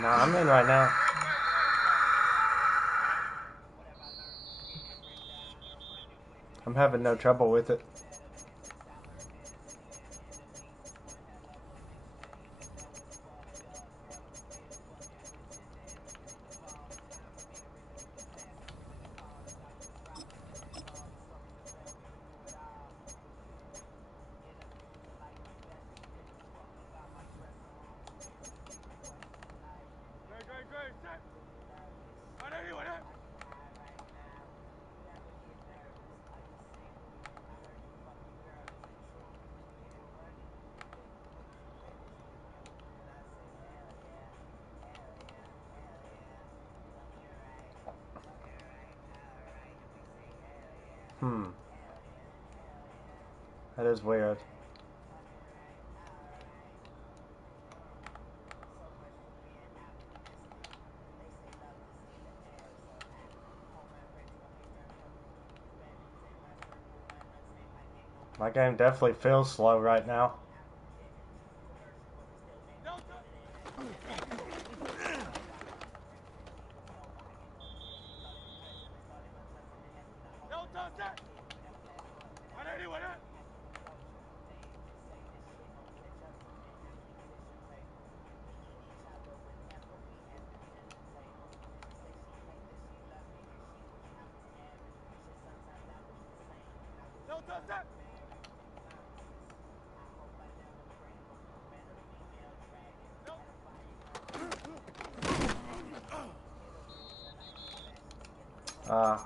Nah, I'm in right now. I'm having no trouble with it. That is weird. My game definitely feels slow right now.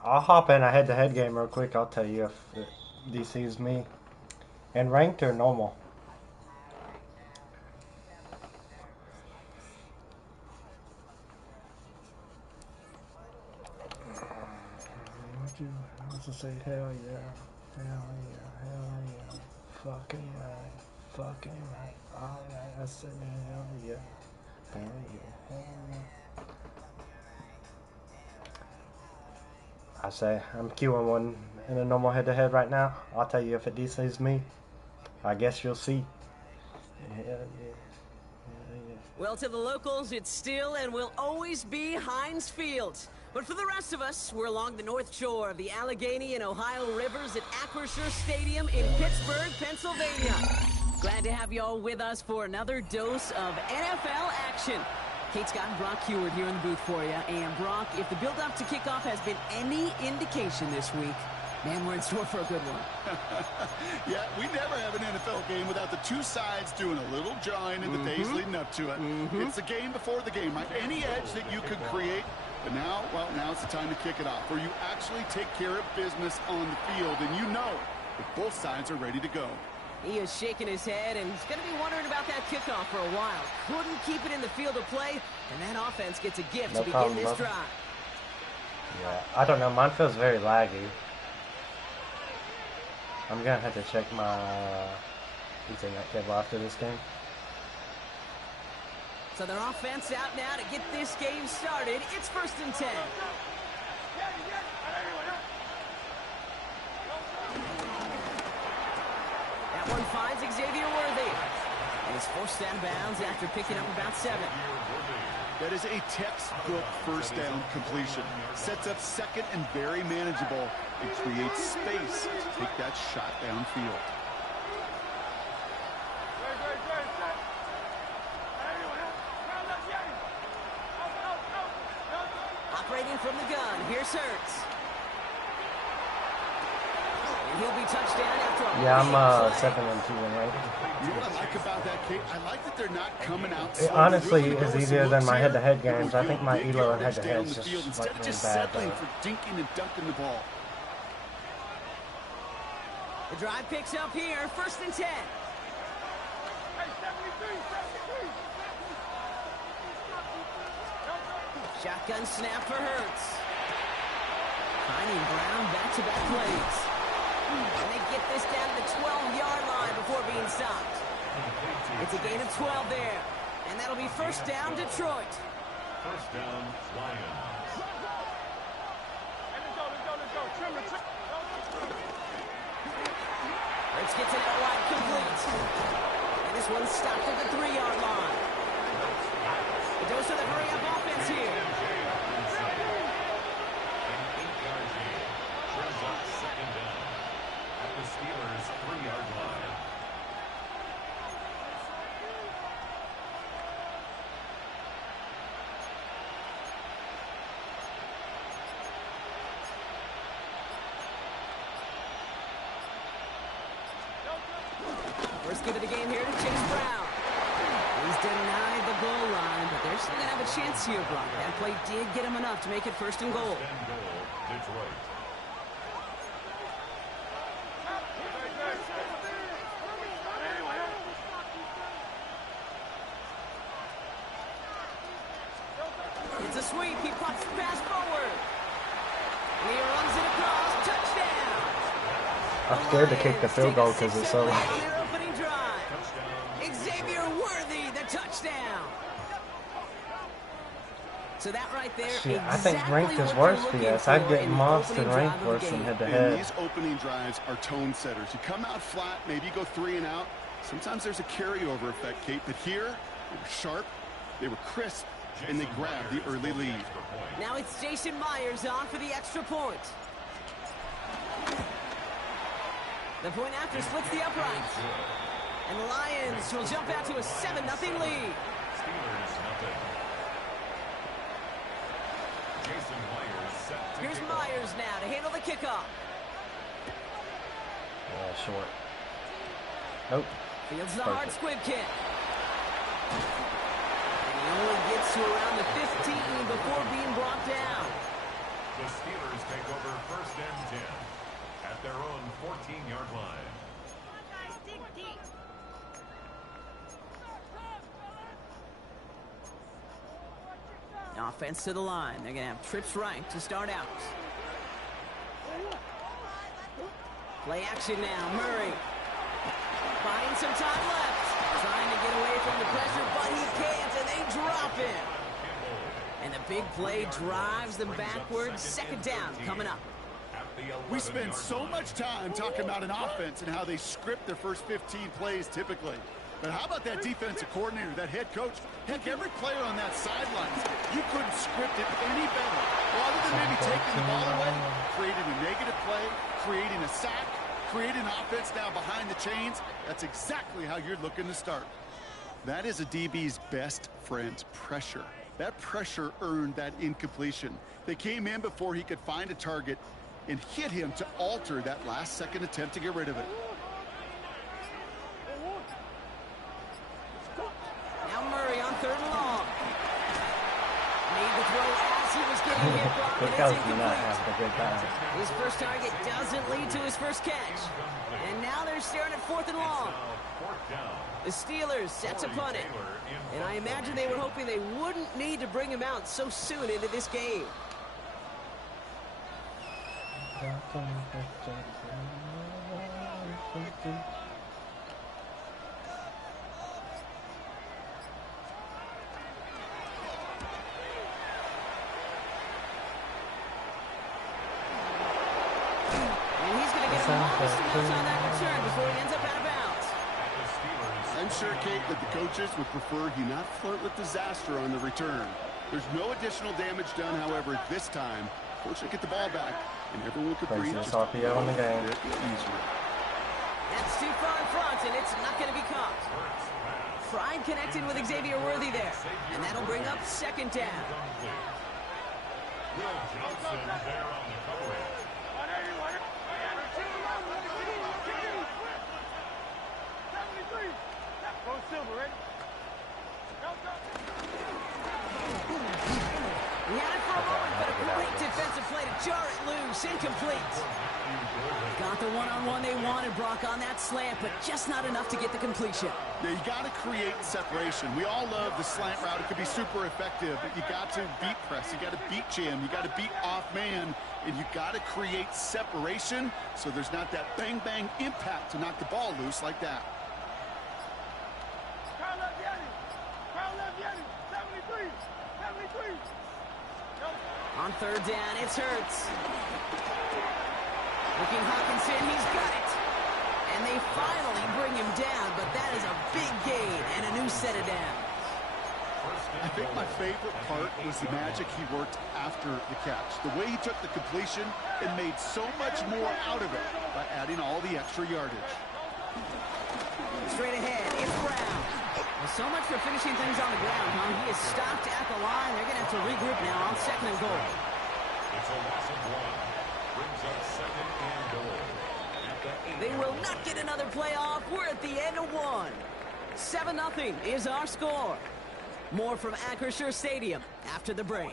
I'll hop in a head-to-head game real quick. I'll tell you if it DCs me. And ranked or normal? I was gonna say hell yeah, hell yeah, hell yeah, fucking right, fucking right. All right, I said hell yeah, hell yeah, hell yeah. I say I'm queuing one in a normal head-to-head right now. I'll tell you if it DCs me. I guess you'll see. Hell yeah. Well, to the locals, it's still and will always be Heinz Field. But for the rest of us, we're along the north shore of the Allegheny and Ohio rivers at Acrisure Stadium in Pittsburgh, Pennsylvania. Glad to have you all with us for another dose of NFL action. Kate Scott and Brock Heward here in the booth for you. And Brock, if the build-up to kickoff has been any indication this week, man, we're in store for a good one. Yeah, we never have an NFL game without the two sides doing a little jawing in the days leading up to it. It's the game before the game, right? Any edge that you could create. But now, well, now's the time to kick it off, where you actually take care of business on the field, and you know that both sides are ready to go. He is shaking his head, and he's going to be wondering about that kickoff for a while. Couldn't keep it in the field of play, and that offense gets a gift to begin this drive. Yeah, I don't know. Mine feels very laggy. I'm going to have to check my Ethernet cable after this game. So their offense out now to get this game started. It's 1st and 10. That one finds Xavier Worthy. And is forced out of bounds after picking up about 7. That is a textbook first down completion. Sets up second and very manageable. It creates space to take that shot downfield. Operating from the gun, here's Hurts. And he'll be touched down after a Yeah, I'm 7-2 right? You know what I like about that, Kate? I like that they're not coming out. It honestly is easier than my head-to-head games. I think my Elo and head-to-head is just instead like of just really bad. settling for dinking and dunking the ball. The drive picks up here, 1st and 10. Shotgun snap for Hurts. Finding Brown back-to-back plays. And they get this down to the 12-yard line before being stopped. It's a gain of 12 there. And that'll be 1st down, Detroit. 1st down, Lions. Hurts gets it out wide, complete. This one's stopped at the 3-yard line. It goes to the hurry-up offense here. An 8-yard gain. Brings up second down at the Steelers' 3-yard line. First give of the game here to Chase Brown. He's denied the goal line, but they're still going to have a chance here, Brock. That play did get him enough to make it first and goal. First and goal, Detroit. It's a sweep. He pops the pass forward. And he runs it across. Touchdown. I'm scared to kick the field goal because it's so On their opening drive. Xavier Worthy, the touchdown. So that right there, shit. I think ranked is worse, BS. I'd get mossed and ranked worse than And head-to-head. these opening drives are tone setters. You come out flat, maybe you go 3 and out. Sometimes there's a carryover effect, Kate. But here, they were sharp, they were crisp, and they grabbed the early lead. Now it's Jason Myers on for the extra point. The point after splits the uprights. And the Lions will jump out to a 7-0 lead. Steelers nothing. Jason Myers set to Here's kick off. Myers now to handle the kickoff. Short. Nope. Fields the hard Perfect. squib kick. And he only gets to around the 15 before being brought down. The Steelers take over first and 10 at their own 14-yard line. Offense to the line. They're going to have trips right to start out. Play action now. Murray. Buying some time left. Trying to get away from the pressure, but he can't, and they drop him. And the big play drives them backwards. Second down coming up. We spend so much time talking about an offense and how they script their first 15 plays typically. But how about that defensive coordinator, that head coach? Heck, every player on that sideline, you couldn't script it any better. Well, other than maybe taking the ball away, creating a negative play, creating a sack, creating an offense now behind the chains, that's exactly how you're looking to start. That is a DB's best friend, pressure. That pressure earned that incompletion. They came in before he could find a target and hit him to alter that last-second attempt to get rid of it. Now Murray on 3rd and long. Made the throw as he was getting hit, Brock, Look and how it's do not incomplete. have a good time. His first target doesn't lead to his first catch. And now they're staring at 4th and long. Fourth down. The Steelers set to punt it. And I imagine they were hoping they wouldn't need to bring him out so soon into this game. And he's going to get a modest amount on that return before he ends up out of bounds. The Steelers. I'm sure, Kate, that the coaches would prefer he not flirt with disaster on the return. There's no additional damage done, however, this time. Fortunately, get the ball back, and everyone could breathe Craziest just a RPO in the game. bit easier. That's too far in front, and it's not going to be caught. Pride connected with Xavier Worthy there. And that'll bring up 2nd down. Will Johnson there on the coverage. He had it for a moment, but a great defensive play to jar it loose. Incomplete. Got the one-on-one they wanted, Brock, on that slant, but just not enough to get the completion. Yeah, you got to create separation. We all love the slant route. It could be super effective, but you got to beat press. You got to beat jam. You got to beat off man, and you got to create separation so there's not that bang-bang impact to knock the ball loose like that. On 3rd down, it's Hurts. Looking Hawkinson, he's got it. And they finally bring him down, but that is a big gain new set of downs. I think my favorite part was the magic he worked after the catch. The way he took the completion and made so much more out of it by adding all the extra yardage. Straight ahead, it's Brown. Well, so much for finishing things on the ground, huh? He is stopped at the line. They're going to have to regroup now on 2nd and goal. It's a loss of 1. Brings up 2nd and goal. They will not get another playoff. We're at the end of 1. 7-0 is our score. More from Acrisure Stadium after the break.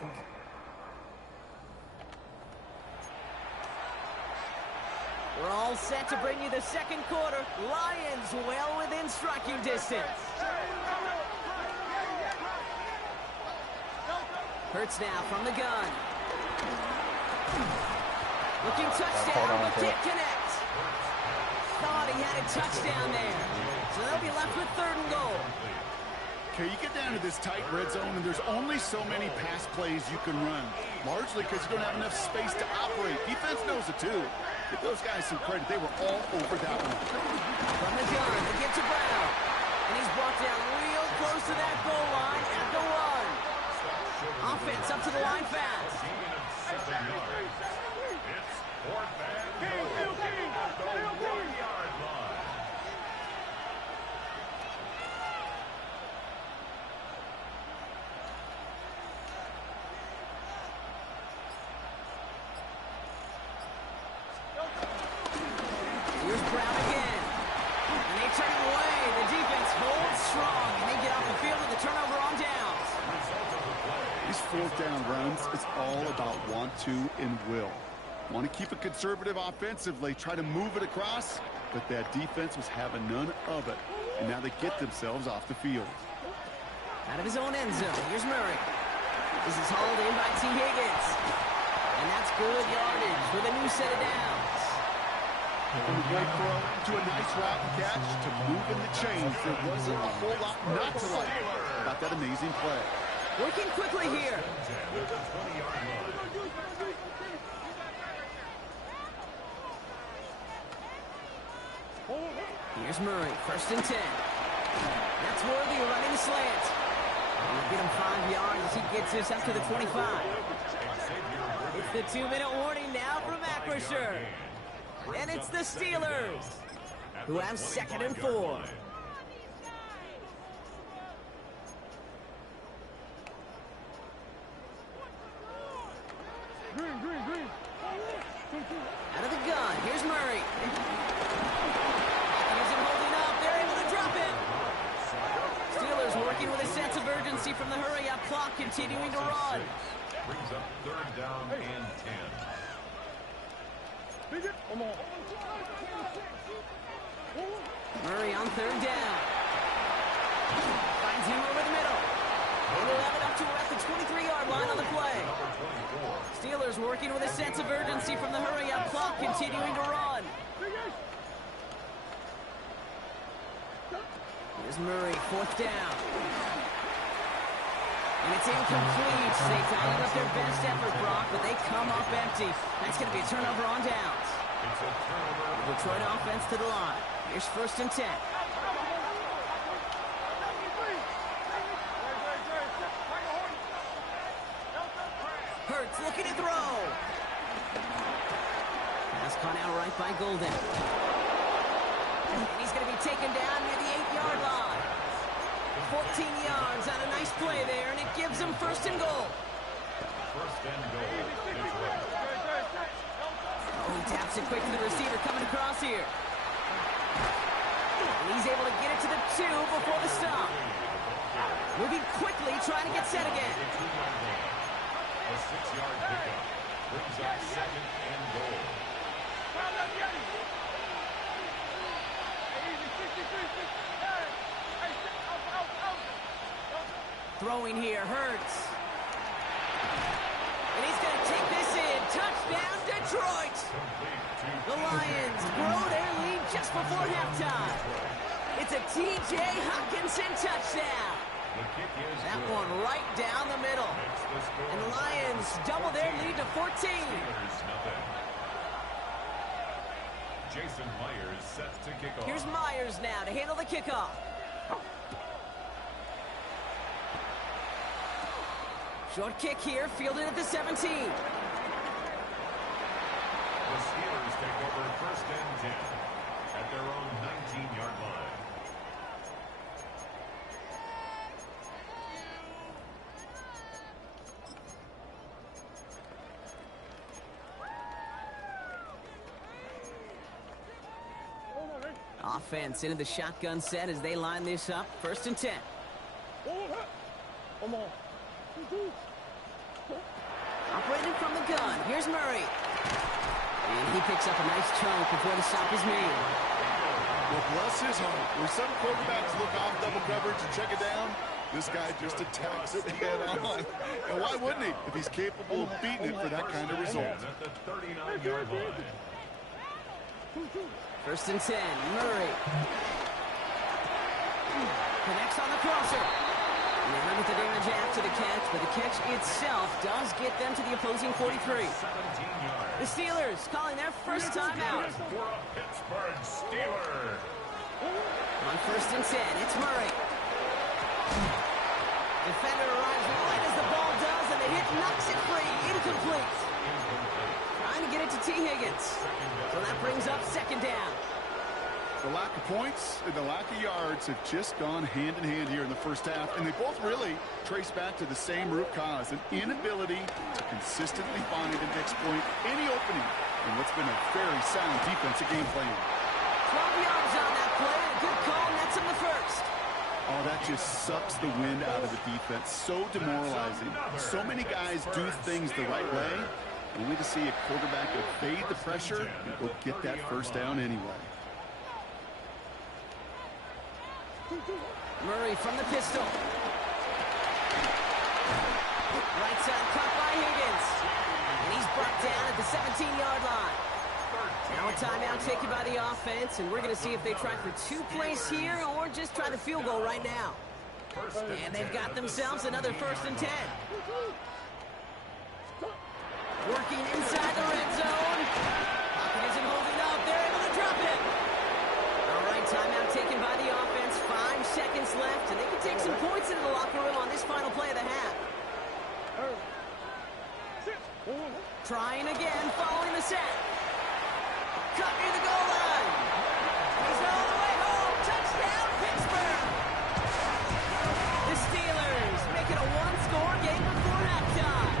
We're all set to bring you the second quarter. Lions well within striking distance. Hurts now from the gun. Looking touchdown, but can't connect. Thought he had a touchdown there. So they'll be left with 3rd and goal. Okay, you get down to this tight red zone, and there's only so many pass plays you can run, largely because you don't have enough space to operate. Defense knows it, too. Give those guys some credit. They were all over that one. From the gun, they get to Brown. And he's brought down real close to that goal line at the 1. Offense up to the line fast. It's 4th and goal at the 1-yard line. Here's Brown again. And they turn it away. The defense holds strong, and they get off the field with a turnover on downs. These 4th down runs, it's all about want to and will. Want to keep it conservative offensively, try to move it across, but that defense was having none of it. And now they get themselves off the field. Out of his own end zone, here's Murray. This is hauled in by T. Higgins. And that's good yardage with a new set of downs. From a great throw to a nice route and catch to moving the chains. There wasn't a whole lot not to like about that amazing play. Working quickly here. Here's Murray, 1st and 10. That's Worthy running the slant. He'll get him 5 yards as he gets this up to the 25. It's the 2-minute warning now from Acrisure. And it's the Steelers, who have 2nd and 4. Out of the gun, here's Murray. He isn't holding up, they're able to drop him. Steelers working with a sense of urgency from the hurry-up clock, continuing to run. Brings up 3rd down and 10. Murray on 3rd down. Finds him over the middle. They will have it up to at the 23-yard line on the play. Steelers working with a sense of urgency from the hurry-up clock, continuing to run. Here's Murray, 4th down. And it's incomplete. They tied up their best effort, Brock, but they come up empty. That's going to be a turnover on downs. It's a turnover. The Detroit offense to the line. Here's 1st and 10. Hurts looking to throw. Pass caught out right by Golden. And he's going to be taken down near the 8-yard line. 14 yards on a nice play there, and it gives him 1st and goal. 1st and goal. Detroit. Oh, he taps it quick to the receiver coming across here. And he's able to get it to the 2 before the stop. Moving quickly, trying to get set again. A 6-yard pickup. Brings up 2nd and goal. Throwing here, Hurts. And he's going to take this in. Touchdown, Detroit! The Lions grow their lead just before halftime. It's a T.J. Hockenson touchdown. That one right down the middle. And the Lions double their lead to 14. Jason Myers set to kick off. Here's Myers now to handle the kickoff. Short kick here, fielded at the 17. The Steelers take over 1st and 10 at their own 19-yard line. Offense into the shotgun set as they line this up. 1st and 10. Operating from the gun. Here's Murray. And he picks up a nice chunk before the stop is made. Well, bless his heart. Where some quarterbacks look off double coverage and check it down, this guy just attacks it head on. And why wouldn't he if he's capable of beating it for that kind of result? At the 39-yard line. 1st and 10. Murray. Connects on the crosser. And they limit the damage after the catch, but the catch itself does get them to the opposing 43. 17 yards. The Steelers calling their first time out. For a Pittsburgh Steeler. On 1st and 10, it's Murray. Defender arrives right as the ball does, and the hit knocks it free. Incomplete. Trying to get it to T. Higgins. So that brings up 2nd down. The lack of points and the lack of yards have just gone hand in hand here in the first half, and they both really trace back to the same root cause, an inability to consistently find and exploit any opening in what's been a very sound defensive game plan. 12 yards on that play, and a good call nets him the 1st. Oh, that just sucks the wind out of the defense. So demoralizing. So many guys do things the right way, only to see a quarterback evade the pressure and go get that 1st down anyway. Murray from the pistol. Right side cut by Higgins. And he's brought down at the 17-yard line. Now a timeout taken by the offense, and we're going to see if they try for 2 plays here or just try the field goal right now. And they've got themselves another 1st and 10. Working inside the red zone. Pocket isn't holding up. They're able to drop it. All right, timeout taken by the offense. 5 seconds left, and they can take some points into the locker room on this final play of the half. Trying again, following the set. Cut near the goal line. He's all the way home. Touchdown, Pittsburgh. The Steelers make it a 1-score game before halftime.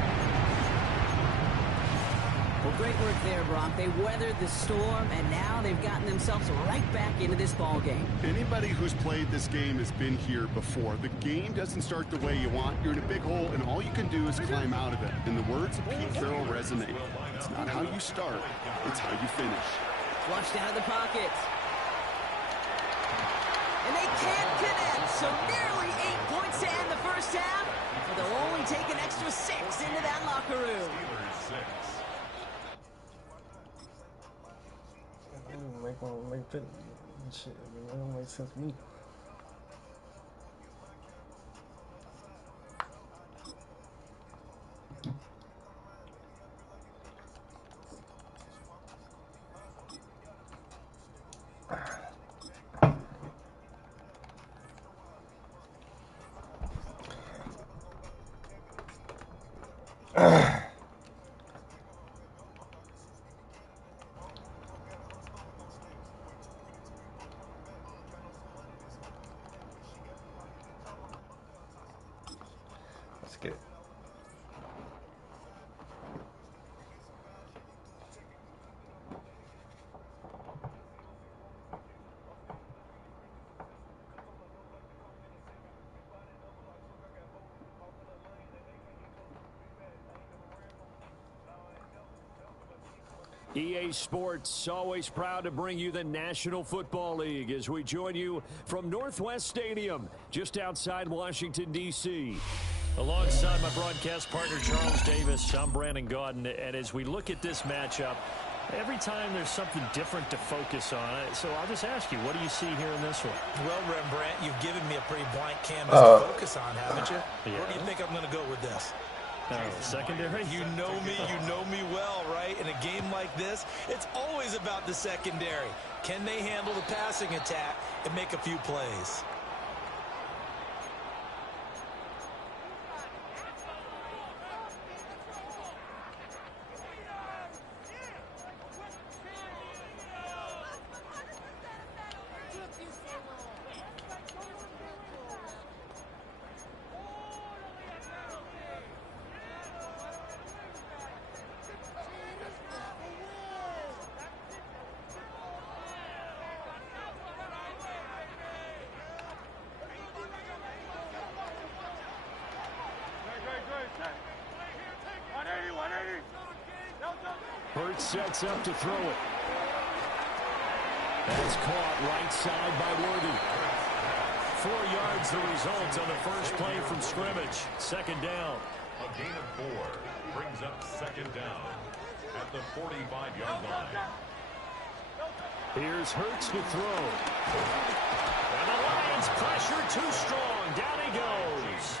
Well, great work there, Brock. They weathered the storm, and now they've gotten themselves right back into this ball game. Anybody who's played this game has been here before. The game doesn't start the way you want. You're in a big hole, and all you can do is climb out of it. And the words of Pete Carroll resonate. It's not how you start, it's how you finish. Flushed out of the pocket. And they can't connect, so nearly 8 points to end the first half. But they'll only take an extra 6 into that locker room. Steelers 6. Make that shit. It don't make sense to me. Let's get it. EA Sports, always proud to bring you the National Football League as we join you from Northwest Stadium, just outside Washington, D.C. Alongside my broadcast partner, Charles Davis, I'm Brandon Gaudin, and as we look at this matchup, every time there's something different to focus on. So I'll just ask you, what do you see here in this one? Well, Rembrandt, you've given me a pretty blank canvas to focus on, haven't you? Yeah. Where do you think I'm going to go with this? Secondary? You know me well, right? In a game like this, it's always about the secondary. Can they handle the passing attack and make a few plays? Hurts sets up to throw it. That's caught right side by Worthy. 4 yards the result on the first play from scrimmage. Second down. A gain of 4 brings up second down at the 45-yard line. Here's Hurts to throw. And the Lions pressure too strong. Down he goes.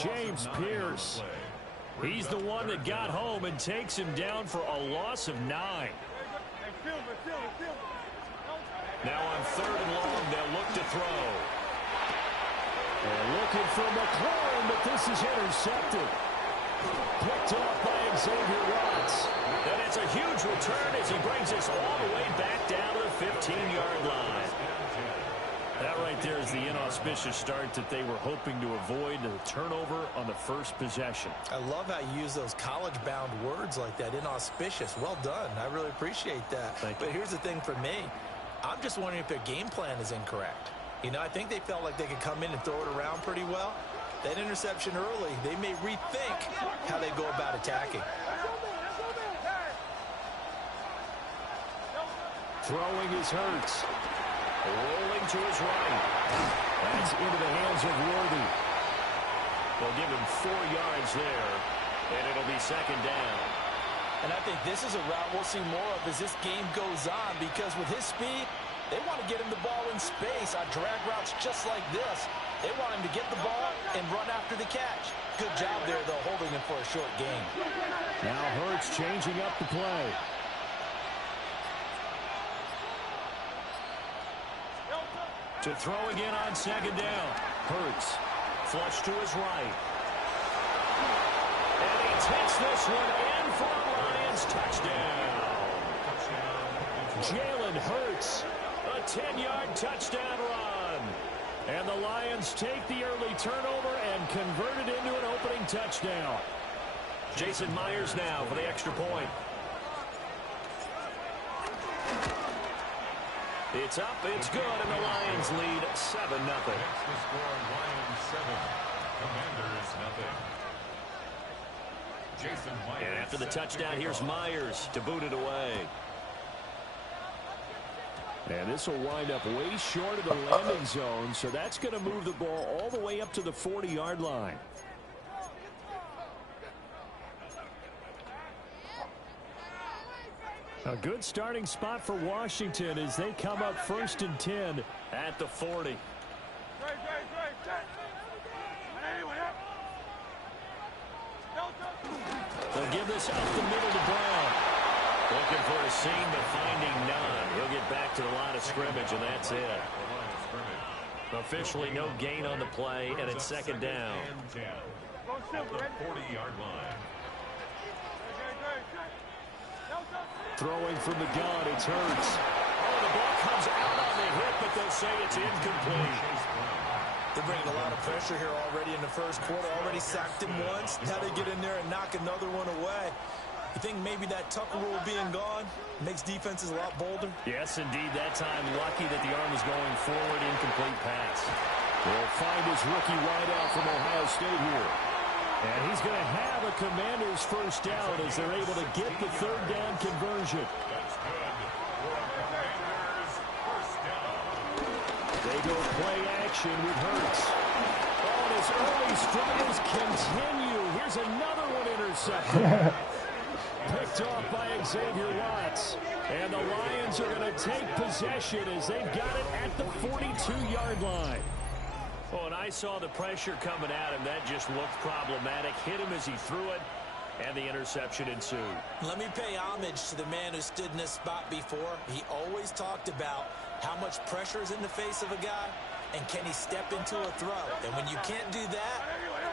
James Pierce. He's the one that got home and takes him down for a loss of 9. Now on 3rd and long, they'll look to throw. They're looking for McLaurin, but this is intercepted. Picked off by Xavier Watts. And it's a huge return as he brings us all the way back down to the 15-yard line. That right there is the inauspicious start that they were hoping to avoid, the turnover on the first possession. I love how you use those college-bound words like that, inauspicious. Well done. I really appreciate that. But here's the thing for me. I'm just wondering if their game plan is incorrect. You know, I think they felt like they could come in and throw it around pretty well. That interception early, they may rethink how they go about attacking. Throwing is Hurts. Rolling to his right. That's into the hands of Worthy. They'll give him 4 yards there, and it'll be second down. And I think this is a route we'll see more of as this game goes on, because with his speed, they want to get him the ball in space on drag routes just like this. They want him to get the ball and run after the catch. Good job there, though, holding him for a short gain. Now Hurts changing up the play. To throw again on second down. Hurts. Flush to his right. And he takes this one in for a Lions touchdown. Jalen Hurts. A 10-yard touchdown run. And the Lions take the early turnover and convert it into an opening touchdown. Jason Myers now for the extra point. It's up, it's good, and the Lions lead 7-0. Next to score, Lions 7, Commanders 0. Jason Myers. And after the touchdown, here's Myers to boot it away. And this will wind up way short of the landing zone, so that's going to move the ball all the way up to the 40-yard line. A good starting spot for Washington as they come up 1st and 10 at the 40. They'll give this up the middle to Brown. Looking for a seam, but finding none. He'll get back to the line of scrimmage, and that's it. Officially no gain on the play, and it's second down. At the 40-yard line. Throwing from the gun, it's Hurts. Oh, the ball comes out on the hit, but they'll say it's incomplete. They're bringing a lot of pressure here already in the first quarter. Already sacked him once. Now they get in there and knock another one away. You think maybe that Tucker rule being gone makes defenses a lot bolder? Yes, indeed. That time, lucky that the arm was going forward. Incomplete pass. We'll find his rookie wideout from Ohio State here. And he's going to have a Commander's first down as they're able to get the 3rd down conversion. That's good for a Commanders first down. They go play action with Hurts. Oh, and his early struggles continue. Here's another one intercepted. Picked off by Xavier Watts. And the Lions are going to take possession as they've got it at the 42-yard line. Oh, and I saw the pressure coming at him. That just looked problematic. Hit him as he threw it, and the interception ensued. Let me pay homage to the man who stood in this spot before. He always talked about how much pressure is in the face of a guy, and can he step into a throw. And when you can't do that,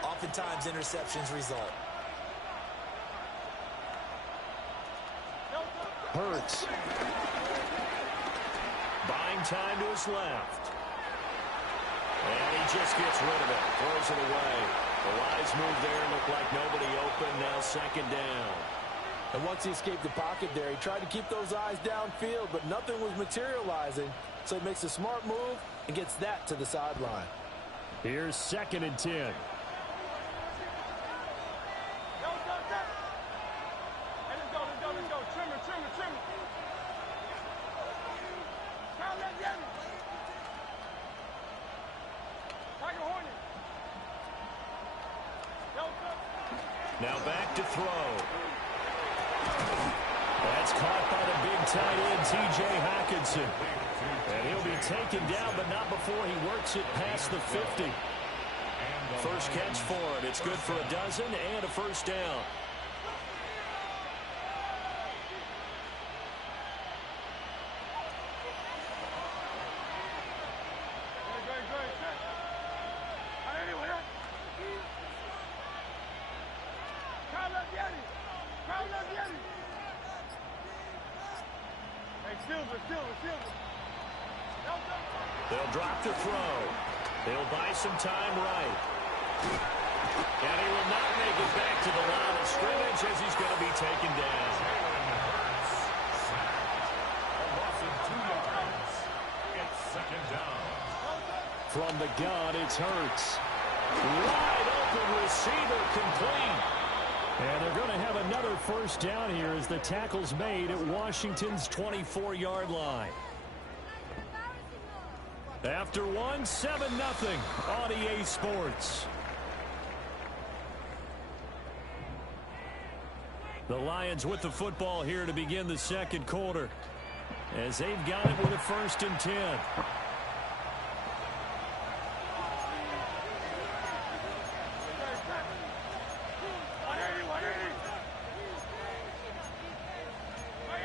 oftentimes interceptions result. Hurts. Buying time to his left. And he just gets rid of it. Throws it away. The wise move there. Looked like nobody open. Now second down. And once he escaped the pocket there, he tried to keep those eyes downfield, but nothing was materializing. So he makes a smart move and gets that to the sideline. Here's 2nd and 10. Now back to throw. That's caught by the big tight end, T.J. Hockenson. And he'll be taken down, but not before he works it past the 50. First catch for him. It's good for a dozen and a first down. They'll drop the throw. They'll buy some time right. And he will not make it back to the line of scrimmage as he's going to be taken down. A loss of 2 yards. It's second down. From the gun, it's Hurts. Wide open receiver, complete. And they're going to have another first down here as the tackle's made at Washington's 24-yard line. After one, 7-0 on EA Sports. The Lions with the football here to begin the second quarter, as they've got it with a 1st and 10.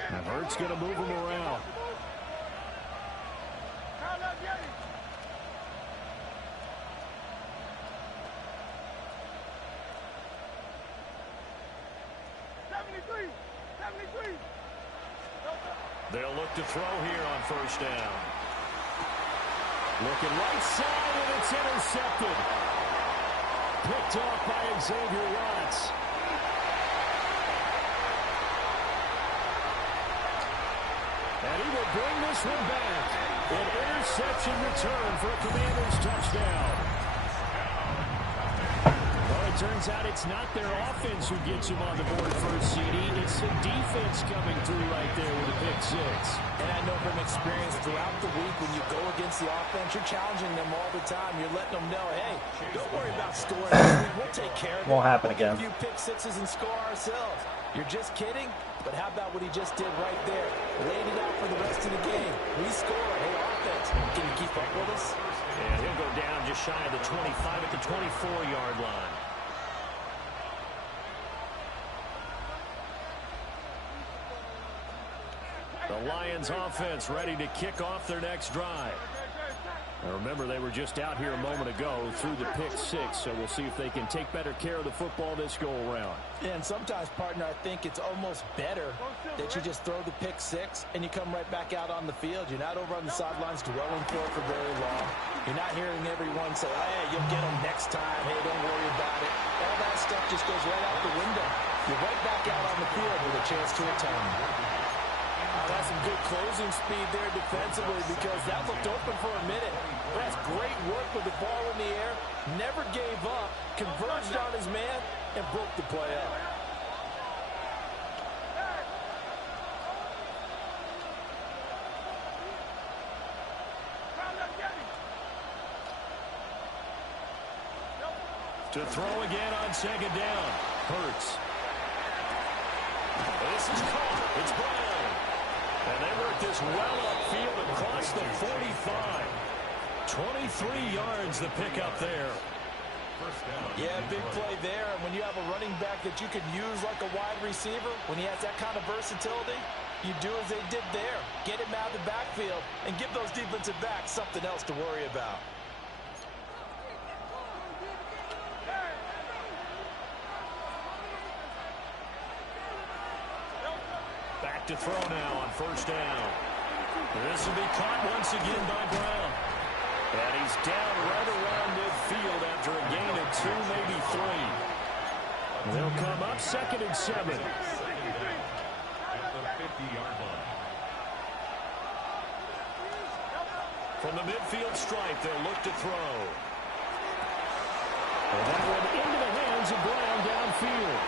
And Hurts going to move him around. They'll look to throw here on first down. Looking right side, and it's intercepted. Picked off by Xavier Watts. And he will bring this one back. An interception return for a Commanders touchdown. Well, it turns out it's not their offense who gets them on the board first, CD. It's the defense coming through right there with a pick six. And I know from experience throughout the week when you go against the offense, you're challenging them all the time. You're letting them know, hey, don't worry about scoring this week. We'll take care of it. Won't happen We'll get again. a few pick sixes and score ourselves. You're just kidding? But how about what he just did right there? Laid it out for the rest of the game. We score. Hey, offense, can you keep up with us? And he'll go down just shy of the 25 at the 24-yard line. The Lions offense ready to kick off their next drive. Now remember, they were just out here a moment ago through the pick six, so we'll see if they can take better care of the football this go around. And sometimes, partner, I think it's almost better that you just throw the pick six and you come right back out on the field. You're not over on the sidelines dwelling for it for very long. You're not hearing everyone say, hey, you'll get them next time. Hey, don't worry about it. All that stuff just goes right out the window. You're right back out on the field with a chance to return. That's some good closing speed there defensively because that looked open for a minute. That's great work with the ball in the air. Never gave up. Converged on his man and broke the play up. To throw again on second down. Hurts. This is caught. It's Brown. And they work this well upfield across the 45. 23 yards the pickup there. Yeah, big play there. And when you have a running back that you could use like a wide receiver, when he has that kind of versatility, you do as they did there. Get him out of the backfield and give those defensive backs something else to worry about. Back to throw now on first down. This will be caught once again by Brown. And he's down right around midfield after a gain of 2, maybe 3. They'll come up 2nd and 7. At the 50-yard line. From the midfield stripe, they'll look to throw. And that one into the hands of Brown downfield.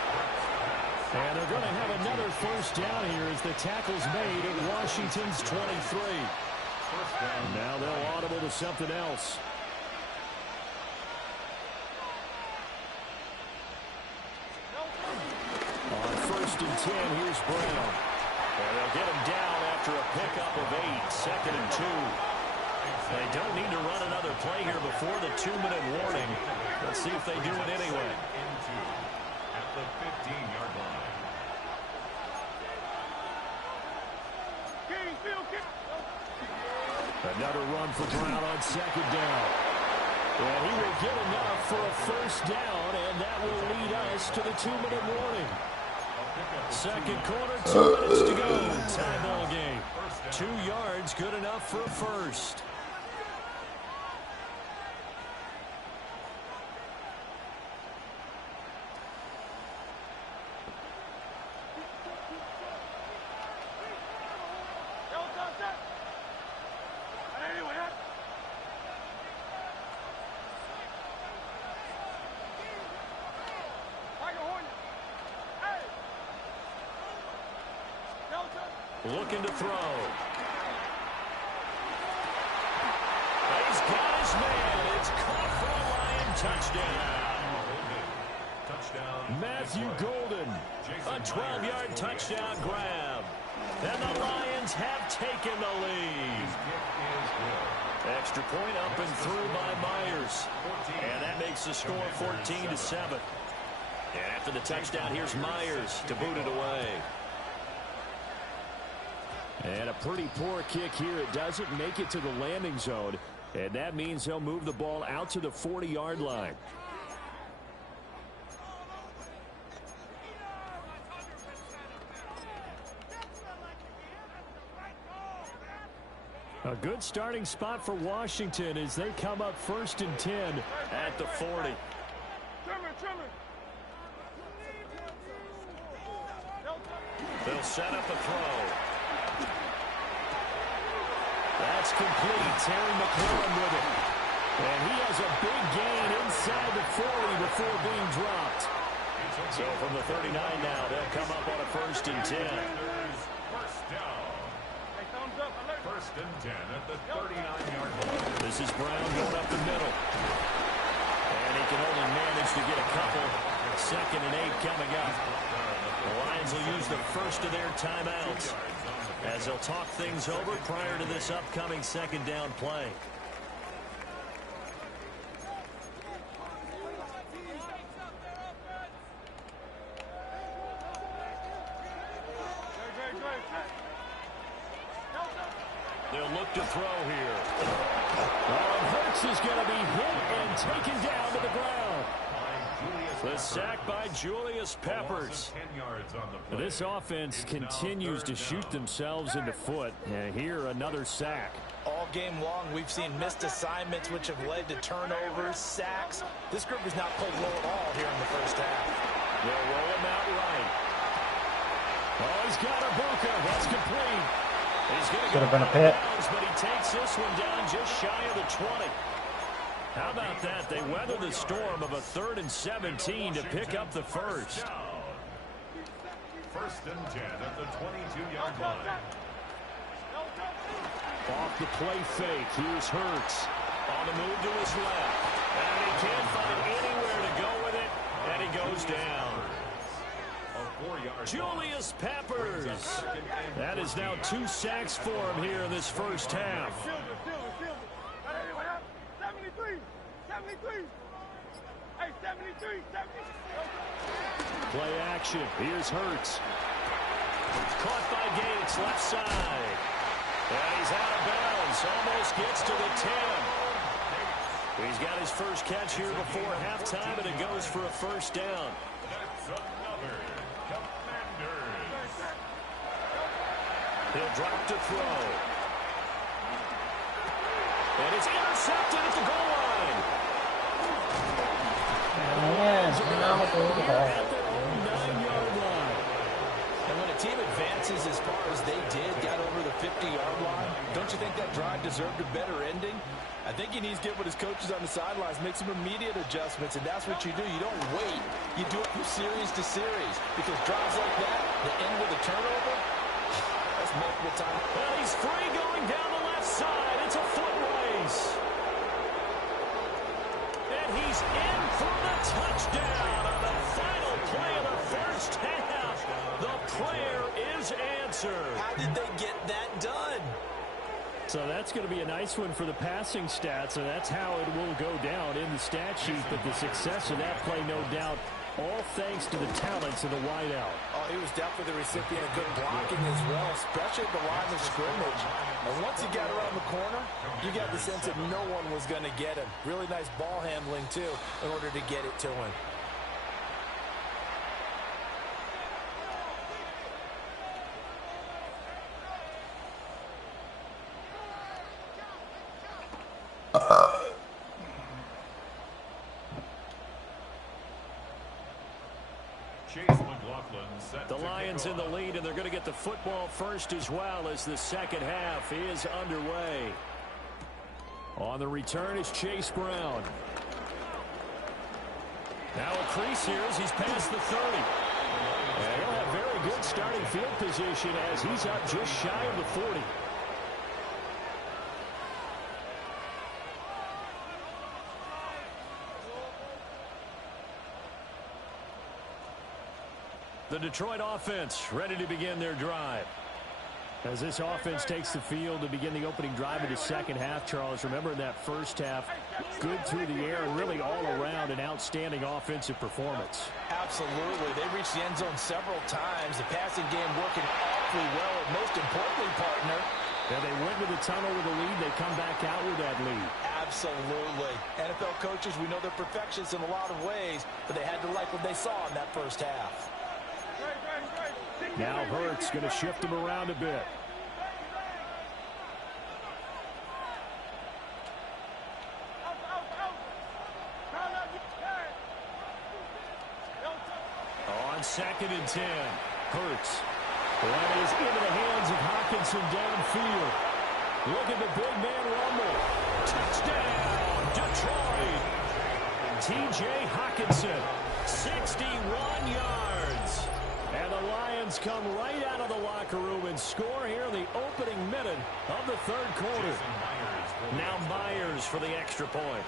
And they're going to have another first down here as the tackle's made at Washington's 23. And now they'll audible to something else. first and 10. Here's Brown. And they'll get him down after a pickup of 8, 2nd and 2. They don't need to run another play here before the 2-minute warning. Let's see if they do it anyway. At the 15-yard line. Another run for Brown on 2nd down. And he will get enough for a first down, and that will lead us to the 2-minute warning. Second quarter, 2 minutes to go. Tie ball game. 2 yards, good enough for a first. Looking to throw. He's got his man. It's caught for a Lion touchdown. Touchdown. Matthew Golden. A 12-yard touchdown grab. And the Lions have taken the lead. Extra point up and through by Myers. And that makes the score 14-7. And after the touchdown, here's Myers to boot it away. And a pretty poor kick here. It doesn't make it to the landing zone. And that means he'll move the ball out to the 40-yard line. A good starting spot for Washington as they come up 1st and 10 at the 40. They'll set up a throw. That's complete. Terry McLaurin with it. And he has a big gain inside the 40 before being dropped. So from the 39 now, they'll come up on a 1st and 10. First down. First and 10 at the 39-yard line. This is Brown going up the middle. And he can only manage to get a couple. 2nd and 8 coming up. The Lions will use the first of their timeouts as they'll talk things over prior to this upcoming 2nd down play. They'll look to throw here. Hurts is going to be hit and taken down to the ground. The sack by Julius Peppers. This offense continues to shoot themselves in the foot. And here, another sack. All game long, we've seen missed assignments, which have led to turnovers, sacks. This group has not pulled low at all here in the first half. They'll roll him out right. Oh, he's got a Ibuka. That's complete. He's going to Should go have been a out pit. of bounds, but he takes this one down just shy of the 20. How about that? They weather the storm of a 3rd and 17 to pick up the first. First and 10 at the 22-yard line. Off the play fake. Here's Hurts. On the move to his left. And he can't find anywhere to go with it. And he goes down. Julius Peppers. That is now 2 sacks for him here in this first half. Play action. Here's Hurts. Caught by Gates, left side. And he's out of bounds. Almost gets to the 10. He's got his first catch here before halftime, and it goes for a first down. That's another Commanders. He'll drop to throw. And it's intercepted at the goal line. And when a team advances as far as they did, got over the 50-yard line, don't you think that drive deserved a better ending? I think he needs to get with his coaches on the sidelines, make some immediate adjustments, and that's what you do. You don't wait. You do it from series to series, because drives like that, the end with a turnover, that's multiple times. Well, he's free going down the left side. It's a foot race. And he's in for the touchdown on the final play of the first half. The prayer is answered. How did they get that done? So that's going to be a nice one for the passing stats, and that's how it will go down in the stat sheet. But the success of that play, no doubt, all thanks to the talents of the wideout. Oh, he was definitely the recipient of good blocking as well, especially at the line of scrimmage. And once he got around the corner, you got the sense that no one was going to get him. Really nice ball handling, too, in order to get it to him. The Lions in the lead, and they're going to get the football first as well as the second half is underway. On the return is Chase Brown. Now a crease here as he's past the 30. And he'll have very good starting field position as he's up just shy of the 40. The Detroit offense ready to begin their drive. As this offense takes the field to begin the opening drive of the second half, Charles, remember in that first half, good through the air and really all around an outstanding offensive performance. Absolutely. They reached the end zone several times. The passing game working awfully well, and most importantly, partner, yeah, they went to the tunnel with a lead. They come back out with that lead. Absolutely. NFL coaches, we know they're perfectionists in a lot of ways, but they had to like what they saw in that first half. Now Hurts going to shift him around a bit. On 2nd and 10, Hurts. That is into the hands of Hockenson downfield. Look at the big man rumble. Touchdown, Detroit. T.J. Hockenson, 61 yards. And the Lions come right out of the locker room and score here in the opening minute of the third quarter. Now Myers for the extra point.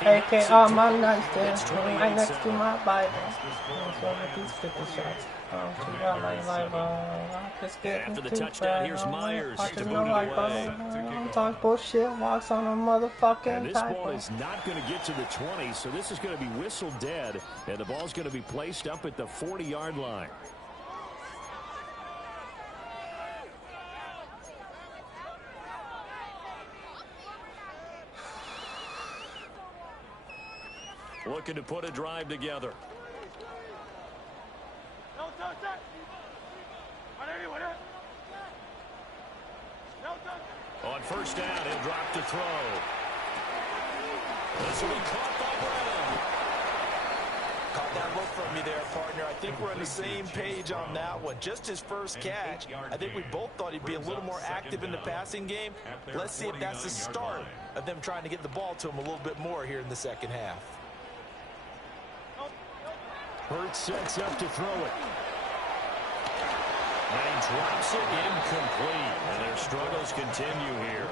AK on my nightstand, right next to my Bible. So with these 50 shots. After the touchdown, here's Myers to boot it away. Talk bullshit, walks on a motherfucking And this ball is not going to get to the 20, so this is going to be whistled dead, and the ball's going to be placed up at the 40-yard line. Looking to put a drive together. On first down, he'll drop to throw. This will be caught by Brown. Caught that look from you there, partner. I think we're on the same page on that one. Just his first catch. I think we both thought he'd be a little more active in the passing game. Let's see if that's the start of them trying to get the ball to him a little bit more here in the second half. Hurts sets up to throw it. And he drops it incomplete. And their struggles continue here.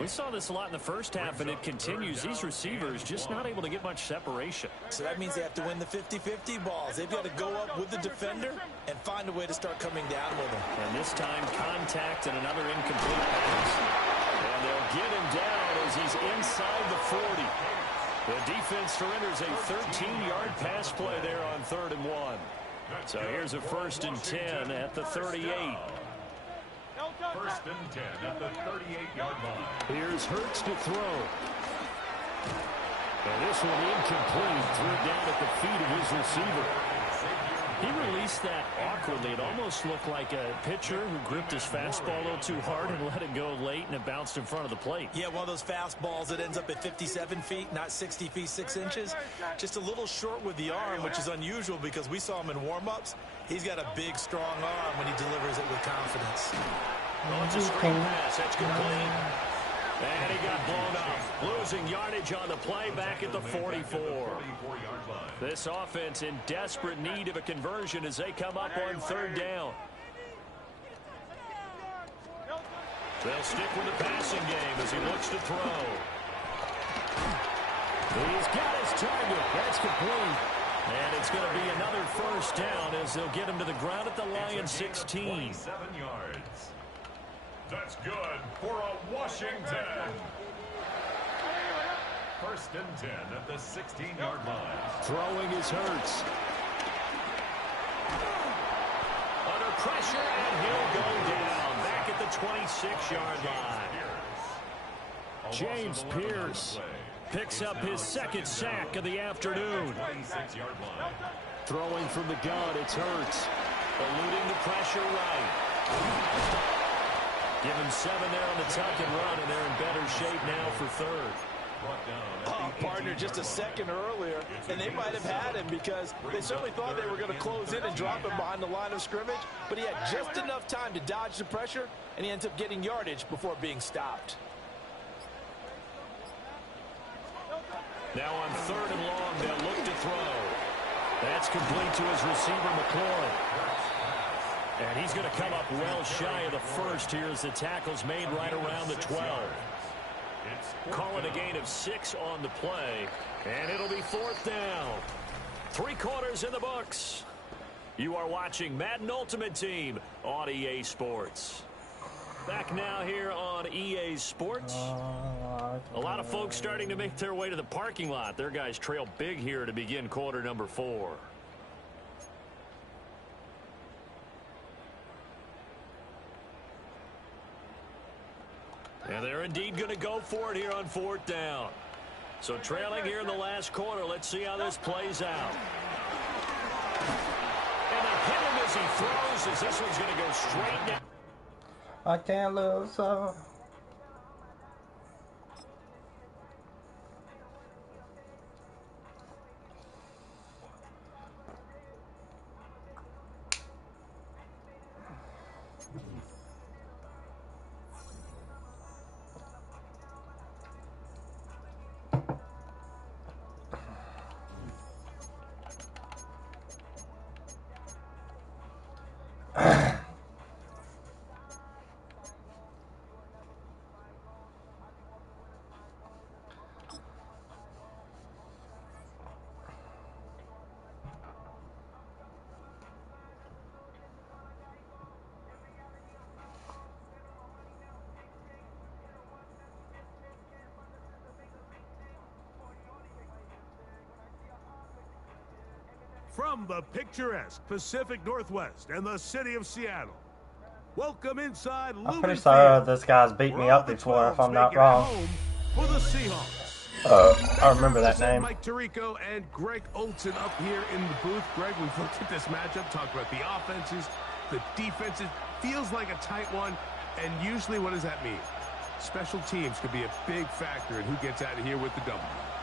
We saw this a lot in the first half, and it continues. These receivers just not able to get much separation. So that means they have to win the 50-50 balls. They've got to go up with the defender and find a way to start coming down with him. And this time, contact and another incomplete pass. And they'll get him down as he's inside the 40. The defense surrenders a 13-yard pass play there on 3rd and 1. So here's a 1st and 10 at the 38. 1st and 10 at the 38-yard line. Here's Hurts to throw. And this one incomplete. Threw it down at the feet of his receiver. He released that awkwardly. It almost looked like a pitcher who gripped his fastball a little too hard and let it go late, and it bounced in front of the plate. Yeah, one of those fastballs that ends up at 57 feet, not 60 feet, 6 inches. Just a little short with the arm, which is unusual because we saw him in warm-ups. He's got a big, strong arm when he delivers it with confidence. It's a screen pass. That's complete. And he got blown up. Losing yardage on the play back at the 44. This offense in desperate need of a conversion as they come up on 3rd down. They'll stick with the passing game as he looks to throw. He's got his target. That's complete. And it's going to be another first down as they'll get him to the ground at the Lions 16. 7 yards. That's good for a Washington. First and 10 at the 16-yard line. Throwing is Hurts. Under pressure, and he'll go down back at the 26-yard line. James Pierce picks up his second sack of the afternoon. 26-yard line. throwing from the gun. It's Hurts. Eluding the pressure right. Give him 7 there on the tuck and run, and they're in better shape now for third. Oh, partner, just a second earlier, and they might have had him because they certainly thought they were going to close in and drop him behind the line of scrimmage, but he had just enough time to dodge the pressure, and he ends up getting yardage before being stopped. Now on 3rd and long, they'll look to throw. That's complete to his receiver, McCoy. And he's going to come up well shy of the first here as the tackle's made right around the 12. Calling a gain of 6 on the play, and it'll be 4th down. 3 quarters in the books. You are watching Madden Ultimate Team on EA Sports. Back now here on EA Sports. A lot of folks starting to make their way to the parking lot. Their guys trail big here to begin quarter number 4. And they're indeed going to go for it here on 4th down. So trailing here in the last quarter. Let's see how this plays out. And they hit him as he throws, as this one's going to go straight down. I can't lose. From the picturesque Pacific Northwest and the city of Seattle, welcome inside I'm Lumen pretty sure Field, this guy's beat me where up all the before, if 12s I'm not make it wrong. home for the Seahawks. I remember that name. Mike Tirico and Greg Olson up here in the booth. Greg, we've looked at this matchup, talked about the offenses, the defenses. Feels like a tight one, and usually what does that mean? Special teams could be a big factor in who gets out of here with the W.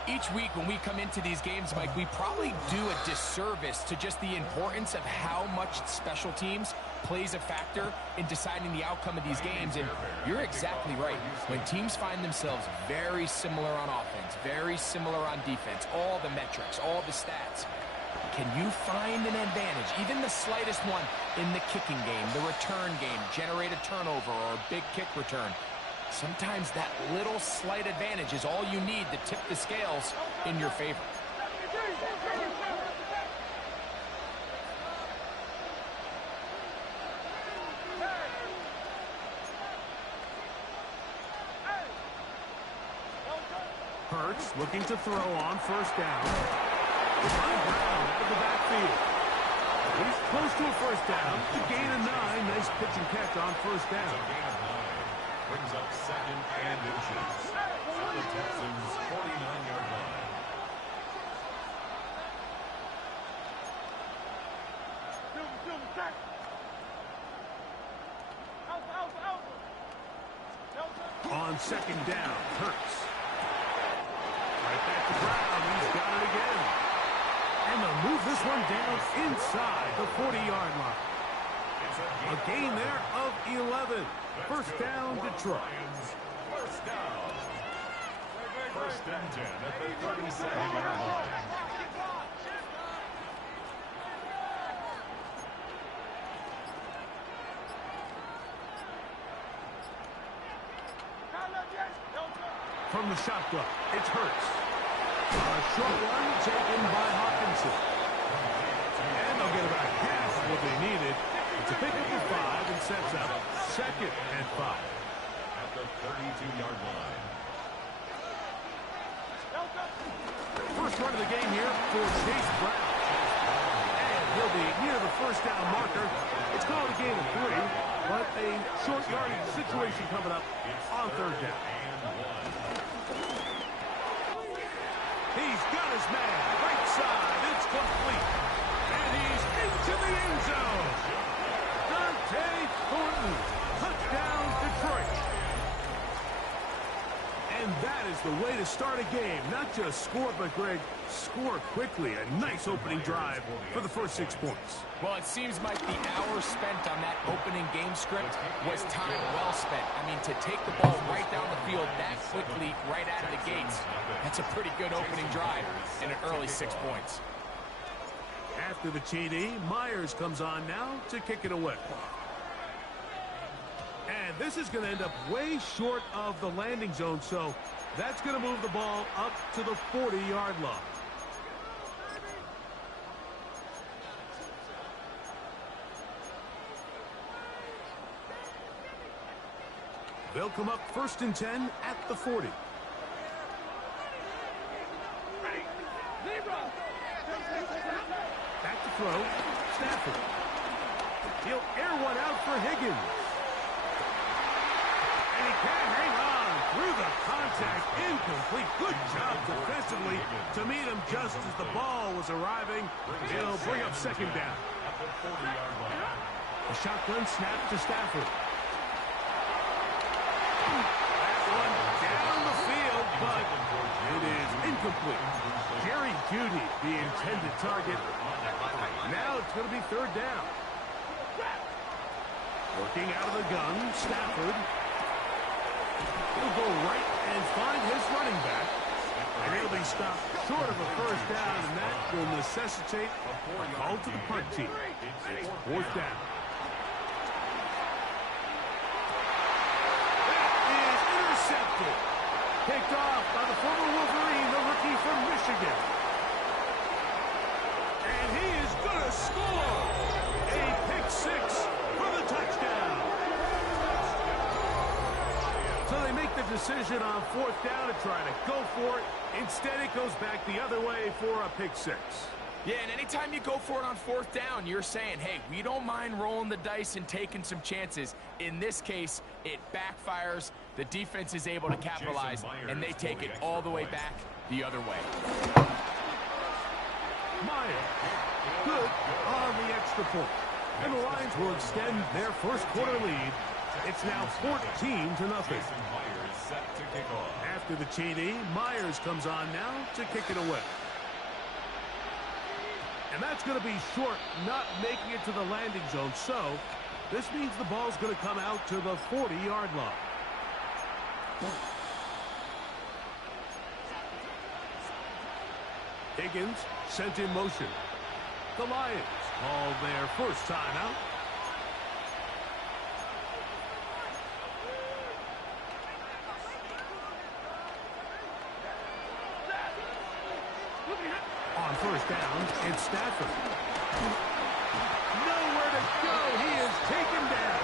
Each week when we come into these games, Mike, we probably do a disservice to just the importance of how much special teams plays a factor in deciding the outcome of these games. And you're exactly right. When teams find themselves very similar on offense, very similar on defense, all the metrics, all the stats, can you find an advantage, even the slightest one, in the kicking game, the return game, generate a turnover or a big kick return? Sometimes that little slight advantage is all you need to tip the scales in your favor. Hurts looking to throw on 1st down. Brown out of the backfield. He's close to a 1st down. The gain of 9. Nice pitch and catch on 1st down. Brings up 2nd and inches. On the Texans' 49-yard line. On 2nd down, Hurts. Right back to Brown. He's got it again. And they'll move this one down inside the 40-yard line. A gain there of 11. 1st down, Detroit. 1st down. 1st and 10 at the 37-yard line. From the shotgun, it's Hurts. A short one taken by Hawkinson. And they'll get about half of what they needed. It's a pickup of 5 and sets up 2nd and 5. At the 32-yard line. First run of the game here for Chase Brown. And he'll be near the first down marker. It's called a gain of 3, but a short yardage situation coming up on 3rd down. He's got his man. Right side. It's complete. And he's into the end zone. Dante Thornton. Touchdown, Detroit. And that is the way to start a game. Not just score, but, Greg, score quickly. A nice opening drive for the first 6 points. Well, it seems like the hour spent on that opening game script was time well spent. I mean, to take the ball right down the field that quickly, right out of the gates, that's a pretty good opening drive in an early 6 points. After the TD, Myers comes on now to kick it away. And this is going to end up way short of the landing zone, so that's going to move the ball up to the 40-yard line. They'll come up 1st and 10 at the 40. Back to throw, Stafford. He'll air one out for Higgins. And he can't hang on through the contact. Incomplete. Good job defensively to meet him just as the ball was arriving. He'll bring up 2nd down. A shotgun snap to Stafford. That one down the field, but it is incomplete. Jerry Jeudy, the intended target. Now it's going to be 3rd down. Working out of the gun, Stafford. He'll go right and find his running back. And he'll be stopped short of a 1st down, and that will necessitate a call to the punt team. It's 4th down. That is intercepted. Picked off by the former Wolverine, the rookie from Michigan. And he is going to score. A pick 6 for the touchdown. So they make the decision on 4th down to try to go for it. Instead, it goes back the other way for a pick 6. Yeah, and anytime you go for it on 4th down, you're saying, hey, we don't mind rolling the dice and taking some chances. In this case, it backfires. The defense is able to capitalize, and they take it all the way back the other way. Myers, good on the extra point. And the Lions will extend their first quarter lead. It's now 14-0. After the TD, Myers comes on now to kick it away. And that's going to be short, not making it to the landing zone. So this means the ball's going to come out to the 40-yard line. Higgins sent in motion. The Lions call their first timeout. On 1st down, it's Stafford. Nowhere to go. He is taken down.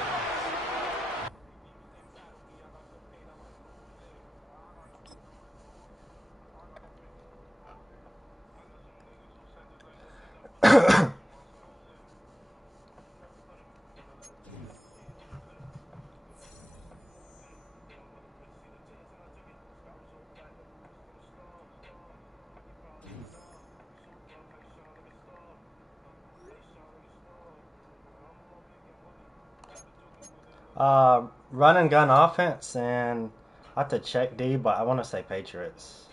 Run and gun offense, and I have to check D, but I want to say Patriots.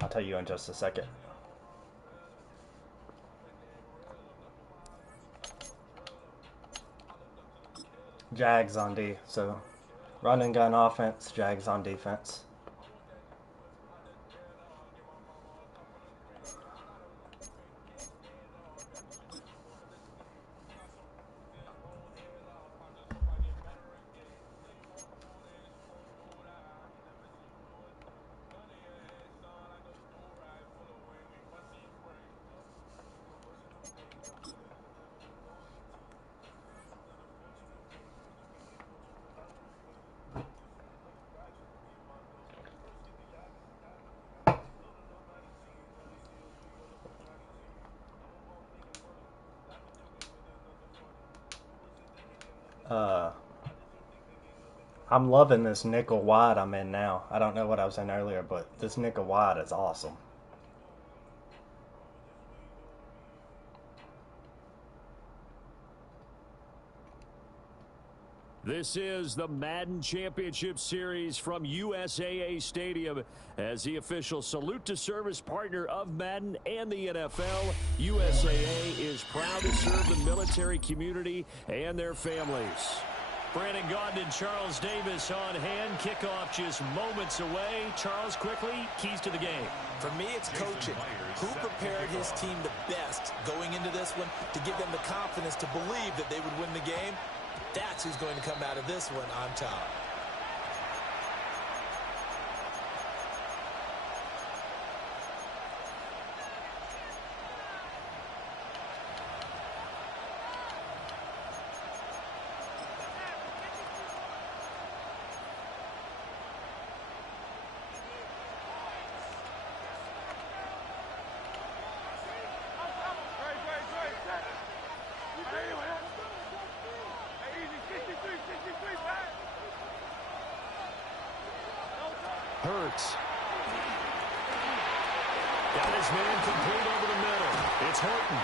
I'll tell you in just a second. Jags on D, so run and gun offense, Jags on defense. I'm loving this nickel wide I'm in now. I don't know what I was in earlier, but this nickel wide is awesome. This is the Madden Championship Series from USAA Stadium. As the official salute to service partner of Madden and the NFL, USAA is proud to serve the military community and their families. Brandon Gaudin and Charles Davis on hand. Kickoff just moments away. Charles, quickly, keys to the game. For me, it's coaching. Who prepared his team the best going into this one to give them the confidence to believe that they would win the game? That's who's going to come out of this one on top. Hurts. Got his man complete over the middle. It's Horton.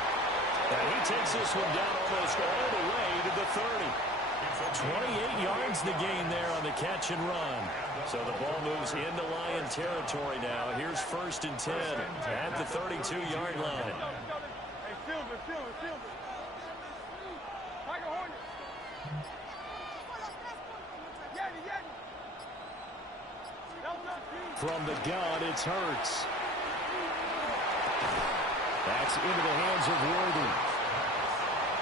And he takes this one down almost all the way to the 30. 28 yards the gain there on the catch and run. So the ball moves into Lion territory now. Here's 1st and 10 at the 32-yard line. From the gun, it's Hurts. That's into the hands of Worthy.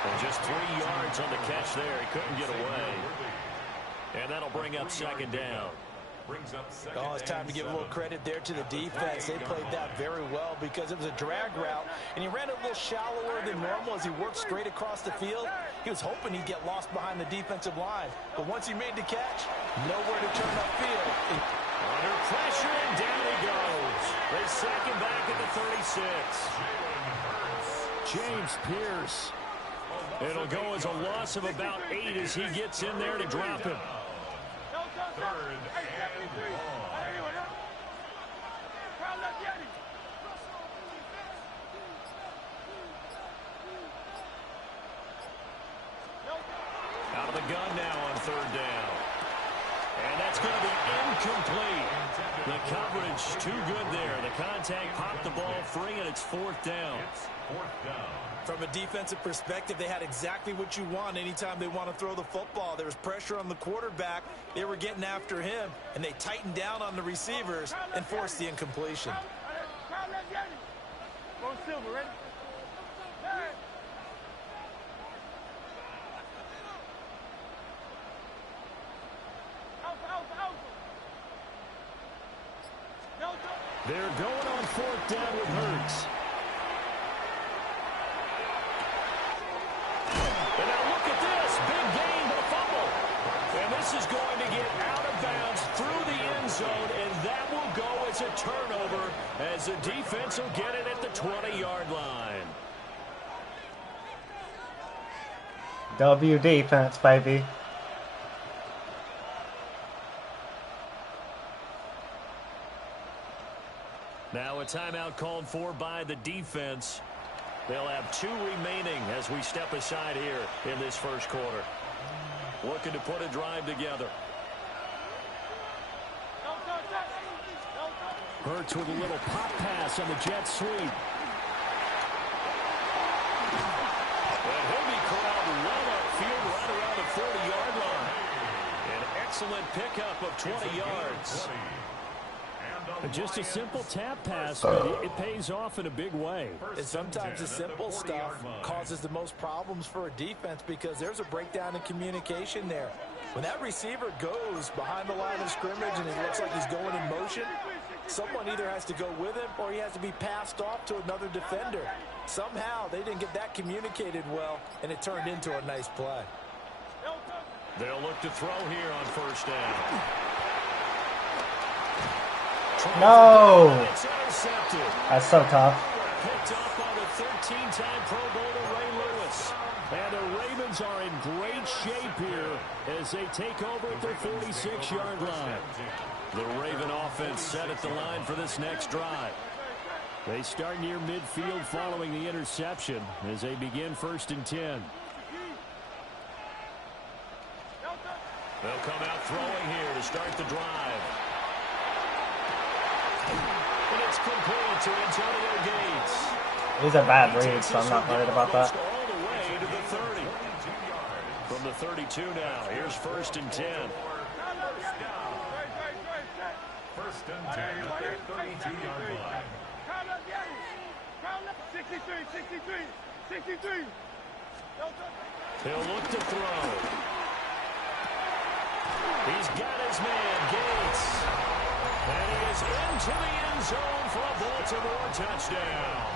And just 3 yards on the catch there. He couldn't get away. And that'll bring up 2nd down. Oh, it's time to give a little credit there to the defense. They played that very well because it was a drag route, and he ran a little shallower than normal as he worked straight across the field. He was hoping he'd get lost behind the defensive line, but once he made the catch, nowhere to turn upfield. Under pressure, and down he goes. They sack him back at the 36. James Pierce. It'll go as a loss of about 8 as he gets in there to drop him. 3rd and long. Out of the gun now on 3rd down. And that's going to be incomplete. The coverage too good there. The contact popped the ball free, and it's 4th down. From a defensive perspective, they had exactly what you want anytime they want to throw the football. There was pressure on the quarterback. They were getting after him, and they tightened down on the receivers and forced the incompletion. They're going on 4th down with Hurts. And now look at this. Big gain, but a fumble. And this is going to get out of bounds through the end zone, and that will go as a turnover as the defense will get it at the 20-yard line. W defense, baby. Now a timeout called for by the defense. They'll have 2 remaining as we step aside here in this first quarter. Looking to put a drive together. Hurts with a little pop pass on the jet sweep. And he'll be corralled well upfield right around the 40-yard line. An excellent pickup of 20 yards. Just a simple tap pass, but it pays off in a big way. And sometimes the simple stuff causes the most problems for a defense because there's a breakdown in communication there. When that receiver goes behind the line of scrimmage and it looks like he's going in motion, someone either has to go with him or he has to be passed off to another defender. Somehow they didn't get that communicated well, and it turned into a nice play. They'll look to throw here on 1st down. No! It's intercepted. That's so tough. Picked up on the 13-time Pro Bowler Ray Lewis. And the Ravens are in great shape here as they take over at their 46-yard line. The Raven offense set at the line for this next drive. They start near midfield following the interception as they begin 1st and 10. They'll come out throwing here to start the drive. And it's complete to Antonio Gates. He's a bad read, so I'm not worried about that. All the way to the 30. From the 32 now, here's 1st and 10. First and 10 at their 32-yard line. 63. He'll look to throw. He's got his man, Gates. And he is into the end zone for a Baltimore touchdown.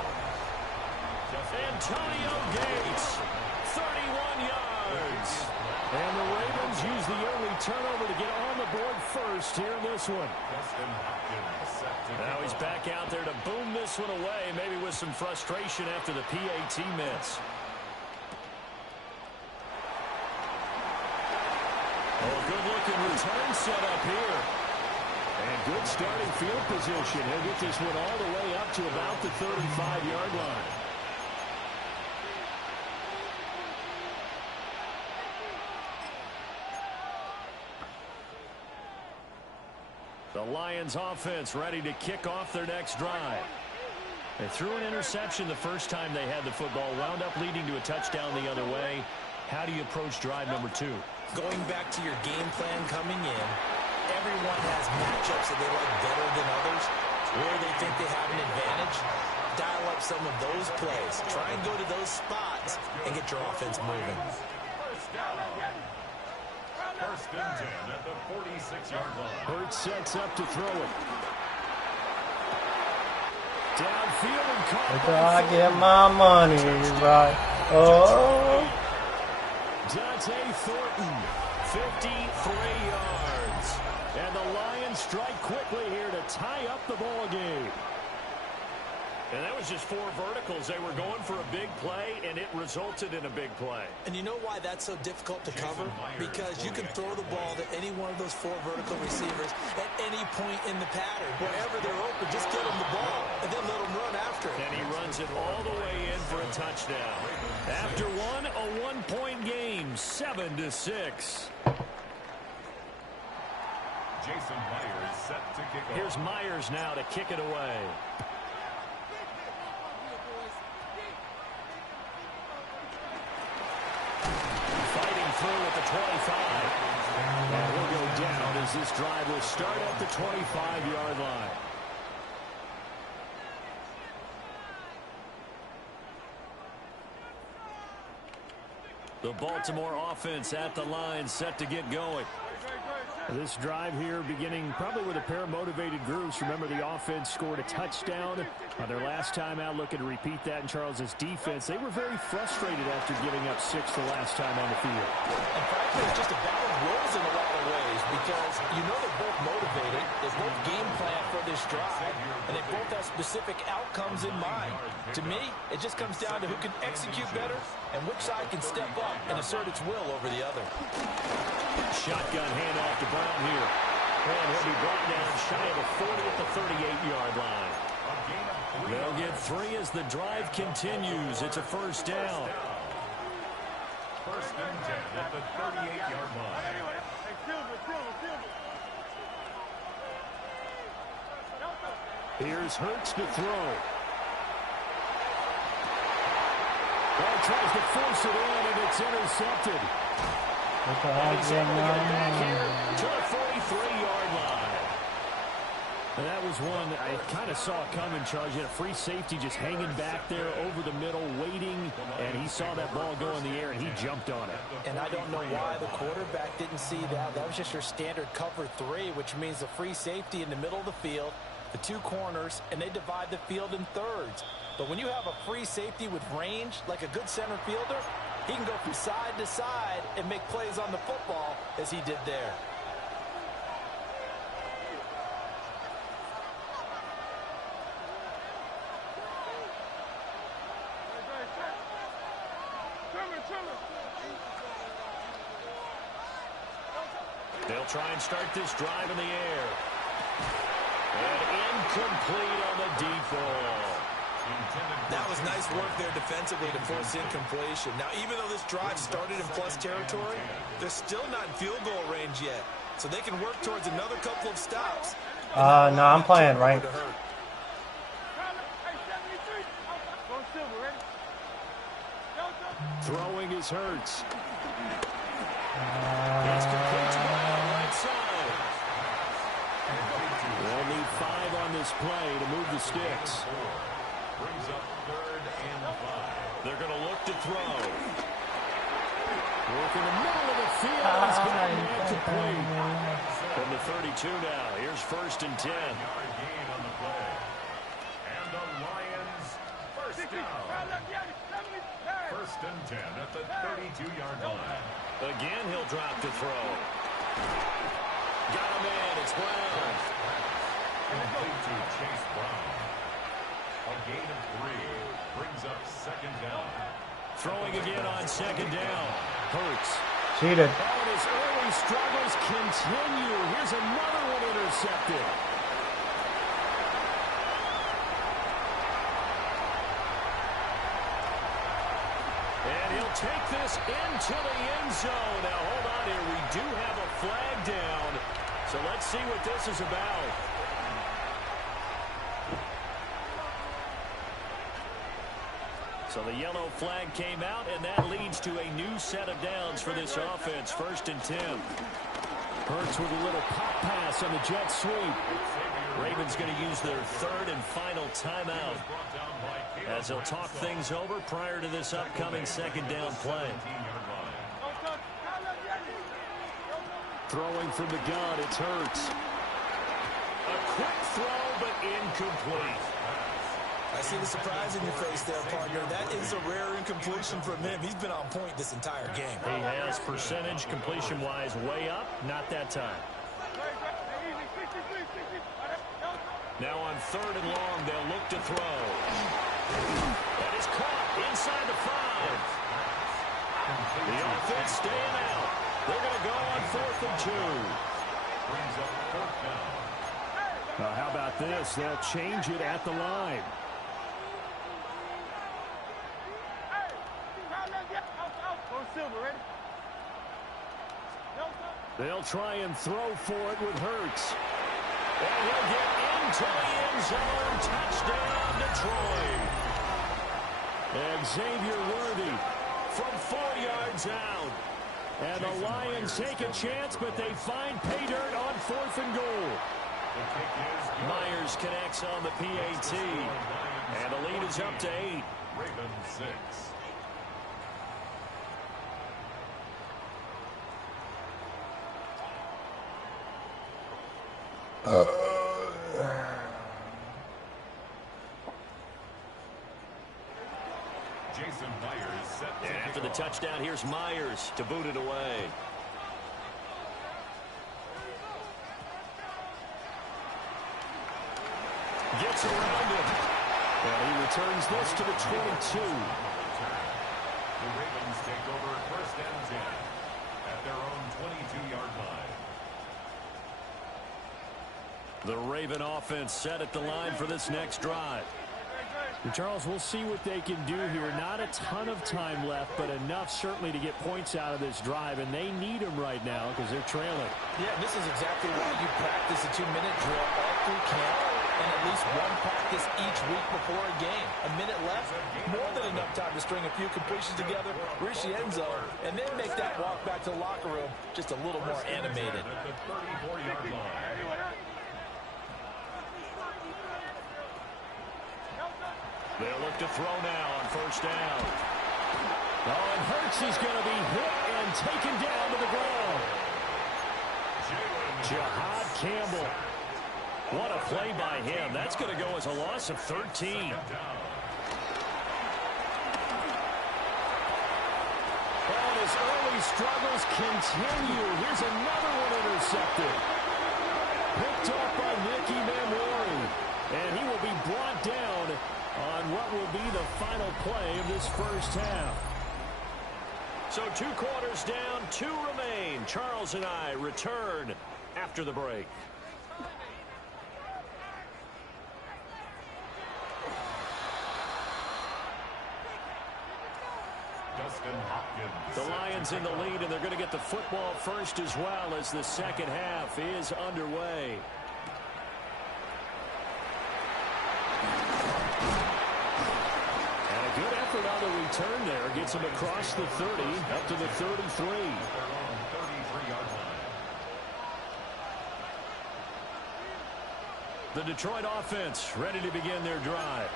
Antonio Gates, 31 yards. And the Ravens use the early turnover to get on the board first here in this one. Now he's back out there to boom this one away, maybe with some frustration after the PAT miss. Oh, good-looking return set up here. And good starting field position. He'll get this one all the way up to about the 35-yard line. The Lions offense ready to kick off their next drive. They threw an interception the first time they had the football, wound up leading to a touchdown the other way. How do you approach drive number 2? Going back to your game plan coming in, everyone has matchups that they like better than others, where they think they have an advantage. Dial up some of those plays. Try and go to those spots and get your offense moving. First and 10 at the 46-yard line. Hurts sets up to throw it. Downfield and caught. I get my money right. Oh. Dante Thornton, 53 yards. And the Lions strike quickly here to tie up the ball game. And that was just 4 verticals. They were going for a big play, and it resulted in a big play. And you know why that's so difficult to cover? Because you can throw the ball to any one of those 4 vertical receivers at any point in the pattern. Wherever they're open, just get them the ball and then let them run after it. And he runs it all the way in for a touchdown. After one, a 1-point game, 7-6. Jason Myers set to kick off. Here's Myers now to kick it away. Through at the 25. And he'll go down as this drive will start at the 25-yard line. The Baltimore offense at the line, set to get going. This drive here beginning probably with a pair of motivated groups. Remember, the offense scored a touchdown on their last time out. Looking to repeat that in Charles's defense. They were very frustrated after giving up 6 the last time on the field. And frankly, it's just a battle of wills in a lot of ways because you know they're both motivated. They both game plan for this drive, and they both have specific outcomes in mind. To me, it just comes down to who can execute better and which side can step up and assert its will over the other. Shotgun handoff to Brown here. And he'll be brought down shy of the 40 at the 38-yard line. They'll get 3 as the drive continues. It's a first down. First and 10 at the 38-yard line. Here's Hurts to throw. Ball tries to force it in, and it's intercepted. And he's able to get it back here to the 43-yard line. And that was one I kind of saw coming, Charles. You had a free safety just hanging back there over the middle, waiting, and he saw that ball go in the air, and he jumped on it. And I don't know why the quarterback didn't see that. That was just your standard cover 3, which means the free safety in the middle of the field, the 2 corners, and they divide the field in thirds. But when you have a free safety with range, like a good center fielder, he can go from side to side and make plays on the football as he did there. They'll try and start this drive in the air. And incomplete on the deep ball. That was nice work there defensively to force incompletion. Now, even though this drive started in plus territory, they're still not in field goal range yet. So they can work towards another couple of stops. No, I'm playing right. Throwing is Hurts. It's complete to Brown, right side. They'll need 5 on this play to move the sticks. Brings up 3rd and 5. They're going to look to throw. Work in the middle of the field. He's got a man complete. From the 32 now. Here's 1st and 10. Yard gain on the play. And the Lions first down. 1st and 10 at the 32-yard line. Again, he'll drop to throw. Got a man. It's Brown. Complete to Chase Brown. A gain of 3 brings up 2nd down. Throwing again on 2nd down. Hurts. Cheated. And his early struggles continue. Here's another one intercepted. And he'll take this into the end zone. Now, hold on here. We do have a flag down. So let's see what this is about. So the yellow flag came out, and that leads to a new set of downs for this offense. 1st and 10. Hurts with a little pop pass on the jet sweep. Ravens going to use their 3rd and final timeout as they'll talk things over prior to this upcoming 2nd down play. Throwing from the gun, it's Hurts. A quick throw, but incomplete. I see the surprise in your face there, partner. That is a rare incompletion from him. He's been on point this entire game. He has percentage completion-wise way up. Not that time. Now on 3rd and long, they'll look to throw. That is caught inside the 5. The offense staying out. They're going to go on 4th and 2. Brings up 4th down. How about this? They'll change it at the line. They'll try and throw for it with Hurts. And he'll get into the end zone. Touchdown, Detroit. Xavier Worthy from 4 yards out. And the Lions take a chance, but they find pay dirt on 4th and goal. Myers connects on the PAT. And the lead is up to 8. Ravens 6. Jason Myers set to And after the touchdown, here's Myers to boot it away. Gets around him. And he returns this to the 22. The Ravens take over 1st and 10 at their own 22-yard line. The Raven offense set at the line for this next drive. And Charles, we'll see what they can do here. Not a ton of time left, but enough certainly to get points out of this drive, and they need them right now because they're trailing. Yeah, this is exactly why you practice a 2-minute drill all through camp and at least one practice each week before a game. A minute left, more than enough time to string a few completions together, reach the end zone, and then make that walk back to the locker room just a little more animated. At the 34-yard line. They'll look to throw now on 1st down. Oh, and Hurts is going to be hit and taken down to the ground. Jihad Campbell. What a play by him. That's going to go as a loss of 13. And his early struggles continue. Here's another one intercepted. Picked off by Nicky Mamori. And he will be brought down on what will be the final play of this first half. So 2 quarters down, 2 remain. Charles and I return after the break. The Lions in the lead, and they're going to get the football first as well as the second half is underway. And a good effort on the return there. Gets him across the 30, up to the 33. The Detroit offense ready to begin their drive.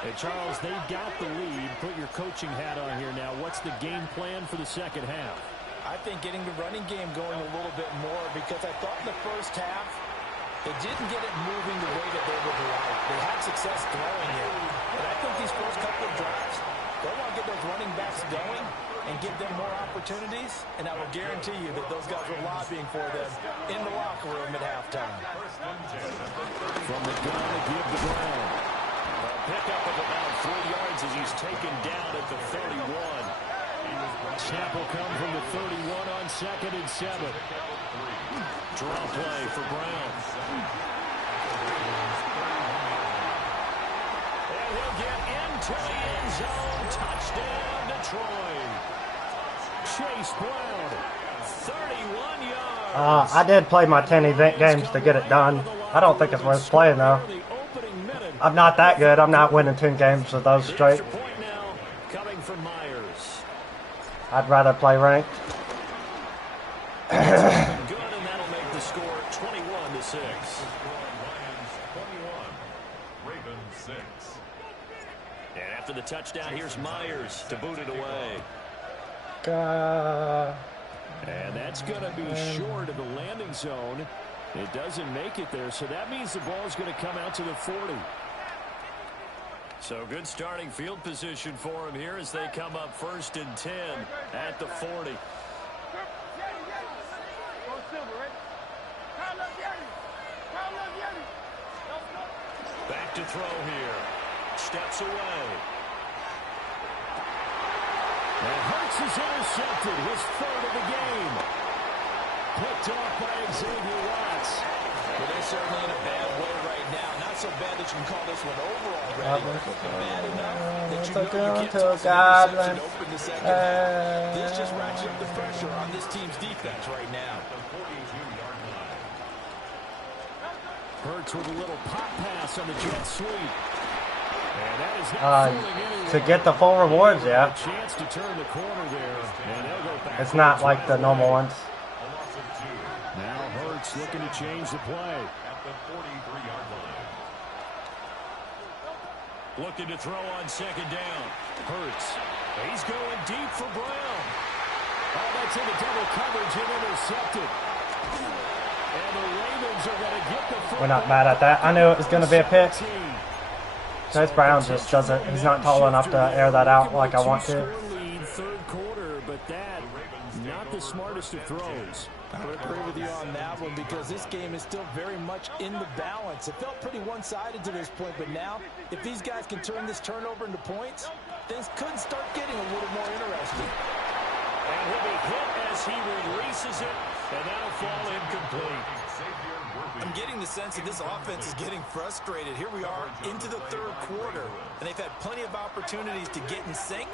Hey, Charles, they've got the lead. Put your coaching hat on here now. What's the game plan for the second half? I think getting the running game going a little bit more, because I thought in the first half they didn't get it moving the way that they would like. They had success throwing it. But I think these first couple of drives, they want to get those running backs going and give them more opportunities, and I will guarantee you that those guys were lobbying for them in the locker room at halftime. From the gun to give to Brown. Pickup of about 3 yards as he's taken down at the 31. Snap will come from the 31 on 2nd and 7. Draw play for Brown. And he'll get into the end zone. Touchdown, Detroit. Chase Brown, 31 yards. I did play my 10 event games to get it done. I don't think it's worth playing, though. I'm not that good. I'm not winning 10 games with those straight. I'd rather play ranked. Good, and that'll make the score 21-6. And after the touchdown, here's Myers to boot it away. And that's going to be short of the landing zone. It doesn't make it there, so that means the ball is going to come out to the 40. So good starting field position for him here as they come up 1st and 10 at the 40. Back to throw here. Steps away. And Hurts is intercepted, his 3rd of the game. Picked off by Xavier Watts. Well, they're certainly in a bad way right now. Not so bad that you can call this one overall ready. Bad enough that you know you can't toss an interception open the second half. This just ratchets up the pressure on this team's defense right now. Hurts with a little pop pass on the jet sweep. And that is not to get the full rewards, yeah. Chance to turn the corner there, and they'll go back. It's not like the normal ones. Now Hurts looking to change the play. At the 43-yard line. Looking to throw on 2nd down. Hurts. He's going deep for Brown. Oh, that's in the double coverage and intercepted. And the Ravens are going to get the football. We're not mad at that. I knew it was going to be a pick. Chase Brown just doesn't. He's not tall enough to air that out like I want to. 3rd quarter, but that not the smartest of throws. I would agree with you on that one, because this game is still very much in the balance. It felt pretty one-sided to this point, but now if these guys can turn this turnover into points, things could start getting a little more interesting. And he'll be hit as he releases it, and that'll fall incomplete. I'm getting the sense that this offense is getting frustrated. Here we are into the 3rd quarter, and they've had plenty of opportunities to get in sync.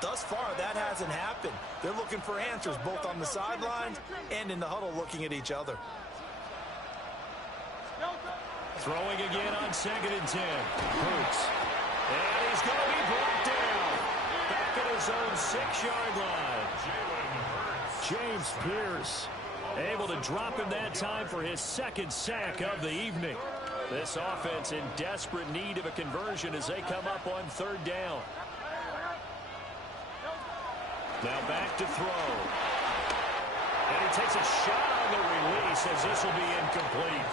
Thus far, that hasn't happened. They're looking for answers both on the sidelines and in the huddle looking at each other. Throwing again on 2nd and 10. Hurts. And he's going to be brought down. Back at his own 6-yard line. James Pierce able to drop him that time for his 2nd sack of the evening. This offense in desperate need of a conversion as they come up on 3rd down. Now back to throw. And he takes a shot on the release as this will be incomplete.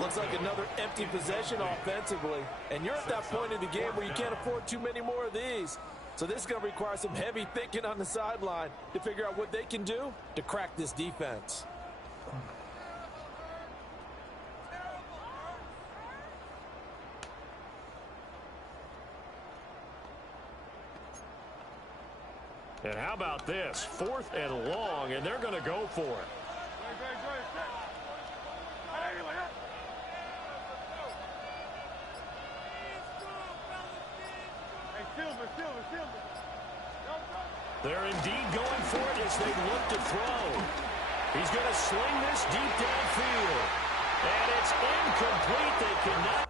Looks like another empty possession offensively. And you're at that point in the game where you can't afford too many more of these. So this is going to require some heavy thinking on the sideline to figure out what they can do to crack this defense. And how about this? 4th and long, and they're going to go for it. They're indeed going for it as they look to throw. He's going to sling this deep downfield. And it's incomplete. They cannot.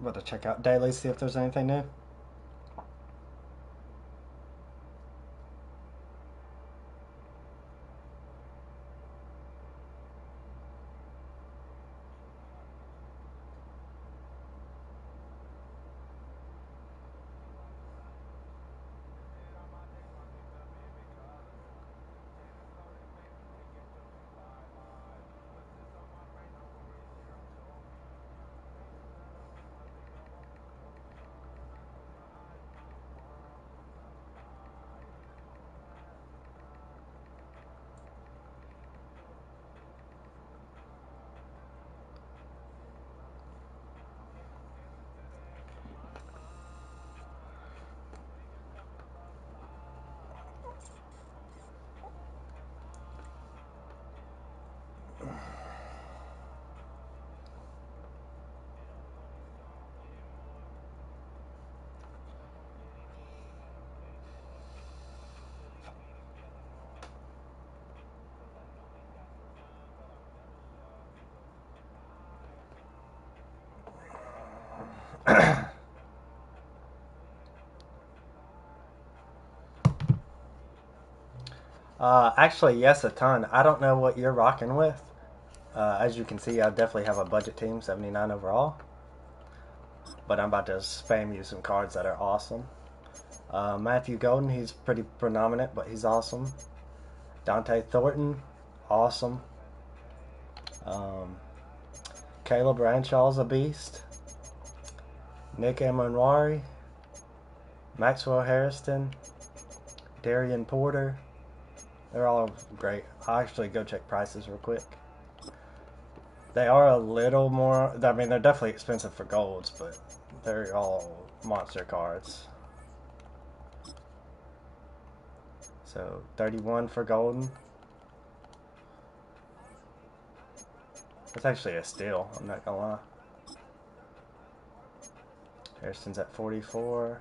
About to check out daily, see if there's anything new. Actually, yes, a ton. I don't know what you're rocking with. As you can see, I definitely have a budget team, 79 overall. But I'm about to spam you some cards that are awesome. Matthew Golden, he's pretty predominant, but he's awesome. Dante Thornton, awesome. Caleb Ranshaw's a beast. Nick Emanwari, Maxwell Harrison, Darian Porter. They're all great. I'll actually go check prices real quick. They are a little more, I mean, they're definitely expensive for golds, but they're all monster cards. So 31 for golden. That's actually a steal, I'm not gonna lie. Harrison's at 44.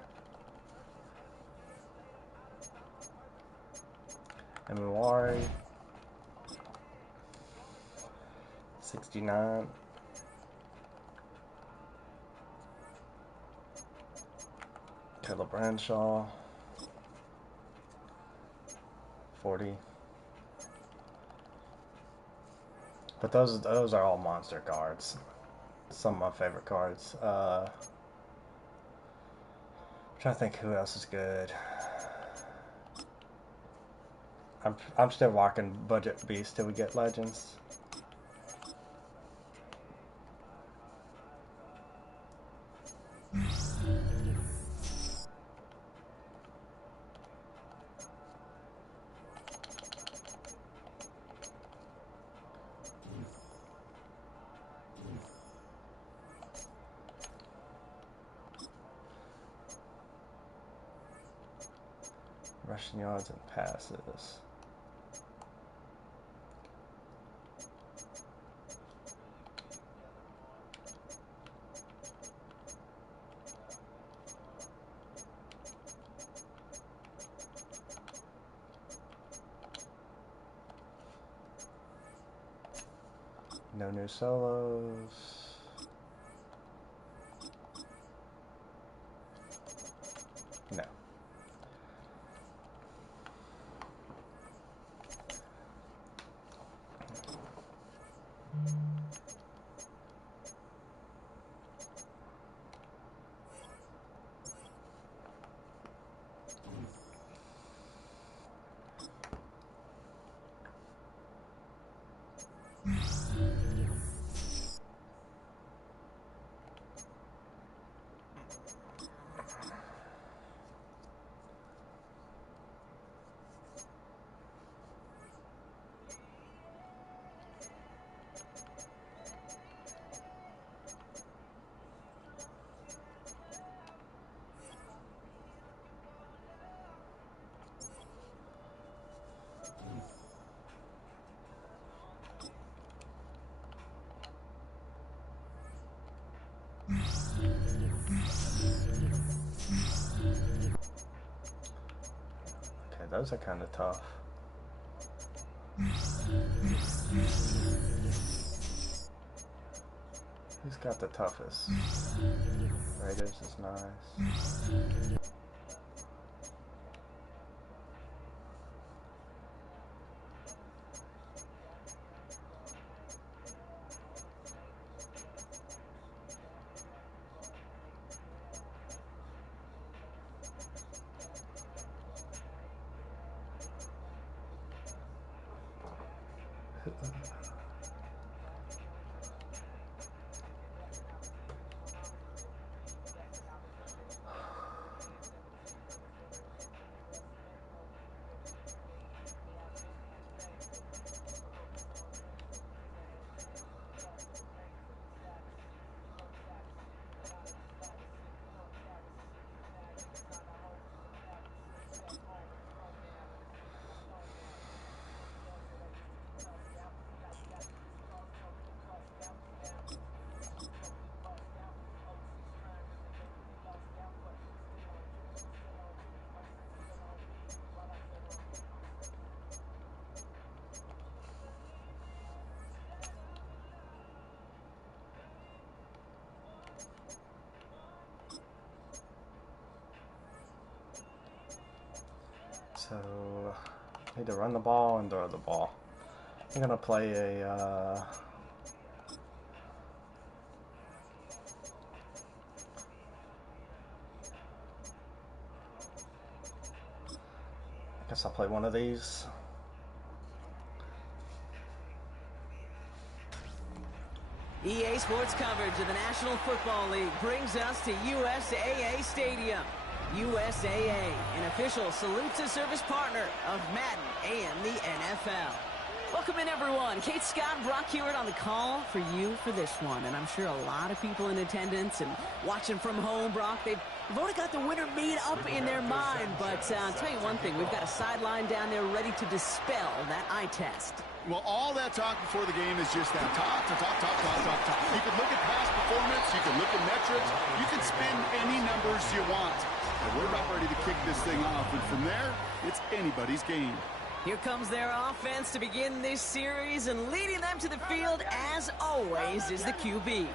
Emanwari, 69. Caleb Branshaw, 40. But those are all monster cards. Some of my favorite cards. I'm trying to think who else is good. I'm still walking budget beast till we get legends. Rushing yards and passes. No new solos. No. Okay, those are kind of tough. Who's got the toughest? Raiders is nice. So, need to run the ball and throw the ball. I'm gonna play a I guess I'll play one of these. EA Sports coverage of the National Football League brings us to USAA Stadium. USAA, an official salute-to-service partner of Madden and the NFL. Welcome in, everyone. Kate Scott, Brock Hewitt on the call for you for this one. And I'm sure a lot of people in attendance and watching from home, Brock, they've already got the winner made up in their mind. But I'll tell you one thing, we've got a sideline down there ready to dispel that eye test. Well, all that talk before the game is just that. Talk. You can look at past performance. You can look at metrics. You can spin any numbers you want. And we're about ready to kick this thing off. And from there, it's anybody's game. Here comes their offense to begin this series, and leading them to the field, as always, is the QB.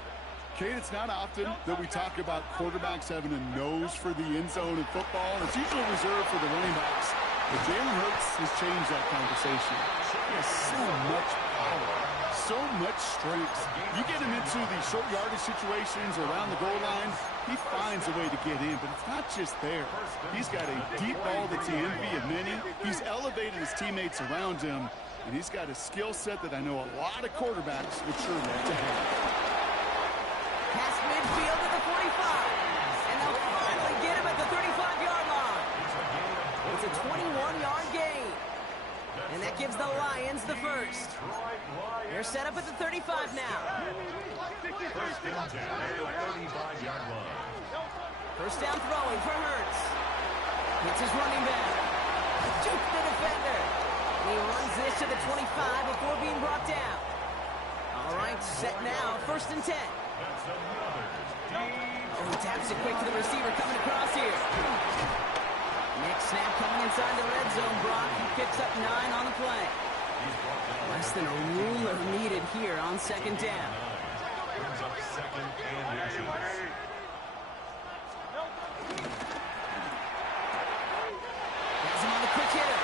Kate, it's not often that we talk about quarterbacks having a nose for the end zone in football, and it's usually reserved for the running backs. But Jalen Hurts has changed that conversation. He has so much power, so much strength. You get him into these short yardage situations around the goal line, he finds a way to get in, but it's not just there. He's got a deep ball that's the envy of many. He's elevated his teammates around him, and he's got a skill set that I know a lot of quarterbacks would sure love to have. Past midfield at the 45, and they'll finally get him at the 35-yard line. It's a 21-yard gain, and that gives the Lions the first. They're set up at the 35 now. First and 10 at the 35-yard line. First down throwing for Hurts. Hits his running back. Juke the defender. He runs this to the 25 before being brought down. All right, set now. First and 10. That's another deep. Oh, he taps it quick to the receiver coming across here. Next snap coming inside the red zone, Brock. He picks up 9 on the play. Less than a ruler needed it here on second down. Brings up second and inches. Has him on the quick hitter.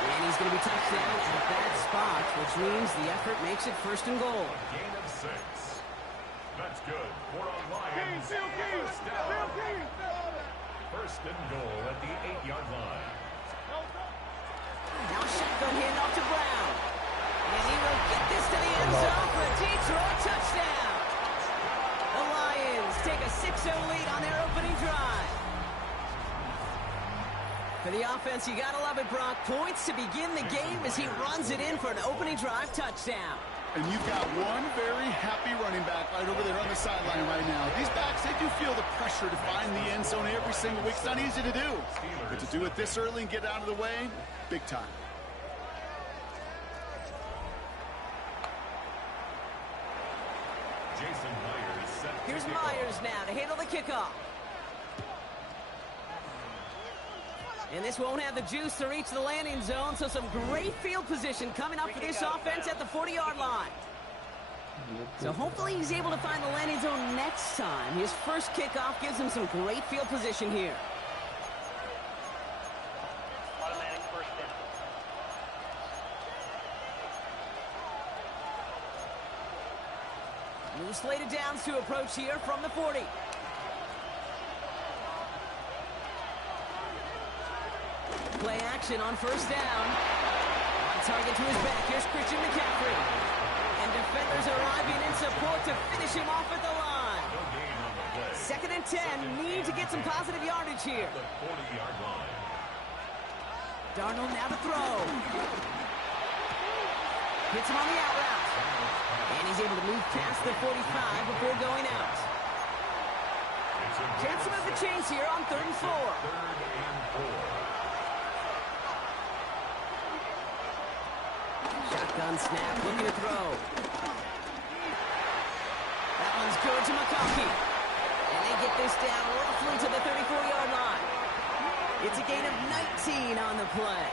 And he's going to be touched down at that spot, which means the effort makes it first and goal. Gain of 6. That's good. For a Lions. First down. First and goal at the 8-yard line. Now shotgun handoff to Brown. And he will get this to the end zone for a Detroit touchdown. The Lions take a 6-0 lead on their opening drive. For the offense, you gotta love it, Brock. Points to begin the game as he runs it in for an opening drive touchdown. And you've got one very happy running back right over there on the sideline right now. These backs, they do feel the pressure to find the end zone every single week. It's not easy to do. But to do it this early and get out of the way, big time. Jason Myers set to Here's kick off. Myers now to handle the kickoff. And this won't have the juice to reach the landing zone, so some great field position coming up for this offense at the 40-yard line. So hopefully he's able to find the landing zone next time. His first kickoff gives him some great field position here. Automatic first down. New slated downs to approach here from the 40. Play action on first down. On target to his back. Here's Christian McCaffrey. And defenders arriving in support to finish him off at the line. No gain on the play. Second and 10. Need to get some positive yardage here. The 40-yard line. Darnold now to throw. Hits him on the out route. And he's able to move past the 45 before going out. Chance to move the chains here on 3rd and 4. 3rd and 4. Shotgun snap, looking to throw. That one's good to McConkey. And they get this down roughly to the 34-yard line. It's a gain of 19 on the play.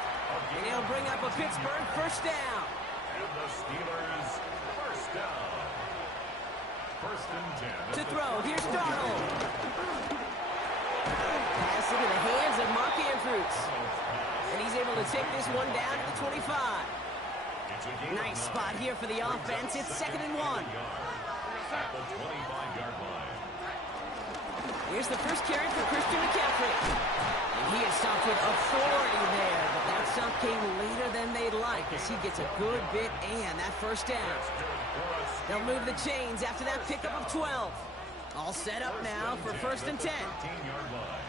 And he'll bring up a Pittsburgh first down. And the Steelers first down. First and 10. To throw, here's Darnold. Pass into the hands of Mark Andrews. And he's able to take this one down to the 25. Nice spot here for the offense. It's 2nd and 1. At the 25-yard line. Here's the first carry for Christian McCaffrey. And he is stopped with authority there, but that stop came later than they'd like as he gets a good bit and that first down. They'll move the chains after that pickup of 12. All set up now for 1st and 10. 15-yard line.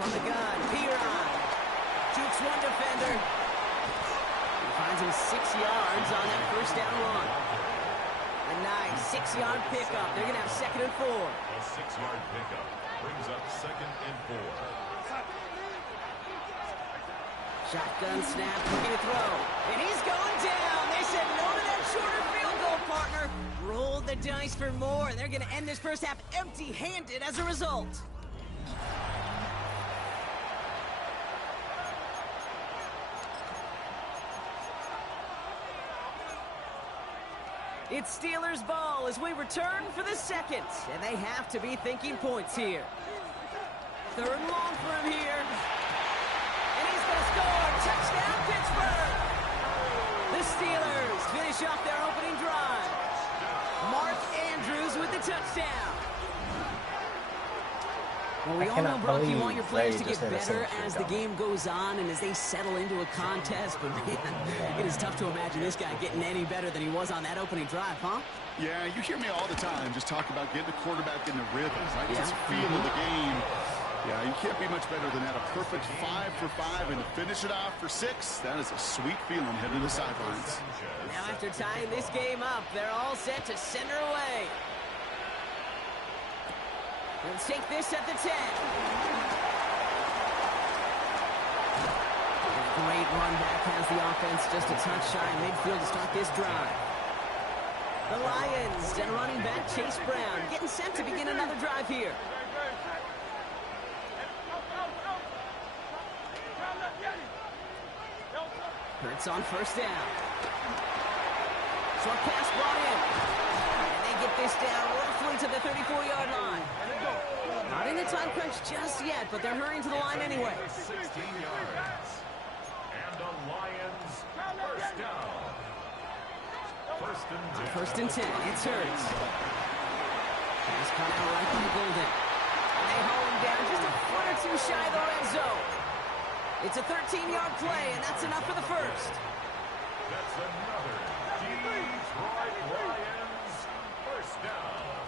From the gun, Piron. Jukes one defender. He finds him 6 yards on that first down run. A nice 6-yard pickup. They're going to have 2nd and 4. A 6-yard pickup brings up 2nd and 4. Shotgun snap, looking to throw. And he's going down. They said no to that shorter field goal, partner. Roll the dice for more. They're going to end this first half empty-handed as a result. It's Steelers ball as we return for the second. And they have to be thinking points here. 3rd and long for him here. And he's going to score. Touchdown, Pittsburgh. The Steelers finish off their opening drive. Mark Andrews with the touchdown. Well, we all know, Brock, you want your players to get better as the game goes on and as they settle into a contest. But, man, it is tough to imagine this guy getting any better than he was on that opening drive, huh? Yeah, you hear me all the time just talk about getting a quarterback in the rhythm, right? Just feel of the game. Yeah, you can't be much better than that. A perfect 5 for 5 and to finish it off for 6. That is a sweet feeling heading to the sidelines. Now after tying this game up, they're all set to send her away. Let's take this at the 10. Great run back has the offense just a touch shy midfield to start this drive. The Lions and running back Chase Brown getting set to begin another drive here. Hurts on first down. Short pass brought in. And they get this down roughly to the 34-yard line. Not in the time crunch just yet, but they're hurrying to the line anyway. 16 yards. And the Lions first down. First and 10. It's Hurts. Pass caught out right by Golden. They haul him down just a foot or two shy of the red zone. It's a 13-yard play, and that's enough for the first. That's another Detroit Lions first down.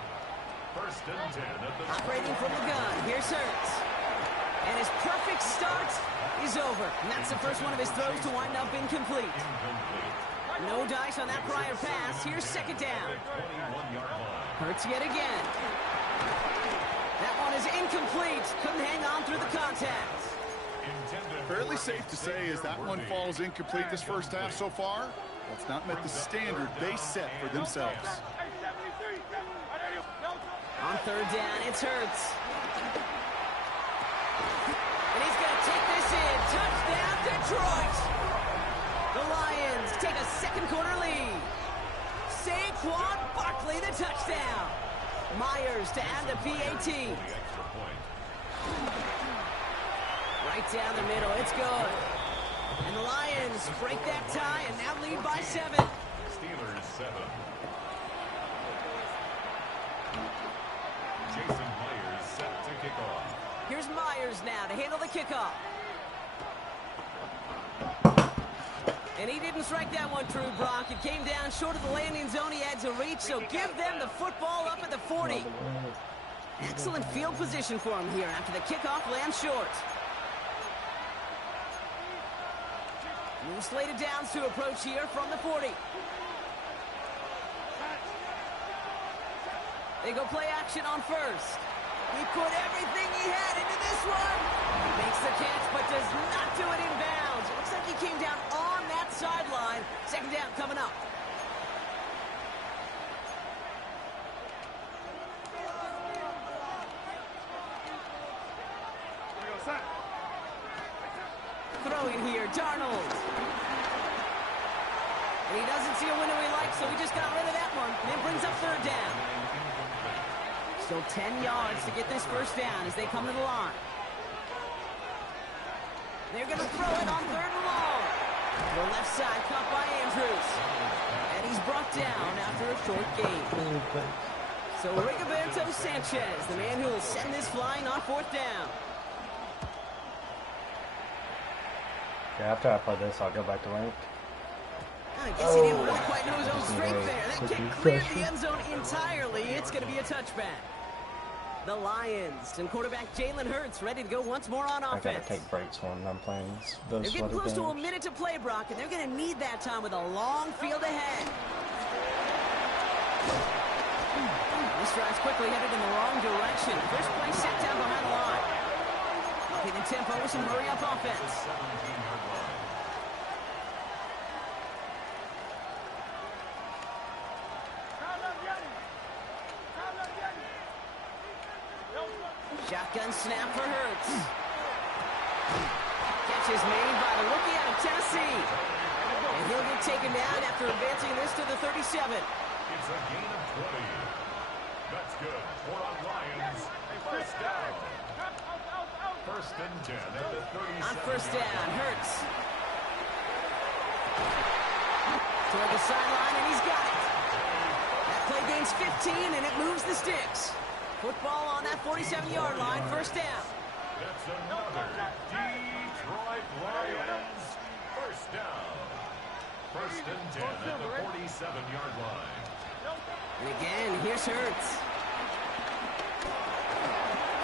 First and 10 at the operating from the gun. Here's Hurts. And his perfect start is over. And that's the first one of his throws to wind up incomplete. No dice on that prior pass. Here's second down. Hurts yet again. That one is incomplete. Couldn't hang on through the contact. Fairly safe to say as that one falls incomplete this first half so far. That's not met the standard they set for themselves. On third down, it's Hurts. And he's going to take this in. Touchdown, Detroit. The Lions take a second quarter lead. Saquon Barkley, the touchdown. Myers to add the PAT. Right down the middle, it's good. And the Lions break that tie and now lead by 7. Steelers 7. Jason Myers set to kick off. Here's Myers now to handle the kickoff. And he didn't strike that one true, Brock. It came down short of the landing zone he had to reach, so give them the football up at the 40. Excellent field position for him here after the kickoff lands short. New slated downs to approach here from the 40. They go play action on first. He put everything he had into this one. Makes the catch, but does not do it in bounds. It looks like he came down on that sideline. Second down coming up. Throwing here, Darnold. And he doesn't see a window he likes, so he just got rid of that one. And it brings up third down. Still 10 yards to get this first down as they come to the line. They're going to throw it on third and long. The left side caught by Andrews. And he's brought down after a short gain. So Rigoberto Sanchez, the man who will send this flying on fourth down. Yeah, after I play this, I'll go back to rank. I guess he didn't really quite know his own strength there. That kick cleared the end zone entirely. It's going to be a touchback. The Lions and quarterback Jalen Hurts ready to go once more on offense. I gotta take breaks when I'm playing those. They're getting close to a minute to play, Brock, and they're going to need that time with a long field ahead. This drive's quickly headed in the wrong direction. First play set down behind the line. Upping the tempo with some hurry-up offense. Shotgun snap for Hurts. Catch is made by the rookie out of Tennessee. And he'll get taken down after advancing this to the 37. It's a gain of 20. That's good for the Lions. First down. First and 10 at the 37. On first down, Hurts. Toward the sideline, and he's got it. That play gains 15, and it moves the sticks. Football on that 47-yard line, first down. That's another Detroit Lions first down. First and 10 at the 47-yard line. And again, here's Hurts.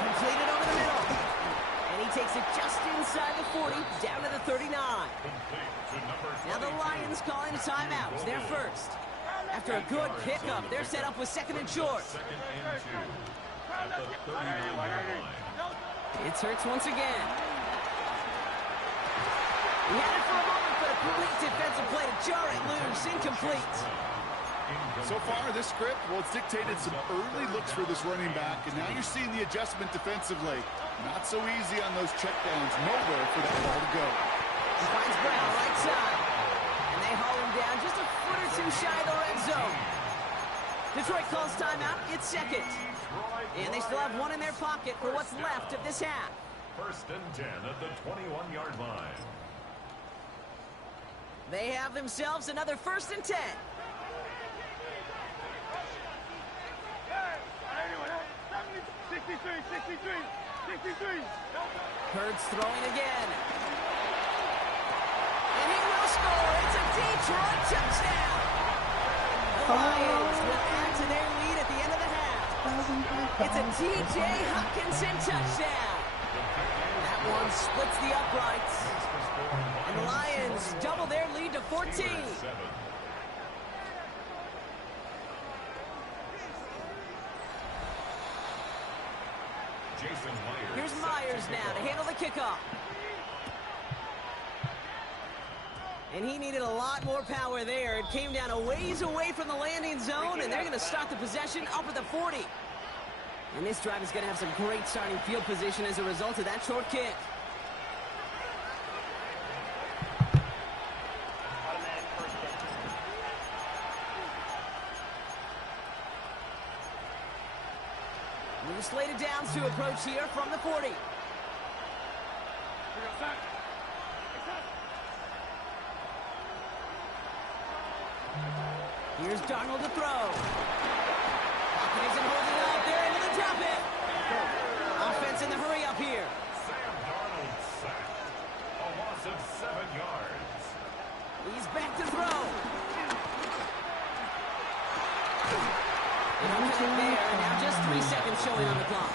Completed over the middle. And he takes it just inside the 40, down to the 39. Now the Lions calling a timeout. It's their first. After a good pickup, they're set up with second and short. Second and 2 at the 39-yard line. It's Hurts once again. He had it for a moment, but a complete defensive play to jar it loose, incomplete. So far, this script, well, it's dictated some early looks for this running back, and now you're seeing the adjustment defensively. Not so easy on those checkdowns. Nowhere for that ball to go. He finds Brown right side. Detroit calls timeout. It's second. And they still have one in their pocket for what's left of this half. 1st and 10 at the 21-yard line. They have themselves another 1st and 10. Hurts throwing again. And he will score. It's a Detroit touchdown. The Lions will add to their lead at the end of the half. It's a T.J. Hockenson touchdown. That one splits the uprights. And the Lions double their lead to 14. Here's Myers now to handle the kickoff. And he needed a lot more power there. It came down a ways away from the landing zone, and they're going to start the possession up at the 40. And this drive is going to have some great starting field position as a result of that short kick. Automatic first down. New slated downs to approach here from the 40. Here's Darnold to throw. Pocket isn't holding up. They're able to drop it. Offense in the hurry up here. Sam Darnold sacked. A loss of 7 yards. He's back to throw. There. Now just 3 seconds showing on the clock.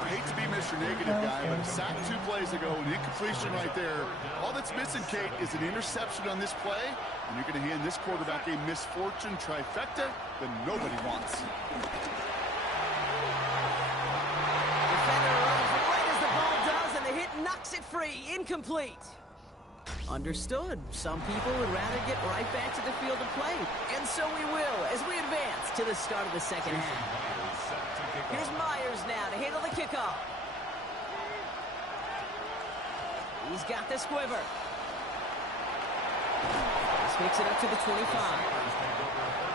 I hate to be Mr. Negative guy, but a sack 2 plays ago, an incompletion right there. All that's missing, Kate, is an interception on this play, and you're going to hand this quarterback a misfortune trifecta that nobody wants. Defender runs right as the ball does, and the hit knocks it free. Incomplete. Understood. Some people would rather get right back to the field of play. And so we will as we advance to the start of the second half. Here's Myers now to handle the kickoff. He's got the squiver. This makes it up to the 25.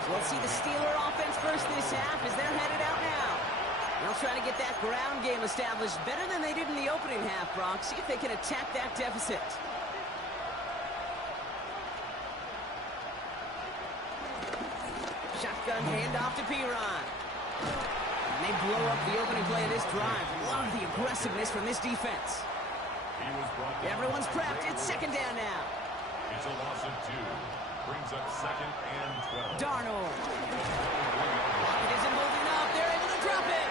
We'll see the Steeler offense first this half as they're headed out now. They'll try to get that ground game established better than they did in the opening half, Brock. See if they can attack that deficit. Shotgun handoff to Piron. And they blow up the opening play of this drive. Love the aggressiveness from this defense. Everyone's prepped. It's second down now. It's a loss of 2. Brings up 2nd and 12. Darnold. Pocket isn't holding up. They're able to drop it.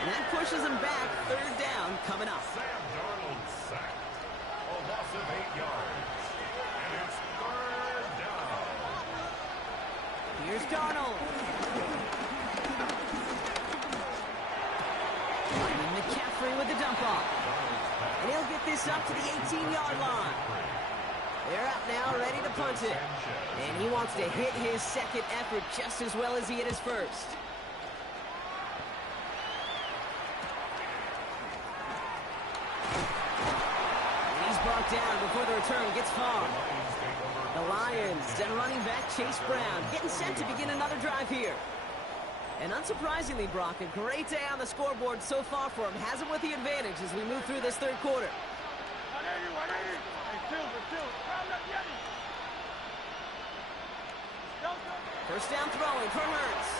And that pushes them back. Third down coming up. Sam Darnold sacked. A loss of 8 yards. And it's 3rd down. Here's Darnold. And McCaffrey with the dump off. And he'll get this up to the 18-yard line. They're up now, ready to punt it. And he wants to hit his second effort just as well as he hit his first. And he's brought down before the return gets far. The Lions and running back Chase Brown getting set to begin another drive here. And unsurprisingly, Brock, a great day on the scoreboard so far for him. Has him with the advantage as we move through this third quarter. First down throwing for Hurts.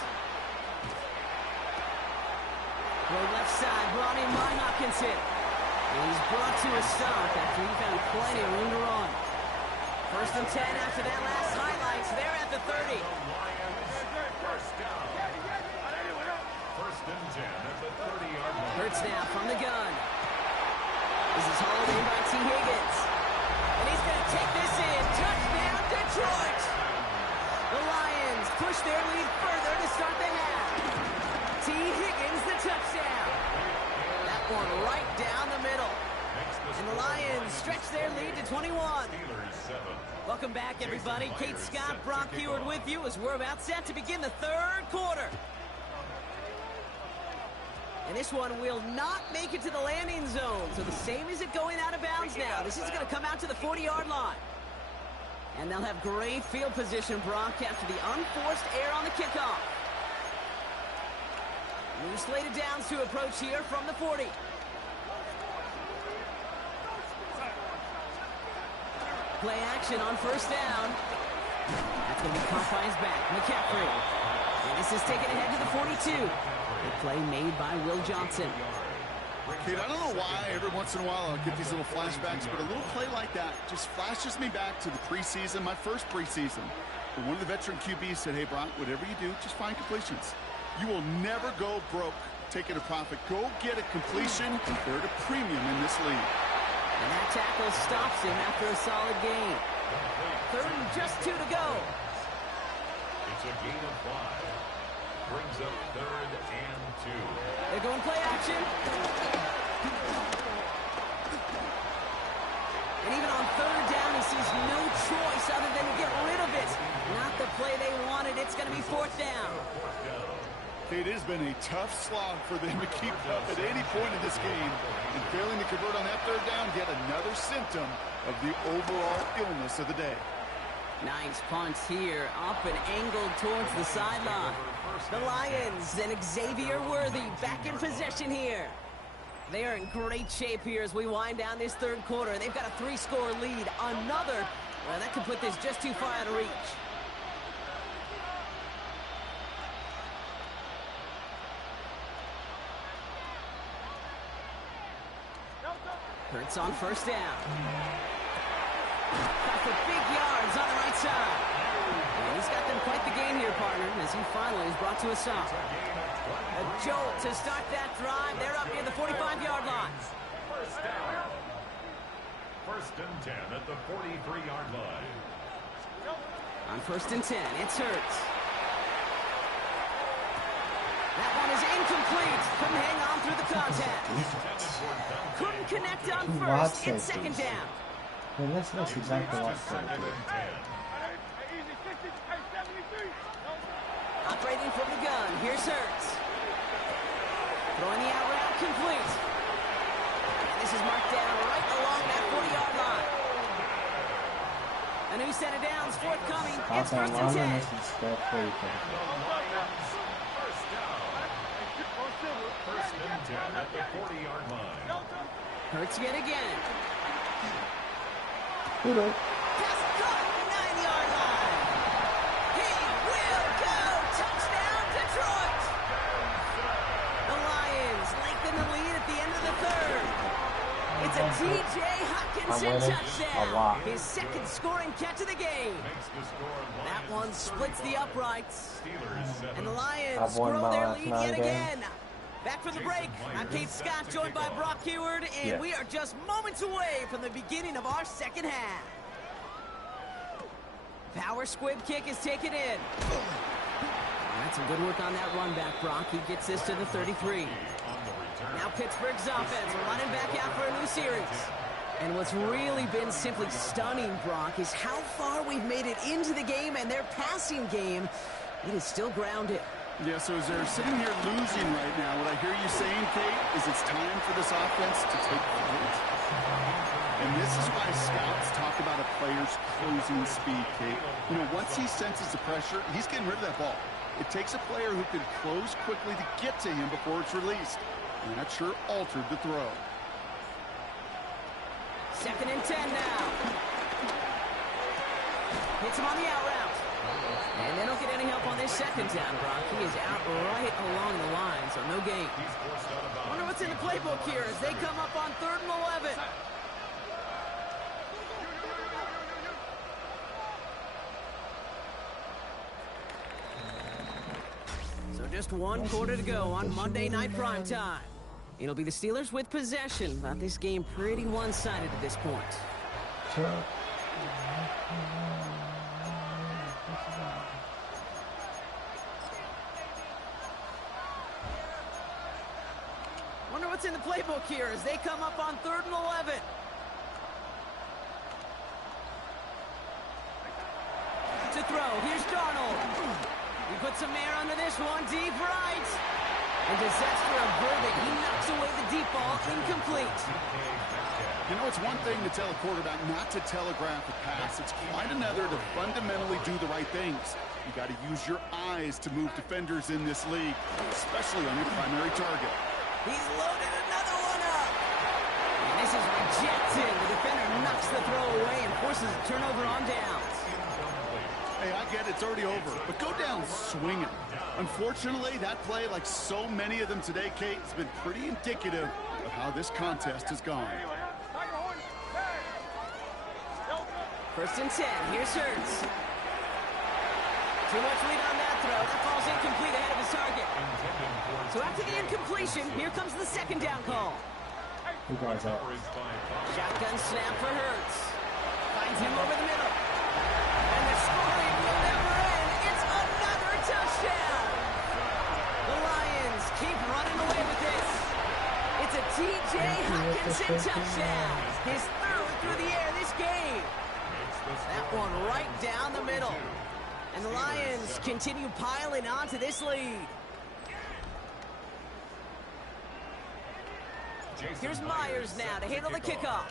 Throw left side, brought in by Hockenson. And he's brought to a stop after he found plenty of room to run. 1st and 10 after that last highlights. They're at the 30. First down. 1st and 10 at the 30-yard line. Hurts now from the gun. This is hauled in by T. Higgins. And he's going to take this in. Touchdown, Detroit! The Lions push their lead further to start the half. T. Higgins, the touchdown. That one right down the middle. And the Lions stretch their lead to 21. Welcome back, everybody. Kate Scott, Brock Heward with you as we're about set to begin the third quarter. And this one will not make it to the landing zone. So the same as it going out of bounds now. This is going to come out to the 40-yard line. And they'll have great field position, Brock, after the unforced error on the kickoff. New slated downs to approach here from the 40. Play action on first down. That's going to be caught by his back, McCaffrey. And this is taken ahead to the 42. A play made by Will Johnson. Kate, I don't know why every once in a while I'll get these little flashbacks, but a little play like that just flashes me back to the preseason, my first preseason. But one of the veteran QBs said, hey, Brock, whatever you do, just find completions. You will never go broke taking a profit. Go get a completion. They're at a premium in this league. And that tackle stops him after a solid gain. Third and just 2 to go. It's a gain of 5. Brings up 3rd and 2. They're going play action. And even on 3rd down, he sees no choice other than to get rid of it. Not the play they wanted. It's going to be 4th down. It has been a tough slog for them to keep up at any point in this game. And failing to convert on that 3rd down, yet another symptom of the overall illness of the day. Nice punts here, up and angled towards the sideline. The Lions and Xavier Worthy back in possession here. They are in great shape here as we wind down this 3rd quarter. They've got a 3-score lead. Another, well, that could put this just too far out of reach. Hurts on first down. Got the big yards on the right side. And he's got them quite the gain here, partner, as he finally is brought to a stop. A jolt to start that drive. They're up near the 45-yard line. First down. 1st and 10 at the 43-yard line. On 1st and 10, it's Hurts. That one is incomplete. Couldn't hang on through the contact. Couldn't connect on 1st and 2nd down. Yeah, that's exactly what I'm doing. Operating from the gun, here's Hurts. Throwing the out route complete. And this is marked down right along that 40-yard line. A new set of downs forthcoming. It's 1st and 10. First and 10 at the 40-yard line. Hurts yet again. Hold on. Pass caught, 9-yard line. He will go. Touchdown, Detroit. The Lions lengthen the lead at the end of the 3rd. It's a T.J. Hockenson touchdown. His 2nd scoring catch of the game. That one splits the uprights. And the Lions grow their lead yet again. Back from the break, I'm Kate Scott, joined by Brock Heward, and we are just moments away from the beginning of our 2nd half. Power squib kick is taken in. That's some good work on that run back, Brock. He gets this to the 33. Now Pittsburgh's offense running back out for a new series. And what's really been simply stunning, Brock, is how far we've made it into the game, and their passing game, it is still grounded. Yeah, so as they're sitting here losing right now, what I hear you saying, Kate, is it's time for this offense to take flight. And this is why scouts talk about a player's closing speed, Kate. You know, once he senses the pressure, he's getting rid of that ball. It takes a player who can close quickly to get to him before it's released. And that sure altered the throw. 2nd and 10 now. Hits him on the out route. And they don't get any help on this 2nd down, Brock. He is out right along the line, so no gain. Wonder what's in the playbook here as they come up on 3rd and 11. So just 1 quarter to go on Monday Night Primetime. It'll be the Steelers with possession, but this game pretty one-sided at this point. Sure. Wonder what's in the playbook here as they come up on 3rd and 11. To throw, here's Darnold. He puts some air under this one, deep right. And disaster averted. He knocks away the deep ball, incomplete. You know, it's one thing to tell a quarterback not to telegraph a pass. It's quite another to fundamentally do the right things. You got to use your eyes to move defenders in this league, especially on your primary target. He's loaded another one up. And this is rejected. The defender knocks the throw away and forces a turnover on downs. Hey, I get it's already over, but go down swinging. Unfortunately, that play, like so many of them today, Kate, has been pretty indicative of how this contest has gone. 1st and 10. Here's Hurts. Too much lead on that throw. That falls incomplete ahead of his target. So after the incompletion, here comes the 2nd down call. Who guys up? Shotgun snap for Hurts. Finds him over the middle. And the scoring will never end. It's another touchdown. The Lions keep running away with this. It's a T.J. Hockenson touchdown. His 3rd through the air this game. That one right down the middle. And the Lions continue piling on to this lead. Here's Myers now to handle the kickoff.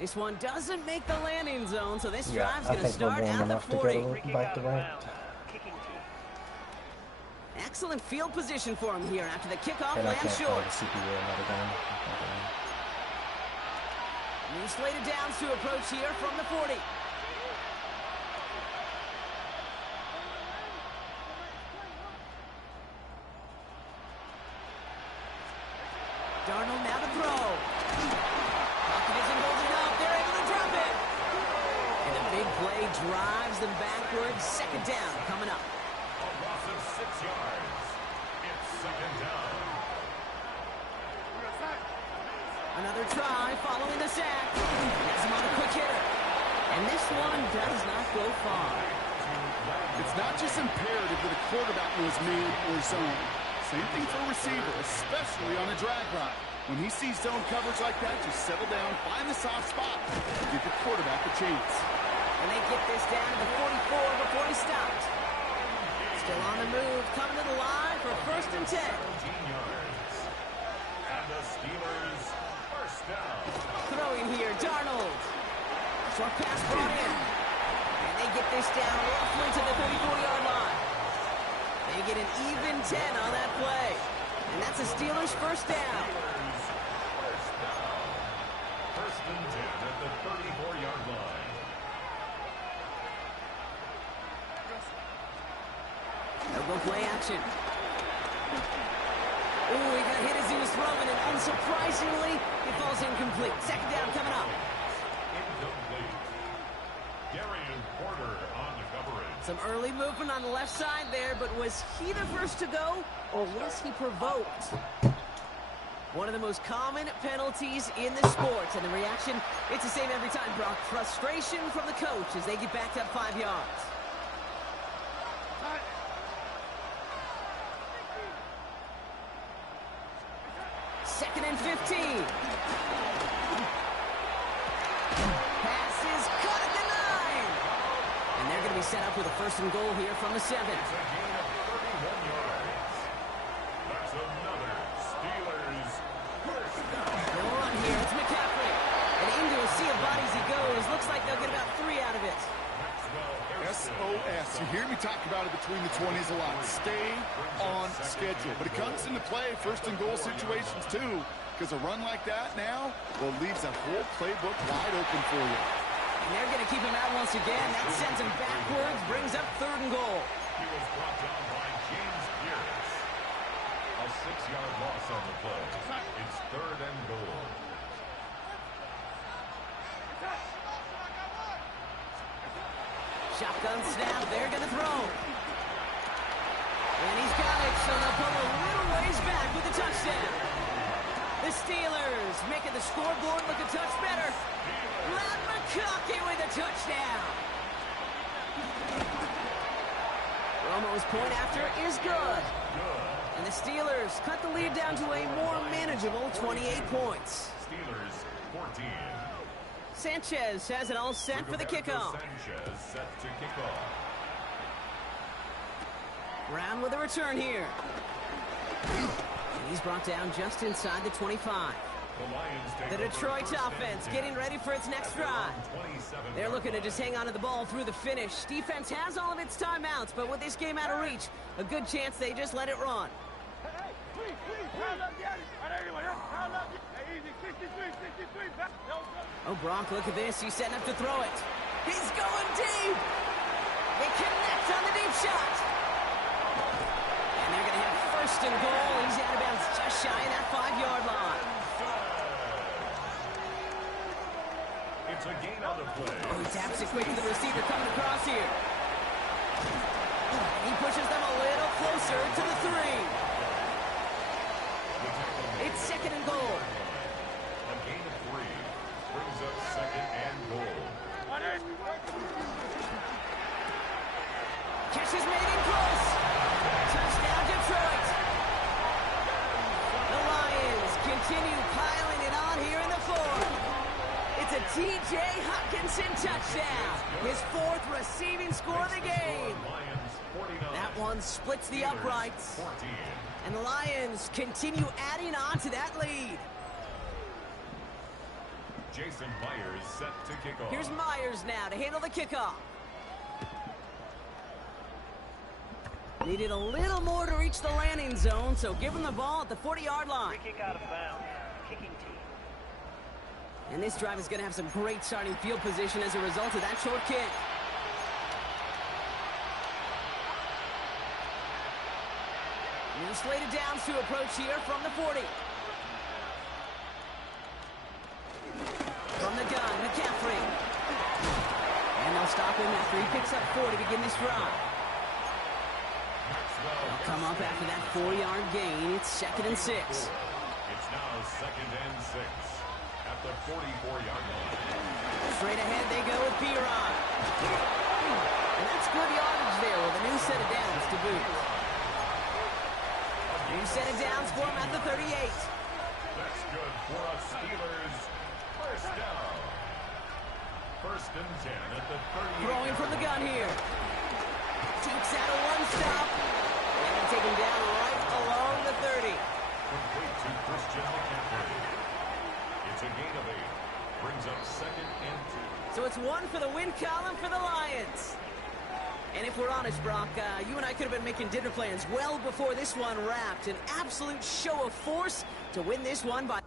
This one doesn't make the landing zone, so this drive's going to start at the 40. Back to right. Excellent field position for him here after the kickoff And I lands can't call short. the CPU another game. New slated downs to approach here from the 40. Darnold now to throw. Pocket isn't holding up. They're able to drop it. And a big play drives them backwards. 2nd down coming up. A loss of 6 yards. It's 2nd down. Another try following the sack. Has him on a quick hitter. And this one does not go far. It's not just imperative that a quarterback knows man or zone. Same thing for a receiver, especially on a drag route. When he sees zone coverage like that, just settle down, find the soft spot, and give the quarterback a chance. And they get this down to the 44 before he stops. Still on the move, coming to the line for 1st and 10. 14 yards. And the Steelers, 1st down. Throwing here, Darnold. Short pass brought in. And they get this down roughly to the 34-yard line. They get an even 10 on that play. And that's the Steelers' 1st down. 1st and 10 at the 34-yard line. They'll go play action. Ooh, he got hit as he was throwing, and unsurprisingly, it falls incomplete. 2nd down coming up. Incomplete. Darian Porter on the coverage. Some early movement on the left side there, but was he the first to go, or was he provoked? One of the most common penalties in the sports, and the reaction, it's the same every time, Brock. Frustration from the coach as they get backed up 5 yards. Second and 15. Pass is cut at the 9. And they're going to be set up with a 1st and goal here from the 7. It's a gain of 31 yards. That's another Steelers 1st down. No run here. It's McCaffrey. And into a sea of bodies he goes. Looks like they'll get about 3 out of it. SOS. You hear me talk about it between the 20s a lot. Stay on schedule. But it comes into play 1st and goal situations too. Because a run like that now, well, leaves that whole playbook wide open for you. And they're going to keep him out once again. That sends him backwards, brings up 3rd and goal. He was brought down by James Pierce. A 6-yard loss on the play. It's 3rd and goal. Shotgun snap, they're going to throw. And he's got it, so they'll pull a little ways back with the touchdown. The Steelers making the scoreboard look a touch better. Matt McConkey with a touchdown. Romo's point after is good. And the Steelers cut the lead down to a more manageable 28 points. Steelers 14. Sanchez has it all set for the kickoff. Sanchez set to kick off. Brown with a return here. And he's brought down just inside the 25. The Detroit offense getting ready for its next drive. They're looking to just hang on to the ball through the finish. Defense has all of its timeouts, but with this game out of reach, a good chance they just let it run. Oh, Brock, look at this. He's setting up to throw it. He's going deep. They connect on the deep shot. And they're going to have first and goal. He's out of bounds just shy of that 5-yard line. It's a gain on the play. Oh, he taps it quick to the receiver coming across here. He pushes them a little closer to the 3. It's second and goal. A gain of 3 brings up second and goal. Catch is made in close. Touchdown, Detroit. The Lions continue piling it on here in the 4th. It's a T.J. Hockenson touchdown. His 4th receiving score of the game. That one splits the uprights. And the Lions continue adding on to that lead. Jason Myers set to kick off. Here's Myers now to handle the kickoff. Needed a little more to reach the landing zone, so give him the ball at the 40-yard line. Free kick out of bounds. Kicking team. And this drive is going to have some great starting field position as a result of that short kick. New slated downs to approach here from the 40. From the gun, McCaffrey. And they'll stop him after he picks up 4 to begin this drive. They'll come up after that 4-yard gain. It's second and 6. It's now second and 6 at the 44-yard line. Straight ahead they go with P-Ron. And that's good yardage there with a new set of downs to boot. New set of downs for him at the 38. That's good for a Steelers first down. First and 10 at the 38. Throwing from the gun here. Takes out a one-stop. And they take him down right along the 30. Complete to Christian McCaffrey. It's a gain of 8. Brings up second and 2. So it's 1 for the win column for the Lions. And if we're honest, Brock, you and I could have been making dinner plans well before this one wrapped. An absolute show of force to win this one by...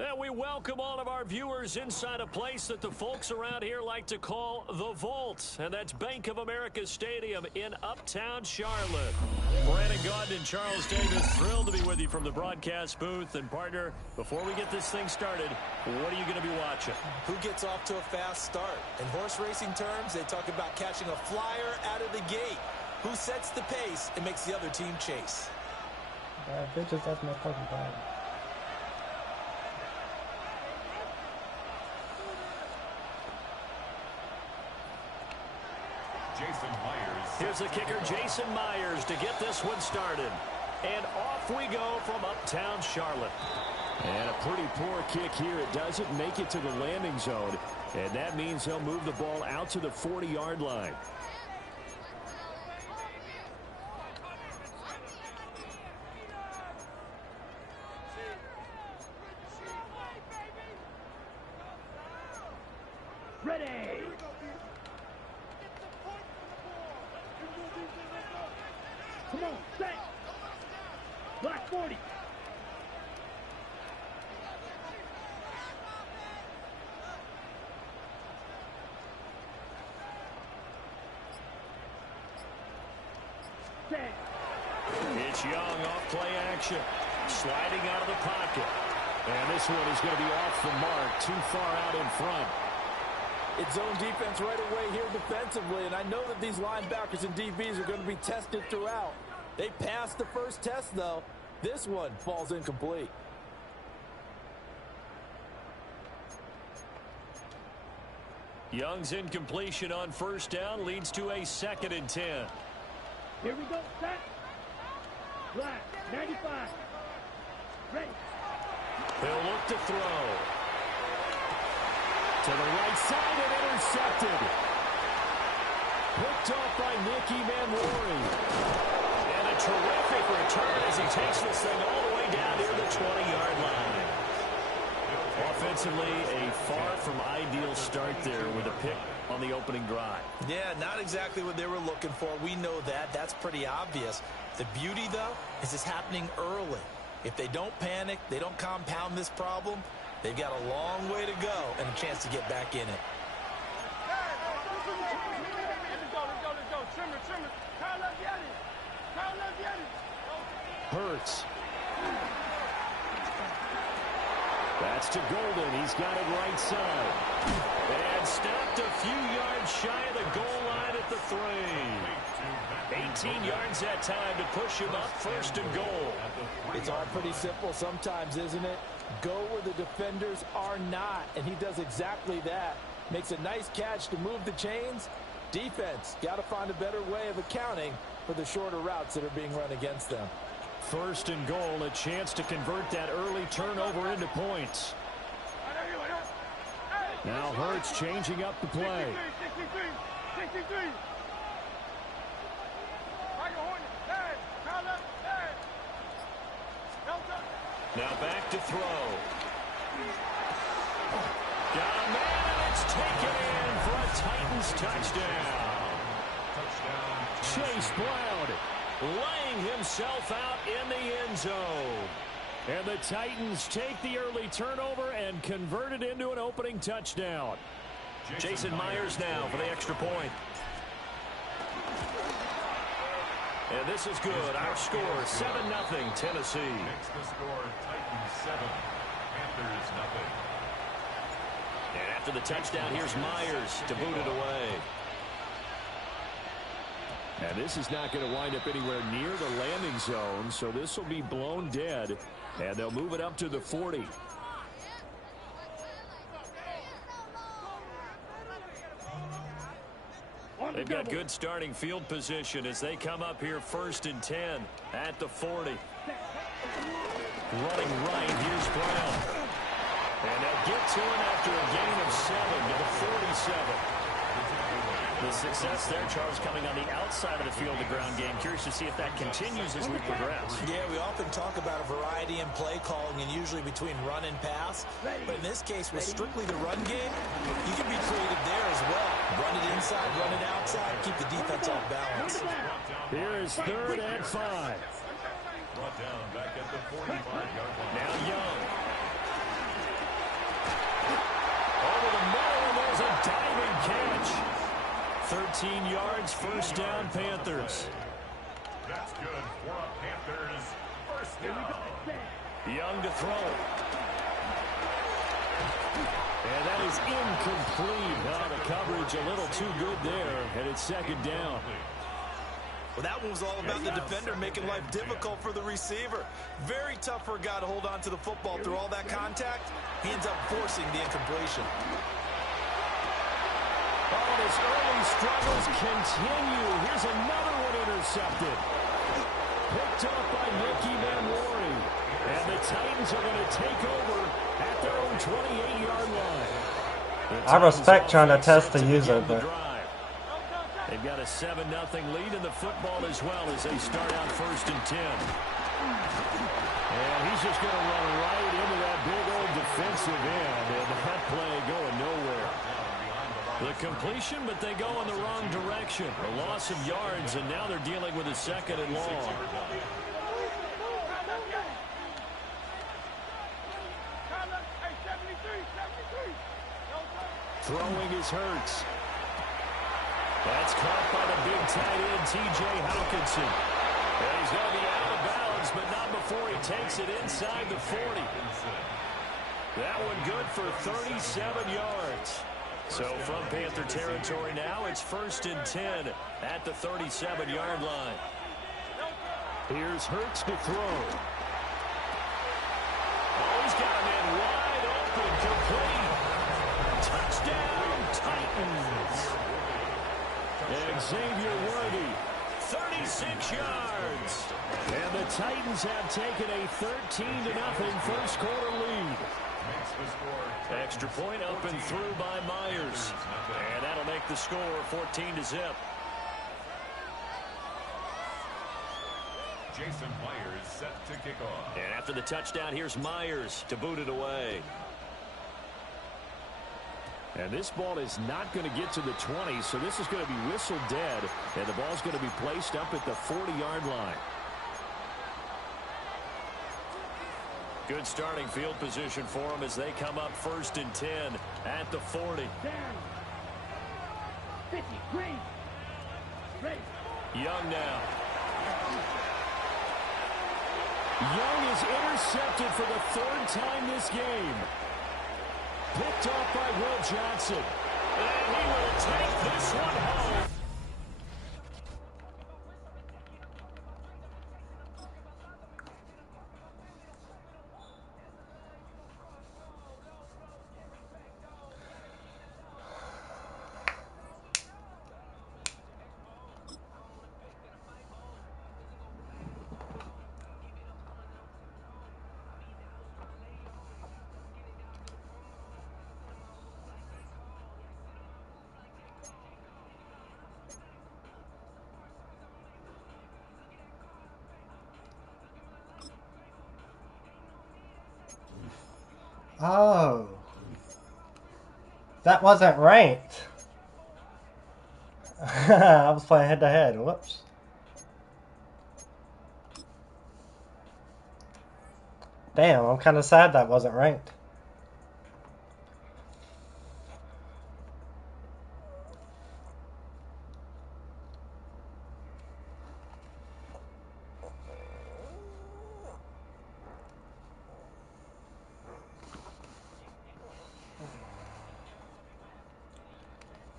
And we welcome all of our viewers inside a place that the folks around here like to call the Vault. And that's Bank of America Stadium in Uptown Charlotte. Brandon Gaudin and Charles Davis, thrilled to be with you from the broadcast booth. And partner, before we get this thing started, what are you going to be watching? Who gets off to a fast start? In horse racing terms, they talk about catching a flyer out of the gate. Who sets the pace and makes the other team chase? Bitches, that's my fucking problem. Jason Myers. Here's the kicker, Jason Myers, to get this one started. And off we go from Uptown Charlotte. And a pretty poor kick here. It doesn't make it to the landing zone. And that means he'll move the ball out to the 40-yard line. Ready. Come on, set. Black 40. Set. It's Young off play action. Sliding out of the pocket. And this one is going to be off the mark, too far out in front. It's zone defense right away here defensively, and I know that these linebackers and DBs are going to be tested throughout. They passed the first test, though. This one falls incomplete. Young's incompletion on first down leads to a 2nd and 10. Here we go, set. Black 95. Ready. He'll look to throw. To the right side and intercepted. Picked off by Nicky Manwari. And a terrific return as he takes this thing all the way down near the 20-yard line. Offensively, a far from ideal start there with a pick on the opening drive. Yeah, not exactly what they were looking for. We know that. That's pretty obvious. The beauty, though, is it's happening early. If they don't panic, they don't compound this problem, they've got a long way to go and a chance to get back in it. Hurts. That's to Golden. He's got it right side. And stopped a few yards shy of the goal line at the 3. 18 yards that time to push him up 1st and goal. It's all pretty simple sometimes, isn't it? Go where the defenders are not, and he does exactly that. Makes a nice catch to move the chains. Defense, got to find a better way of accounting for the shorter routes that are being run against them. 1st and goal, a chance to convert that early turnover into points. Now Hurts changing up the play. 63. Now back to throw. Got a man, and it's taken in for a Titans touchdown. Chase Brown laying himself out in the end zone. And the Titans take the early turnover and convert it into an opening touchdown. Jason Myers now for the extra point. And this is good. Our score, 7-0 Tennessee. Makes the score Titans 7, Panthers 0. And after the touchdown, here's Myers to boot it away. And this is not going to wind up anywhere near the landing zone, so this will be blown dead, and they'll move it up to the 40. They've got good starting field position as they come up here 1st and 10 at the 40. Running right, here's Brown. And they'll get to him after a gain of 7 to the 47. The success there, Charles, coming on the outside of the field, the ground game. Curious to see if that continues as we progress. Yeah, we often talk about a variety in play calling and usually between run and pass. But in this case, with strictly the run game, you can be creative there as well. Run it inside, run it outside, keep the defense off balance. Here is 3rd and 5. Brought down back at the 45-yard line. Now Young. 13 yards, first down, Panthers. That's good for a Panthers first down. Young to throw. And that is incomplete. Oh, the coverage a little too good there, and it's second down. Well, that one was all about the defender making life difficult for the receiver. Very tough for a guy to hold on to the football through all that contact. He ends up forcing the incompletion. Oh, his early struggles continue. Here's another one intercepted. Picked up by Nicky Manwari. And the Titans are going to take over at their own 28-yard line. I respect trying to test the user, but they've got a 7-0 lead in the football as well as they start out 1st and 10. And he's just going to run right into that big old defensive end, and that play going nowhere. The completion, but they go in the wrong direction. A loss of yards, and now they're dealing with a 2nd and long. Throwing is Hurts. That's caught by the big tight end, T.J. Hawkinson. And he's going to be out of bounds, but not before he takes it inside the 40. That one good for 37 yards. So from Panther territory now, it's 1st and 10 at the 37-yard line. Here's Hurts to throw. Oh, he's got him in wide open, complete. Touchdown, Titans. Xavier Worthy, 36 yards. And the Titans have taken a 13-0 first quarter lead. Extra point up and through by Myers. And that'll make the score 14-0. Jason Myers set to kick off. And after the touchdown, here's Myers to boot it away. And this ball is not going to get to the 20, so this is going to be whistled dead, and the ball's going to be placed up at the 40-yard line. Good starting field position for them as they come up 1st and 10 at the 40. Young now. Young is intercepted for the 3rd time this game. Picked off by Will Johnson. And he will take this one home. oh, that wasn't ranked. I was playing head to head. Whoops. Damn, I'm kind of sad that wasn't ranked.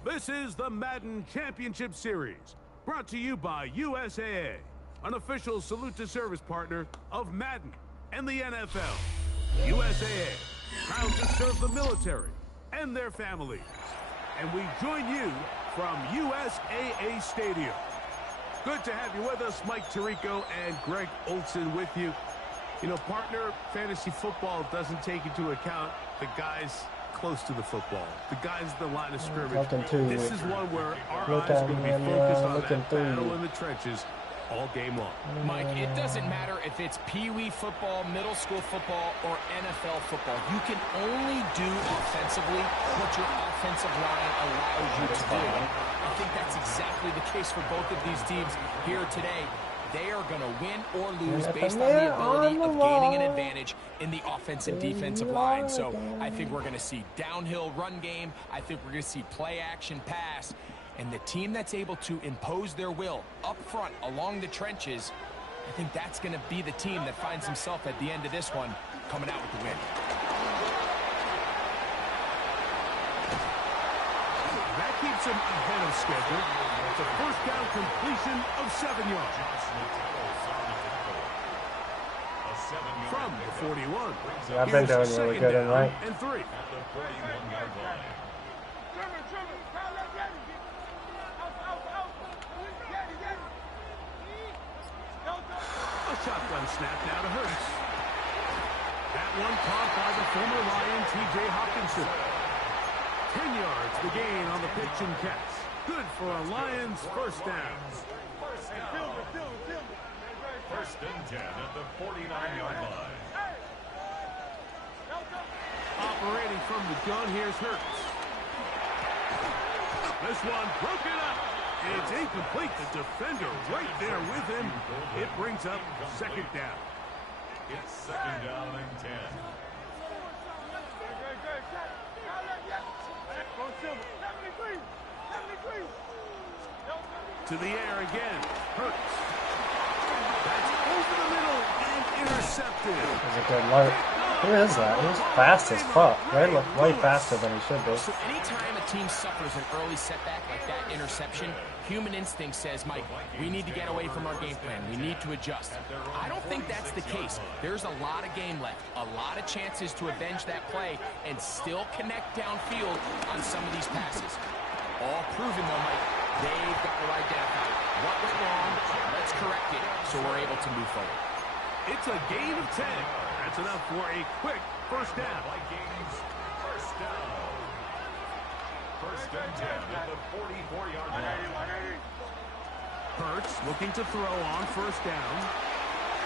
This is the Madden Championship Series, brought to you by USAA, an official salute to service partner of Madden and the NFL. USAA, proud to serve the military and their families. And we join you from USAA Stadium. Good to have you with us, Mike Tirico and Greg Olson with you. You know, partner, fantasy football doesn't take into account the guys close to the football, the guys at the line of scrimmage. This is one where our eyes are going to be focused on that battle in the trenches all game long. Mike, it doesn't matter if it's Pee-wee football, middle school football, or NFL football. You can only do offensively what your offensive line allows you to do. I think that's exactly the case for both of these teams here today. They are going to win or lose based on the ability of gaining an advantage in the offensive defensive line. So I think we're going to see downhill run game. I think we're going to see play action pass. And the team that's able to impose their will up front along the trenches, I think that's going to be the team that finds himself at the end of this one coming out with the win. That keeps him ahead of schedule. It's a first down completion of 7 yards. From the 41. Yeah, I've been doing really good in right. And 3. At the 41-yard line. A shotgun snap now to Hurts. That one caught by the former Lion, T.J. Hawkinson. 10 yards the gain on the pitch and catch. Good for a Lions first down. First and 10 at the 49-yard line. Operating from the gun, here's Hurts. This one broken up. It's incomplete. The defender right there with him. It brings up second down. It's second down and 10. To the air again. Hurts. That's over the middle and intercepted. That was a good alert. Who is that? He's fast as fuck. Way faster than he should be. So anytime a team suffers an early setback like that interception, human instinct says, Mike, we need to get away from our game plan. We need to adjust. I don't think that's the case. There's a lot of game left, a lot of chances to avenge that play and still connect downfield on some of these passes. All proven, though, Mike, they've got to identify what went wrong, let's correct it so we're able to move forward. It's a gain of 10. That's enough for a quick first down. Vikings first down. First and 10 at the 44-yard line. Hurts looking to throw on first down.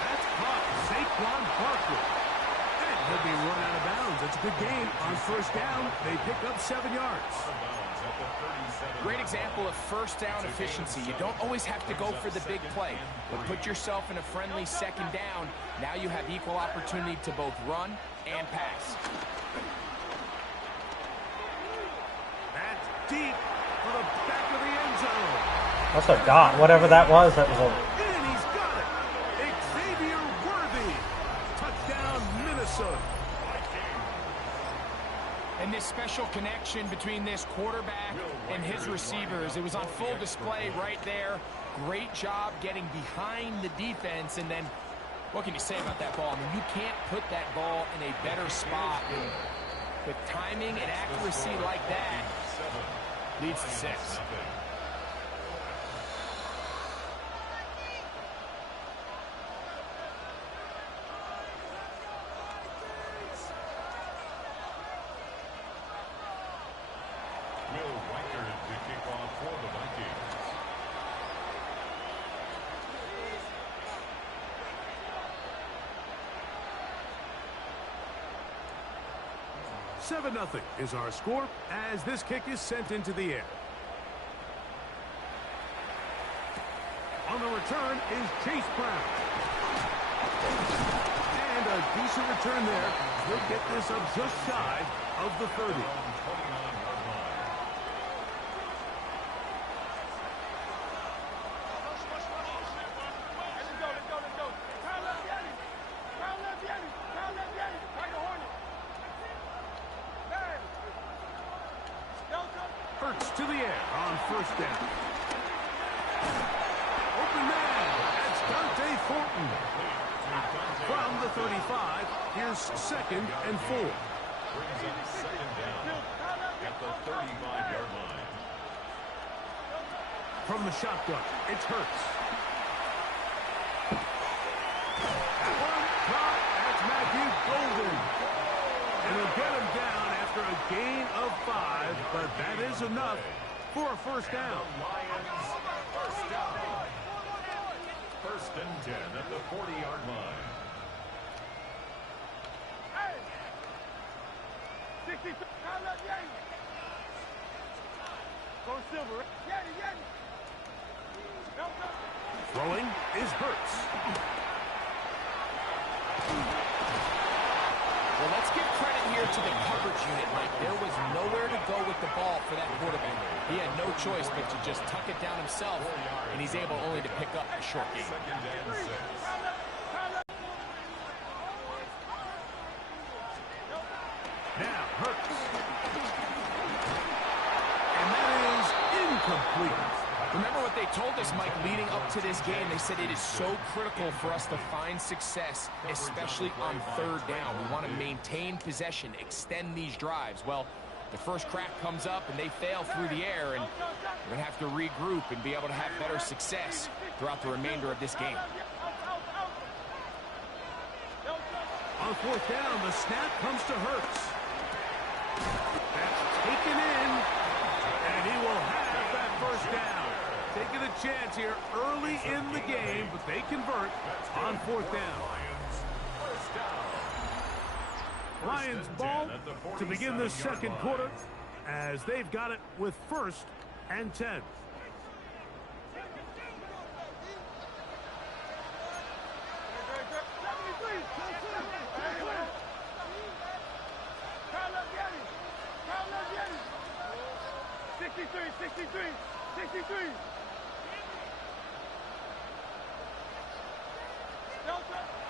That's caught. Saquon Barkley. And he'll be run out of bounds. It's a good gain on first down. They pick up 7 yards. Great example of first down efficiency. You don't always have to go for the big play, but put yourself in a friendly second down. Now you have equal opportunity to both run and pass. That's deep for the back of the end zone. That's a dot. Whatever that was a... And he's got it. Xavier Worthy. Touchdown, Minnesota. And this special connection between this quarterback and his receivers, it was on full display right there. Great job getting behind the defense. And then, what can you say about that ball? I mean, you can't put that ball in a better spot. With timing and accuracy like that, leads to 6. For the Vikings. 7-0 is our score as this kick is sent into the air. On the return is Chase Brown. And a decent return there. He'll get this up just shy of the 30. Hurts to the air on first down. Open man. That's Dante Thornton. From the 35, here's second and 4. Brings up second down at the 35-yard line. From the shotgun, it's Hurts. That one caught. That's Matthew Golden. And he'll get him down after a gain of 5, but that is enough for a first down. Lions first down. First and 10 at the 40-yard line. Throwing is Hurts. Well, let's give credit here to the coverage unit, Mike. There was nowhere to go with the ball for that quarterback. He had no choice but to just tuck it down himself, and he's able only to pick up a short gain. Now, Hurts. And that is incomplete. Remember what they told us, Mike, leading up to this game. They said it is so critical for us to find success, especially on third down. We want to maintain possession, extend these drives. Well, the first crack comes up, and they fail through the air, and we're going to have to regroup and be able to have better success throughout the remainder of this game. On fourth down, the snap comes to Hurts. That's taken in, and he will have that first down. Taking a chance here early in the game, but they convert on fourth down. Lions ball to begin the second quarter as they've got it with 1st and 10.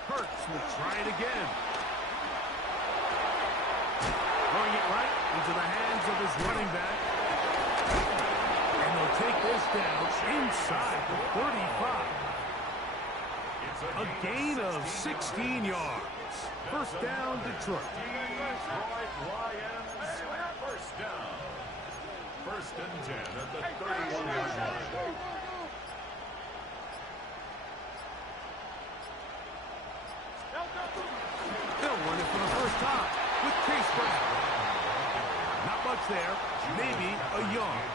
Hurts will try it again. Throwing it right into the hands of his running back. And they'll take this down inside the 35. A gain of 16 yards. First down, Detroit. Detroit Lions, first down. 1st and 10 at the 31-yard line. They'll run it for the first time with Chase Brown. Not much there, maybe a yard.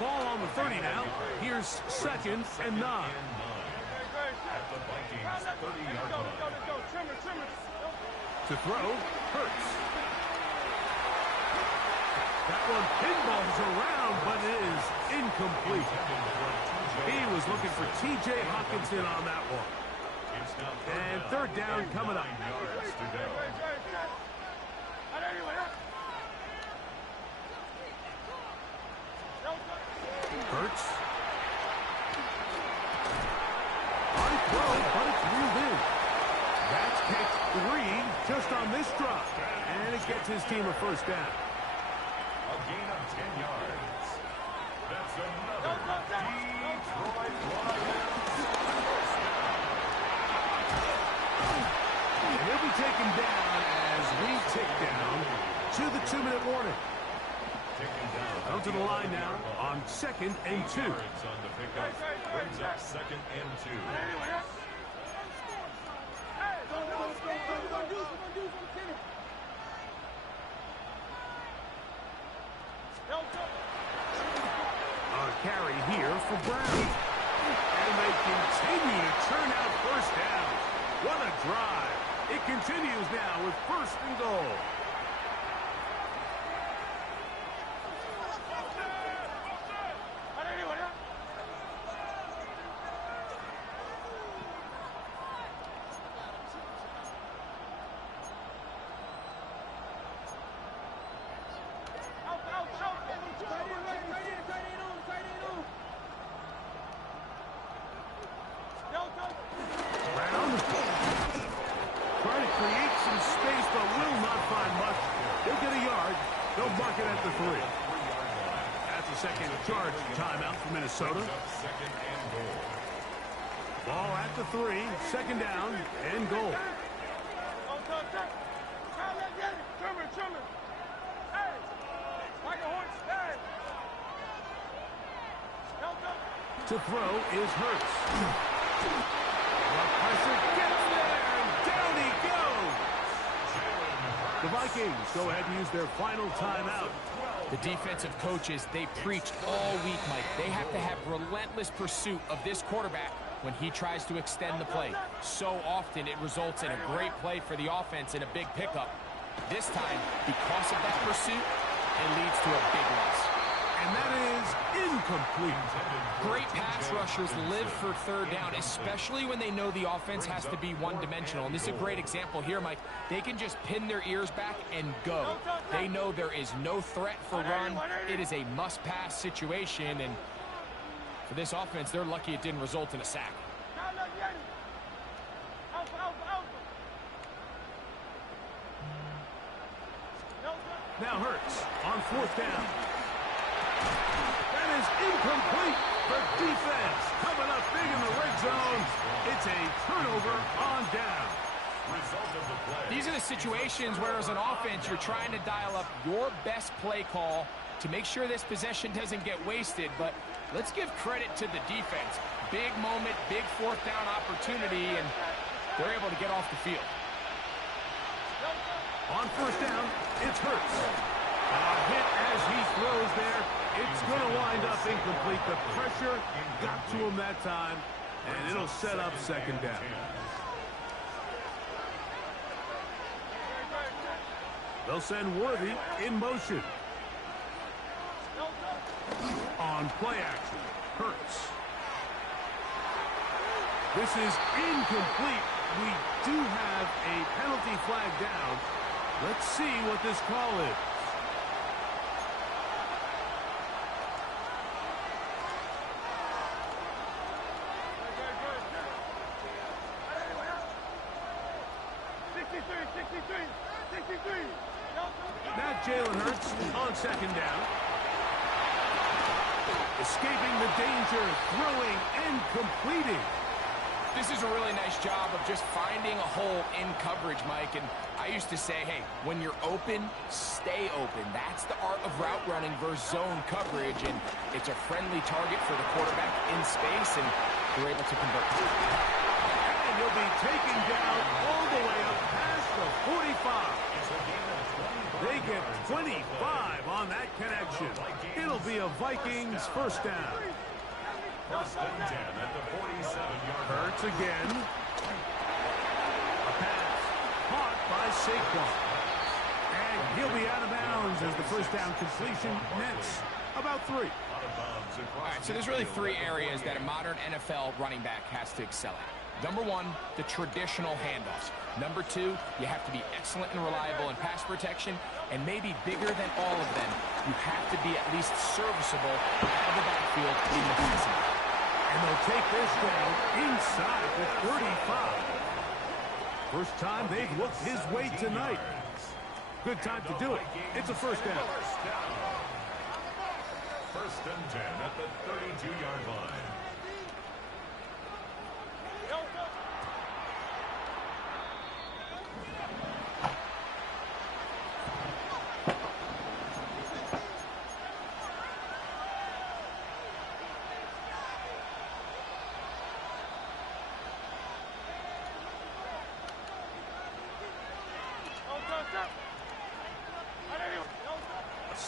Ball on the 30 now. Here's 2nd and 9. At the Vikings 30-yard line. To throw, Hurts. That one pinballs around, but it is incomplete. He was looking for T.J. Hockenson on that one. And third down coming up. Hurts. On throw, but it's ruled in. That's picked 3 just on this drive. And it gets his team a first down. A gain of 10 yards. That's another Detroit Lions first down. And he'll be taken down as we tick down to the 2-minute warning. Come to the line now on 2nd and 2. On the pickup brings up 2nd and 2. A carry here for Brown. And they continue to turn out first down. What a drive. It continues now with 1st and goal. Second charge timeout for Minnesota. Ball at the 3, 2nd down and goal. To throw is Hurts. The pressure gets there, and down he goes. The Vikings go ahead and use their final timeout. The defensive coaches, they preach all week, Mike. They have to have relentless pursuit of this quarterback when he tries to extend the play. So often it results in a great play for the offense and a big pickup. This time, because of that pursuit, it leads to a big loss. And that is incomplete. Great pass rushers live for third down, especially when they know the offense has to be one-dimensional. And this is a great example here, Mike. They can just pin their ears back and go. They know there is no threat for run. It is a must-pass situation. And for this offense, they're lucky it didn't result in a sack. Now Hurts on fourth down. That is incomplete. The defense coming up big in the red zone. It's a turnover on down. These are the situations where as an offense you're trying to dial up your best play call to make sure this possession doesn't get wasted. But let's give credit to the defense. Big moment, big fourth down opportunity, and they're able to get off the field. On first down, it's Hurts. A hit as he throws there. It's going to wind up incomplete. The pressure got to him that time, and it'll set up second down. They'll send Worthy in motion. On play action, Hurts. This is incomplete. We do have a penalty flag down. Let's see what this call is. Now Jalen Hurts on second down. Escaping the danger, throwing and completing. This is a really nice job of just finding a hole in coverage, Mike. And I used to say, hey, when you're open, stay open. That's the art of route running versus zone coverage. And it's a friendly target for the quarterback in space, and they're able to convert. And he'll be taken down all the way up past the 45. They get 25 on that connection. It'll be a Vikings first down. First and 10 at the 47-yard line. Hurts again. A pass caught by Saquon. And he'll be out of bounds as the first down completion nets about 3. All right, so there's really 3 areas that a modern NFL running back has to excel at. Number 1, the traditional handoffs. Number 2, you have to be excellent and reliable in pass protection. And maybe bigger than all of them, you have to be at least serviceable out of the backfield in the passing game. And they'll take this down inside the 35. First time they've looked his way tonight. Good time to do it. It's a first down. First and 10 at the 32-yard line.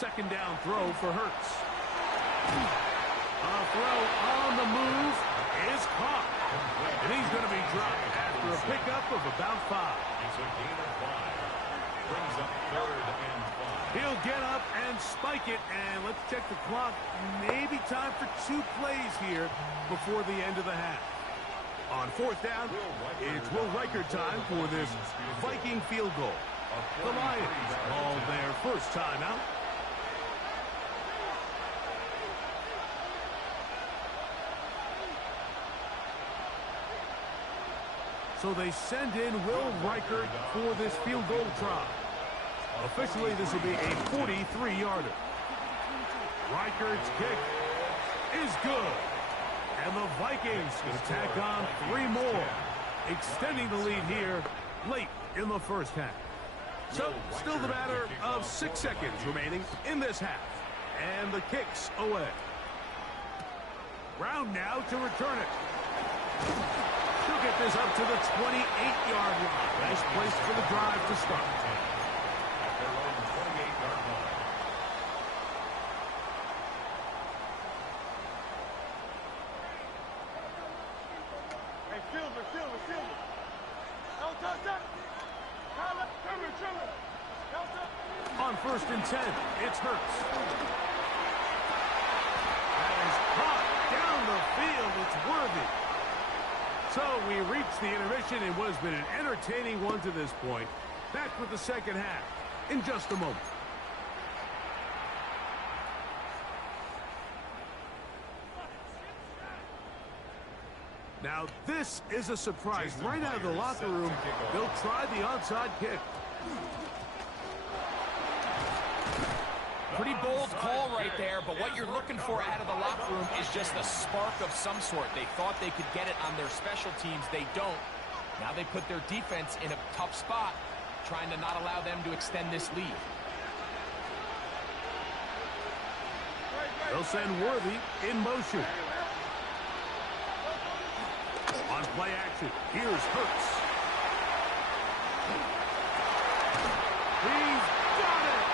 Second down throw for Hurts. A throw on the move is caught. And he's going to be dropped after a pickup of about 5. It's a gain of 5. Brings up third and 5. He'll get up and spike it. And let's check the clock. Maybe time for 2 plays here before the end of the half. On fourth down, it's Will Riker time for this Viking field goal. The Lions call their first timeout. So they send in Will Riker for this field goal try. Officially, this will be a 43-yarder. Riker's kick is good. And the Vikings going to tack on 3 more, extending the lead here late in the first half. So, still the matter of 6 seconds remaining in this half. And the kick's away. Brown now to return it. She'll get this up to the 28-yard line. Nice place for the drive to start. At their own 28-yard line. Hey, Silver. On first and 10, it's Hurts. field. It's Worthy. So we reach the intermission in what has been an entertaining one to this point. Back with the second half in just a moment. Now this is a surprise. Right out of the locker room, they'll try the onside kick. Pretty bold call right there, but what you're looking for out of the locker room is just a spark of some sort. They thought they could get it on their special teams. They don't. Now they put their defense in a tough spot, trying to not allow them to extend this lead. They'll send Worthy in motion. On play action, here's Hurts. He's got it!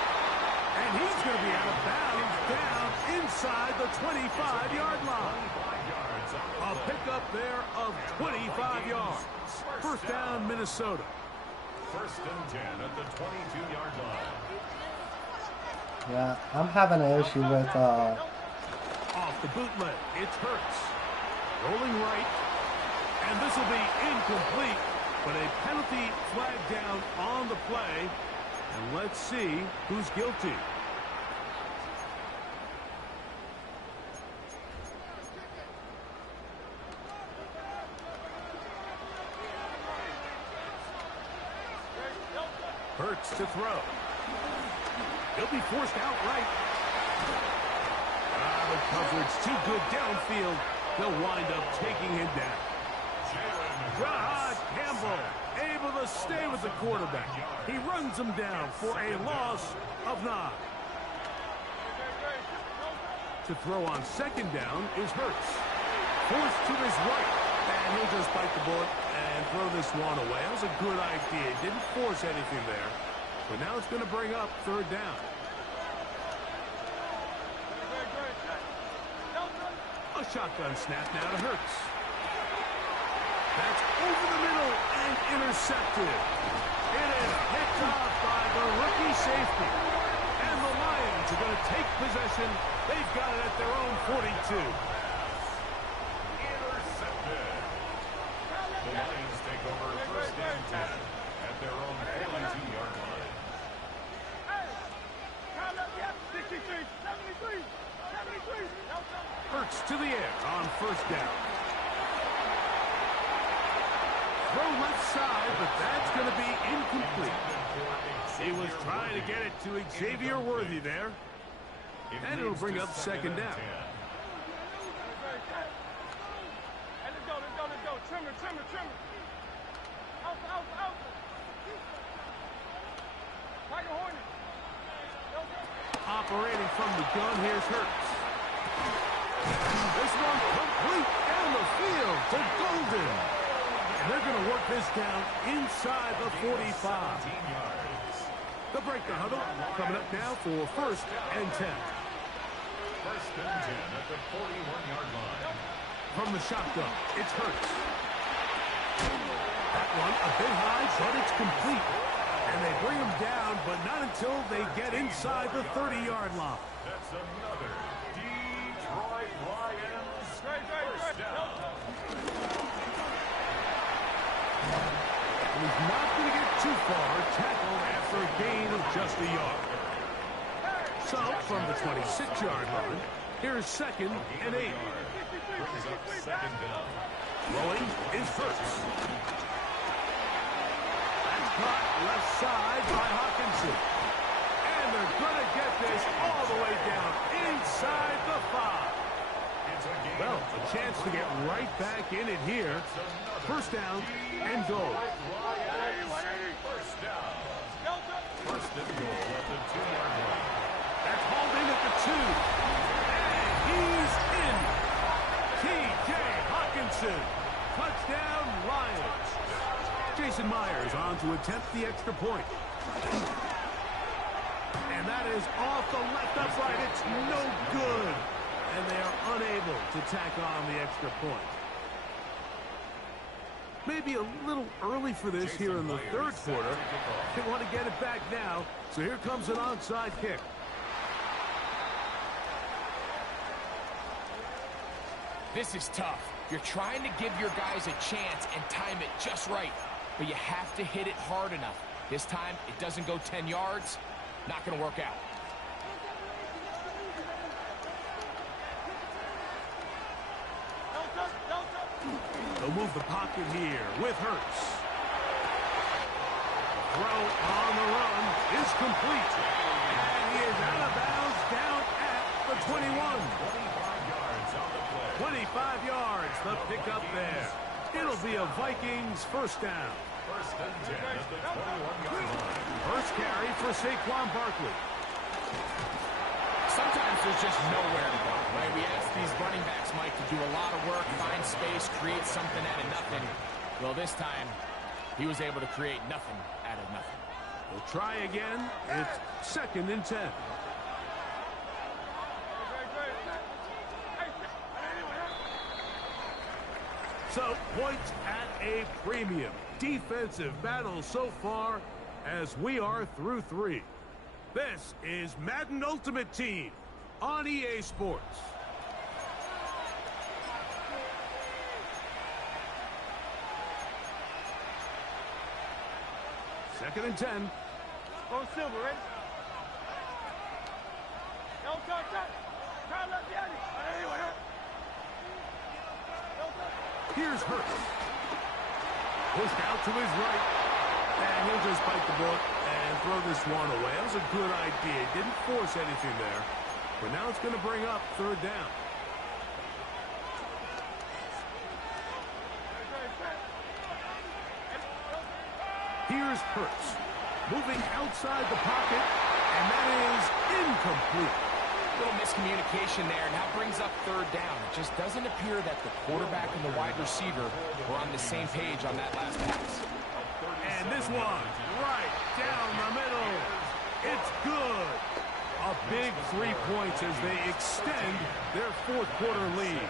And he's going to be out of bounds down inside the 25-yard line. A pickup there of 25 yards. First down, Minnesota. First and 10 at the 22-yard line. Yeah, I'm having an issue with Off the bootleg, it's Hurts. Rolling right. And this will be incomplete, but a penalty flag down on the play. And let's see who's guilty. Hurts to throw. He'll be forced outright. The coverage too good downfield. They'll wind up taking him down. Rod Campbell able to stay with the quarterback. He runs him down for a loss of 9. To throw on second down is Hurts. Forced to his right. And he'll just bite the bullet and throw this one away. That was a good idea. Didn't force anything there. But now it's going to bring up third down. A shotgun snap now to Hurts. That's over the middle and intercepted. It is picked off by the rookie safety. And the Lions are going to take possession. They've got it at their own 42. Intercepted. The Lions take over first and 10 at their own 42-yard line. 73. Hurts to the air on first down. Throw left side, but that's going to be incomplete. He was trying to get it to Xavier Worthy there. And it'll bring up second down. Let's go. Trimmer. Out. Operating from the gun, here's Hurts. This one complete down the field to Golden. And they're going to work this down inside the 45. They'll break the huddle. Coming up now for first and 10. First and 10 at the 41-yard line. From the shotgun, it's Hurts. That one a bit high, but it's complete. And they bring him down, but not until they get inside the 30-yard line. That's another Detroit Lions first down. He's not going to get too far, tackled after a gain of just a yard. So, from the 26-yard line, here's second and 8. Brings up second down. Throwing is Hurts. That's caught left side by Hawkinson. And they're going to get this all the way down inside the 5. Well, a chance to get right back in it here. First down and goal. First down. First and goal at the 2-yard line. That's hauled in at the 2. And he's in. T.J. Hawkinson. Touchdown, Lions. Jason Myers on to attempt the extra point. And that is off the left upright. It's no good. And they are unable to tack on the extra point. Maybe a little early for this here in the third quarter. They want to get it back now. So here comes an onside kick. This is tough. You're trying to give your guys a chance and time it just right, but you have to hit it hard enough. This time, it doesn't go 10 yards. Not going to work out. They'll move the pocket here with Hurts. The throw on the run is complete. And he is out of bounds down at the 21. 25 yards, the pickup there. It'll be a Vikings first down. First and 10 at the 21-yard line. First carry for Saquon Barkley. Sometimes there's just nowhere to go, right? We ask these running backs, Mike, to do a lot of work, find space, create something out of nothing. Well, this time, he was able to create nothing out of nothing. We'll try again. It's second and 10. So, points at a premium. Defensive battle so far as we are through 3. This is Madden Ultimate Team on EA Sports. Second and 10. Go Silver, ready? Don't touch that. Try left the alley. Here's Hurts. Pushed out to his right. And he'll just bite the bullet and throw this one away. That was a good idea. Didn't force anything there. But now it's going to bring up third down. Here's Hurts. Moving outside the pocket. And that is incomplete. Little miscommunication there, and that brings up third down. It just doesn't appear that the quarterback and the wide receiver were on the same page on that last pass. And this one, right down the middle. It's good. A big 3 points as they extend their fourth quarter lead.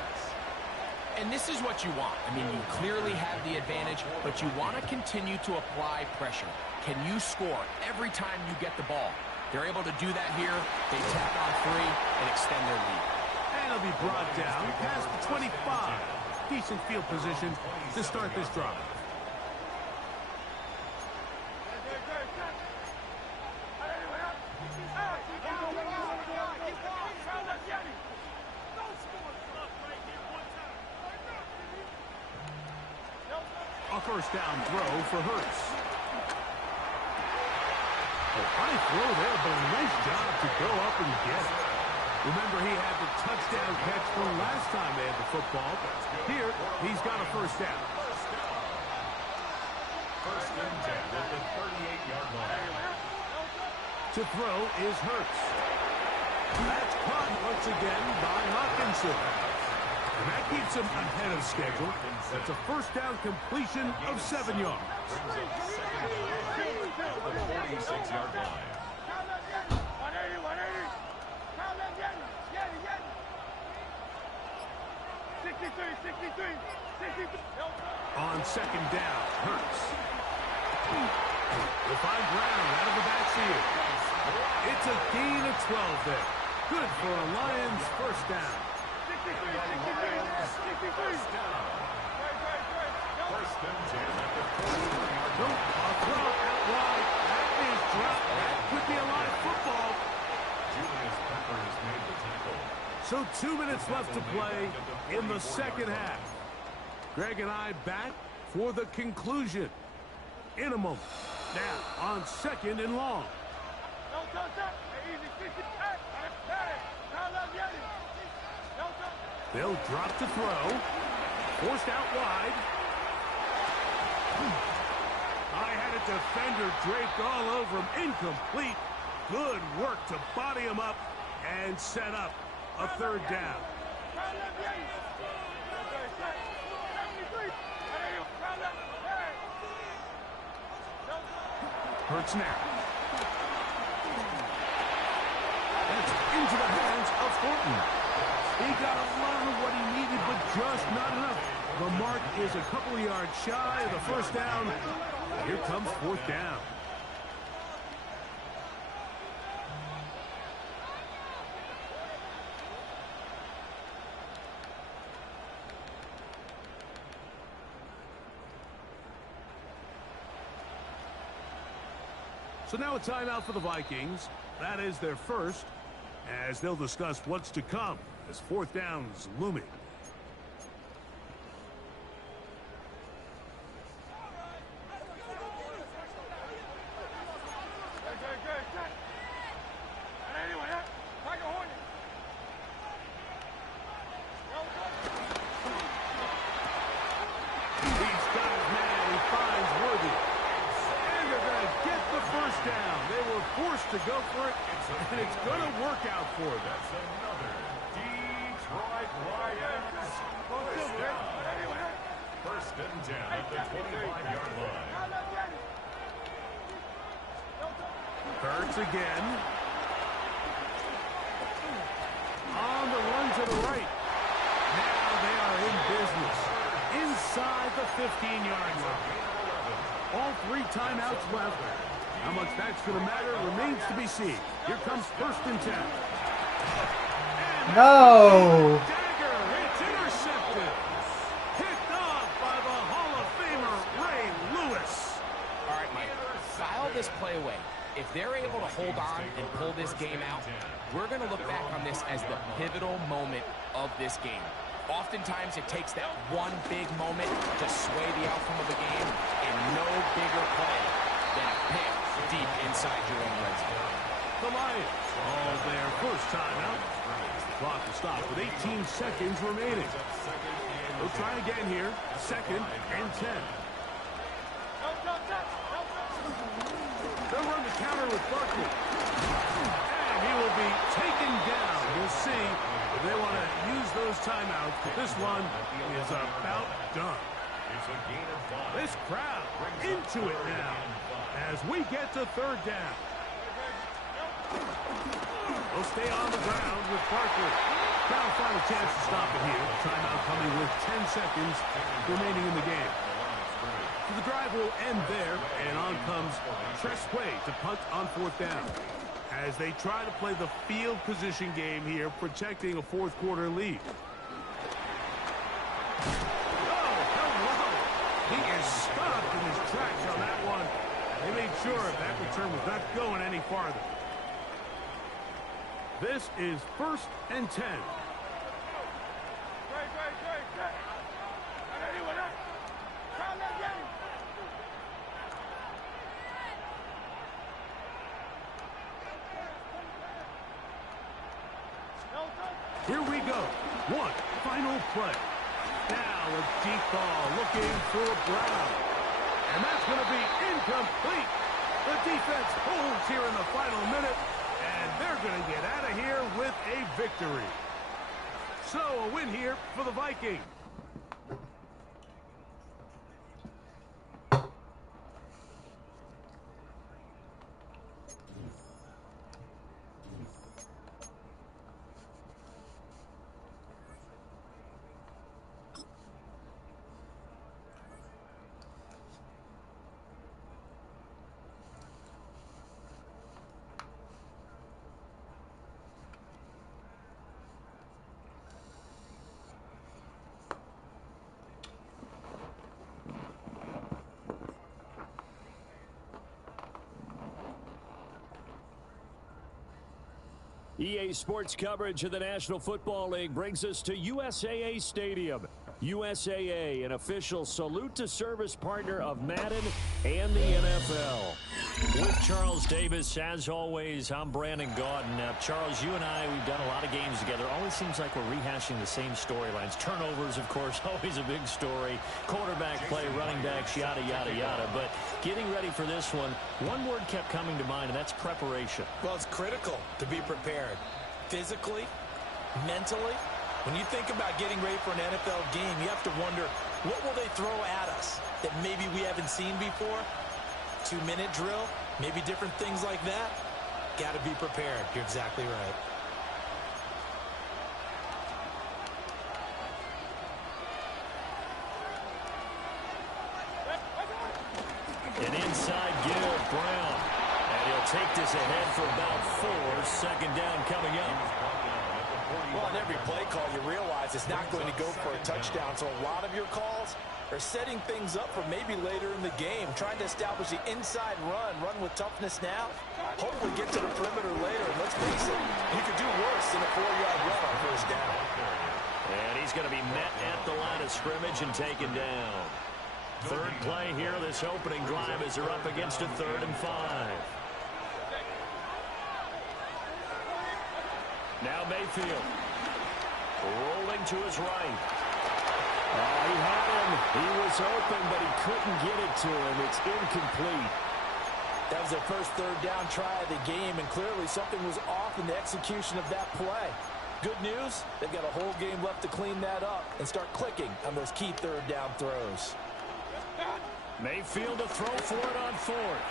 And this is what you want. I mean, you clearly have the advantage, but you want to continue to apply pressure. Can you score every time you get the ball? They're able to do that here. They tack on 3 and extend their lead. And it'll be brought down past the 25. Decent field position to start this drive. A first down throw for Hurts. A high throw there, but a nice job to go up and get it. Remember, he had the touchdown catch from last time they had the football. Here, he's got a first down. First and 10 at the 38-yard line. To throw is Hurts. That's caught once again by Hawkinson. And that keeps him ahead of schedule. That's a first down completion of 7 yards. The 46-yard line. On second down, Hurts. Will find Brown out of the backfield. It's a gain of 12 there. Good for a Lions first down. First and 10 at the 43-yard Nope, line. a throw out wide. That is dropped. That could be a live football. Julius Pepper has made the tackle. So 2 minutes left to play in the second half. Greg and I back for the conclusion in a moment. Now on second and long. They'll drop to throw. Forced out wide. I had a defender draped all over him. Incomplete. Good work to body him up and set up a third down. Hurts now. That's into the hands of Thornton. He got a lot of what he needed, but just not enough. The mark is a couple of yards shy of the first down. Here comes fourth down. So now a timeout for the Vikings. That is their first, as they'll discuss what's to come as fourth down's looming. To go for it, and it's going to work out for them. That's another Detroit Lions first and 10 at the 25-yard line. Hurts again. On the run to the right. Now they are in business. Inside the 15-yard line. All 3 timeouts left. How much that's going to matter remains to be seen. Here comes first and 10. No! Dagger, it's intercepted. Picked off by the Hall of Famer, Ray Lewis. All right, Mike, file this play away. If they're able to hold on and pull this game out, we're going to look back on this as the pivotal moment of this game. Oftentimes, it takes that one big moment to sway the outcome of the game, and no bigger play than a pick deep inside your own red zone. The Lions, all their first time out. Clock will stop with 18 seconds remaining. They'll try again here. Second and 10. They'll run the counter with Barkley. And he will be taken down. We'll see if they want to use those timeouts, but this one is about done. This crowd into it now as we get to third down. They'll stay on the ground with Barkley. Now find a chance to stop it here. Timeout coming with 10 seconds remaining in the game. So the drive will end there, and on comes Tresway to punt on fourth down. As they try to play the field position game here, protecting a fourth quarter lead. He is stopped in his tracks on that one. They made sure that return was not going any farther. This is first and 10. Here we go. One final play. Now a deep ball looking for Brown. And that's going to be incomplete. The defense holds here in the final minute, and they're going to get out of here with a victory. So a win here for the Vikings. EA Sports coverage of the National Football League brings us to USAA Stadium. USAA, an official salute to service partner of Madden and the NFL. With Charles Davis, as always, I'm Brandon Gaudin. Now, Charles, you and I, we've done a lot of games together. Always seems like we're rehashing the same storylines. Turnovers, of course, always a big story. Quarterback play, running backs, yada, yada, yada. But getting ready for this one word kept coming to mind, and that's preparation. Well, it's critical to be prepared. Physically, mentally. When you think about getting ready for an NFL game, you have to wonder, what will they throw at us that maybe we haven't seen before? 2-minute drill, maybe different things like that. Got to be prepared. You're exactly right. An inside give, Brown. And he'll take this ahead for about 4. Second down coming up. Well, on every play call, you realize it's not going to go for a touchdown. So a lot of your calls, are setting things up for maybe later in the game, trying to establish the inside run with toughness now. Hopefully get to the perimeter later. And let's face it, you could do worse than a 4-yard run on first down. And he's going to be met at the line of scrimmage and taken down. Third play here, this opening drive, as they're up against a 3rd and 5. Now Mayfield. Rolling to his right. Oh, he had him. He was open, but he couldn't get it to him. It's incomplete. That was their first 3rd down try of the game, and clearly something was off in the execution of that play. Good news, they've got a whole game left to clean that up and start clicking on those key 3rd down throws. Mayfield to throw for it on 4th.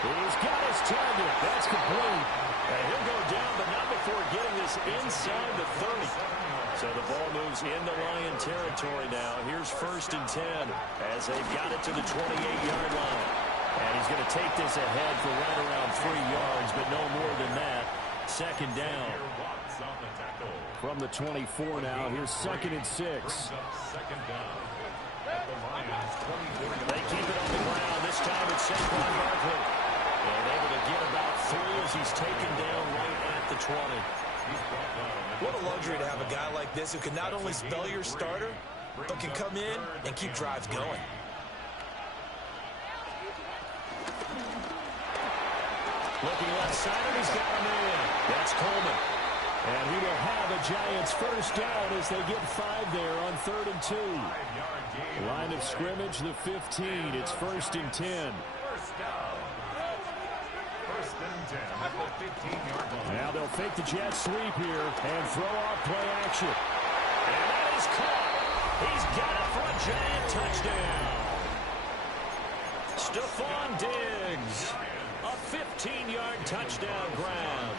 He's got his target. That's complete. And he'll go down, but not before getting this inside the 30. So the ball moves into Lion territory now. Here's 1st and 10 as they've got it to the 28-yard line. And he's going to take this ahead for right around 3 yards, but no more than that. 2nd down. From the 24 now, here's 2nd and 6. They keep it on the ground. This time it's Saquon Barkley. And able to get about 3 as he's taken down right at the 20. What a luxury to have a guy like this who can not only spell your starter, but can come in and keep drives going. Looking left side, and he's got him in. That's Coleman. And he will have a Giants first down as they get 5 there on 3rd and 2. Line of scrimmage, the 15. It's 1st and 10. Now they'll fake the jet sweep here and throw off play action. And that is caught. He's got it for a Giant touchdown. Stephon Diggs. A 15-yard touchdown grab.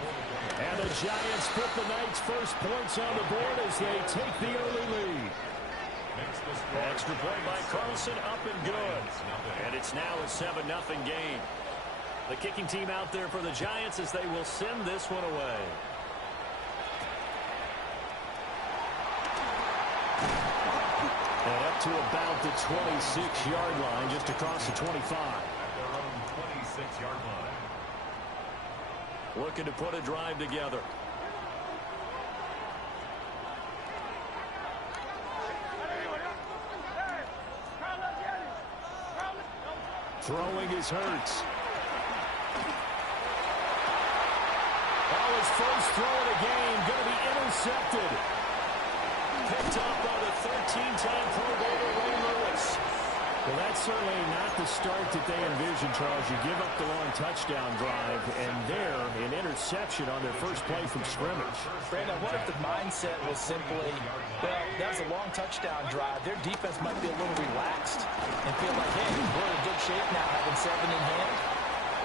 And the Giants put the Knights' first points on the board as they take the early lead. Extra point by Carlson, up and good. And it's now a 7-0 game. The kicking team out there for the Giants as they will send this one away. And up to about the 26-yard line, just across the 25. Their own 26-yard line. Looking to put a drive together. Throwing is Hurts. Oh, his first throw of the game going to be intercepted. Picked up by the 13-time Pro Bowler Ray Lewis. Well, that's certainly not the start that they envisioned, Charles. You give up the long touchdown drive, and there, an interception on their first play from scrimmage. Brandon, I wonder if the mindset was simply, well, that was a long touchdown drive. Their defense might be a little relaxed and feel like, hey, we're in good shape now, having 7 in hand.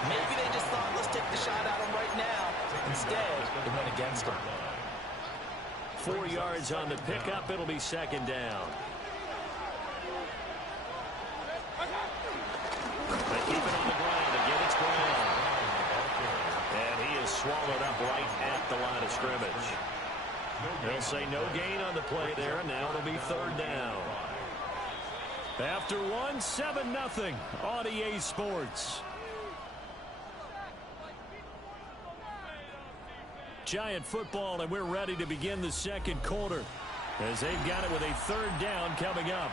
Maybe they just thought, let's take the shot at them right now. Instead, it went against them. 4 yards on the pickup. It'll be 2nd down. They keep it on the ground. Again, it's Brown. And he is swallowed up right at the line of scrimmage. They'll say no gain on the play there. Now it'll be 3rd down. After 1, 7-0 on EA Sports. Giant football, and we're ready to begin the second quarter as they've got it with a 3rd down coming up.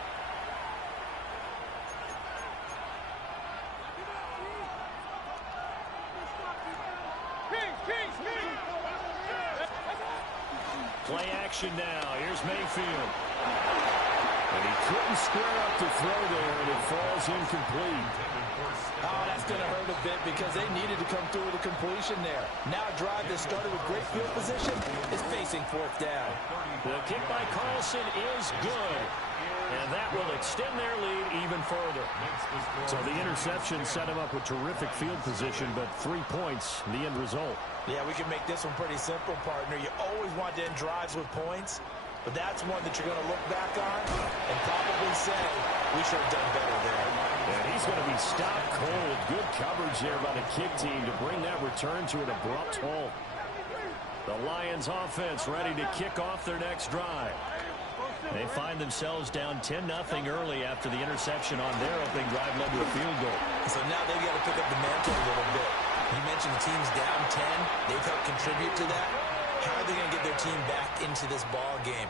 Play action now. Here's Mayfield. And he couldn't square up to throw there, and it falls incomplete. Oh, that's going to hurt a bit because they needed to come through with a completion there. Now a drive that started with great field position is facing 4th down. The kick by Carlson is good. And that will extend their lead even further. So the interception set him up with terrific field position, but 3 points, the end result. Yeah, we can make this one pretty simple, partner. You always want to end drives with points, but that's one that you're going to look back on and probably say, we should have done better there. And he's going to be stopped cold. Good coverage there by the kick team to bring that return to an abrupt halt. The Lions offense ready to kick off their next drive. They find themselves down 10-0 early after the interception on their opening drive led to a field goal. So now they've got to pick up the mantle a little bit. You mentioned the team's down 10. They've helped contribute to that. How are they going to get their team back into this ball game?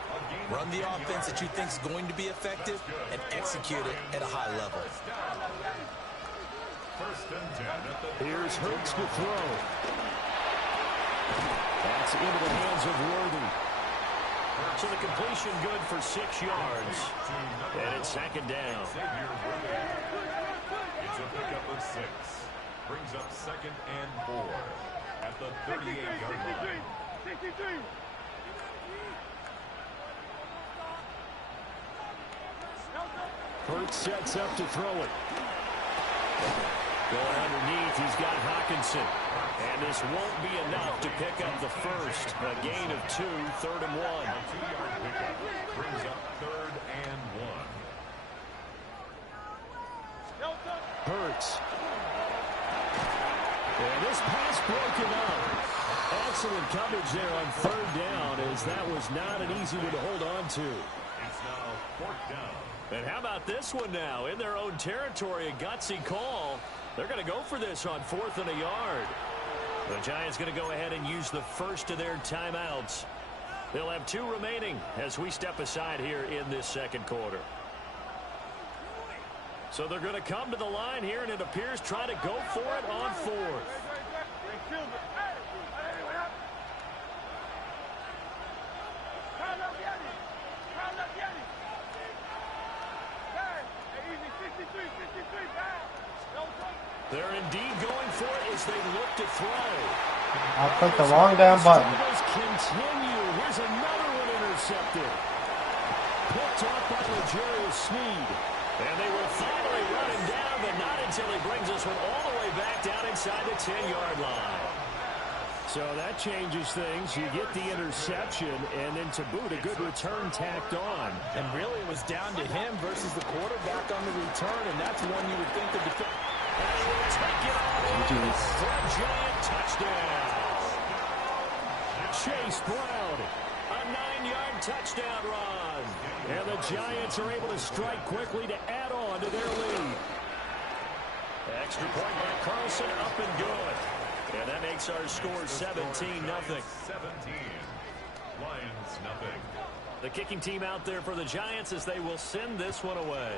Run the offense that you think is going to be effective and execute it at a high level. Here's Hurts to throw. That's into the hands of Worthy. So the completion good for 6 yards. And it's second down. It's a pickup of 6. Brings up 2nd and 4 at the 38-yard line. 63. Hurts sets up to throw it. Going underneath, he's got Hockenson. And this won't be enough to pick up the first. A gain of 2, 3rd and 1. 2-yard pickup brings up 3rd and 1. Hurts. And this pass broken up. Excellent coverage there on 3rd down, as that was not an easy one to hold on to. It's now 4th down. And how about this one now? In their own territory, a gutsy call. They're going to go for this on 4th and a yard. The Giants going to go ahead and use the first of their timeouts. They'll have 2 remaining as we step aside here in this second quarter. So they're going to come to the line here, and it appears trying to go for it on 4th. They're indeed going for it as they look to throw. I'll click the long down button. Continue. Here's another one intercepted. Picked off by L'Jarius Sneed. And they will finally run him down, but not until he brings this one all the way back down inside the 10-yard line. So that changes things. You get the interception, and then to boot, a good return tacked on. And really, it was down to him versus the quarterback on the return, and that's one you would think the defense. And he will take it on for a giant touchdown. Chase Brown, a 9-yard touchdown run. And the Giants are able to strike quickly to add on to their lead. Extra point by Carlson, up and good. And that makes our score 17-0. 17. Lions nothing. The kicking team out there for the Giants as they will send this one away.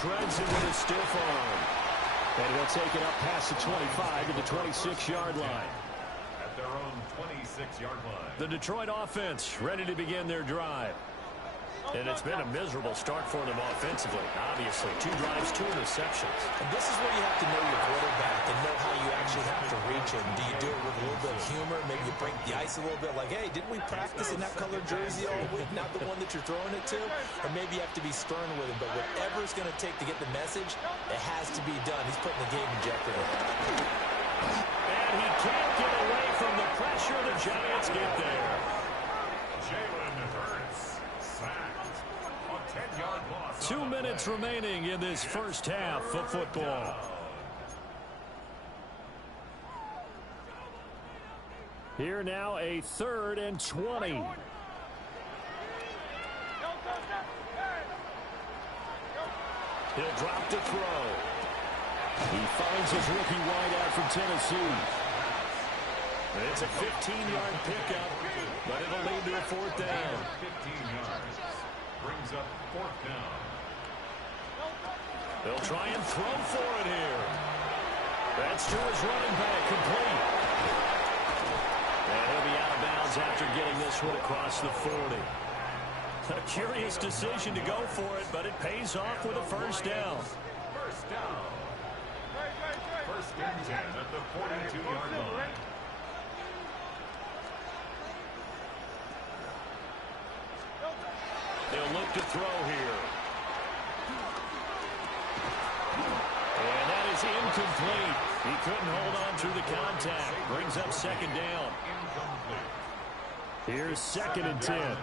Shreds it with a stiff arm. And he'll take it up past the 25 to the 26-yard line. At their own 26-yard line. The Detroit offense ready to begin their drive. And it's been a miserable start for them offensively. Obviously, 2 drives, 2 interceptions. And this is where you have to know your quarterback and know how you actually have to reach him. Do you do it with a little bit of humor? Maybe you break the ice a little bit like, hey, didn't we practice in that colored jersey all week? Not the one that you're throwing it to? Or maybe you have to be stern with him. But whatever it's going to take to get the message, it has to be done. He's putting the game in jeopardy. And he can't get away from the pressure. The Giants get there. Jalen Hurts sacked. A 10-yard loss. 2 minutes remaining in this first half of football. Here now a 3rd and 20. He'll drop to throw. He finds his rookie wideout from Tennessee. It's a 15-yard pickup, but it'll lead to a 4th down. 15 yards. Brings up 4th down. They'll try and throw for it here. That's to his running back, complete. And he'll be out of bounds after getting this one across the 40. A curious decision to go for it, but it pays off with a 1st down. First down. 1st and 10 at the 42-yard line. They'll look to throw here. And that is incomplete. He couldn't hold on through the contact. Brings up 2nd down. Incomplete. Here's 2nd and 10.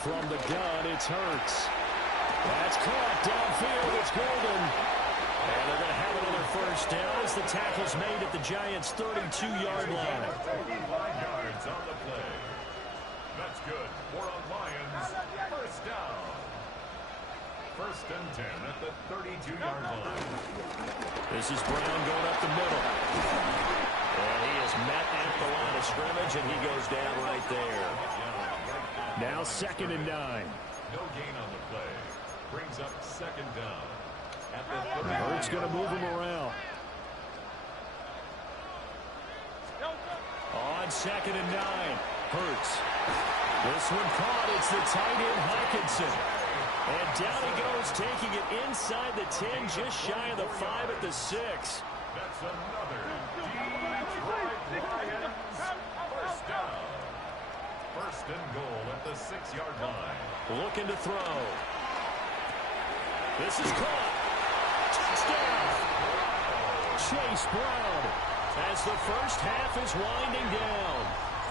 From the gun, it's Hurts. That's caught downfield. It's Golden. And they're going to have another first down as the tackle's made at the Giants' 32-yard line. 35 yards on the play. That's good for a Lions first down. First and 10 at the 32-yard line. This is Brown going up the middle. And he is met at the line of scrimmage, and he goes down right there. Now 2nd and 9. No gain on the play. Brings up 2nd down. At the Hurts going to move him around. On 2nd and 9. Hurts. This one caught. It's the tight end Hawkinson. And down he goes, taking it inside the 10, just shy of the 5 at the 6. That's another Detroit Lions first down. First and goal at the 6-yard line. Looking to throw. This is caught. Touchdown. Chase Brown as the first half is winding down.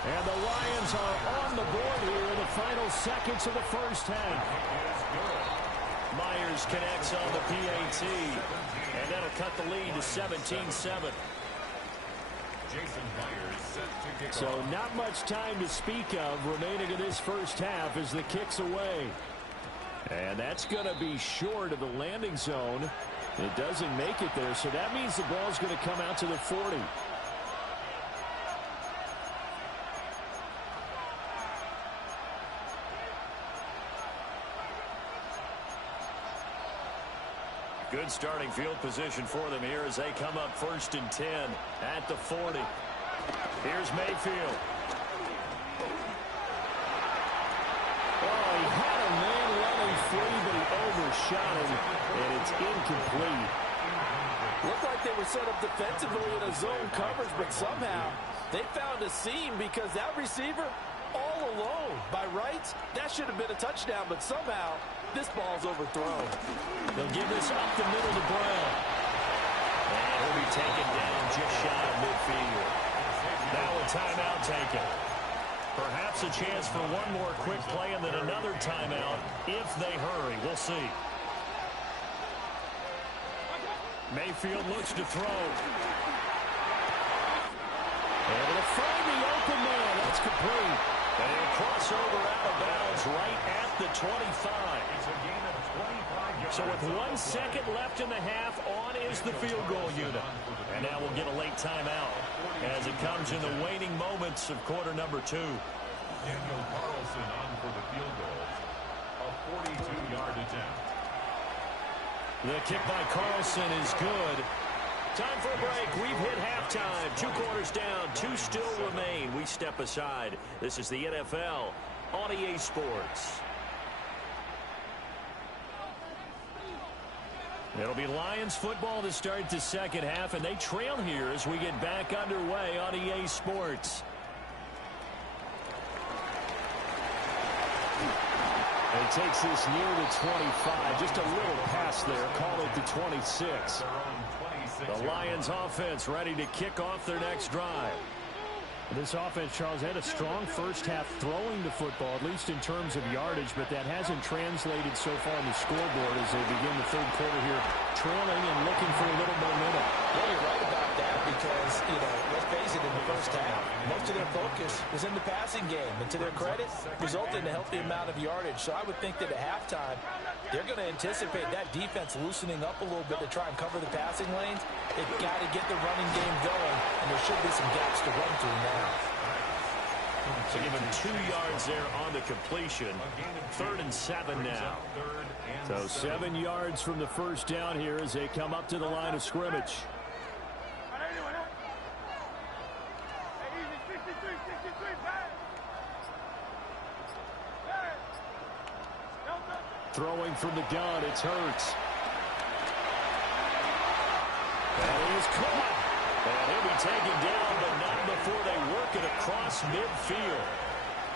And the Lions are on the board here in the final seconds of the first half. Myers connects on the PAT. And that'll cut the lead to 17-7. So not much time to speak of remaining in this first half as the kick's away. And that's going to be short of the landing zone. It doesn't make it there, so that means the ball's going to come out to the 40. Good starting field position for them here as they come up 1st and 10 at the 40. Here's Mayfield. Oh, he had a man running free, but he overshot him, and it's incomplete. Looked like they were set up defensively in a zone coverage, but somehow they found a seam because that receiver all alone. By rights, that should have been a touchdown, but somehow this ball's overthrown. They'll give this up the middle to Brown. And he'll be taken down just shy of midfield. Now a timeout taken. Perhaps a chance for one more quick play and then another timeout if they hurry. We'll see. Mayfield looks to throw. Able to find the open man. That's complete. And a crossover out of bounds right at the 25. So with 1 second left in the half, on is the field goal unit. And now we'll get a late timeout as it comes in the waning moments of quarter number 2. Daniel Carlson on for the field goal. A 42-yard attempt. The kick by Carlson is good. Time for a break. We've hit halftime. 2 quarters down. 2 still remain. We step aside. This is the NFL on EA Sports. It'll be Lions football to start the second half, and they trail here as we get back underway on EA Sports. And he takes this near the 25. Just a little pass there. Call it the 26. The Lions offense ready to kick off their next drive. This offense, Charles, had a strong first half throwing the football, at least in terms of yardage, but that hasn't translated so far on the scoreboard as they begin the third quarter here, trailing and looking for a little momentum. Yeah, you're right about that because, let's face it, in the first half, most of their focus was in the passing game, and to their credit, resulted in a healthy amount of yardage. So I would think that at halftime, they're going to anticipate that defense loosening up a little bit to try and cover the passing lanes. They've got to get the running game going, and there should be some gaps to run through now. So give him 2 yards there on the completion. 3rd and 7 now. So 7 yards from the first down here as they come up to the line of scrimmage. Throwing from the gun, it's Hurts. And he is caught. And he'll be taken down, but not before they work it across midfield.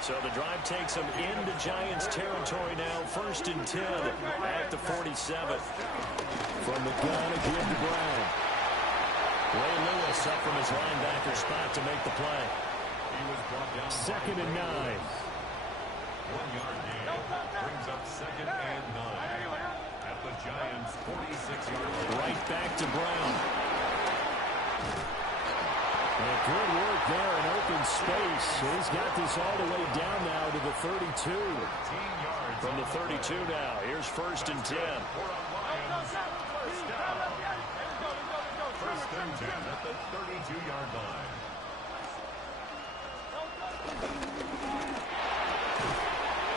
So the drive takes them into Giants territory now. 1st and 10 at the 47. From the gun again to Brown. Ray Lewis up from his linebacker spot to make the play. 2nd and 9. 1 yard gain brings up 2nd and 9 at the Giants' 46-yard line. Right back to Brown. And good work there in open space. He's got this all the way down now to the 32. From the 32 now. Here's 1st and 10. First down. First and 10 at the 32-yard line.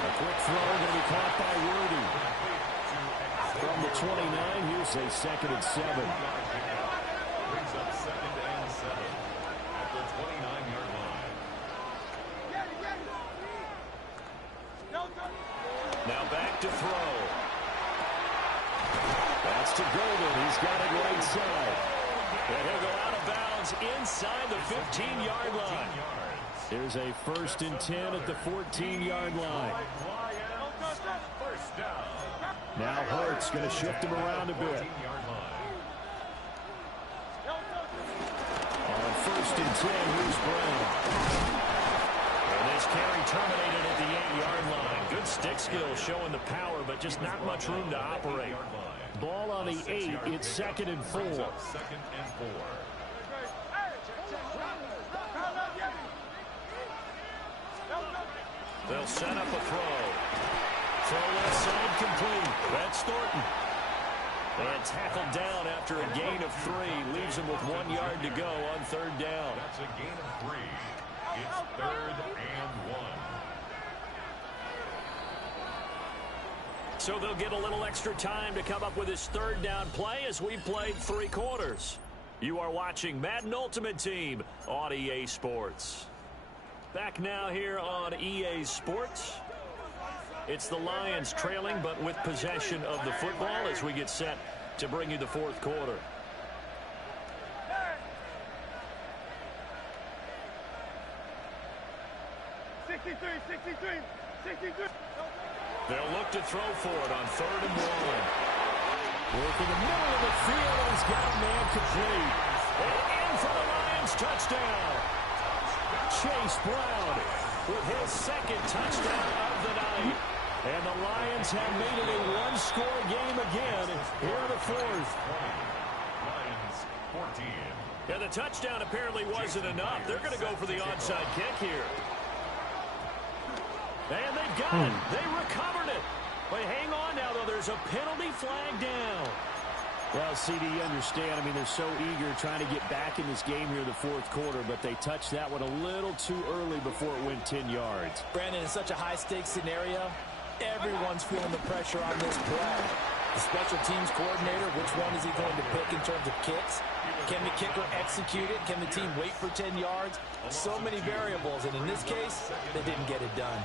A quick throw going to be caught by Worthy. From the 29, here's a 2nd and 7. Brings up 2nd and 7 at the 29-yard line. Now back to throw. That's to Golden. He's got it right side. And he'll go out of bounds inside the 15-yard line. There's a 1st and 10 at the 14-yard line. First down. Now Hurts going to shift him around a bit. On 1st and 10, here's Brown. And this carry terminated at the 8-yard line. Good stick skill showing the power, but just not much room to operate. Ball on the 8. It's 2nd and 4. 2nd and 4. They'll set up a throw. Throw left side complete. That's Thornton. And tackled down after a gain of 3. Leaves him with 1 yard to go on 3rd down. That's a gain of 3. It's 3rd and 1. So they'll get a little extra time to come up with his 3rd down play as we played 3 quarters. You are watching Madden Ultimate Team on EA Sports. Back now here on EA Sports. It's the Lions trailing, but with possession of the football as we get set to bring you the 4th quarter. They'll look to throw for it on 3rd and 1. Work in the middle of the field, and he's got a man complete. And in for the Lions touchdown. Chase Brown with his 2nd touchdown of the night. And the Lions have made it a one-score game again here in the 4th. Lions 14. Yeah, the touchdown apparently wasn't enough. They're going to go for the onside kick here. And they've got it. They recovered it. But hang on now, though. There's a penalty flag down. Well, CD, you understand. I mean, they're so eager trying to get back in this game here in the 4th quarter, but they touched that one a little too early before it went 10 yards. Brandon, in such a high-stakes scenario, everyone's feeling the pressure on this play. The special teams coordinator, which one is he going to pick in terms of kicks? Can the kicker execute it? Can the team wait for 10 yards? So many variables, and in this case, they didn't get it done.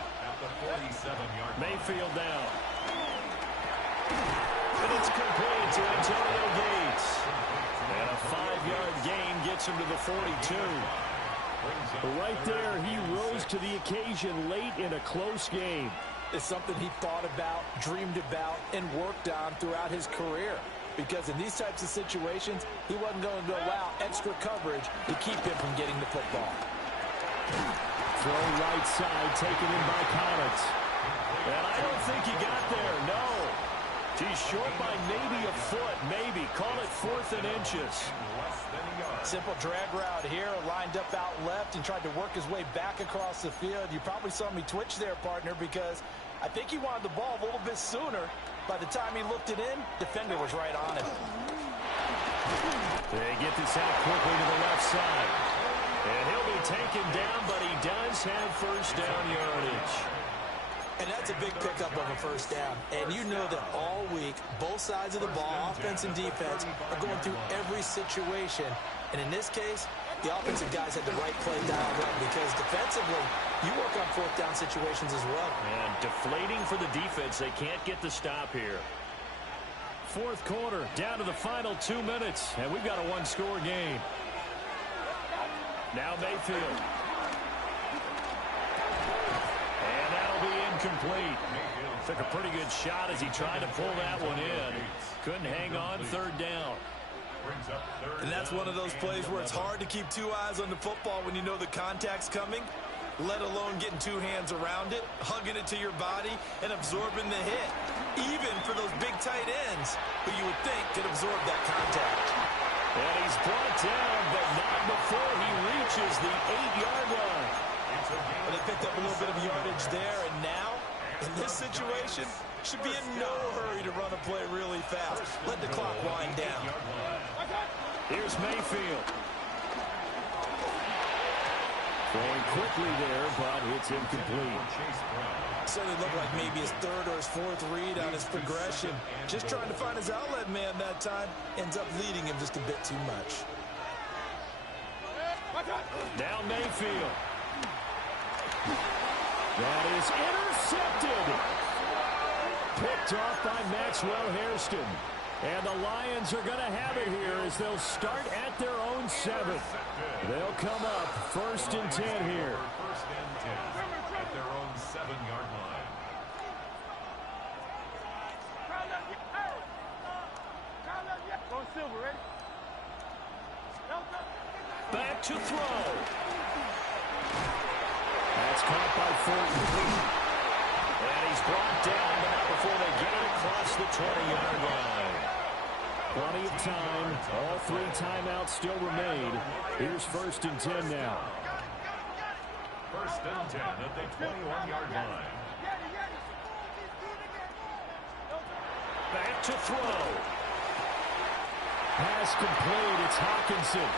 Mayfield down. And it's complete to Antonio Gates. And a 5-yard gain gets him to the 42. Right there, he rose to the occasion late in a close game. It's something he thought about, dreamed about, and worked on throughout his career. Because in these types of situations, he wasn't going to allow extra coverage to keep him from getting the football. Throw right side, taken in by Collins. And I don't think he got there, no. He's short by maybe a foot, maybe. Call it 4th and inches. Simple drag route here, lined up out left and tried to work his way back across the field. You probably saw me twitch there, partner, because I think he wanted the ball a little bit sooner. By the time he looked it in, defender was right on it. They get this out quickly to the left side. And he'll be taken down, but he does have 1st down yardage. And that's a big pickup of a 1st down. And you know that all week, both sides of the ball, offense and defense, are going through every situation. And in this case, the offensive guys had the right play dialed up because defensively, you work on 4th down situations as well. And deflating for the defense. They can't get the stop here. 4th quarter, down to the final 2 minutes, and we've got a one-score game. Now Mayfield. And that'll be incomplete. Took a pretty good shot as he tried to pull that one in. Couldn't hang on 3rd down. And that's one of those plays where it's hard to keep 2 eyes on the football when you know the contact's coming. let alone getting two hands around it, hugging it to your body, and absorbing the hit. Even for those big tight ends who you would think could absorb that contact. And he's brought down, but not before he reaches the 8-yard line. Well, they picked up a little bit of yardage there, and now, in this situation, should be in no hurry to run a play really fast. Let the clock wind down. Here's Mayfield. Going quickly there, but it's incomplete. So they look like maybe his third or his fourth read on his progression. Just trying to find his outlet man that time. Ends up leading him just a bit too much. Now Mayfield. That is intercepted. Picked off by Maxwell Hairston. And the Lions are going to have it here as they'll start at their own 7. They'll come up 1st and 10 here. 1st and 10 at their own 7-yard line. Go Silver, ready? Back to throw. That's caught by Fulton. And he's brought down, but not before they get it across the 20-yard line. Plenty of time. All 3 timeouts still remain. Here's 1st and 10 now. 1st and 10 at the 21-yard line. Back to throw. Pass complete. It's Hawkinson.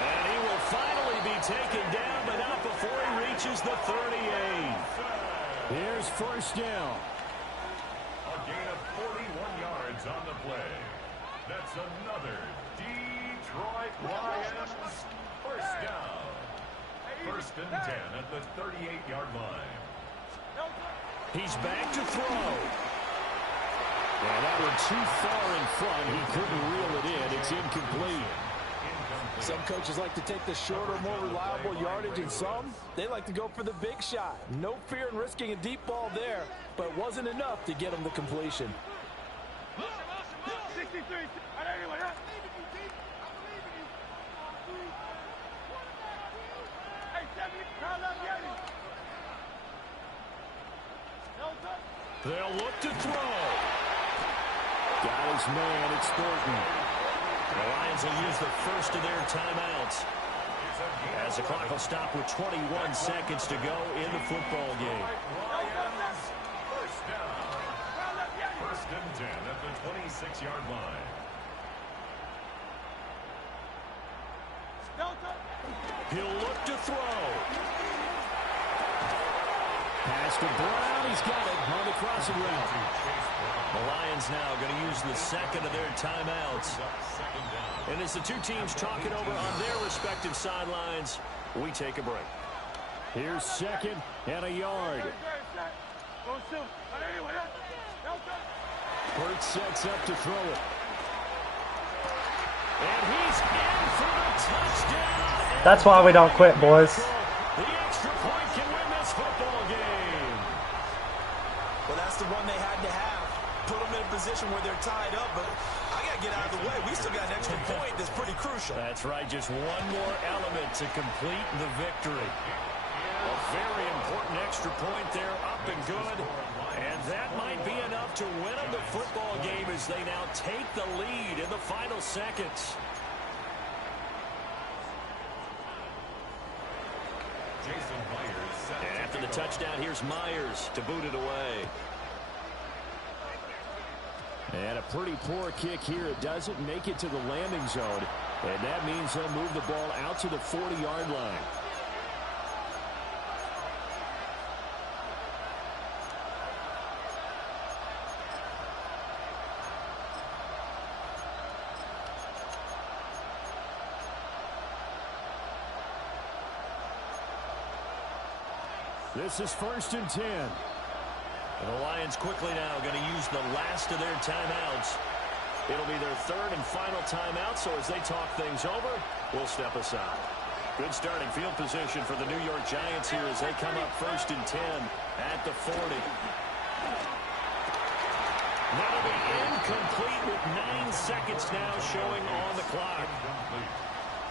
And he will finally be taken down, but not before he reaches the 38. Here's 1st down. A gain of 41 yards on the play. That's another Detroit Lions 1st down. 1st and 10 at the 38-yard line. He's back to throw. And that one too far in front. He couldn't reel it in. It's incomplete. Some coaches like to take the shorter, more reliable yardage, and some, they like to go for the big shot. No fear in risking a deep ball there, but it wasn't enough to get him the completion. 63. They'll look to throw. Got his man. It's Thornton. The Lions will use the first of their timeouts as the clock will stop with 21 seconds to go in the football game. 1st down. 1st and 10 at the 26-yard line. He'll look to throw. Pass to Brown. He's got it on the crossing route. The Lions now going to use the second of their timeouts. And as the two teams talk it over on their respective sidelines, we take a break. Here's 2nd and a yard. Burt sets up to throw it. And he's in for the touchdown. That's why we don't quit, boys. The extra point can win this football game. Well, that's the one they had to have. Put them in a position where they're tied up, but I got to get out of the way. We still got an extra point that's pretty crucial. That's right. Just one more element to complete the victory. A very important extra point there, up and good. And that might be enough to win them the football game as they now take the lead in the final seconds. And after the touchdown, here's Myers to boot it away. And a pretty poor kick here. It doesn't make it to the landing zone. And that means they'll move the ball out to the 40-yard line. This is 1st and 10. And the Lions quickly now going to use the last of their timeouts. It'll be their 3rd and final timeout, so as they talk things over, we'll step aside. Good starting field position for the New York Giants here as they come up 1st and 10 at the 40. That'll be incomplete with 9 seconds now showing on the clock.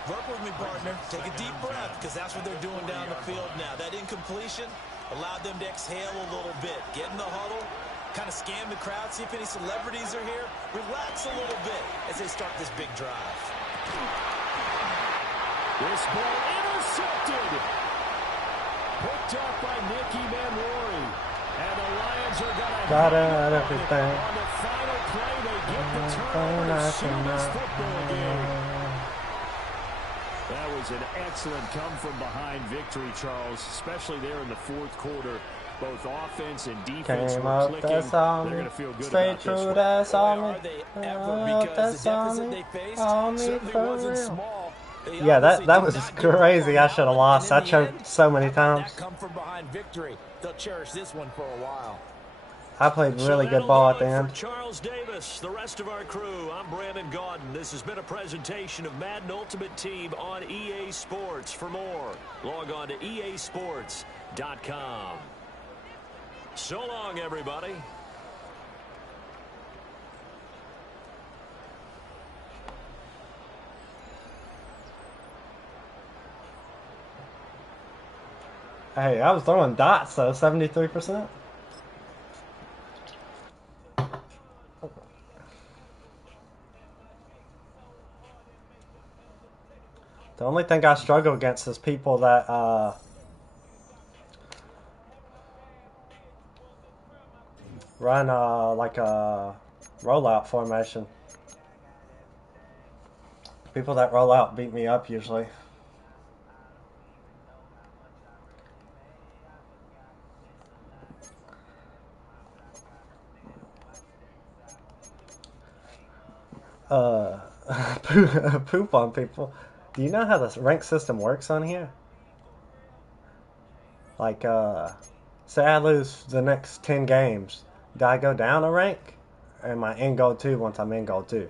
Work with me, partner. Take a deep breath, because that's what they're doing down the field now. That incompletion allowed them to exhale a little bit. Get in the huddle, kind of scan the crowd, see if any celebrities are here. Relax a little bit as they start this big drive. This ball intercepted. Picked up by Nicky Manwari. And the Lions are going to got everything. On the final play, they get the turnover to seal this football game. That was an excellent come-from-behind victory, Charles, especially there in the fourth quarter. Both offense and defense Came were up, clicking. that's They're on going me. to feel good Stay about true, this one. that's on Are me. they ever? Because the deficit they faced certainly wasn't small. They Yeah, obviously that did was not give up crazy. on I that should have one, lost. and I in the choked end, so many that times. come-from-behind victory. They'll cherish this one for a while. I played really So good ball at the that'll do end. it for Charles Davis, the rest of our crew. I'm Brandon Gaudin. This has been a presentation of Madden Ultimate Team on EA Sports. For more, log on to easports.com. So long, everybody. Hey, I was throwing dots though, 73%. The only thing I struggle against is people that run like a rollout formation. People that roll out beat me up usually. Poop on people. Do you know how the rank system works on here? Like, say I lose the next 10 games. Do I go down a rank? Or am I in gold 2 once I'm in gold 2?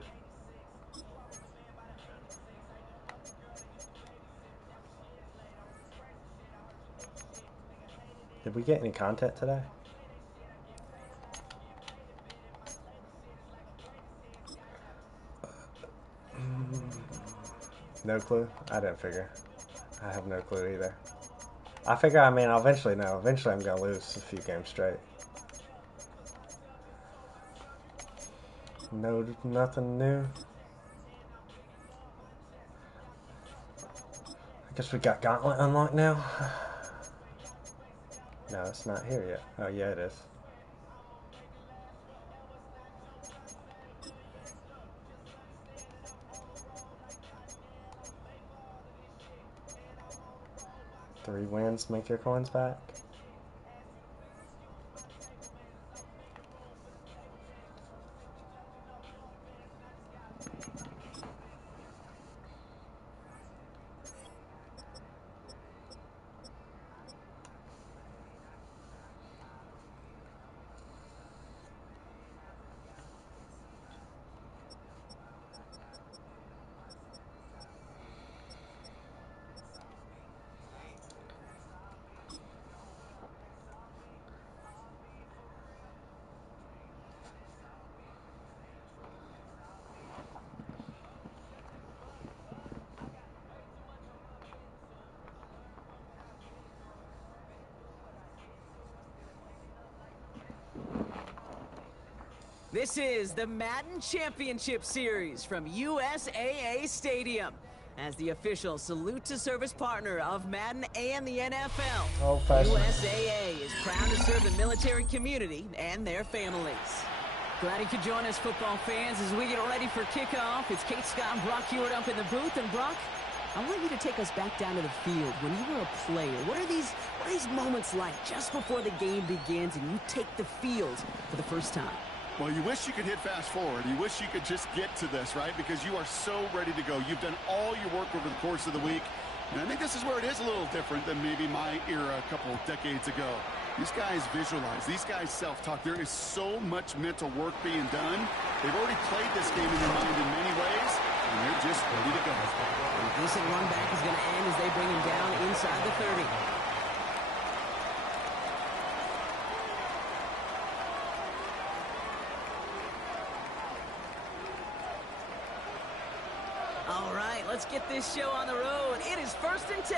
Did we get any content today? No clue? I didn't figure. I have no clue either. I figure, I mean, I'll eventually know. Eventually I'm going to lose a few games straight. No, nothing new. I guess we got Gauntlet unlocked now. No, it's not here yet. Oh, yeah, it is. Three wins, make your coins back. This is the Madden Championship Series from USAA Stadium. As the official salute to service partner of Madden and the NFL, USAA is proud to serve the military community and their families. Glad you could join us, football fans, as we get ready for kickoff. It's Kate, Scott, and Brock Hewitt up in the booth. And Brock, I want you to take us back down to the field. When you were a player, what are these moments like just before the game begins and you take the field for the first time? Well, you wish you could hit fast forward. You wish you could just get to this, right? Because you are so ready to go. You've done all your work over the course of the week. And I think this is where it is a little different than maybe my era a couple of decades ago. These guys visualize. These guys self-talk. There is so much mental work being done. They've already played this game in their mind in many ways, and they're just ready to go. A decent run back is going to end as they bring him down inside the 30. let's get this show on the road. It is 1st and 10.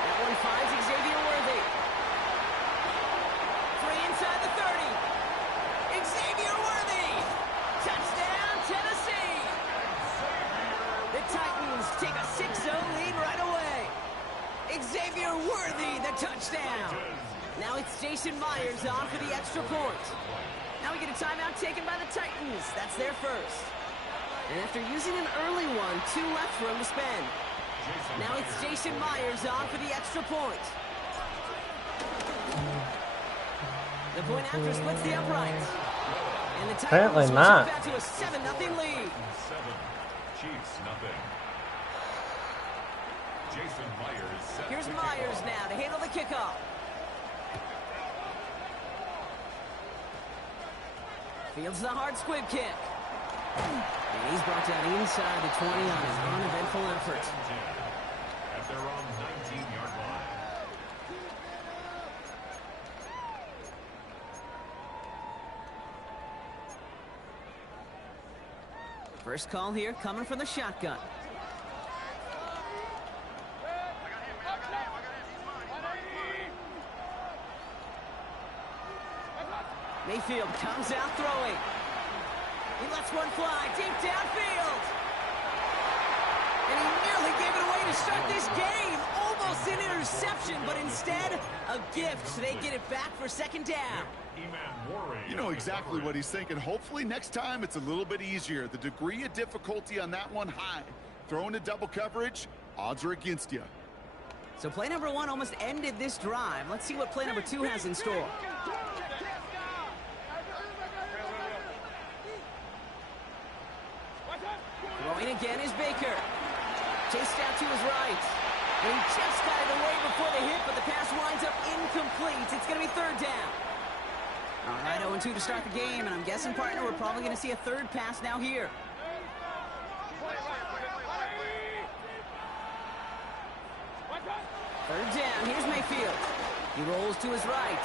That one finds Xavier Worthy. Free inside the 30. Xavier Worthy. Touchdown, Tennessee. The Titans take a 6-0 lead right away. Xavier Worthy, the touchdown. Now it's Jason Myers on for the extra point. Now we get a timeout taken by the Titans. That's their first. And after using an early one, 2 left for him to spend. Now it's Jason Myers on for the extra point. The point after splits the uprights. And the Titans Apparently switch not. back to a 7-0 lead. 7, Chiefs nothing. Jason Myers set Here's the Myers kickoff. now to handle the kickoff. Fields the hard squib kick. And he's brought down inside the 20 on his uneventful effort. At their own 19-yard line. First call here coming from the shotgun. Mayfield comes out throwing. He lets one fly deep downfield. And he nearly gave it away to start this game. Almost an interception, but instead, a gift. So they get it back for 2nd down. You know exactly what he's thinking. Hopefully next time it's a little bit easier. The degree of difficulty on that one high. Throwing to double coverage, odds are against you. So play number 1 almost ended this drive. Let's see what play number 2 has in store. Throwing again is Baker. Chased out to his right. And he just got it away before the hit, but the pass winds up incomplete. It's going to be 3rd down. All right, 0-2 to start the game, and I'm guessing, partner, we're probably going to see a 3rd pass now here. 3rd down, here's Mayfield. He rolls to his right.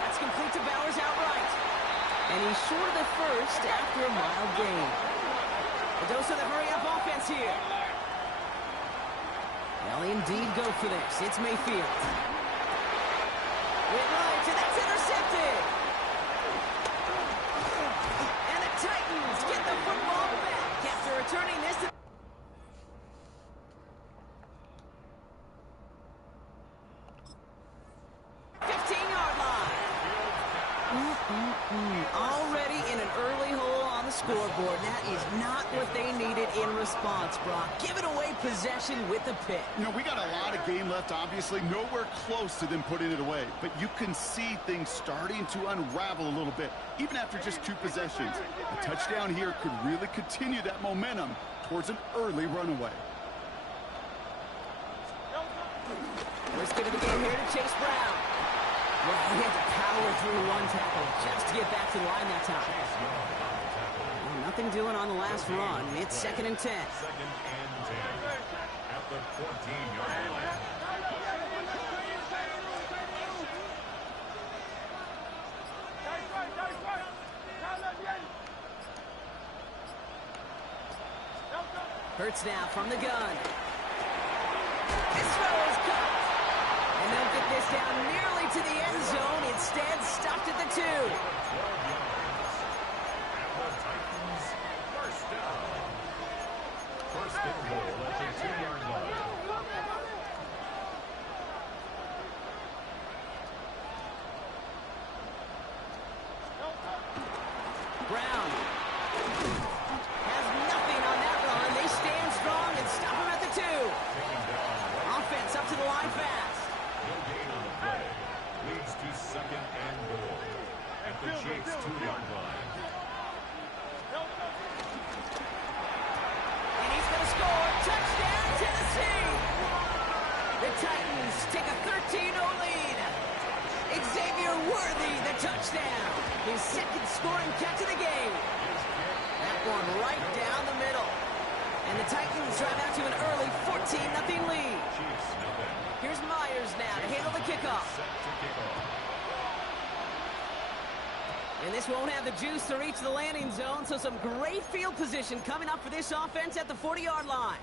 That's complete to Bowers outright. And he's short of the first after a mild gain. A dose of the hurry-up offense here. They'll indeed go for this. It's Mayfield. Went right, and that's intercepted. And the Titans get the football back after returning this to... Already in an early hole on the scoreboard. That is not what they needed in response, Brock. Giving away possession with the pick. You know, we got a lot of game left, obviously. Nowhere close to them putting it away. But you can see things starting to unravel a little bit, even after just 2 possessions. A touchdown here could really continue that momentum towards an early runaway. Let's get to the game here to Chase Brown. Well, he had to power through 1 tackle just to get back to the line that time. Well, nothing doing on the last run. It's 2nd and 10. 2nd and 10. At the 14-yard line. Hurts now from the gun. This throw is caught. And they'll get this down nearly to the end zone. Instead, stopped at the 2. 12 yards. At the Titans, 1st down. 1st and goal at the 2-yard line. Brown has nothing on that run. They stand strong and stop him at the 2. Offense up to the line fast. No gain on the play. Leads to 2nd and goal. At the Chiefs' 2-yard line. And he's going to score. Touchdown, Tennessee. The Titans take a 13-0 lead. Xavier Worthy, the touchdown. His 2nd scoring catch of the game. That one right down the middle. And the Titans drive out to an early 14-0 lead. Chiefs nothing. Here's Myers now to handle the kickoff. And this won't have the juice to reach the landing zone, so some great field position coming up for this offense at the 40-yard line.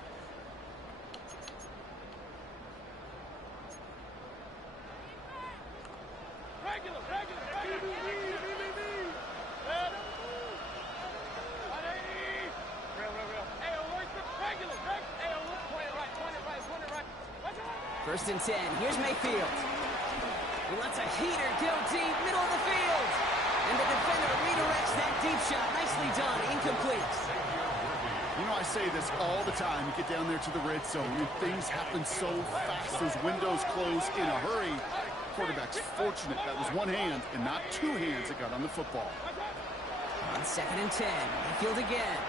First and 10. Here's Mayfield. He lets a heater go deep, middle of the field. And the defender redirects that deep shot. Nicely done. Incomplete. You know, I say this all the time. You get down there to the red zone, and things happen so fast. Those windows close in a hurry. Quarterback's fortunate that was one hand and not two hands that got on the football. On 2nd and 10. Mayfield again.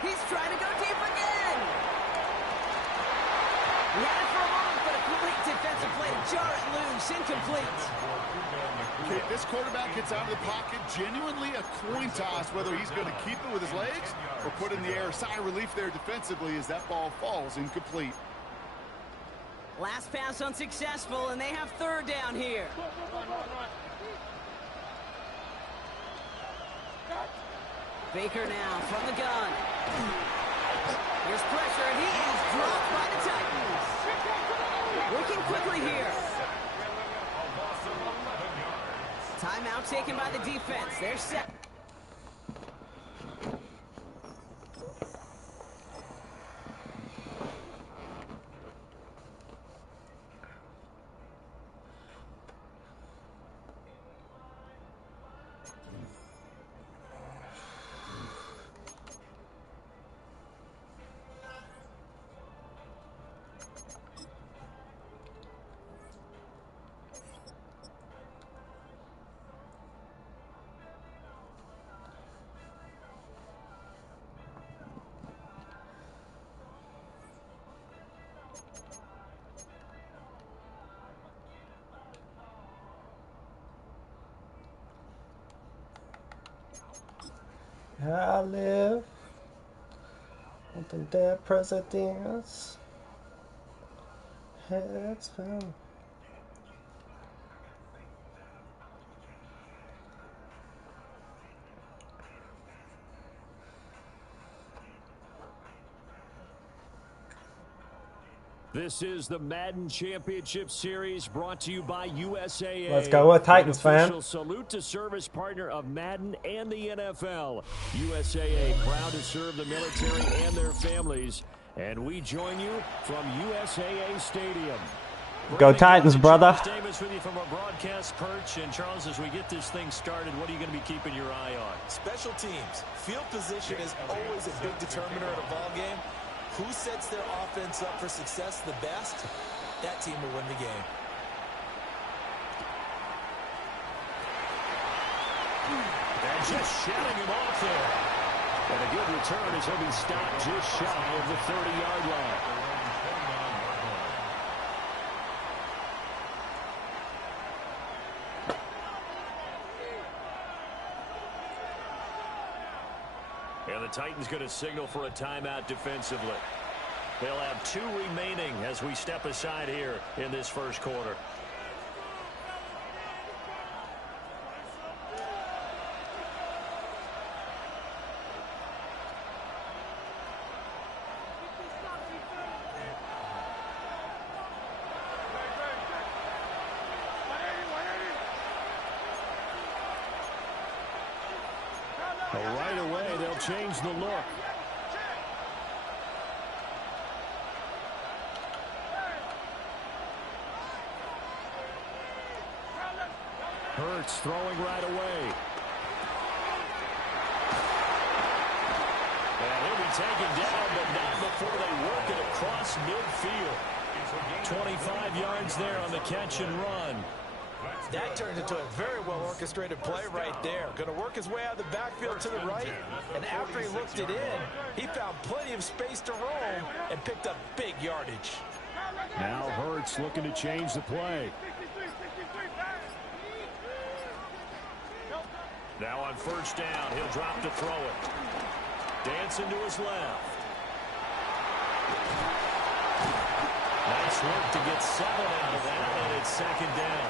He's trying to go deep again. He had it for a moment, but a great defensive play to jar it loose. Incomplete. Okay, this quarterback gets out of the pocket. Genuinely a coin toss whether he's going to keep it with his legs or put it in the air. Sigh of relief there defensively as that ball falls incomplete. Last pass unsuccessful, and they have 3rd down here. Baker now from the gun. Here's pressure, and he is dropped by the Titans. Working quickly here. Timeout taken by the defense. They're set. I live with the dead presidents. Heads fell. This is the Madden Championship Series brought to you by USAA. Let's go with Titans, fam. Salute to service partner of Madden and the NFL. USAA, proud to serve the military and their families. And we join you from USAA Stadium. Go Titans, brother. Davis with you from our broadcast perch. And Charles, as we get this thing started, what are you going to be keeping your eye on? Special teams. Field position is always a big determiner in a ball game. Who sets their offense up for success the best, that team will win the game. And just shutting him off there. And a good return as he'll be stopped just shy of the 30-yard line. And the Titans going to signal for a timeout defensively. They'll have 2 remaining as we step aside here in this first quarter. Right away, they'll change the look. Hurts throwing right away. And he'll be taken down, but not before they work it across midfield. 25 yards there on the catch and run. That turned into a very well-orchestrated play right there. Going to work his way out of the backfield to the right, and after he looked it in, he found plenty of space to roam and picked up big yardage. Now Hurts looking to change the play. Now on first down, he'll drop to throw it. Dancing to his left. Nice work to get 7 out of that, and it's second down.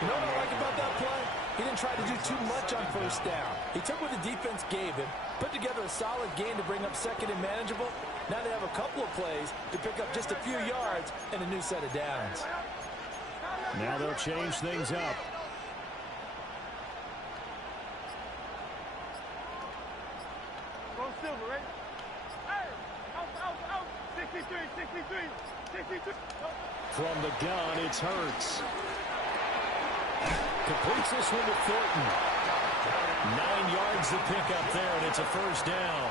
You know what I like about that play? He didn't try to do too much on first down. He took what the defense gave him, put together a solid gain to bring up second and manageable. Now they have a couple of plays to pick up just a few yards and a new set of downs. Now they'll change things up. Go Silver, ready? Hey! Out! 63, 63, 63. From the gun, it's Hurts. Completes this one to Thornton. 9 yards to pick up there, and it's a first down.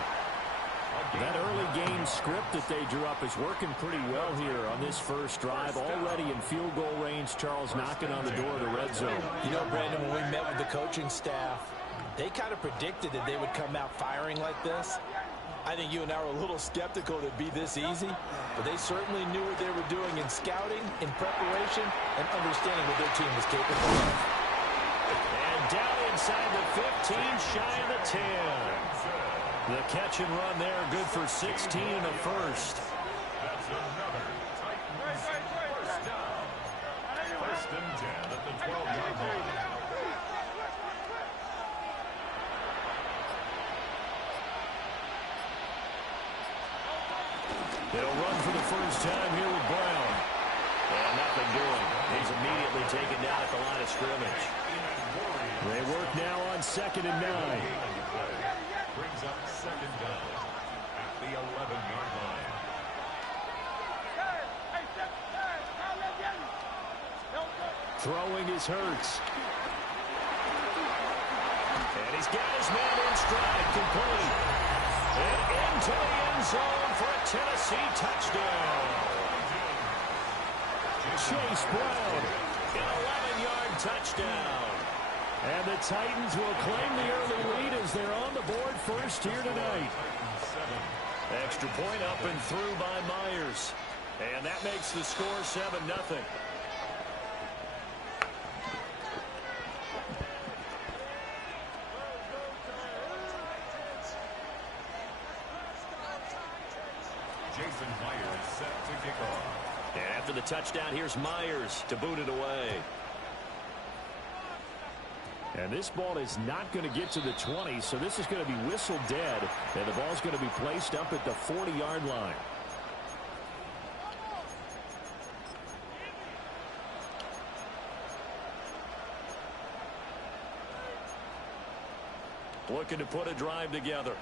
That early game script that they drew up is working pretty well here on this first drive. Already in field goal range, Charles knocking on the door of the red zone. You know, Brandon, when we met with the coaching staff, they kind of predicted that they would come out firing like this. I think you and I were a little skeptical that it'd be this easy, but they certainly knew what they were doing in scouting, in preparation, and understanding what their team was capable of. And down inside the 15, shy of the 10. The catch and run there, good for 16 and a first. That's another Titans first down. First and 10 at the 12-yard line. They'll run for the first time here with Brown. And nothing doing. He's immediately taken down at the line of scrimmage. They work now on 2nd and 9. Brings up second down at the 11-yard line. Throwing is Hurts. And he's got his man in stride, complete. And into the end zone for a Tennessee touchdown. Chase Brown, an 11-yard touchdown. And the Titans will claim the early lead as they're on the board first here tonight. Extra point up and through by Myers. And that makes the score 7-0. Jason Myers set to kick off. And after the touchdown, here's Myers to boot it away. And this ball is not going to get to the 20, so this is going to be whistled dead. And the ball's going to be placed up at the 40-yard line. Looking to put a drive together.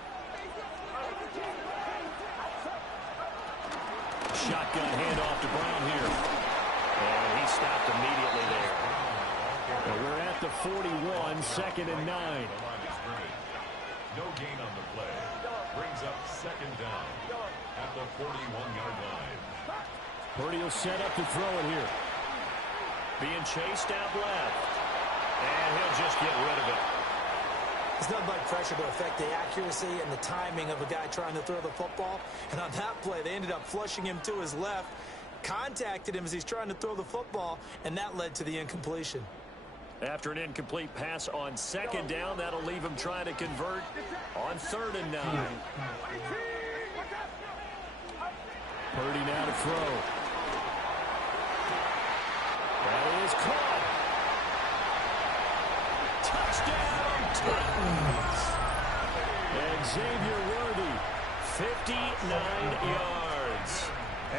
Shotgun handoff to Brown here. And he stopped immediately there. And we're at the 41, 2nd and 9. No gain on the play. Brings up second down at the 41-yard line. Purdy will set up to throw it here. Being chased out left. And he'll just get rid of it. It's nothing like pressure to affect the accuracy and the timing of a guy trying to throw the football. And on that play, they ended up flushing him to his left, contacted him as he's trying to throw the football, and that led to the incompletion. After an incomplete pass on second down, that'll leave him trying to convert on 3rd and 9. Purdy now to throw. That is caught. Touchdown, Titans. And Xavier Worthy, 59 yards.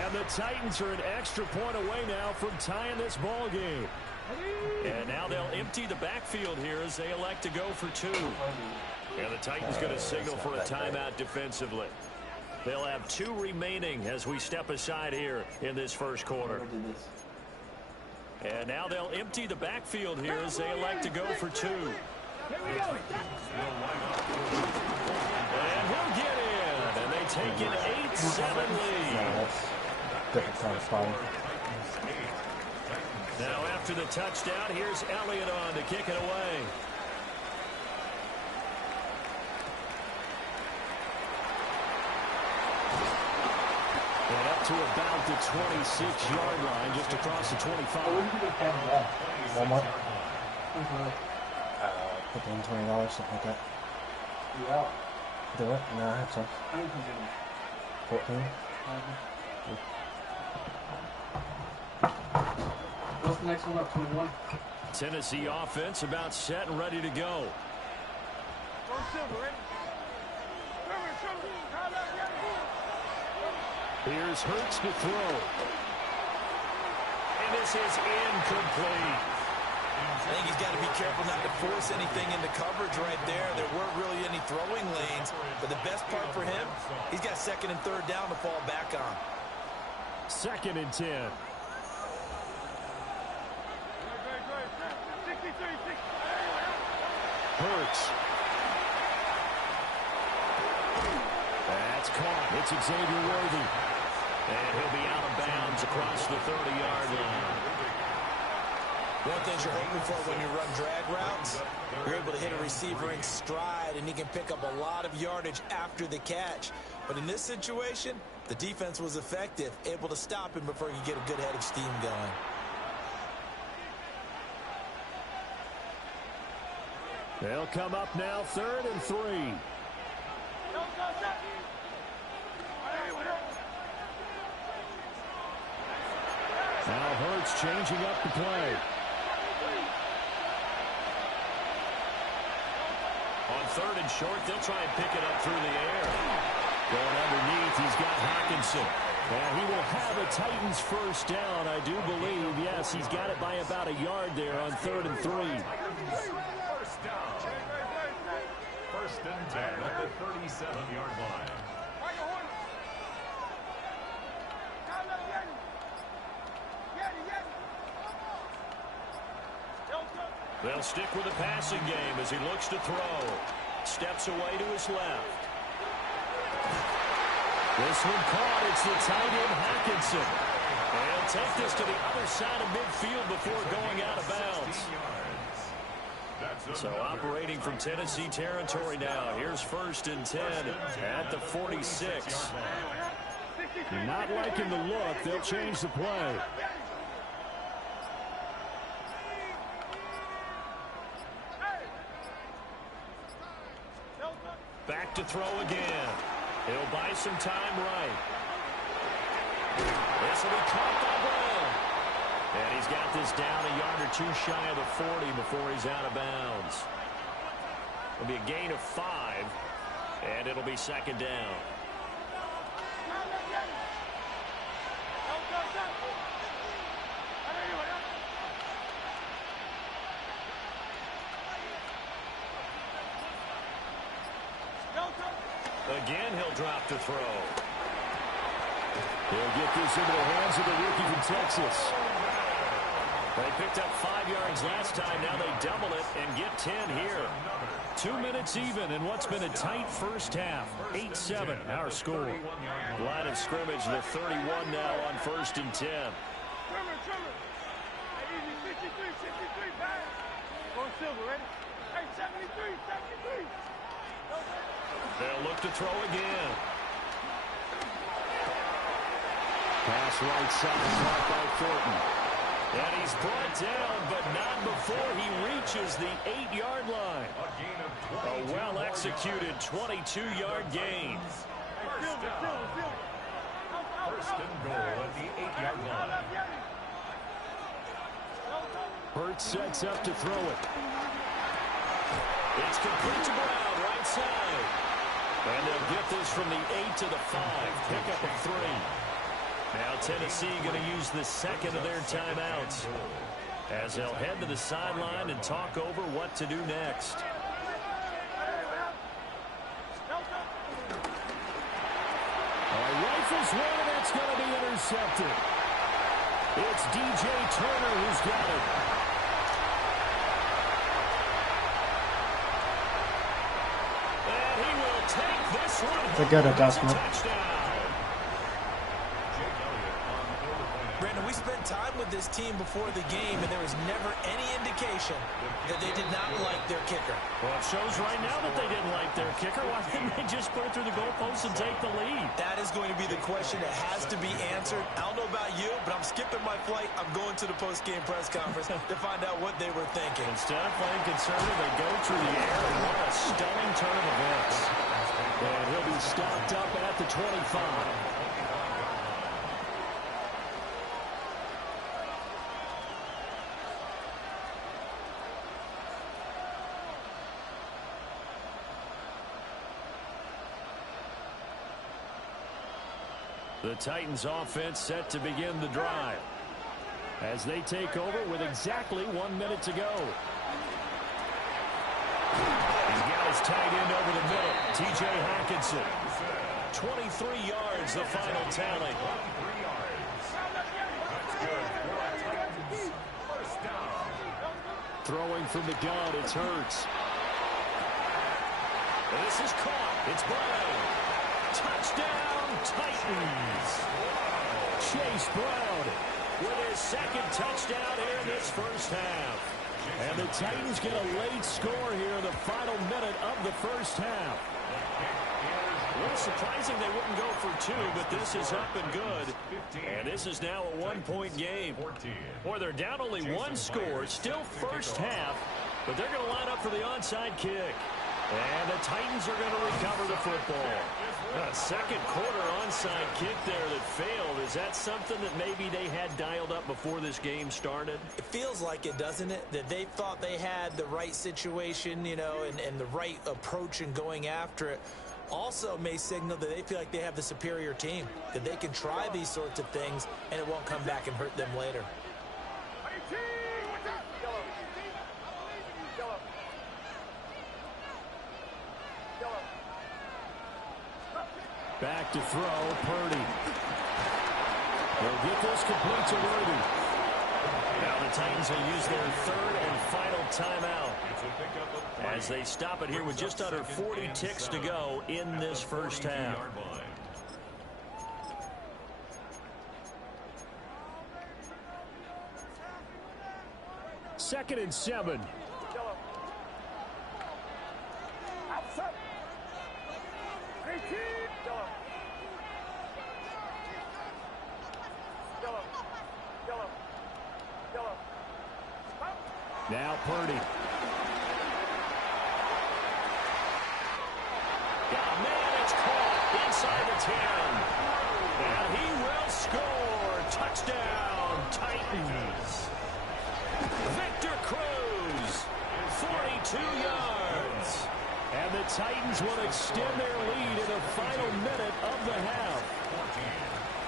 And the Titans are an extra point away now from tying this ball game. And now they'll empty the backfield here as they elect to go for 2. And the Titans going to signal for a timeout defensively. They'll have 2 remaining as we step aside here in this first quarter. And now they'll empty the backfield here as they elect to go for 2. And he'll get in. And they take an 8-7 lead. Different kind of fun. Now after the touchdown, here's Elliott on to kick it away. And up to about the 26-yard line, just across the 25. Walmart. $15, $20, something like that. Yeah. Do it? No, I have some. 14. next one up, 21. Tennessee offense about set and ready to go. Go Silver, ready? Here's Hurts to throw. And this is incomplete. I think he's got to be careful not to force anything into coverage right there. There weren't really any throwing lanes. But the best part for him, he's got second and third down to fall back on. Second and 10. Hurts. That's caught. It's Xavier Worthy. And he'll be out of bounds across the 30-yard line. One thing you're hoping for when you run drag routes, you're able to hit a receiver in stride, and he can pick up a lot of yardage after the catch. But in this situation, the defense was effective, able to stop him before he could get a good head of steam going. They'll come up now, 3rd and 3. Now Hurts changing up the play. On 3rd and short, they'll try and pick it up through the air. Going underneath, he's got Hockenson. And he will have a Titans first down, I do believe. Yes, he's got it by about a yard there on 3rd and 3. First down. First and 10 at the 37-yard line. They'll stick with the passing game as he looks to throw. Steps away to his left. This one caught. It's the tight end Hockenson. They'll take this to the other side of midfield before going out of bounds. So operating from Tennessee territory now. Here's 1st and 10 at the 46. Not liking the look. They'll change the play. Back to throw again. He'll buy some time right. This will be caught by Brown. And he's got this down a yard or two shy of the 40 before he's out of bounds. It'll be a gain of 5, and it'll be 2nd down. Again, he'll drop to throw. He'll get this into the hands of the rookie from Texas. They picked up 5 yards last time. Now they double it and get 10 here. 2 minutes even in what's been a tight first half. 8-7 our score. Line of scrimmage, the 31 now on 1st and 10. They'll look to throw again. Pass right side, caught by Thornton. And he's brought down, but not before he reaches the 8-yard line. A well-executed 22-yard gain. First and goal at the 8-yard line. Hurts sets up to throw it. It's complete to Brown, right side. And they'll get this from the 8 to the 5. Pick up a 3. Now Tennessee going to use the 2nd of their timeouts as they'll head to the sideline and talk over what to do next. Rifles one, and it's going to be intercepted. It's DJ Turner who's got it. And he will take this one. It's a good adjustment. Brandon, we spent time with this team before the game, and there was never any indication that they did not like their kicker. Well, it shows right now that they didn't like their kicker. Why didn't they just put it through the goalpost and take the lead? That is going to be the question that has to be answered. I don't know about you, but I'm skipping my flight. I'm going to the post-game press conference to find out what they were thinking. Instead of playing conservative, they go through the air, and what a stunning turn of events. And he'll be stopped up at the 25. The Titans offense set to begin the drive as they take over with exactly 1 minute to go. He's got his tight end over the middle, T.J. Hawkinson. 23 yards, the final tally. Throwing from the gun, it's Hurts. This is caught. It's Brown. Touchdown, Titans. Chase Brown with his second touchdown here in this first half. And the Titans get a late score here in the final minute of the first half. A little surprising they wouldn't go for two, but this is up and good. And this is now a one-point game. Boy, they're down only one score, still first half, but they're going to line up for the onside kick. And the Titans are going to recover the football. A second quarter onside kick there that failed. Is that something that maybe they had dialed up before this game started? It feels like it, doesn't it? That they thought they had the right situation, you know, and the right approach in going after it. Also may signal that they feel like they have the superior team, that they can try these sorts of things and it won't come back and hurt them later. Back to throw, Purdy. They'll get this complete to Worthy. Now the Titans will use their third and final timeout as they stop it here with just under 40 ticks to go in this first half. Second and 7. Now Purdy. Oh, man, it's caught inside the 10. And he will score. Touchdown, Titans. Victor Cruz, 42 yards. And the Titans will extend their lead in the final minute of the half.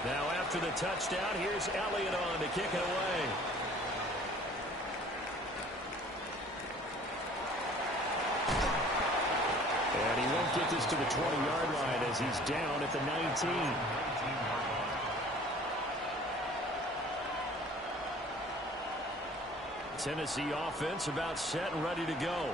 Now after the touchdown, here's Elliott on to kick it away. And he won't get this to the 20-yard line as he's down at the 19. Tennessee offense about set and ready to go.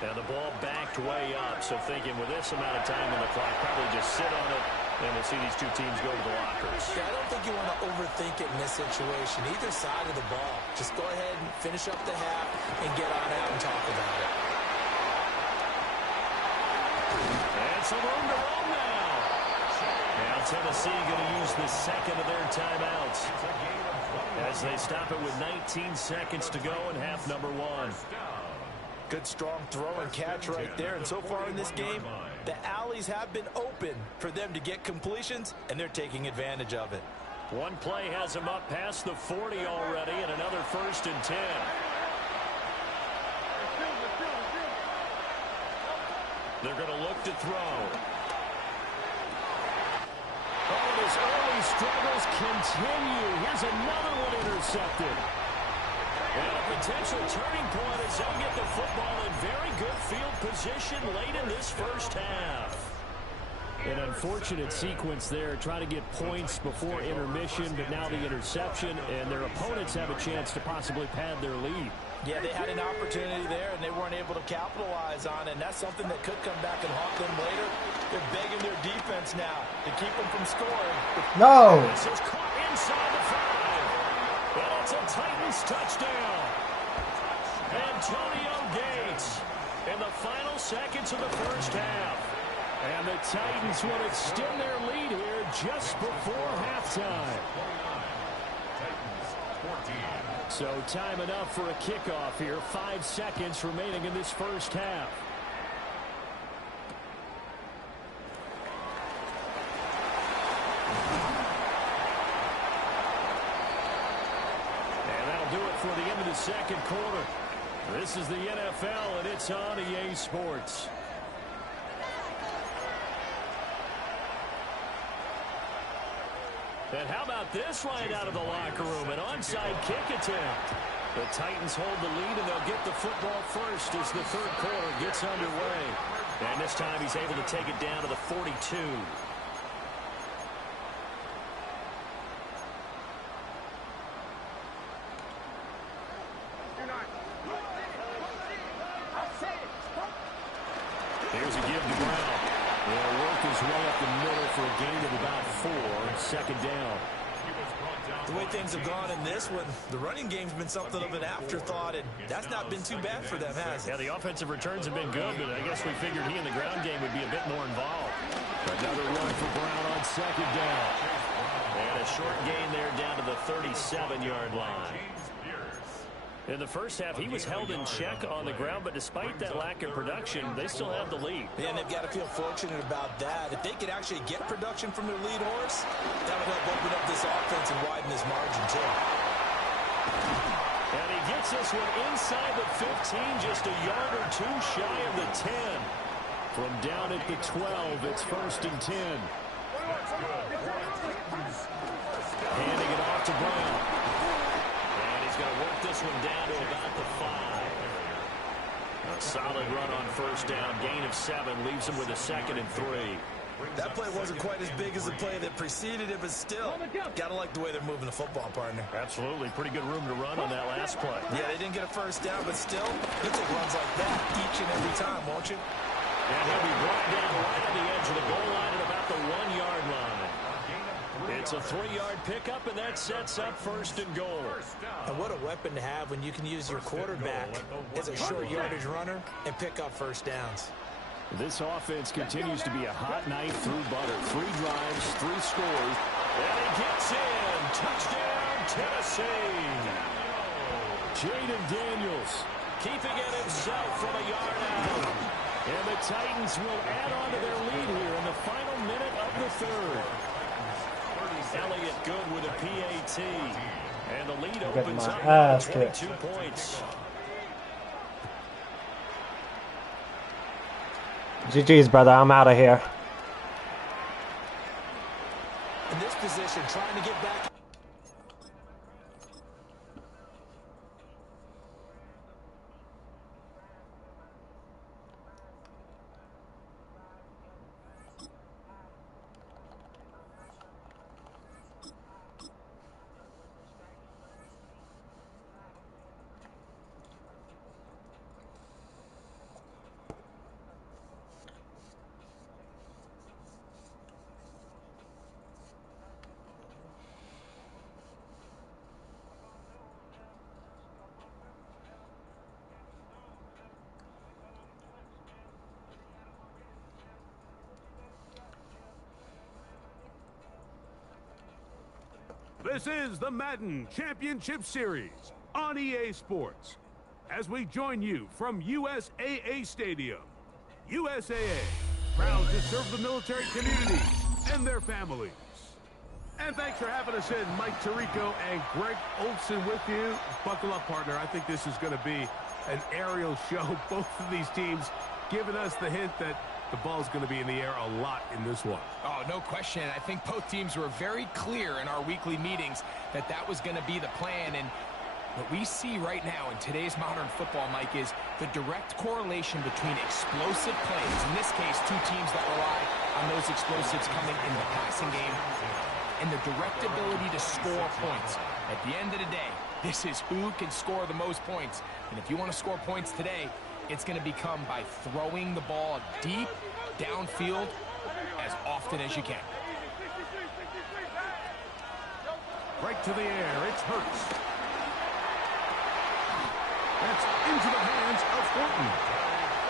And the ball backed way up, so thinking with this amount of time on the clock, probably just sit on it, and we'll see these two teams go to the lockers. Yeah, I don't think you want to overthink it in this situation, either side of the ball. Just go ahead and finish up the half and get on out and talk about it. And some room to roam now. Now Tennessee going to use the second of their timeouts as they stop it with 19 seconds to go in half number 1. Good strong throw and catch right there. And so far in this game, the alleys have been open for them to get completions, and they're taking advantage of it. One play has them up past the 40 already, and another 1st and 10. They're going to look to throw. Oh, his early struggles continue. Here's another one intercepted. And a potential turning point as they'll get the football in very good field position late in this first half. An unfortunate sequence there, trying to get points before intermission, but now the interception, and their opponents have a chance to possibly pad their lead. Yeah, they had an opportunity there, and they weren't able to capitalize on it, and that's something that could come back and haunt them later. They're begging their defense now to keep them from scoring. No! This is caught inside the 5. And it's a Titans touchdown. Antonio Gates in the final seconds of the first half. And the Titans will extend their lead here just before halftime. So time enough for a kickoff here. 5 seconds remaining in this first half. And that'll do it for the end of the second quarter. This is the NFL, and it's on EA Sports. And how about this right out of the locker room? An onside kick attempt. The Titans hold the lead, and they'll get the football first as the third quarter gets underway. And this time he's able to take it down to the 42. Here's a give to Brown. They'll work his way up the middle for a gain of about 4. Second down. The way things have gone in this one, the running game's been something of an afterthought, and that's not been too bad for them, has it? Yeah, the offensive returns have been good, but I guess we figured he in the ground game would be a bit more involved. Another run for Brown on second down. And a short gain there down to the 37-yard line. In the first half, he was held in check on the ground, but despite that lack of production, they still have the lead. And they've got to feel fortunate about that. If they could actually get production from their lead horse, that would help open up this offense and widen this margin, too. And he gets this one inside the 15, just a yard or two shy of the 10. From down at the 12, it's 1st and 10. Handing it off to Brown. Going to work this one down to about the 5. A solid run on first down. Gain of 7 leaves him with a 2nd and 3. That play wasn't quite as big as the play that preceded it, but still, got to like the way they're moving the football, partner. Absolutely. Pretty good room to run on that last play. Yeah, they didn't get a first down, but still, you'll take runs like that each and every time, won't you? And he'll be brought down right on the edge of the goal line at about the 1-yard line. It's a 3-yard pickup, and that sets up 1st and goal. And what a weapon to have when you can use your quarterback as a short yardage runner and pick up first downs. This offense continues to be a hot knife through butter. 3 drives, 3 scores. And he gets in. Touchdown, Tennessee. Jaden Daniels keeping it himself from a yard out. And the Titans will add on to their lead here in the final minute of the 3rd. Elliott good with a PAT. And the lead opens up at 22 points. GG's, brother. I'm out of here. In this position, trying to get back. This is the Madden Championship Series on EA Sports. As we join you from USAA Stadium. USAA, proud to serve the military community and their families. And thanks for having us in, Mike Tirico and Greg Olson with you. Buckle up, partner. I think this is going to be an aerial show. Both of these teams giving us the hint that the ball's going to be in the air a lot in this one. Oh, no question. I think both teams were very clear in our weekly meetings that that was going to be the plan. And what we see right now in today's modern football, Mike, is the direct correlation between explosive plays, in this case, 2 teams that rely on those explosives coming in the passing game, and the direct ability to score points. At the end of the day, this is who can score the most points. And if you want to score points today, it's going to become by throwing the ball deep downfield as often as you can. Right to the air, it's Hurts. That's into the hands of Horton.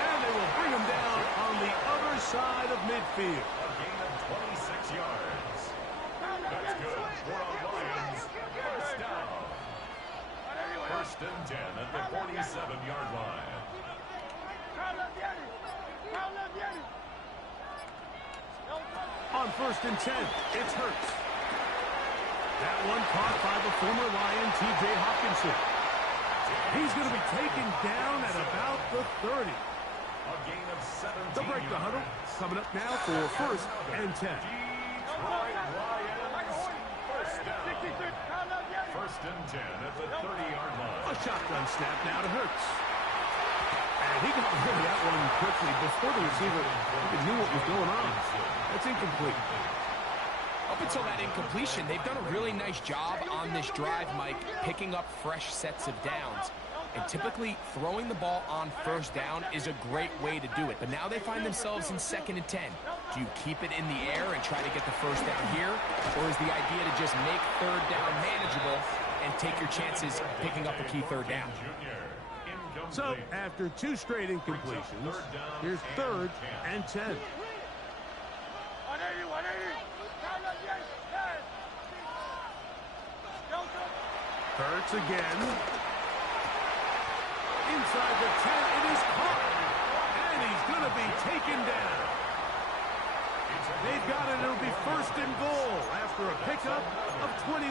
And they will bring him down on the other side of midfield. A gain of 26 yards. That's good for a Lions first down. 1st and 10 at the 47-yard line. On 1st and 10, it's Hurts. That one caught by the former Lion, T.J. Hawkinson. He's going to be taken down at about the 30. A gain of 17 They'll break the huddle. Coming up now for 1st and 10. Detroit Lions First and 10 at the 30-yard line. A shotgun snap now to Hurts. And he got rid of that one quickly before the receiver even knew what was going on. That's incomplete. Up until that incompletion, they've done a really nice job on this drive, Mike, picking up fresh sets of downs. And typically, throwing the ball on first down is a great way to do it. But now they find themselves in 2nd and 10. Do you keep it in the air and try to get the first down here? Or is the idea to just make 3rd down manageable and take your chances picking up a key 3rd down? So, after 2 straight incompletions, here's 3rd and 10. 180, 180. Hurts again. Inside the 10, it is caught. And he's going to be taken down. They've got it. It'll be 1st and goal after a pickup of 21.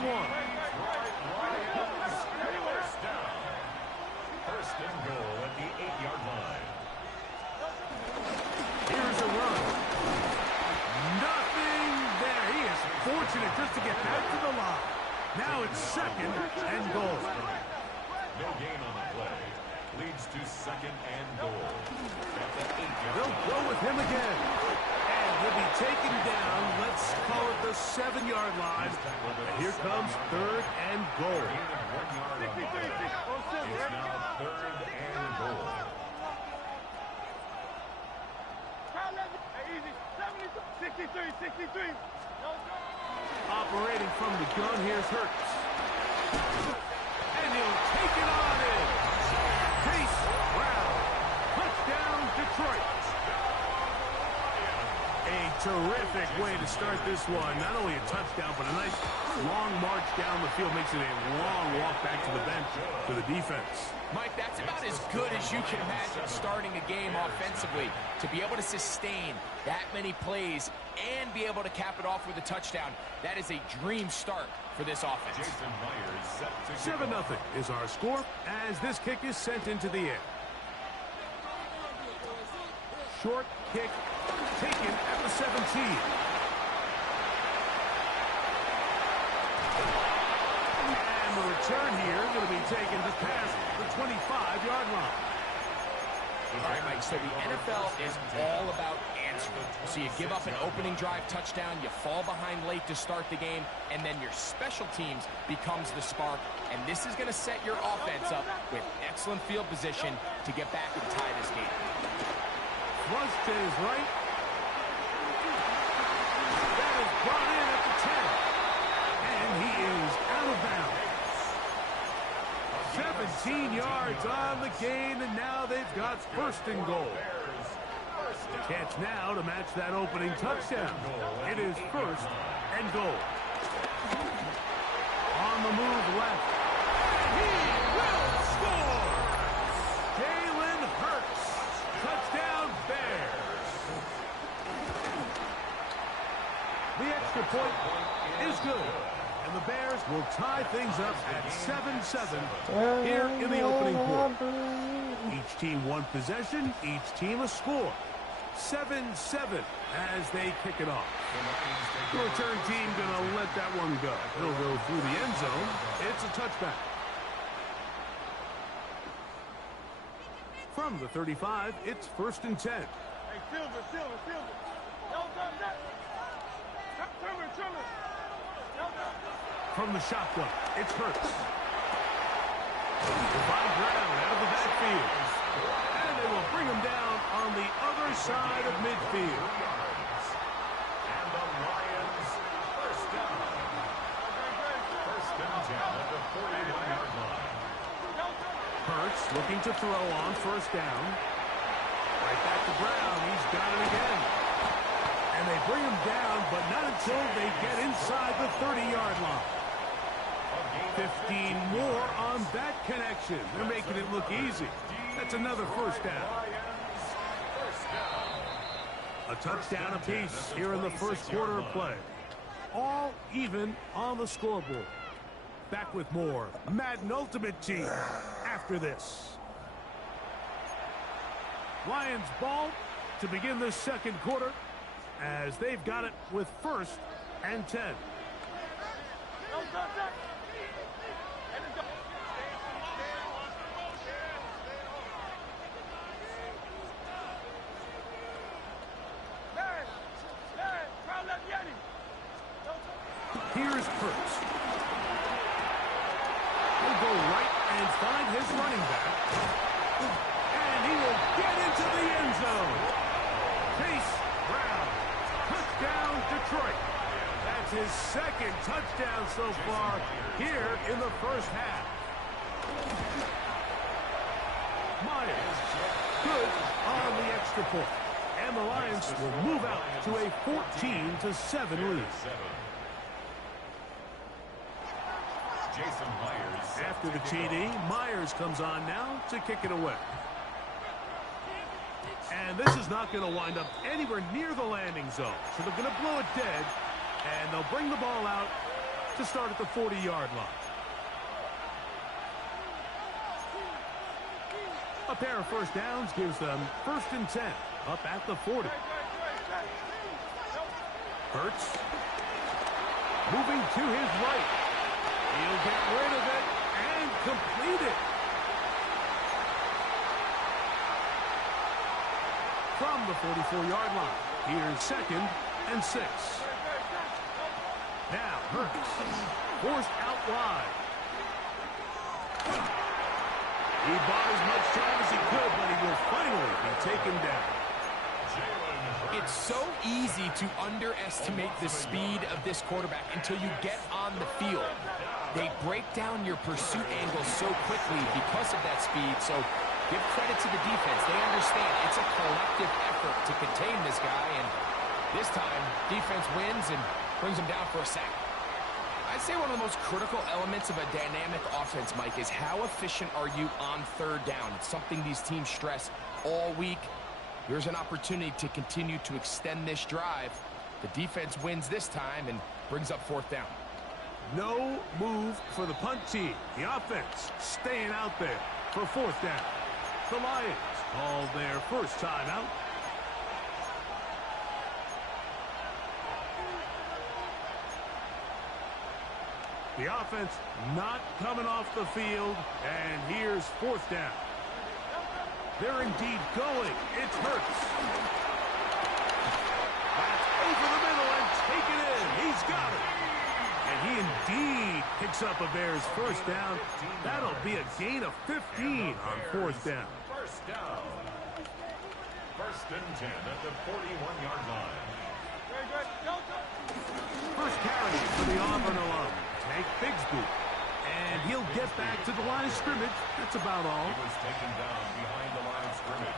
First and goal at the 8-yard line. Here's a run. Nothing there. He is fortunate just to get back to the line. Now it's 2nd and goal. No gain on the play. Leads to 2nd and goal. At the 8-yard They'll go with him again. And he'll be taken down. Let's call it the 7-yard line. And here comes 3rd and goal. 1 yard on the play. It's now 3rd and goal. Easy. 63. Operating from the gun, here's Hurts. And he'll take it on in. Chase Brown. Touchdown, Detroit. A terrific way to start this one. Not only a touchdown, but a nice long march down the field. Makes it a long walk back to the bench for the defense. Mike, that's about as good as you can imagine starting a game offensively. To be able to sustain that many plays and be able to cap it off with a touchdown, that is a dream start for this offense. Jason Myers set to 7-0 is our score as this kick is sent into the air. Short kick taken at the 17. And the return here going to be taken just past the 25-yard line. All right, Mike, so the NFL is all about answering. So you give up an opening drive touchdown, you fall behind late to start the game, and then your special teams becomes the spark. And this is going to set your offense up with excellent field position to get back and tie this game. Rush to his right. That is brought in at the 10. And he is out of bounds. 17 yards on the gain, and now they've got 1st and goal. Chance now to match that opening touchdown. It is 1st and goal. On the move left. He will score! Jalen Hurts. Touchdown Bears. The extra point is good. And the Bears will tie things up at 7-7 here in the opening quarter. Each team one possession, each team a score. 7-7 as they kick it off. The return team going to let that one go. It'll go through the end zone. It's a touchback. From the 35, it's 1st and 10. Hey, Silver. Trimmer. From the shotgun, it's Hurts. Find ground out of the backfield. And they will bring him down on the other side of midfield. And the Lions first down. 1st and 10 at the 41-yard line. Hurts looking to throw on 1st down. Right back to Brown. He's got it again. And they bring him down, but not until they get inside the 30-yard line. 15 more on that connection. They're making it look easy. That's another 1st down. A touchdown apiece here in the 1st quarter of play. All even on the scoreboard. Back with more Madden Ultimate Team after this. Lions ball to begin the 2nd quarter as they've got it with 1st and 10. Here's Hurts. He'll go right and find his running back. And he will get into the end zone. Chase Brown. Touchdown, Detroit. That's his second touchdown so far here in the first half. Myers, good on the extra point. And the Lions will move out to a 14-7 lead. After the TD, Myers comes on now to kick it away. And this is not going to wind up anywhere near the landing zone. So they're going to blow it dead, and they'll bring the ball out to start at the 40-yard line. A pair of first downs gives them 1st and 10, up at the 40. Hurts. Moving to his right. He'll get rid of it and complete it. From the 44-yard line, here's 2nd and 6. Now Hurts, forced out wide. He bought as much time as he could, but he will finally be taken down. It's so easy to underestimate the speed of this quarterback until you get on the field. They break down your pursuit angle so quickly because of that speed, so give credit to the defense. They understand it's a collective effort to contain this guy, and this time, defense wins and brings him down for a sack. I'd say one of the most critical elements of a dynamic offense, Mike, is how efficient are you on 3rd down. It's something these teams stress all week. Here's an opportunity to continue to extend this drive. The defense wins this time and brings up 4th down. No move for the punt team. The offense staying out there for 4th down. The Lions call their first timeout. The offense not coming off the field, and here's 4th down. They're indeed going. It's Hurts. That's over the middle and taken in. He's got it. And he indeed picks up a Bears first down. That'll be a gain of 15 on 4th down. First down. 1st and 10 at the 41-yard line. First carry for the Auburn alum, Tank Bigsby. And he'll get back to the line of scrimmage. That's about all. He was taken down behind the line of scrimmage.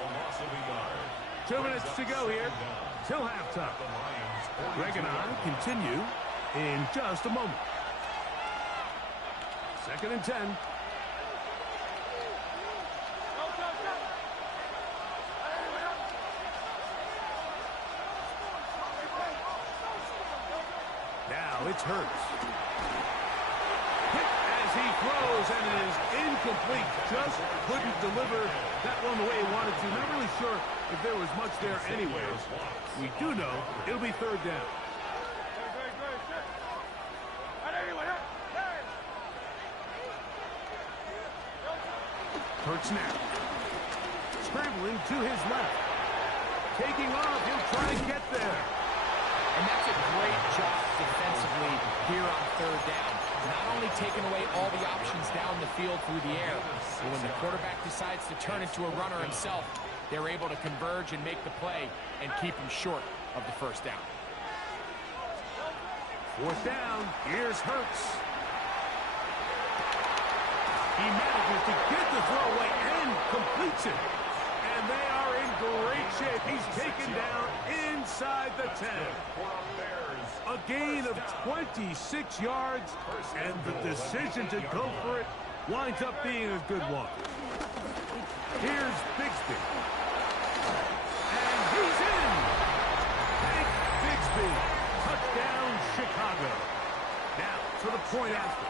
A loss of a yard. 2 minutes to go here till halftime. Greg and I continue in just a moment. 2nd and 10. Now it's Hurts. Hit as he throws, and it is incomplete. Just couldn't deliver that one the way he wanted to. Not really sure if there was much there anyways. We do know it'll be 3rd down. Hurts now. Scrambling to his left. Taking off, he'll try to get there. And that's a great job defensively here on 3rd down. Not only taking away all the options down the field through the air, but when the quarterback decides to turn into a runner himself, they're able to converge and make the play and keep him short of the 1st down. 4th down, here's Hurts. He manages to get the throw away and completes it. And they are in great shape. He's taken down inside the 10. A gain of 26 yards, and the decision to go for it winds up being a good one. Here's Bigsby. And he's in. Hank Bigsby. Touchdown, Chicago. Now to the point after.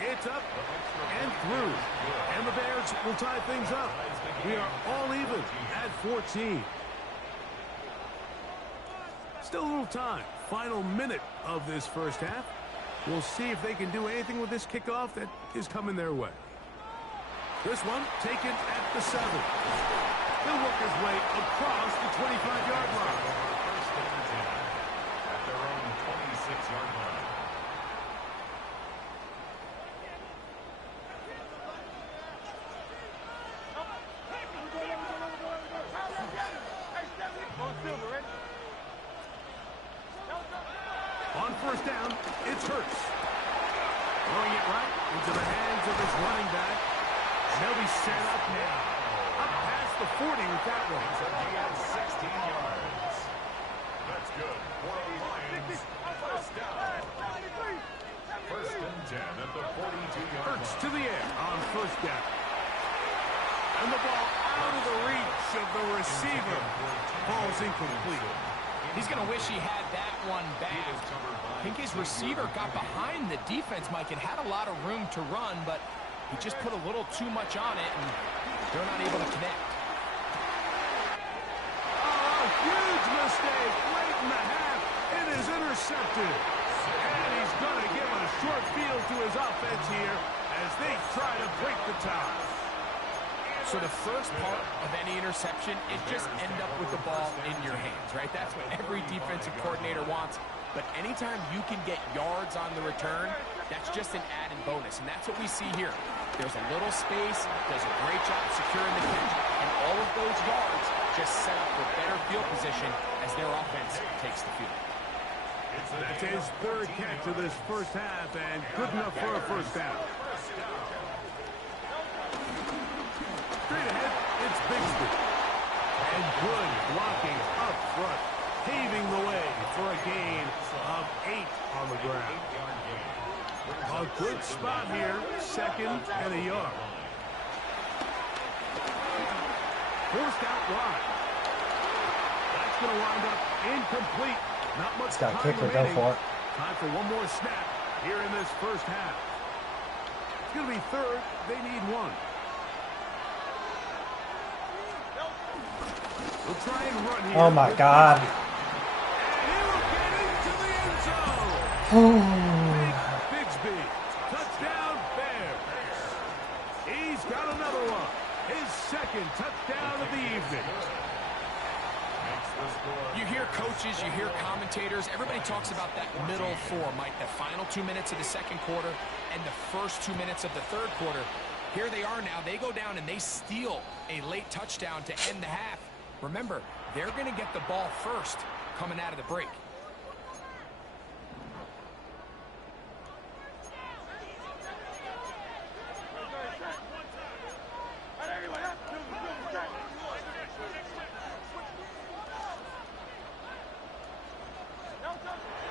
It's up and through. And the Bears will tie things up. We are all even at 14. Still a little time. Final minute of this first half. We'll see if they can do anything with this kickoff that is coming their way. This one taken at the 7. He'll work his way across the 25-yard line. First and 10 at their own 26-yard line. On first down, it's Hurts. Throwing it right into the hands of his running back. And they'll be set up now. Up past the 40 with that one. So he has 16 yards. That's good for the Lions. First down. First and 10 at the 42-yard line. Hurts to the air on first down. And the ball out of the reach of the receiver. Ball's incomplete. He's going to wish he had that one back. I think his receiver got behind the defense, Mike, and had a lot of room to run, but he just put a little too much on it, and they're not able to connect. Oh, huge mistake late in the half. It is intercepted. And he's going to give a short field to his offense here as they try to break the tie. So the first part of any interception is just end up with the ball in your hands, right? That's what every defensive coordinator wants. But anytime you can get yards on the return, that's just an added bonus. And that's what we see here. There's a little space, does a great job securing the catch, and all of those yards just set up for better field position as their offense takes the field. That's his third catch of this first half, and good enough for a first down. Straight ahead, it's Bigsby. And good blocking up front, paving the way for a gain of 8 on the ground. A good spot here, second and a yard. Forced out wide. That's going to wind up incomplete. Not much time remaining. Go for it. Time for one more snap here in this first half. It's going to be third. They need one. We'll try and run here. Oh my God. And he will get into the end zone. Bigsby. Touchdown Bears. He's got another one. His second touchdown of the evening. You hear coaches, you hear commentators, everybody talks about that middle four, Mike, the final 2 minutes of the second quarter and the first 2 minutes of the third quarter. Here they are now. They go down and they steal a late touchdown to end the half. Remember, they're going to get the ball first coming out of the break.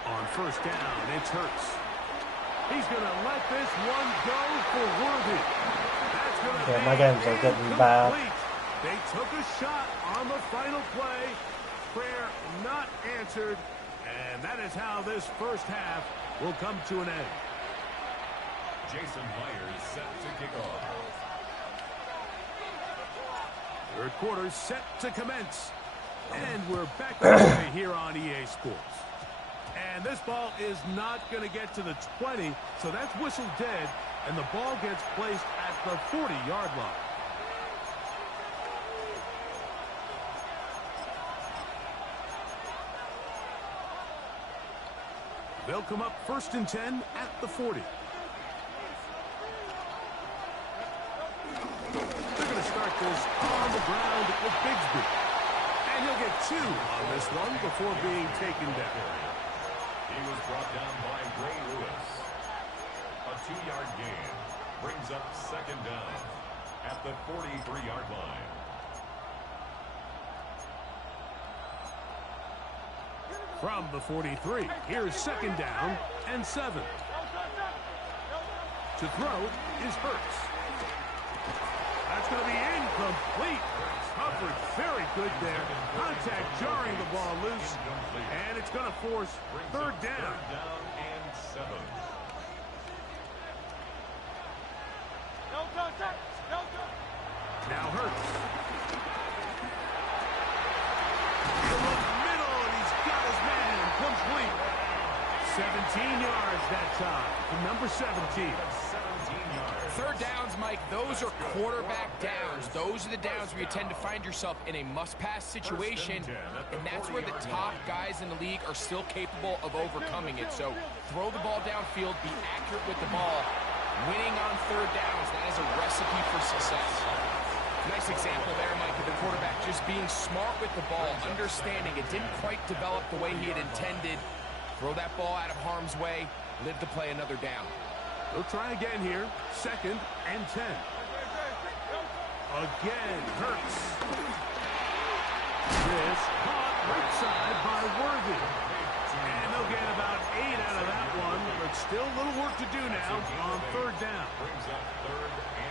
On first down, it's Hurts. He's going to let this one go for Worthy. That's going to Yeah, my games are getting bad. They took a shot on the final play. Prayer not answered. And that is how this first half will come to an end. Jason Myers set to kick off. Third quarter set to commence. And we're back underway here on EA Sports. And this ball is not going to get to the 20, so that's whistled dead, and the ball gets placed at the 40-yard line. They'll come up first and 10 at the 40. They're going to start this on the ground with Bigsby. And he'll get 2 on this one before being taken down. He was brought down by Ray Lewis. A 2-yard gain brings up second down at the 43-yard line. From the 43, here's second down and 7. To throw is Hurts. That's going to be incomplete. Covered very good there. Contact jarring the ball loose. And it's going to force third down. Third down and 7. Now Hurts. To the middle, and he's got his man complete. 17 yards that time from number 17. 17 yards. Third downs, Mike, those are quarterback downs. Those are the downs where you tend to find yourself in a must-pass situation, and that's where the top guys in the league are still capable of overcoming it. So throw the ball downfield, be accurate with the ball. Winning on third downs, that is a recipe for success. Nice example there, Mike, of the quarterback just being smart with the ball, understanding it didn't quite develop the way he had intended. Throw that ball out of harm's way, live to play another down. They'll try again here. 2nd and 10. Again, Hurts. This caught right side by Worthy. And they'll get about 8 out of that one, but still a little work to do now on third down.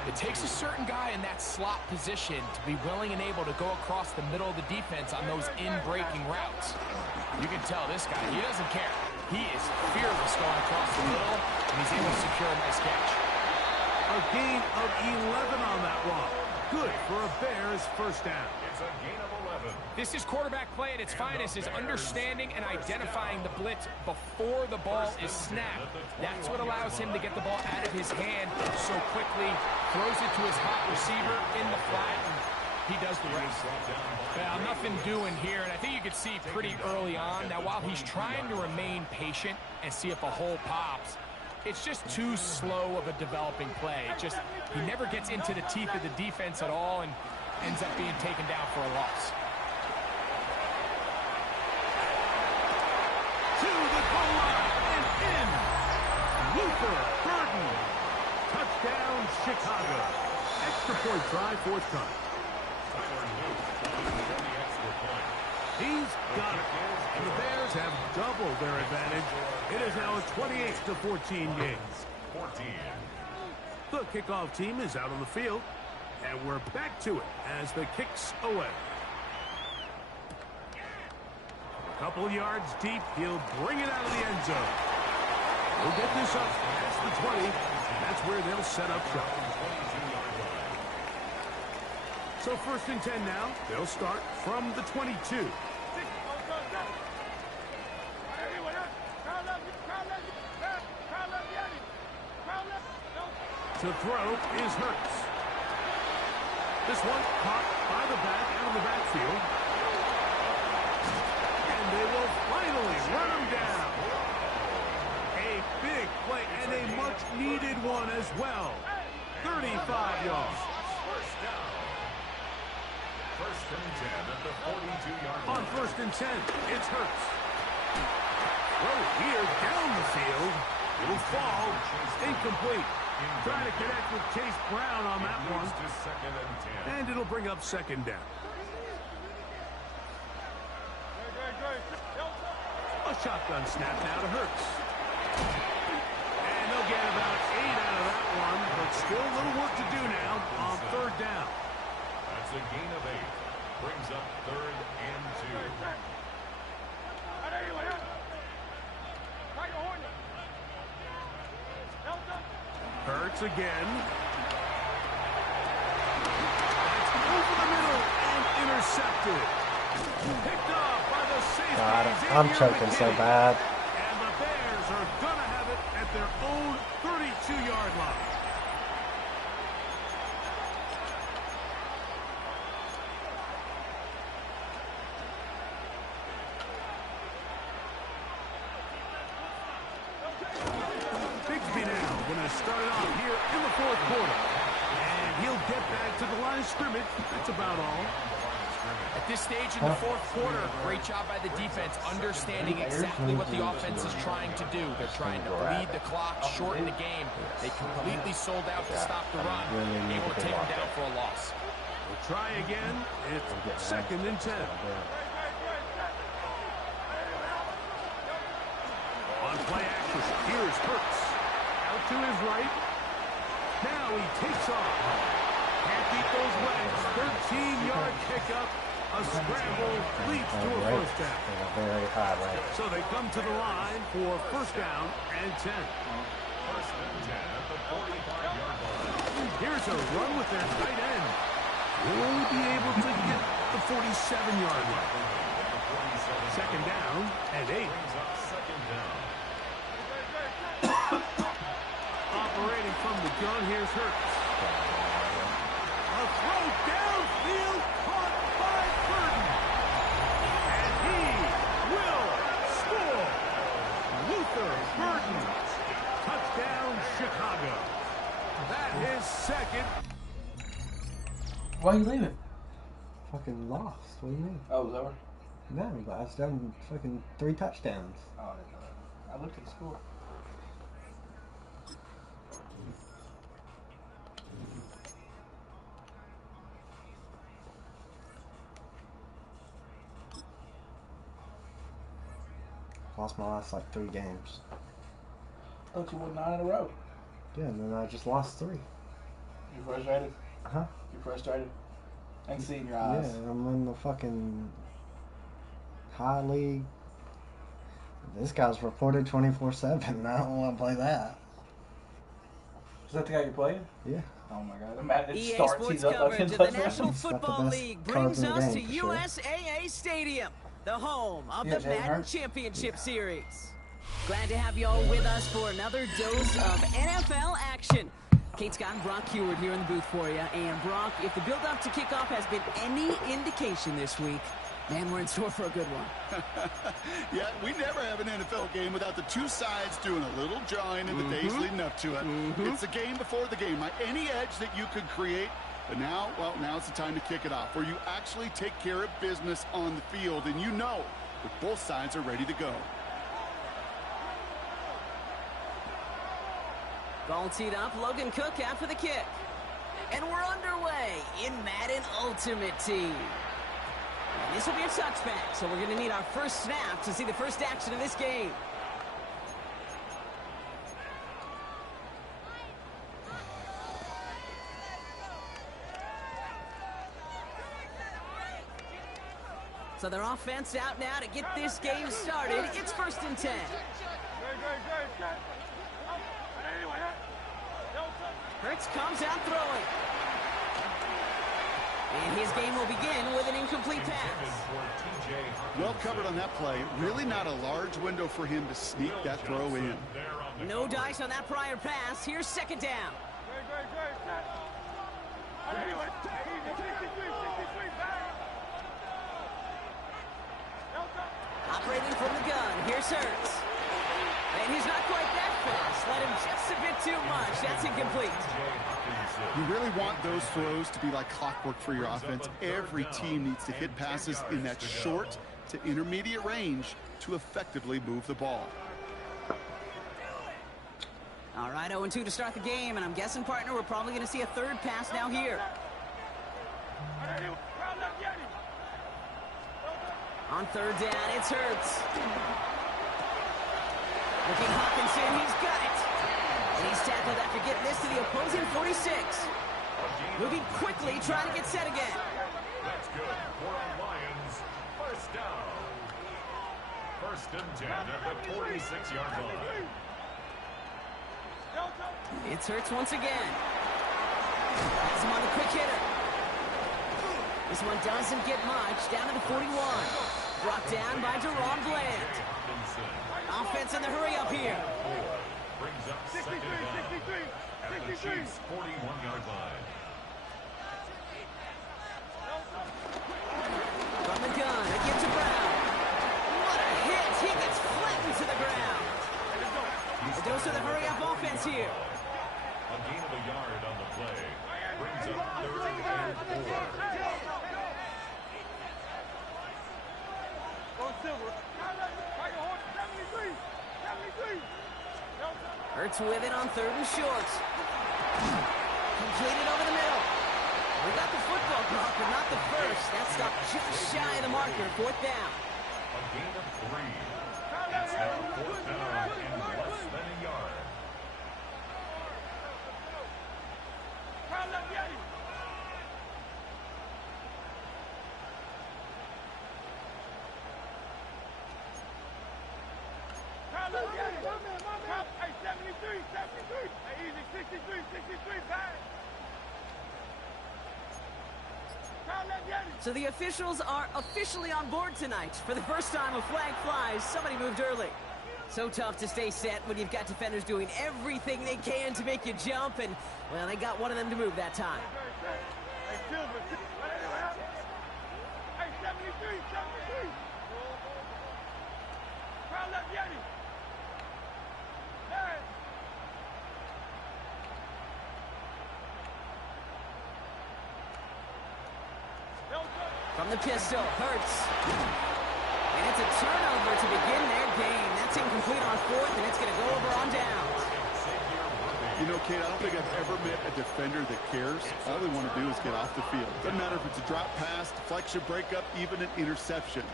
It takes a certain guy in that slot position to be willing and able to go across the middle of the defense on those in-breaking routes. You can tell this guy, he doesn't care. He is fearless going across the middle, and he's able to secure a nice catch. A gain of 11 on that run. Good for a Bears first down. It's a gain of 11. This is quarterback play at its finest, is understanding and identifying the blitz before the ball is snapped. That's what allows him to get the ball out of his hand so quickly, throws it to his hot receiver in the flat, and he does the rest. Well, nothing doing here, and I think you could see pretty early on. Now, while he's trying to remain patient and see if a hole pops, it's just too slow of a developing play. He never gets into the teeth of the defense at all and ends up being taken down for a loss. To the goal line and in. Luther Burden. Touchdown, Chicago. Extra point try, 4th time. He's got it. And the Bears have doubled their advantage. It is now a 28-14 game. 14. The kickoff team is out on the field. And we're back to it as the kick's away. A couple yards deep. He'll bring it out of the end zone. We'll get this up past the 20. That's where they'll set up shop. So 1st and 10 now. They'll start from the 22. To throw is Hurts. This one caught by the back out of the backfield. And they will finally run him down. A big play and a much-needed one as well. 35 yards. First down. 1st and 10 at the 42-yard line. On 1st and 10, it's Hurts. Throw here down the field. It'll fall. Incomplete. Trying to connect with Chase Brown on that one. And it'll bring up 2nd down. A shotgun snap now to Hurts. And they'll get about 8 out of that one, but still a little work to do now on 3rd down. That's a gain of 8. Brings up 3rd and 2. Hurts again. That's over the middle and intercepted. Picked up by the safety. God, I'm choking so bad. And the Bears are going to have it at their own 32-yard line. Started off here in the 4th quarter. And he'll get back to the line of scrimmage. That's about all. At this stage in the 4th quarter, great job by the defense, understanding exactly what the offense is trying to do. They're trying to bleed the clock, shorten the game. They completely sold out to stop the run, able to take them down for a loss. We'll try again. It's 2nd and 10. On play action, here's Hurts. Out to his right. Now he takes off. Can't beat those legs. 13-yard pickup. A scramble leads to a first down. Very high rate. So they come to the line for 1st down and 10. 1st and 10 at the 45-yard line. Here's a run with their tight end. Will only be able to get the 47-yard line. 2nd down and 8. Brings up 2nd down. Operating from from the gun. Here's Hurts. A throw downfield caught by Burton. And he will score. Luther Burton. Touchdown, Chicago. That is second. Why are you leaving? Fucking lost. What do you mean? Oh, it was over? No, but I was done fucking 3 touchdowns. Oh, I didn't know that. I looked at the score. Lost my last like 3 games. I thought you won 9 in a row. Yeah, and then I just lost 3. You frustrated? Huh? You frustrated? I can see in your eyes. Yeah, I'm in the fucking high league. This guy's reported 24/7. I don't want to play that. Is that the guy you're playing? Yeah. Oh my god. Imagine it EA starts, Sports he's up coverage against of the touchdown. National He's got the Football best League cards brings in the us game, to for sure. USAA Stadium, the home of Yeah, the Jalen Madden Hurts. Championship Series. Glad to have you all with us for another dose of NFL action. Kate Scott and Brock Heward here in the booth for you. And Brock, if the build-up to kickoff has been any indication this week, man, we're in store for a good one. Yeah, we never have an NFL game without the two sides doing a little jawing in the days leading up to it. It's a game before the game, right? Any edge that you could create. But now, well, now's the time to kick it off, where you actually take care of business on the field, and you know that both sides are ready to go. Ball teed up, Logan Cook after the kick. And we're underway in Madden Ultimate Team. And this will be a touchback, so we're going to need our first snap to see the first action of this game. So their offense out now to get this game started. It's 1st and 10. Hurts comes out throwing. And his game will begin with an incomplete pass. Well covered on that play. Really not a large window for him to sneak that throw in. No dice on that prior pass. Here's 2nd down. Operating from the gun. Here's Hurts. And he's not quite that fast. Let him just a bit too much. That's incomplete. You really want those throws to be like clockwork for your offense. Every team needs to hit passes in that short to intermediate range to effectively move the ball. All right, 0-2 to start the game, and I'm guessing, partner, we're probably going to see a 3rd pass now here. On 3rd down, it's Hurts. Looking Hawkinson, he's got it. And he's tackled after getting this to the opposing 46. Moving quickly, trying to get set again. That's good for the Lions. 1st down. 1st and 10 at the 46-yard line. It's Hurts once again. Has him on the quick hitter. This one doesn't get much. Down to the 41. Brought down by Deron Bland. Offense in the hurry up here. Brings up 2nd down at the Chiefs' 41-yard line. From the gun, again to Brown. What a hit! He gets flattened to the ground. A dose of the hurry up offense here. A gain of a yard on the play. Brings up 3rd and 4. Hurts with it on 3rd and short. Completed over the middle. We got the football clock, but not the first. That stopped just shy of the marker. 4th down. A gain of 3. It's now 4th down and less than a yard. So the officials are officially on board tonight. For the first time, a flag flies. Somebody moved early. So tough to stay set when you've got defenders doing everything they can to make you jump, and, well, they got one of them to move that time. Hey, Silver. Hey, 73. Crowd left Yeti. Hey. From the pistol, Hurts. And it's a turnover to begin their game. That's incomplete on fourth, and it's going to go over on downs. You know, Kate, I don't think I've ever met a defender that cares. All they want to do is get off the field. Doesn't matter if it's a drop pass, deflection, breakup, even an interception.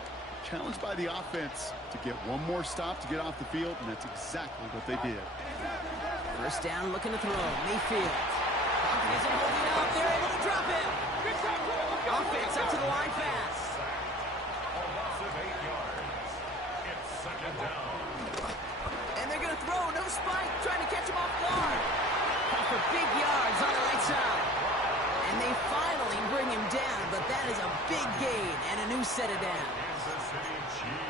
Challenged by the offense to get one more stop to get off the field, and that's exactly what they did. First down, looking to throw. Mayfield. Hopkins isn't holding up. They're able to drop him. Offense up to the line fast. A loss of 8 yards. It's second down. And they're going to throw. No spike. Trying to catch him off guard. Caught for big yards on the right side. And they finally bring him down, but that is a big gain and a new set of downs.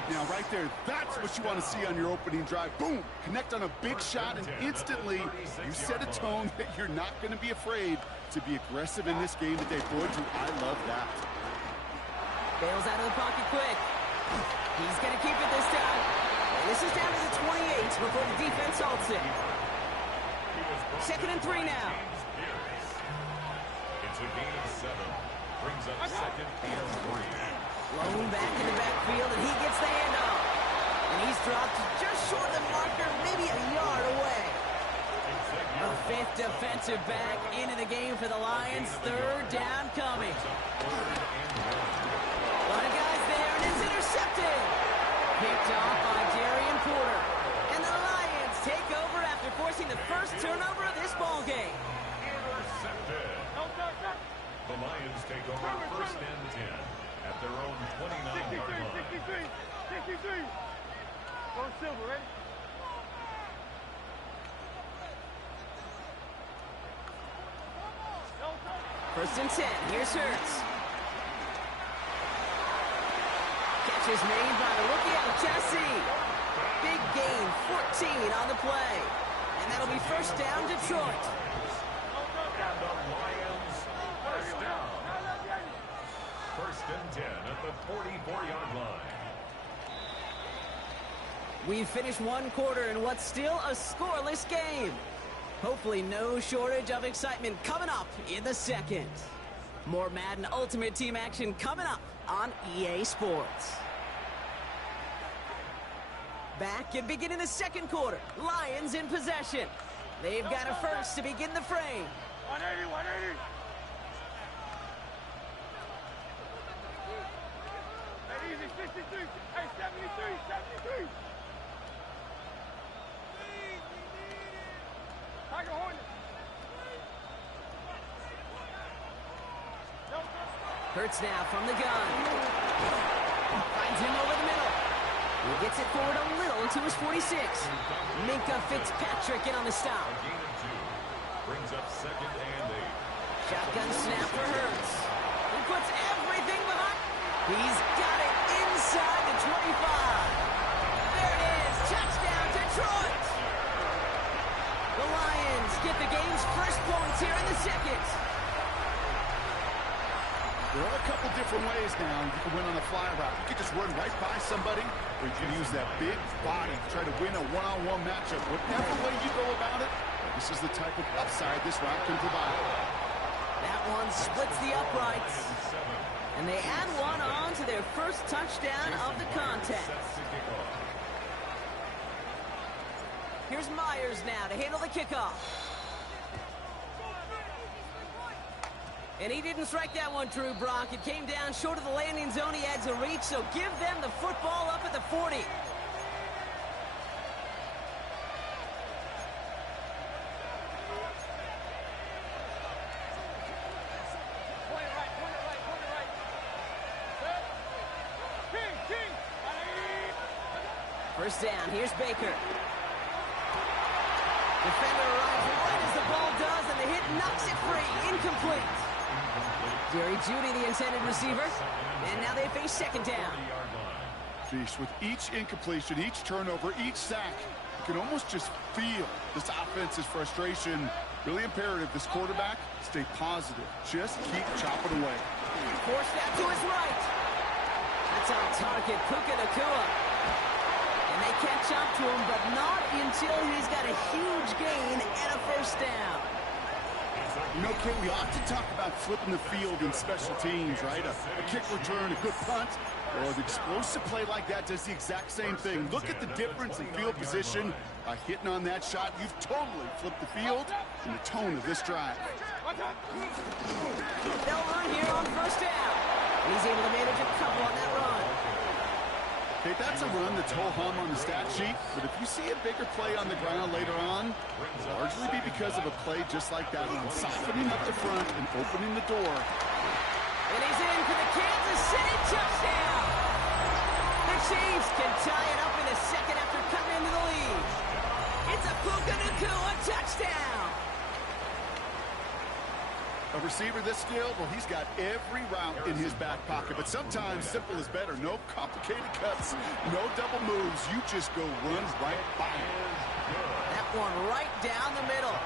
Now, right there, that's what you want to see on your opening drive. Boom! Connect on a big shot, and instantly you set a tone that you're not going to be afraid to be aggressive in this game today. Boy, do I love that. Bails out of the pocket quick. He's going to keep it this time. And this is down to the 28 before the defense halts it. 2nd and 3 now. It's a gain of 7. Brings up 2nd and 3. Blown back in the backfield, and he gets the handoff. And he's dropped just short of the marker, maybe a yard away. A 5th defensive back into the game for the Lions. 3rd down coming. A lot of guys there, and it's intercepted. Picked off by Darian Porter. And the Lions take over after forcing the first turnover of this ball game. Intercepted. The Lions take over 1st and 10 at their own 29-yard line. 63. Go Silver, ready? First and 10. Here's Hurts. Catch is made by the rookie out of Tennessee. Big gain, 14 on the play. And that'll be first down, Detroit. And the Lions, first down. 1st and 10 at the 44-yard line. We've finished one quarter in what's still a scoreless game. Hopefully no shortage of excitement coming up in the second. More Madden Ultimate Team action coming up on EA Sports. Back and beginning the second quarter. Lions in possession. They've got a first to begin the frame. 180. Hey, easy, 63. Hey, 73. Tiger Hornet. Hurts now from the gun. Finds him over the middle. He gets it forward a little to his 46. Minka Fitzpatrick in on the stop. A gain of 2. Brings up 2nd and 8. Shotgun snap for Hurts. He puts everything behind. He's got it inside the 25. There it is. Touchdown, Detroit. The Lions get the game's first points here in the second. There are a couple different ways now you can win on a fly route. You can just run right by somebody, or you can use that big body to try to win a one-on-one matchup. Whatever way you go about it, this is the type of upside this route can provide. That one splits the uprights. And they add one on to their first touchdown of the contest. Here's Myers now to handle the kickoff. And he didn't strike that one true, Brock. It came down short of the landing zone. He adds a reach, so give them the football up at the 40. First down, here's Baker. Defender arrives right as the ball does, and the hit knocks it free. Incomplete. Jerry Jeudy, the intended receiver. And now they face second down. Fish, with each incompletion, each turnover, each sack, you can almost just feel this offense's frustration. Really imperative this quarterback stay positive. Just keep chopping away. Force that to his right. That's on target, Puka Nacua. And they catch up to him, but not until he's got a huge gain and a first down. You know, Kate, we often talk about flipping the field in special teams, right? A kick return, a good punt. Well, an explosive play like that does the exact same thing. Look at the difference in field position. By hitting on that shot, you've totally flipped the field and the tone of this drive. They'll run here on first down. And he's able to manage a couple on that run. Okay, that's a run that's ho-hum on the stat sheet, but if you see a bigger play on the ground later on, it'll largely be because of a play just like that one, softening up the front and opening the door. And he's in for the Kansas City touchdown. The Chiefs can tie it up in a second after cutting into the lead. It's a Puka Nacua touchdown. A receiver this skilled, well, he's got every route in his back pocket, but sometimes simple is better. No complicated cuts, no double moves. You just go run right by him. That one right down the middle.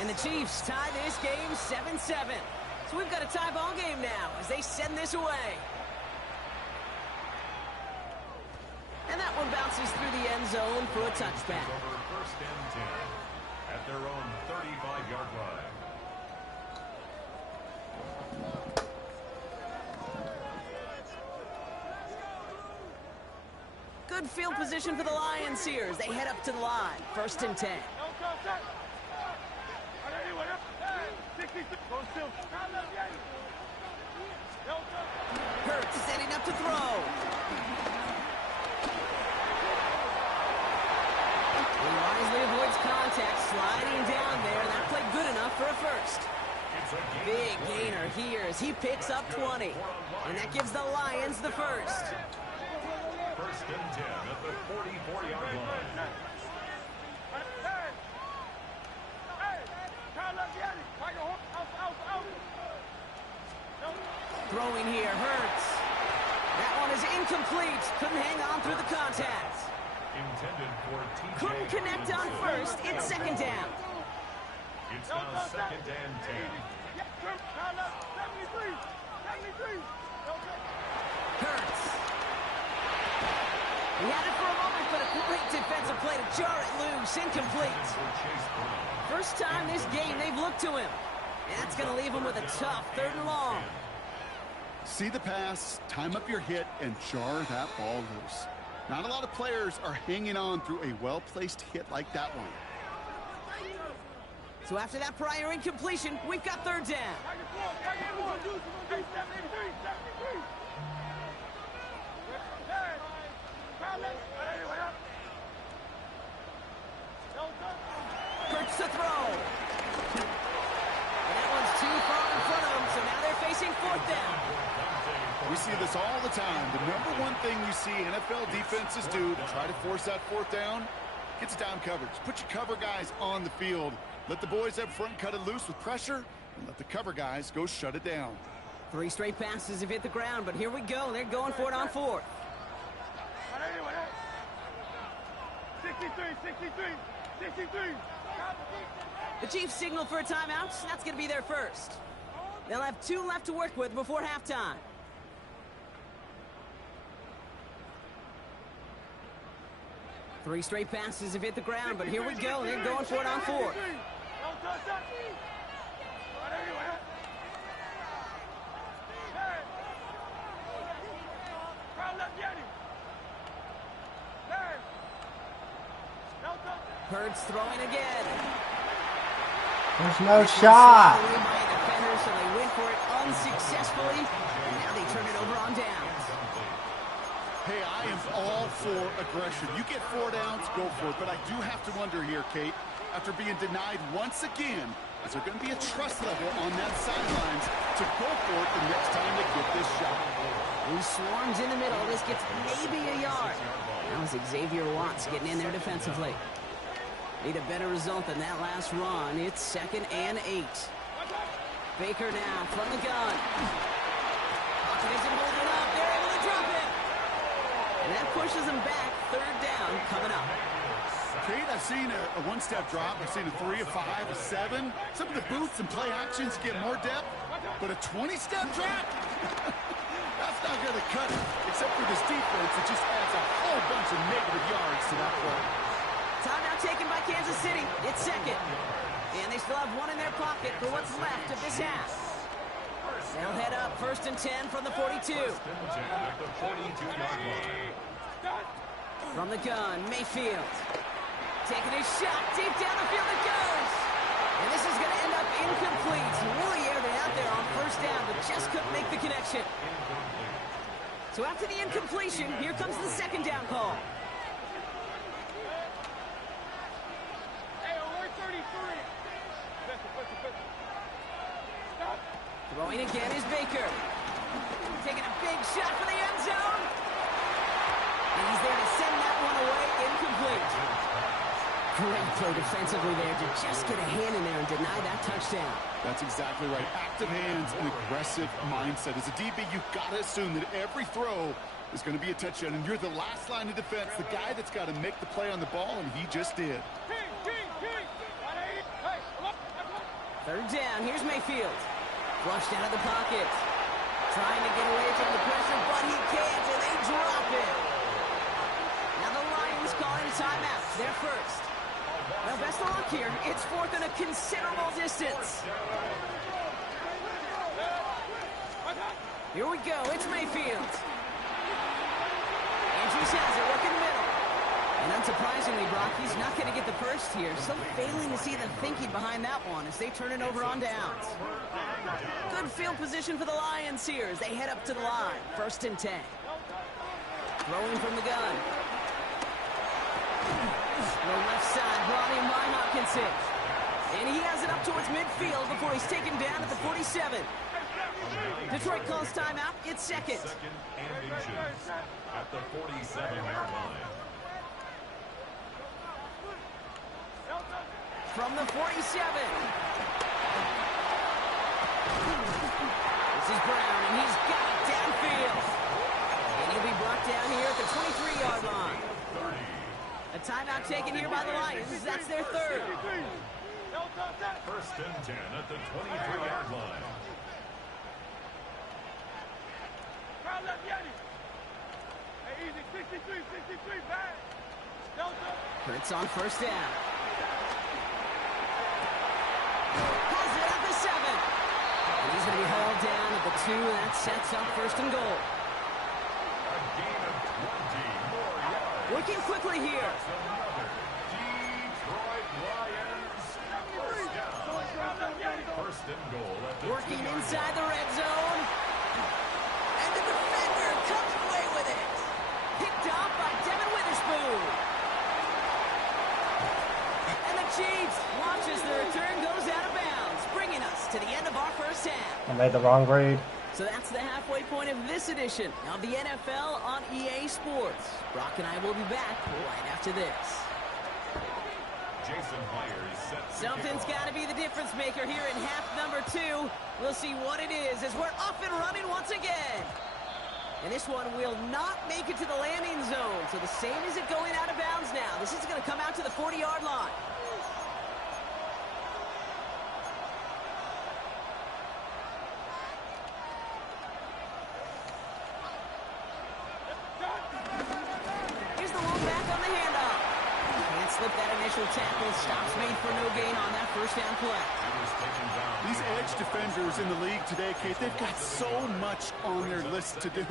And the Chiefs tie this game 7-7. So we've got a tie ball game now as they send this away. And that one bounces through the end zone for a touchback. First and 10 at their own 35-yard line. Good field position for the Lions here as they head up to the line. First and 10. Hurts setting up to throw. He wisely avoids contact, sliding down there. That played good enough for a first. Big gainer here as he picks up 20. And that gives the Lions the first. First and 10 at the 44-yard line. Throwing here, Hurts. That one is incomplete. Couldn't hang on through the contact. Intended for TJ. Couldn't connect on first. It's second down. It's now second and 10. Hurts. He had it for a moment, but a great defensive play to jar it loose. Incomplete. First time this game they've looked to him. And that's going to leave him with a tough 3rd and long. See the pass, time up your hit, and jar that ball loose. Not a lot of players are hanging on through a well-placed hit like that one. So after that prior incompletion, we've got 3rd down. Hurts to throw. And that one's too far in front of him, so now they're facing 4th down. We see this all the time. The number one thing you see NFL defenses do to try to force that 4th down, gets down coverage. Put your cover guys on the field. Let the boys up front cut it loose with pressure, and let the cover guys go shut it down. 3 straight passes have hit the ground, but here we go. They're going for it on 4th. 63. The Chiefs signal for a timeout. That's going to be their first. They'll have 2 left to work with before halftime. Three straight passes have hit the ground, but here we go. They're going for it on 4th. Hurts throwing again. There's no shot. Defenders, so they went for it unsuccessfully, and now they turn it over on downs. Hey, I am all for aggression. You get 4 downs, go for it. But I do have to wonder here, Kate, after being denied once again, is there going to be a trust level on that sidelines to go for it the next time they get this shot? He swarms in the middle. This gets maybe a yard. Now is Xavier Watts getting in there defensively. Need a better result than that last run. It's 2nd and 8. Baker now from the gun. Pocket isn't holding up. They're able to drop it. And that pushes them back. Third down coming up. Kate, I've seen a one-step drop. I've seen a 3, a 5, a 7. Some of the boots and play actions get more depth, but a 20-step drop? That's not going to cut it, except for this defense. It just adds a whole bunch of negative yards to that play. Timeout taken by Kansas City. It's second. And they still have one in their pocket for what's left of this half. They'll head up 1st and 10 from the 42. From the gun, Mayfield. Taking a shot deep down the field it goes. And this is going to end up incomplete. Really aired it out there on 1st down, but just couldn't make the connection. So after the incompletion, here comes the 2nd down call. Throwing again is Baker. Taking a big shot for the end zone. And he's there to send that one away, incomplete. Great play defensively there to just get a hand in there and deny that touchdown. That's exactly right. Active hands and aggressive mindset. As a DB, you've got to assume that every throw is going to be a touchdown, and you're the last line of defense, the guy that's got to make the play on the ball, and he just did. 3rd down, here's Mayfield. Flushed out of the pocket. Trying to get away from the pressure, but he can't, and they drop it. Now the Lions calling timeout. They're first. Well, best of luck here. It's 4th and a considerable distance. Here we go. It's Mayfield. Andrews has it. Look in the middle. And unsurprisingly, Brock, he's not going to get the first here. So failing to see the thinking behind that one as they turn it over on downs. Good field position for the Lions here as they head up to the line. 1st and 10. Throwing from the gun. The left side brought in by Hopkinson. And he has it up towards midfield before he's taken down at the 47. Detroit calls timeout. It's 2nd. At the 47-yard line. From the 47. This is Brown, and he's got it downfield. And he'll be brought down here at the 23-yard line. A timeout taken here by the Lions. That's their 3rd. 1st and 10 at the 23-yard line. Hurts on 1st down. Has it at the 7. And he's going to be hauled down at the 2. That sets up 1st and goal. A gain of 20 more yards. Working quickly here. That's another Detroit Lions first down. 1st and goal at the Working 2-yard inside line. the red zone. And the defender comes away with it. Picked off by Devin Witherspoon. And the Chiefs watch as the return goes out of bounds, bringing us to the end of our 1st half. I made the wrong read. So that's the halfway point of this edition of the NFL on EA Sports. Brock and I will be back right after this. Jason Myers set to Something's kick off. got to be the difference maker here in half number 2. We'll see what it is as we're off and running once again. And this one will not make it to the landing zone. So the same as it going out of bounds now. This is going to come out to the 40-yard line. Here's the one back on the handoff. Can't slip that initial tackle. Stops made for no gain on that 1st down play. These edge defenders in the league today, Kate, they've got so much on their list to do.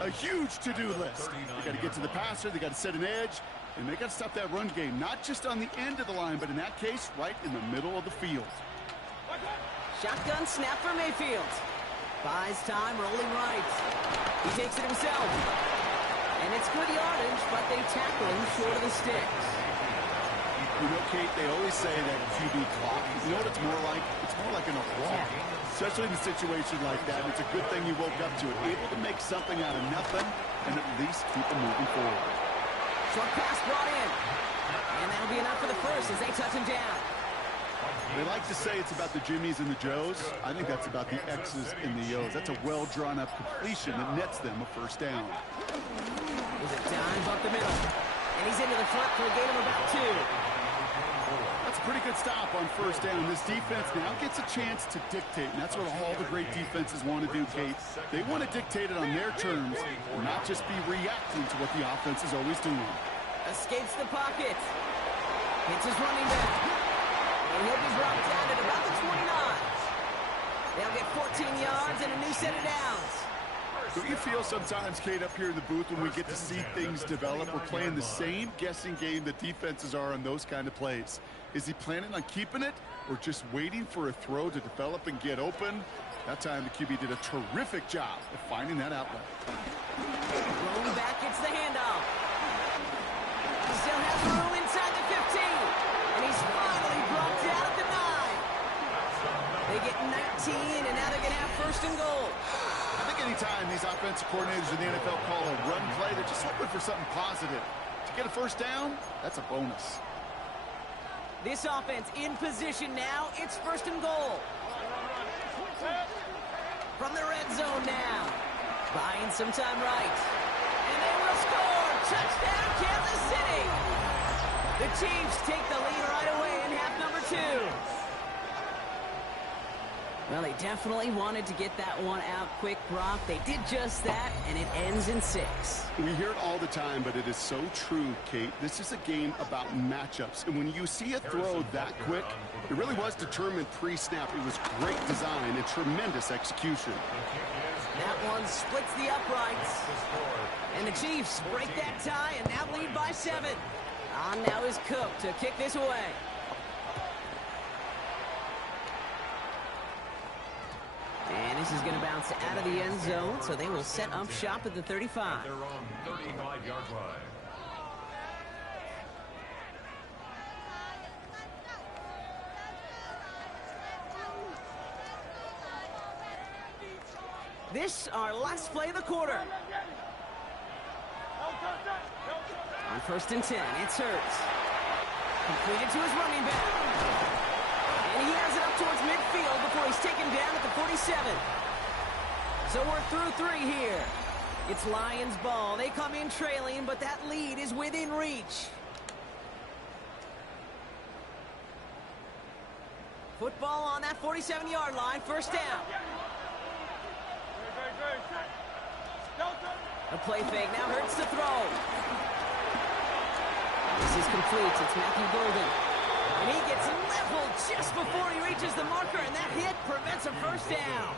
A huge to-do list. They got to get to the passer, they got to set an edge, and they got to stop that run game, not just on the end of the line, but in that case, right in the middle of the field. Shotgun snap for Mayfield. Buys time, rolling right. He takes it himself. And it's good yardage, but they tackle him short of the sticks. You know, Kate, they always say that QB clock. You know what it's more like? It's more like an alarm. Especially in a situation like that. It's a good thing you woke up to it. Able to make something out of nothing and at least keep them moving forward. Short pass brought in. And that'll be enough for the first as they touch him down. They like to say it's about the Jimmies and the Joes. I think that's about the X's and the O's. That's a well-drawn-up completion that nets them a 1st down. Here's a dive up the middle. And he's into the front for a gain of about 2. That's a pretty good stop on first down. This defense now gets a chance to dictate, and that's what all the great defenses want to do, Kate. They want to dictate it on their terms, and not just be reacting to what the offense is always doing. Escapes the pocket. Hits his running back. And he'll be brought down at about the 29. They'll get 14 yards and a new set of downs. Don't you feel sometimes, Kate, up here in the booth when we get to see things develop, we're playing the same guessing game that defenses are on those kind of plays? Is he planning on keeping it or just waiting for a throw to develop and get open? That time the QB did a terrific job of finding that outlet. Thrown back, it's the handoff. He still has room inside the 15. And he's finally brought down at the 9. They get 19, and now they're going to have first and goal. I think anytime these offensive coordinators in the NFL call a run play, they're just hoping for something positive. To get a first down, that's a bonus. This offense in position now. It's first and goal. From the red zone now. Buying some time right. And they will score. Touchdown, Kansas City. The Chiefs take the lead right away in half number 2. Well, they definitely wanted to get that one out quick, Brock. They did just that, and it ends in 6. We hear it all the time, but it is so true, Kate. This is a game about matchups. And when you see a throw that quick, it really was determined pre-snap. It was great design and tremendous execution. That one splits the uprights. And the Chiefs break that tie and now lead by 7. On now is Cook to kick this away. And this is going to bounce out of the end zone, so they will set up shop at the 35. They're on 35-yard line. This our last play of the quarter. On first and 10, it's Hurts. Completed to his running back. And he has it up towards midfield before he's taken down at the 47. So we're through 3 here. It's Lions ball. They come in trailing, but that lead is within reach. Football on that 47-yard line, first down. A play fake, now Hurts to throw. This is complete, it's Matthew Golden. And he gets leveled just before he reaches the marker, and that hit prevents a first down.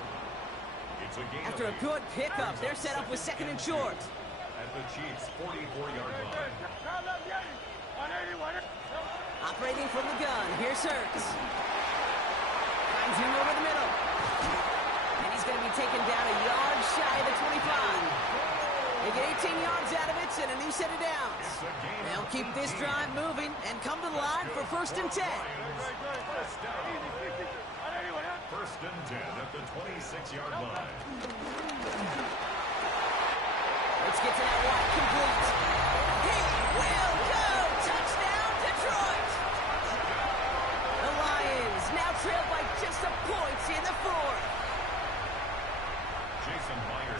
After a good pickup, they're set up with second and short. At the Chiefs' 44-yard line. Operating from the gun, here's Hurts. Finds him over the middle. And he's going to be taken down a yard shy of the 25. They get 18 yards out of it and a new set of downs. They'll keep this drive moving and come to the line for first and 10. First and 10 at the 26-yard line. Let's get to that wide complete. He will go! Touchdown, Detroit! The Lions now trail by just a point in the 4th.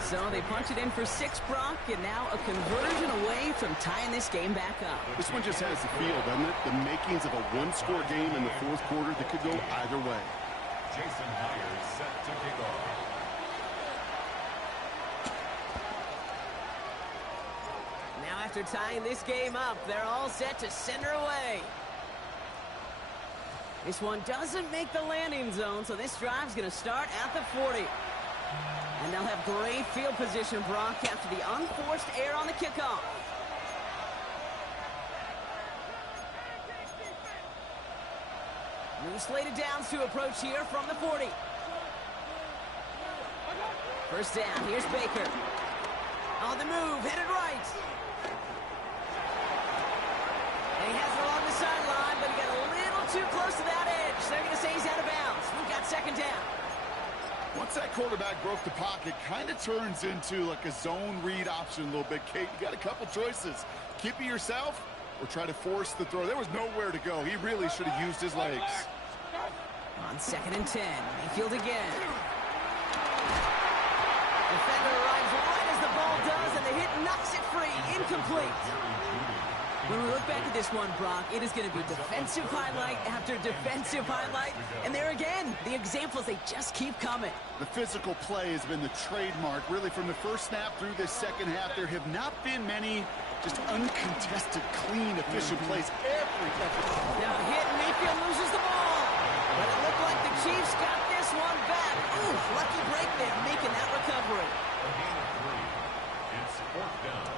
So they punch it in for 6, Brock, and now a conversion away from tying this game back up. This one just has the feel, doesn't it? The makings of a one-score game in the 4th quarter that could go either way. Jason Myers set to kick off. Now after tying this game up, they're all set to send her away. This one doesn't make the landing zone, so this drive's going to start at the 40. And they'll have great field position, Brock, after the unforced error on the kickoff. New slated downs to approach here from the 40. First down, here's Baker. On the move, headed right. And he has it along the sideline, but he got a little too close to that edge. They're going to say he's out of bounds. We've got second down. Once that quarterback broke the pocket, kind of turns into like a zone read option a little bit, Kate. You got a couple choices. Keep it yourself or try to force the throw. There was nowhere to go. He really should have used his legs. On second and 10, Mayfield again. Defender arrives right as the ball does, and the hit knocks it free. Incomplete. When we look back at this one, Brock, it is going to be defensive highlight after defensive highlight. And there again, the examples, they just keep coming. The physical play has been the trademark. Really, from the first snap through this second half, there have not been many just uncontested, clean, efficient plays. Now a hit, and Mayfield loses the ball. But it looked like the Chiefs got this one back. Ooh, lucky break there, making that recovery. A gain of 3. It's 4th down.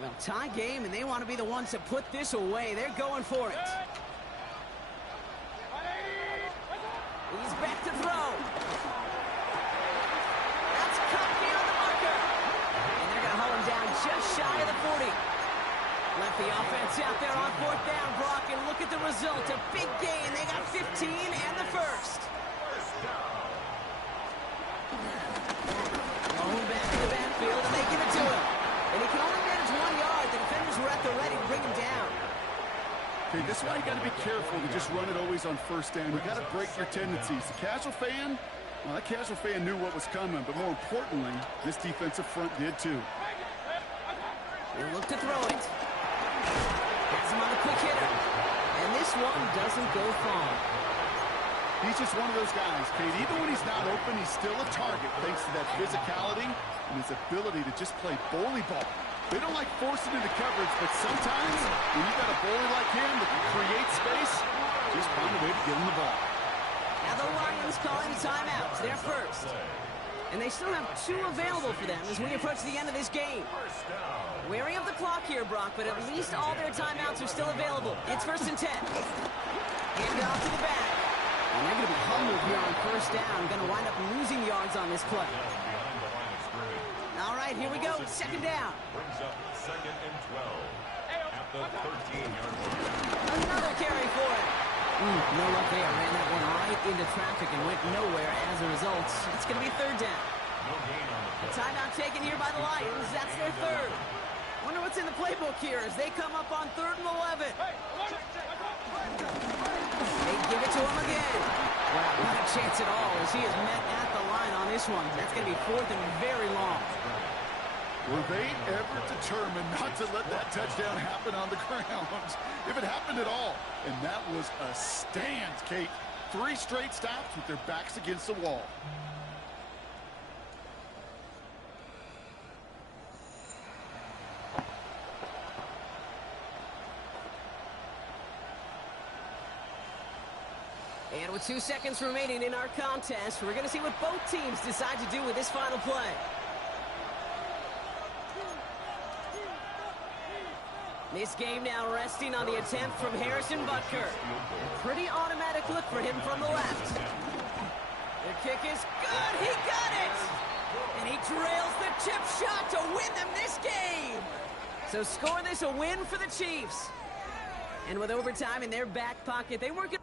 Well, tie game, and they want to be the ones to put this away. They're going for it. He's back to throw. That's Cocky on the marker. And they're going to hold him down just shy of the 40. Left the offense out there on 4th down, Brock, and look at the result. A big gain. They got 15 and the first. Going back in the backfield, and they give it to him. And he can only manage 1 yard. The defenders were at the ready to bring him down. Okay, this is why you got to be careful to just run it always on 1st down. You got to break your tendencies. The casual fan, well, that casual fan knew what was coming, but more importantly, this defensive front did too. They look to throw it. Has him on a quick hitter. And this one doesn't go far. He's just one of those guys, Kate. Even when he's not open, he's still a target thanks to that physicality and his ability to just play bully ball. They don't like forcing into coverage, but sometimes when you got a bully like him that can create space, just find a way to get him the ball. Now the Lions calling timeouts. They're first. And they still have 2 available for them as we approach the end of this game. Wary of the clock here, Brock, but at least all their timeouts are still available. It's 1st and 10. Hand it off to the back. And they're going to be humbled here on 1st down. Going to wind up losing yards on this play. All right, here we go. 2nd down. Brings up 2nd and 12 at the 13-yard line. Another carry for it. No luck there. Ran that one right into traffic and went nowhere as a result. It's going to be 3rd down. No gain on the play. Timeout taken here by the Lions. That's their 3rd. Wonder what's in the playbook here as they come up on 3rd and 11. They give it to him again. Wow, not a chance at all as he is met at the line on this one. That's going to be 4th and very long. Were they ever determined not to let that touchdown happen on the ground? If it happened at all. And that was a stand, Kate. 3 straight stops with their backs against the wall. And with 2 seconds remaining in our contest, we're going to see what both teams decide to do with this final play. This game now resting on the attempt from Harrison Butker. A pretty automatic look for him from the left. The kick is good. He got it. And he trails the chip shot to win them this game. So score this a win for the Chiefs. And with overtime in their back pocket, they weren't going to...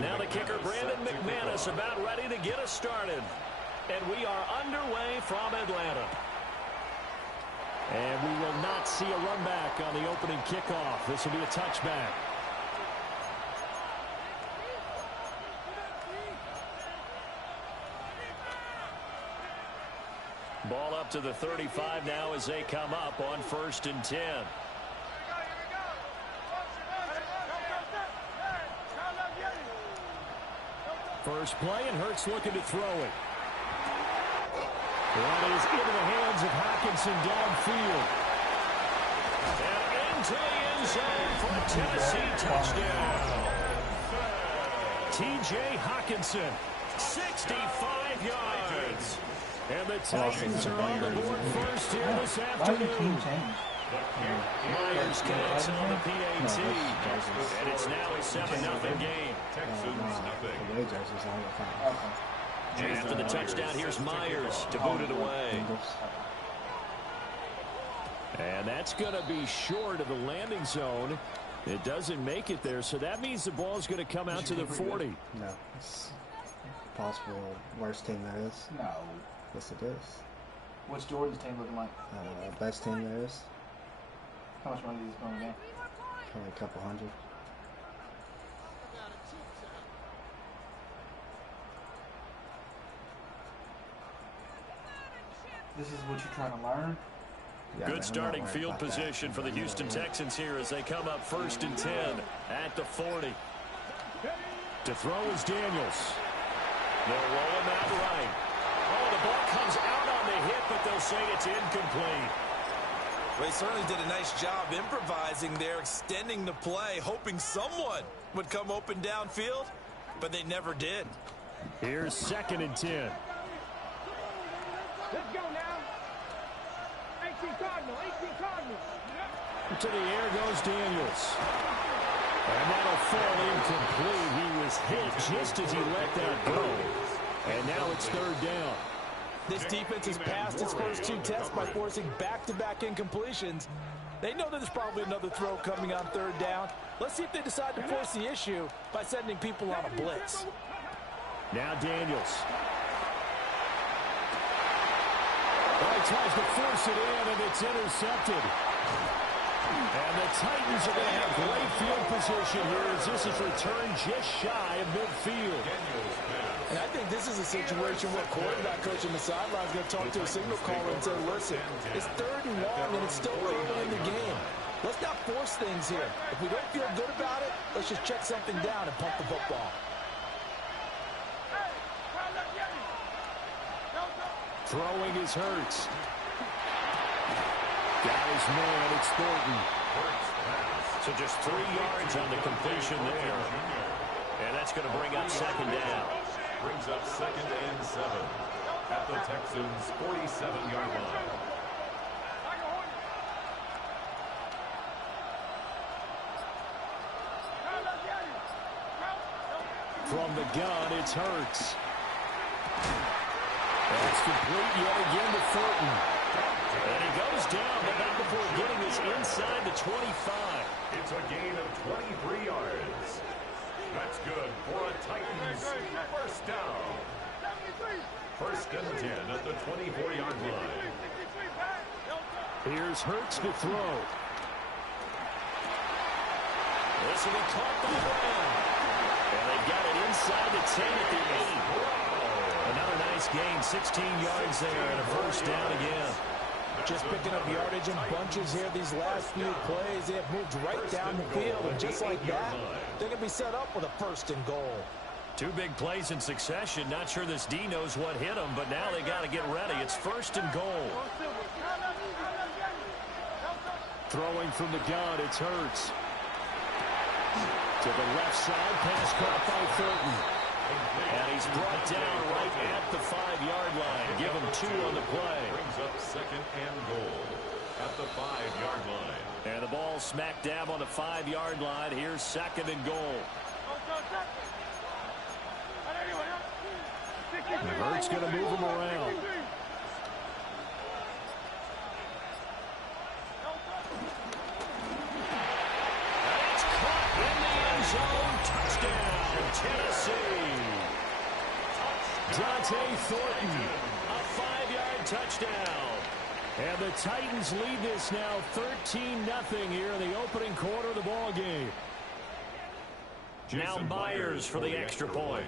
Now the kicker, Brandon McManus, about ready to get us started. And we are underway from Atlanta. And we will not see a run back on the opening kickoff. This will be a touchback. Ball up to the 35 now as they come up on 1st and 10. First play, and Hurts looking to throw it. That is into the hands of Hockenson downfield. And into the end zone for a Tennessee touchdown. T.J. Hockenson, 65 yards. And the Titans are on the board first here this afternoon. Myers connects on the PAT. And it's now a 7-0 game. And after the touchdown, here's Myers to boot it away. And that's going to be short of the landing zone. It doesn't make it there, so that means the ball's going to come out to the 40. No, it's possible worst team there is. No. Yes, it is. What's Jordan's team looking like? Best team there is. How much money is he going to get? Probably a couple hundred. This is what you're trying to learn? Yeah, Good starting field position for the Houston Texans here as they come up 1st and 10 at the 40. To throw is Daniels. They'll roll him out right. Oh, the ball comes out on the hit, but they'll say it's incomplete. They certainly did a nice job improvising there, extending the play, hoping someone would come open downfield, but they never did. Here's 2nd and 10. Let's go now. 18 Cardinal, 18 Cardinal. To the air goes Daniels. And that'll fall incomplete. He was hit just as he let that go. And now it's 3rd down. This defense has passed its first 2 tests by forcing back-to-back incompletions. They know that there's probably another throw coming on 3rd down. Let's see if they decide to force the issue by sending people on a blitz. Now Daniels. Well, he tries to force it in, and it's intercepted. And the Titans are going to have great field position here as this is returned just shy of midfield. And I think this is a situation where quarterback coach on the sideline is going to talk to a signal caller and say, listen, it's 3rd and long, and it's still early in the game. Let's not force things here. If we don't feel good about it, let's just check something down and pump the football. Throwing is Hurts. Got his man, it's Thornton. So just 3 yards on the completion there. And that's going to bring up 2nd down. Brings up 2nd and 7 at the Texans' 47-yard line. From the gun, it's Hurts. That's complete yet again to Thornton. And he goes down, but not before getting us inside the 25. It's a gain of 23 yards. That's good for a Titans 1st down. 1st and 10 at the 24-yard line. Here's Hurts to throw. This will be caught by Brown. And they've got it inside the 10 at the 8. Another nice gain, 16 yards there, and a 1st down again. Just picking up yardage in bunches here these last few plays. They have moved right down the field, and just like that, they're going to be set up with a 1st and goal. 2 big plays in succession. Not sure this D knows what hit him, but now they got to get ready. It's 1st and goal. Throwing from the gun, it's Hurts. To the left side, pass caught by Thornton. And he's brought down right at the 5-yard line. Give him 2 on the play. Brings up 2nd and goal at the 5-yard line. And the ball smack dab on the 5-yard line. Here's 2nd and goal. And Hurts going to move him around. And it's caught in the end zone. Touchdown, Tennessee. Thornton, a 5-yard touchdown. And the Titans lead this now 13-0 here in the opening quarter of the ball game. Now Myers for the extra point.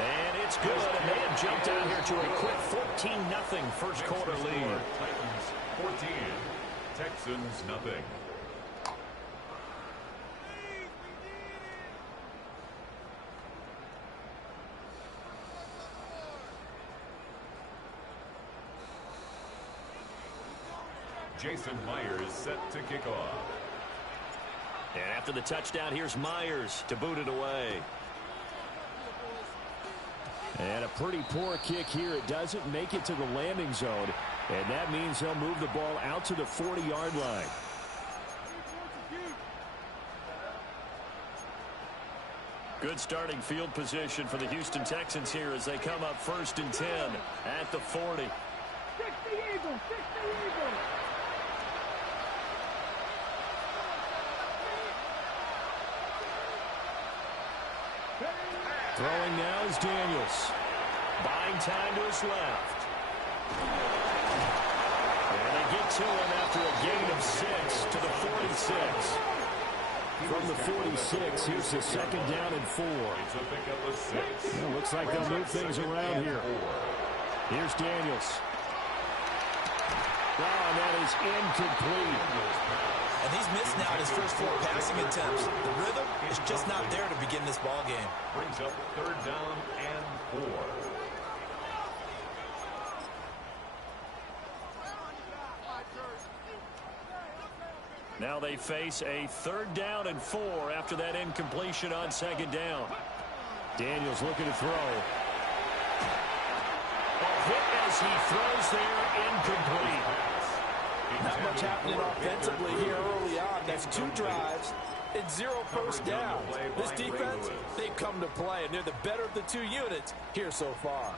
And it's good. And they have jumped out here to a quick 14-0 first quarter lead. Titans 14, Texans nothing. Jason Myers set to kick off. And after the touchdown, here's Myers to boot it away. And a pretty poor kick here. It doesn't make it to the landing zone. And that means they'll move the ball out to the 40-yard line. Good starting field position for the Houston Texans here as they come up 1st and 10 at the 40. 60 Eagles, 60 Eagles. Throwing now is Daniels. Buying time to his left. And they get to him after a gain of 6 to the 46. From the 46, here's the 2nd down and 4. It's a pickup of 6. Well, looks like they'll move things around here. Here's Daniels. Oh, and that is incomplete. And he's missed now his first 4 passing attempts. The rhythm is just not there to begin this ball game. Brings up 3rd down and 4. Now they face a 3rd down and 4 after that incompletion on 2nd down. Daniels looking to throw. A hit as he throws there, incomplete. Not much happening offensively here early on. That's 2 drives and 0 first downs. This defense, they've come to play, and they're the better of the 2 units here so far.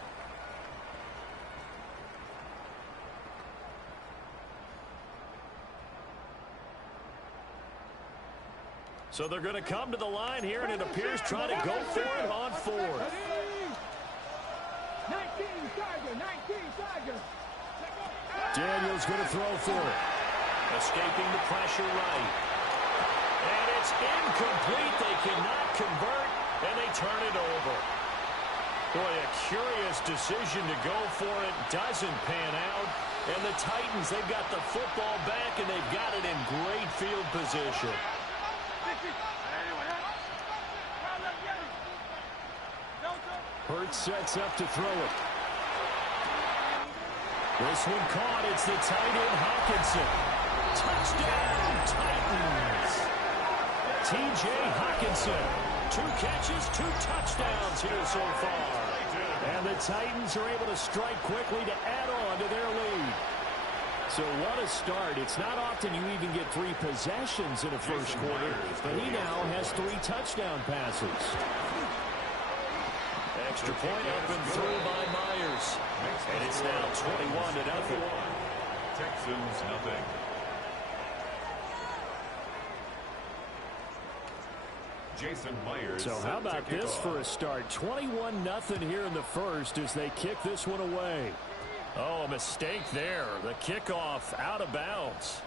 So they're going to come to the line here, and it appears trying to go for it on 4th. 19 Tiger, 19 Tiger. Daniels going to throw for it. Escaping the pressure right. And it's incomplete. They cannot convert, and they turn it over. Boy, a curious decision to go for it. Doesn't pan out. And the Titans, they've got the football back, and they've got it in great field position. Hurts sets up to throw it. This one caught. It's the tight end, Hawkinson. Touchdown, Titans. T.J. Hawkinson. 2 catches, 2 touchdowns here so far. And the Titans are able to strike quickly to add on to their lead. So what a start. It's not often you even get 3 possessions in a first quarter, but he now has 3 touchdown passes. Extra point up and through by Myers. And it's now 21-0. Texans nothing. Jason Myers. So how about this for a start? 21-0 here in the first as they kick this one away. Oh, a mistake there. The kickoff out of bounds.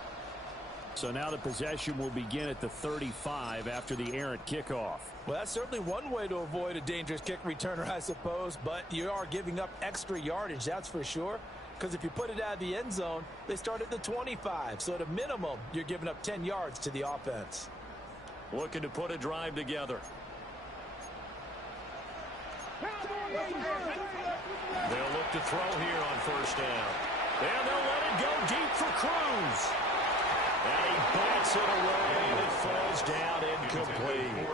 So now the possession will begin at the 35 after the errant kickoff. Well, that's certainly one way to avoid a dangerous kick returner, I suppose, but you are giving up extra yardage, that's for sure, because if you put it out of the end zone, they start at the 25, so at a minimum, you're giving up 10 yards to the offense. Looking to put a drive together. They'll look to throw here on 1st down. And they'll let it go deep for Cruz. And he bats it away, and it falls down incomplete.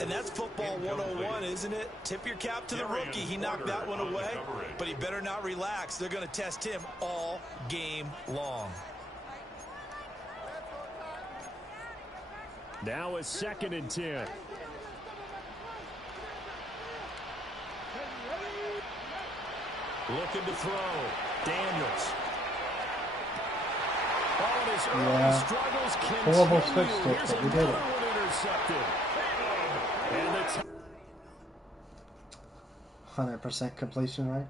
And that's football 101, isn't it? Tip your cap to the rookie. He knocked that one away, but he better not relax. They're going to test him all game long. Now a 2nd and 10. Looking to throw. Daniels. Oh, his early struggles continue. Horrible switch stick, Here's but we did it. one intercepted. And 100% completion rate.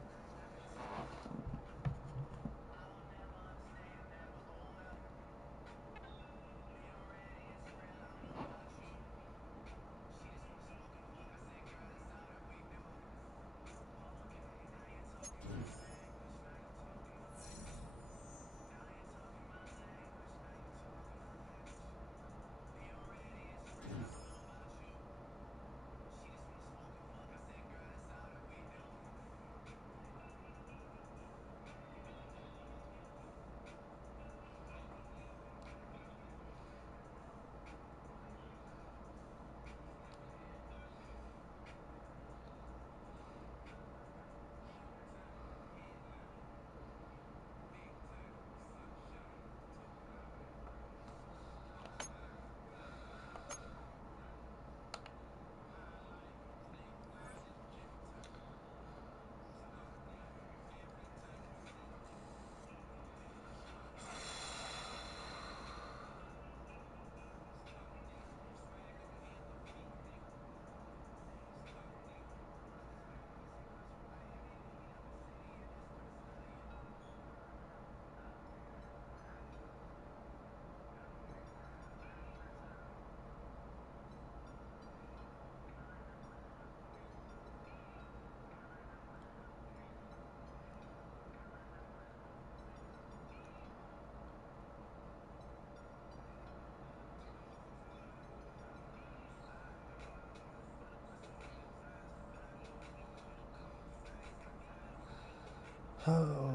Oh.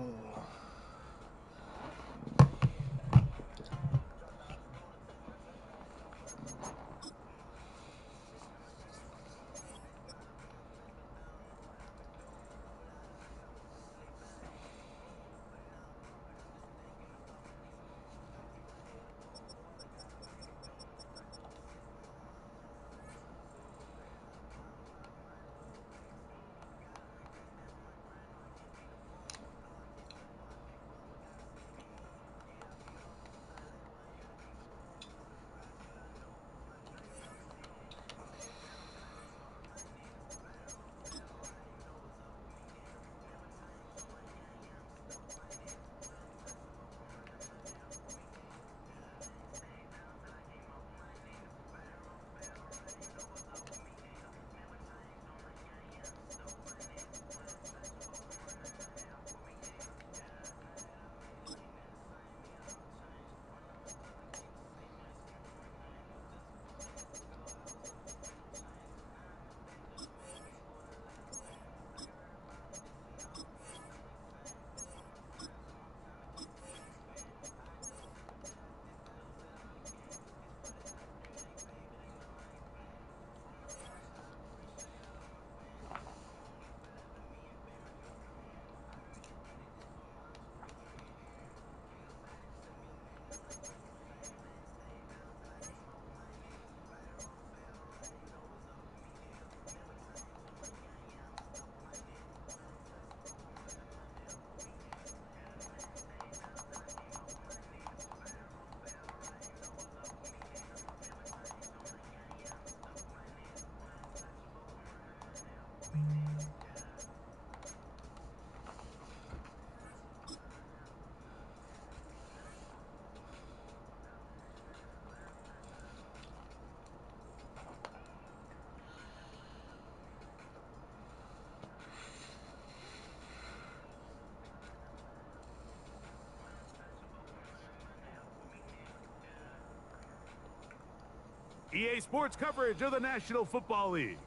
EA Sports coverage of the National Football League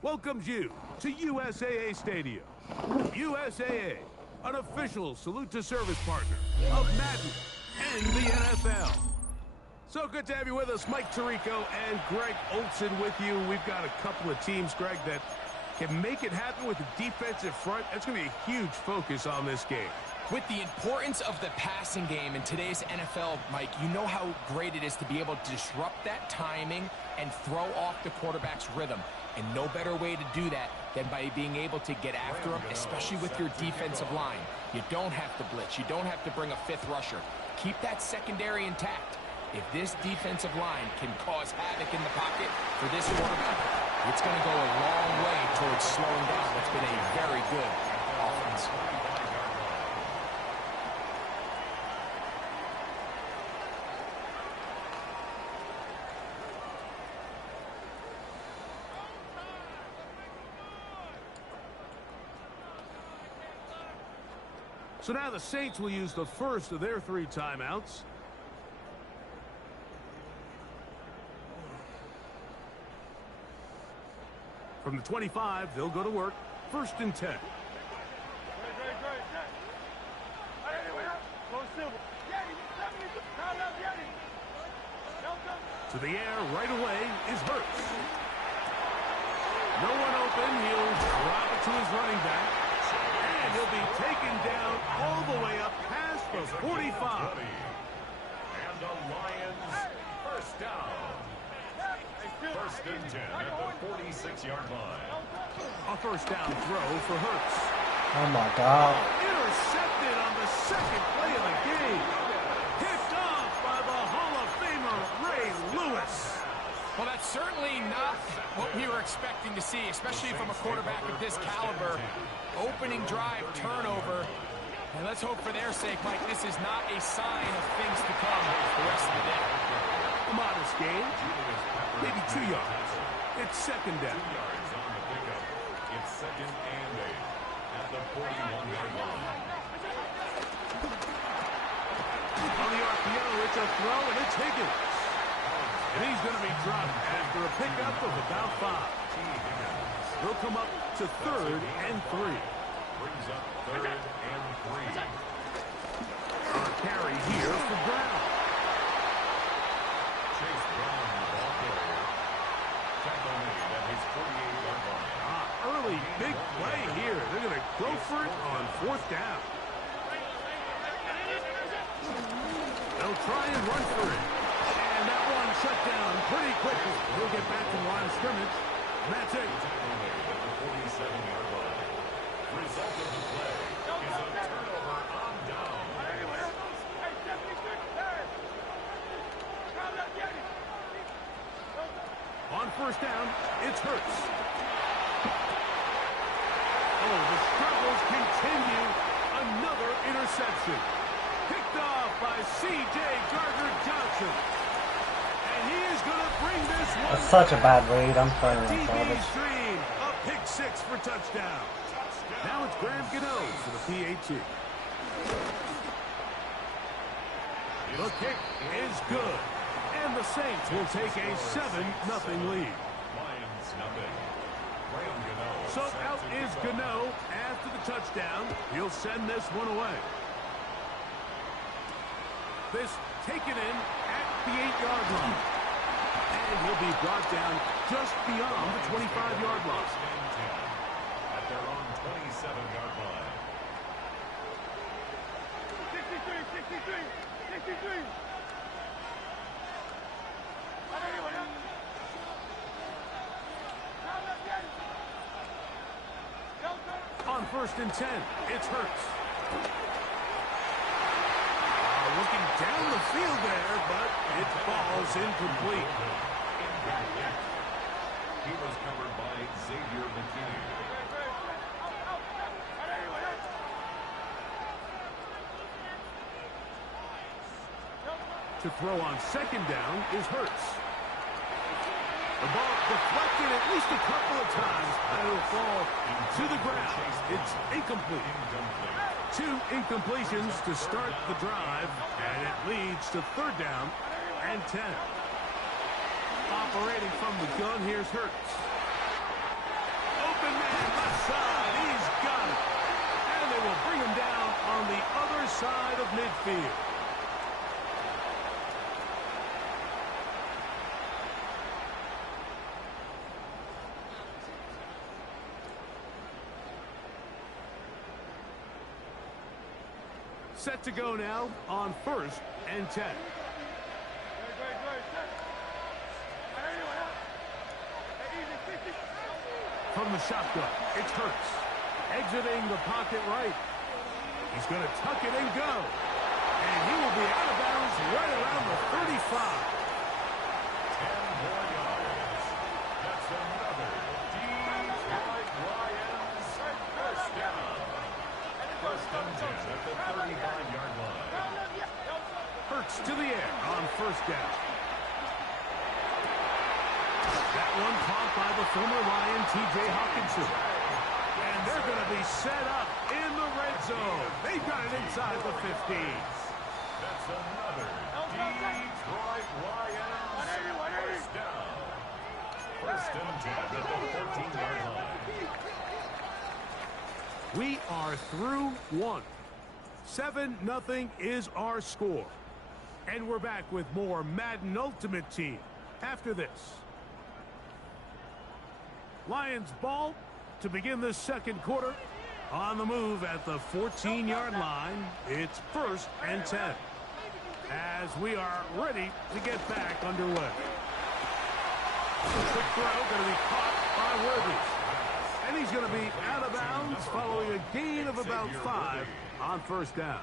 welcomes you to USAA Stadium. USAA, an official salute to service partner of Madden and the NFL. So good to have you with us, Mike Tirico and Greg Olson with you. We've got a couple of teams, Greg, that can make it happen with the defensive front. That's going to be a huge focus on this game. With the importance of the passing game in today's NFL, Mike, you know how great it is to be able to disrupt that timing and throw off the quarterback's rhythm. And no better way to do that than by being able to get after him, especially with your defensive line. You don't have to blitz. You don't have to bring a fifth rusher. Keep that secondary intact. If this defensive line can cause havoc in the pocket for this quarterback, It's going to go a long way towards slowing down what's been a very good offense. So now the Saints will use the first of their 3 timeouts. From the 25, they'll go to work. 1st and 10. To the air right away is Hurts. No one open. He'll drop it to his running back. And he'll be taken down all the way up past the 45. And the Lions, first down. 1st and 10 at the 46-yard line. A 1st down throw for Hurts. Oh my God. Intercepted on the 2nd play of the game. Picked off by the Hall of Famer Ray Lewis. Well, that's certainly not what we were expecting to see, especially from a quarterback of this caliber. Opening drive, turnover. And let's hope for their sake, Mike, this is not a sign of things to come the rest of the day. A modest gain. Maybe 2 yards. It's 2nd down. 2 yards on the pickup. It's 2nd and 8 at the 41-yard line. On the RPO, it's a throw, and it's Higgins. And he's going to be dropped after a pickup of about 5. He'll come up to 3rd and 3. Brings up 3rd and 3. On a carry here for Brown. Chase Brown, the ball carrier. Tackle made at his 48-yard line. Early big play here. They're going to go for it on 4th down. They'll try and run for it. And that one shut down pretty quickly. He'll get back to the line of scrimmage. And that's it. Tackle made at the 47-yard line. Result of the play is a turnover on down. On 1st down, it's Hurts. Oh, the struggles continue. Another interception. Picked off by C.J. Gardner-Johnson. And he is going to bring this one. That's such a bad read. I'm playing with DB's garbage. dream. A pick 6 for touchdown. Now it's Graham Gano for the PAT. The kick is good. And the Saints will take a 7-0 lead. Lions nothing. Graham Gano. So out is Gano after the touchdown. He'll send this one away. This taken in at the 8-yard line. And he'll be brought down just beyond the 25-yard line. At their own 27-yard line. 63. On 1st and 10, it's Hurts. Looking down the field there, but it falls incomplete. He was covered by Xavier McKinney. To throw on 2nd down is Hurts. The ball deflected at least a couple of times, and it'll fall to the ground. It's incomplete. 2 incompletions to start the drive, and it leads to 3rd down and 10. Operating from the gun, here's Hurts. Open man, left side, he's got it. And they will bring him down on the other side of midfield. Set to go now on 1st and 10. From the shotgun, it's Hurts. Exiting the pocket right. He's going to tuck it and go. And he will be out of bounds right around the 35. 10 more yards. That's another and 10 at the 35-yard line. Hurts to the air on first down. That one caught by the former Lion, T.J. Hawkinson. And they're going to be set up in the red zone. They've got it inside the 15. That's another Detroit Lions first down. First and 10 at the 14-yard line. We are through one. 7-0 is our score. And we're back with more Madden Ultimate Team after this. Lions ball to begin the second quarter. On the move at the 14-yard line. It's first and 10. As we are ready to get back underway. Quick throw going to be caught by Worthy. And he's going to be out of bounds following a gain of about 5 on first down.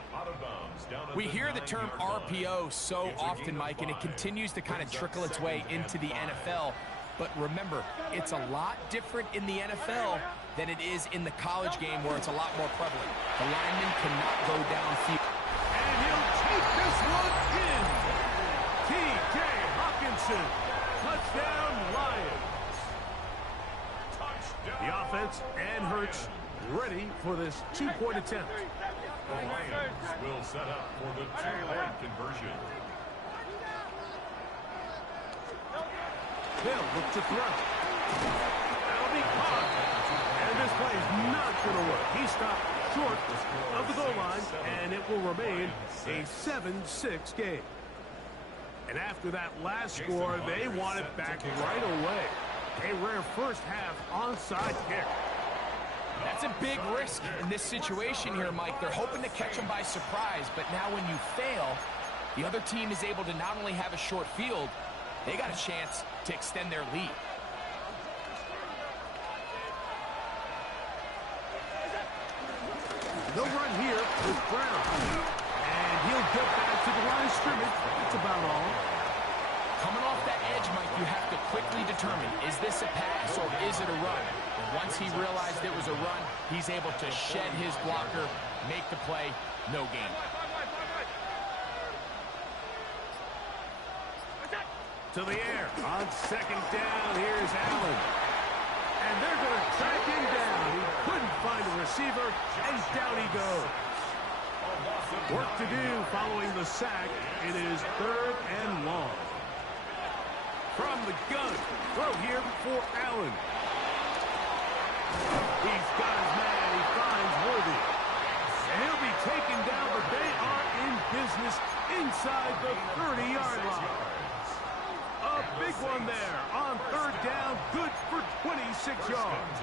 We hear the term RPO so often, Mike, and it continues to kind of trickle its way into the NFL. But remember, it's a lot different in the NFL than it is in the college game where it's a lot more prevalent. The lineman cannot go downfield. And he'll take this one in. T.J. Hawkinson. Touchdown, Lions. The offense and Hurts ready for this two-point attempt. The Lions will set up for the two-point conversion. They'll look to throw. That'll be caught. And this play is not going to work. He stopped short of the goal line, and it will remain a 7-6 game. And after that last score, they want it back right away. A rare first half onside kick. That's a big risk in this situation here, Mike. They're hoping to catch them by surprise, but now when you fail, the other team is able to not only have a short field, they got a chance to extend their lead. No run here with Brown. And he'll get back to the line of scrimmage. That's about all. Coming off that edge, Mike, you have to quickly determine, is this a pass or is it a run? And once he realized it was a run, he's able to shed his blocker, make the play, no gain. To the air on second down. Here's Allen. And they're going to track him down. He couldn't find a receiver, and down he goes. Work to do following the sack. It is third and long. From the gun, throw here for Allen. He's got his man. He finds Worthy. And he'll be taken down, but they are in business inside the 30-yard line. A big one there on third down, good for 26 yards.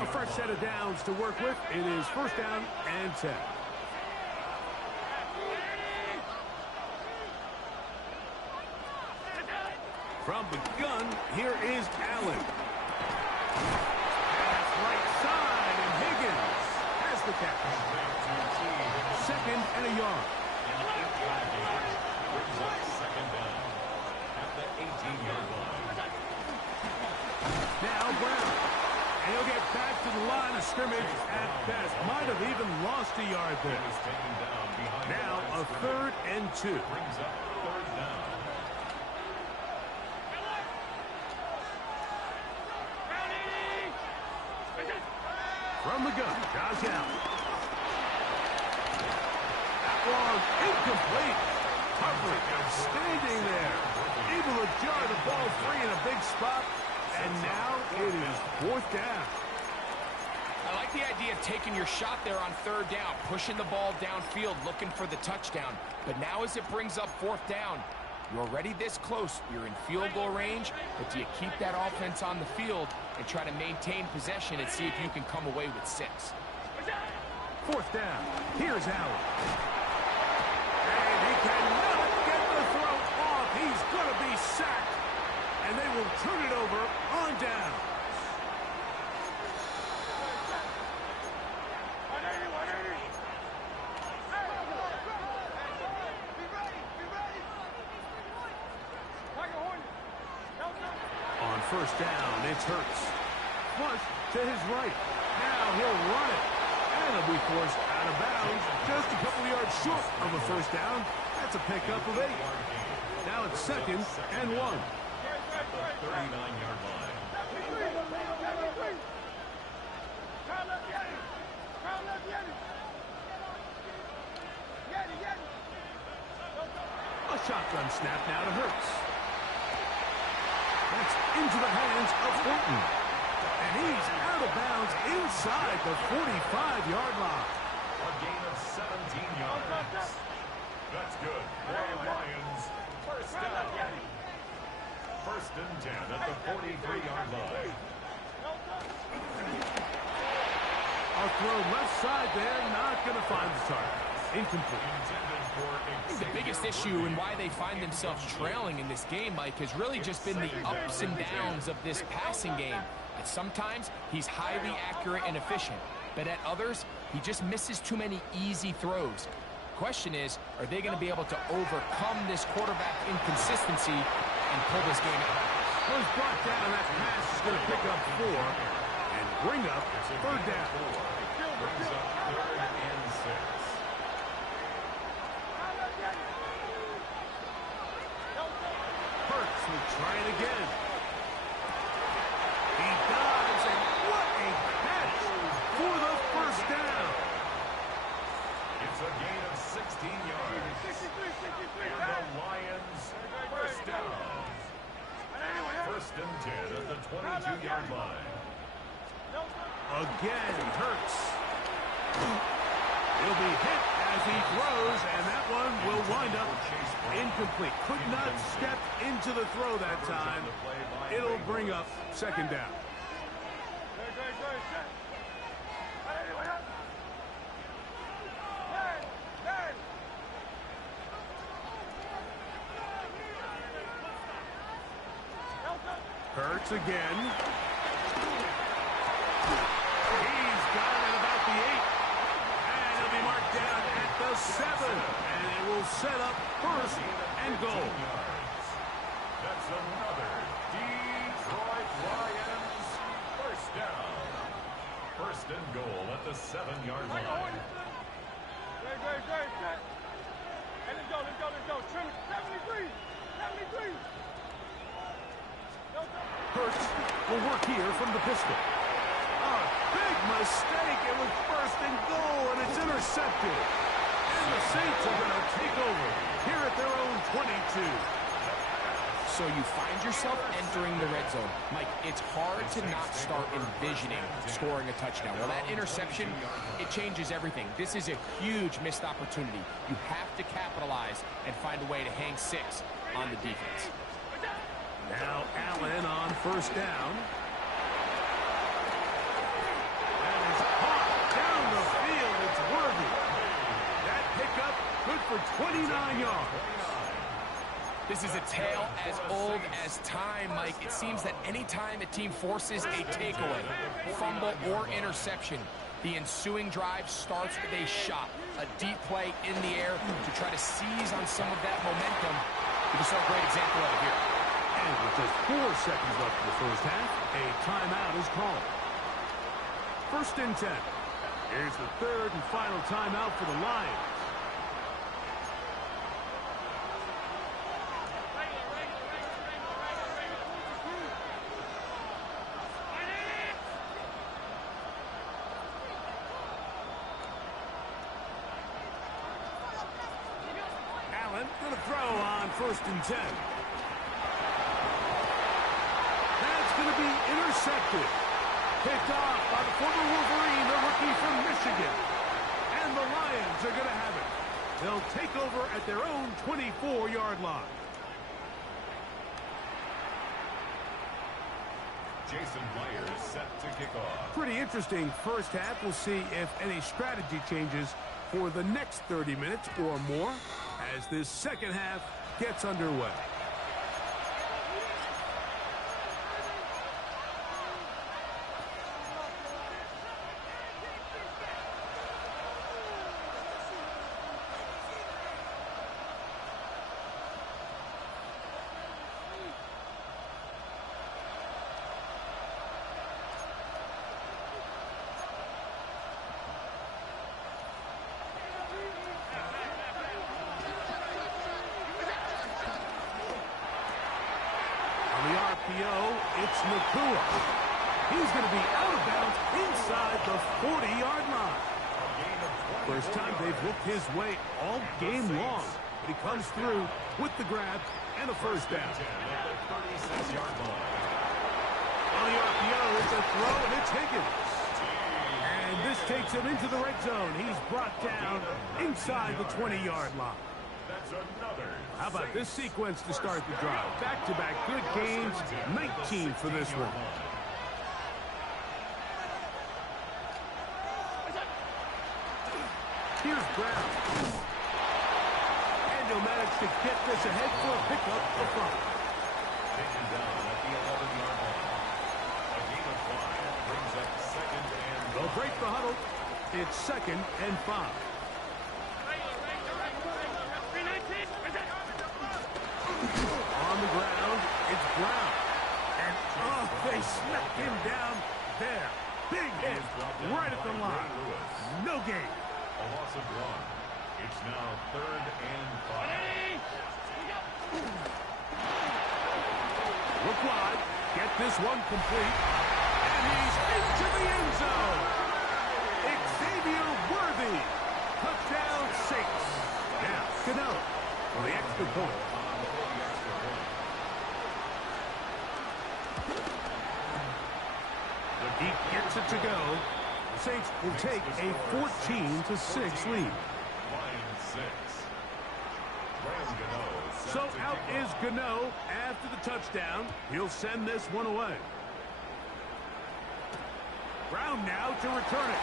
A fresh set of downs to work with. It is first down and 10. From the gun, here is Allen. That's right side, and Higgins has the catch. Second and a yard. Second down at the 18-yard line. Now Brown. And he'll get back to the line of scrimmage at best. Might have even lost a yard there. Now a third and 2. Brings up third down. From the gun, Josh Allen. That one incomplete. Coverage standing there. Able to jar the ball free in a big spot. And now it is fourth down. I like the idea of taking your shot there on third down, pushing the ball downfield, looking for the touchdown. But now as it brings up fourth down, you're already this close. You're in field goal range, but do you keep that offense on the field and try to maintain possession and see if you can come away with 6? Fourth down. Here's Allen. And he cannot get the throw off. He's going to be sacked. And they will turn it over on down. On first down, it's Hurts. Flush to his right. Now he'll run it. And it'll be forced out of bounds, just a couple of yards short of a first down. That's a pickup of 8. Now it's 2nd and 1. 39-yard line. A shotgun snap now to Hurts. That's into the hands of Horton. And he's out of bounds inside the 45-yard line. A gain of 17 yards. That's good. For the Lions, first down. 1st and 10 at the 43-yard line. A throw left side there, not going to find the target. Incomplete. I think the biggest issue and why they find themselves trailing in this game, Mike, has really just been the ups and downs of this passing game. At sometimes, he's highly accurate and efficient, but at others, he just misses too many easy throws. Question is, are they going to be able to overcome this quarterback inconsistency and pull this game out? Was brought down. That pass is going to pick up 4 and bring up 3rd down. Brings up 3rd and 6. Hurts will try it again. He dives, and what a catch for the first down. It's a gain of 16 yards. And the Lions, first down. 1st and 10 at the 22-yard line. Again, Hurts. He'll be hit as he throws, and that one will wind up incomplete. Could not step into the throw that time. It'll bring up 2nd down. Hurts again. He's got it at about the 8. And he'll be marked down at the 7. And it will set up 1st and goal. That's another Detroit Lions first down. 1st and goal at the 7-yard line. Hey, let's go. Trim 73. Hurts will work here from the pistol. A big mistake. It was 1st and goal, and it's intercepted. And the Saints are going to take over here at their own 22. So you find yourself entering the red zone. Mike, it's hard to not start envisioning scoring a touchdown. Well, that interception, it changes everything. This is a huge missed opportunity. You have to capitalize and find a way to hang 6 on the defense. Now Allen on 1st down. That is caught down the field. It's worthy. That pickup good for 29 yards. This is a tale as old as time, Mike. It seems that any time a team forces a takeaway, fumble, or interception, the ensuing drive starts with a shot, a deep play in the air to try to seize on some of that momentum. We just saw a great example of it here. And with just 4 seconds left in the first half, a timeout is called. 1st and 10. Here's the 3rd and final timeout for the Lions. Allen going to throw on 1st and 10. That's going to be intercepted. Picked off by the former Wolverine, the rookie from Michigan. And the Lions are going to have it. They'll take over at their own 24-yard line. Jason Myers set to kick off. Pretty interesting first half. We'll see if any strategy changes for the next 30 minutes or more as this second half gets underway. RPO, it's Nakua. He's going to be out of bounds inside the 40-yard line. First time they've looked his way all game long. But he comes through with the grab and a first down. On the RPO, it's a throw, and it's Higgins. And this takes him into the red zone. He's brought down inside the 20-yard line. How about this sequence to start the drive? Back-to-back good games, 19 for this one. Here's Brown. And he'll manage to get this ahead for a pickup of 5. Taken down at the 11-yard line. A gain of 5 brings up second and 5. They'll break the huddle. It's second and 5. On the ground, it's Brown. And, they smacked him down there. Big hit right at the line. No gain. A loss of 1. It's now third and 5. Look wide. Get this one complete. And he's into the end zone. Xavier Worthy. Touchdown 6. Now, Cano for the extra point. The deep gets it to go. The Saints will take a 14-6 lead. So out is Gano after the touchdown. He'll send this one away. Brown now to return it.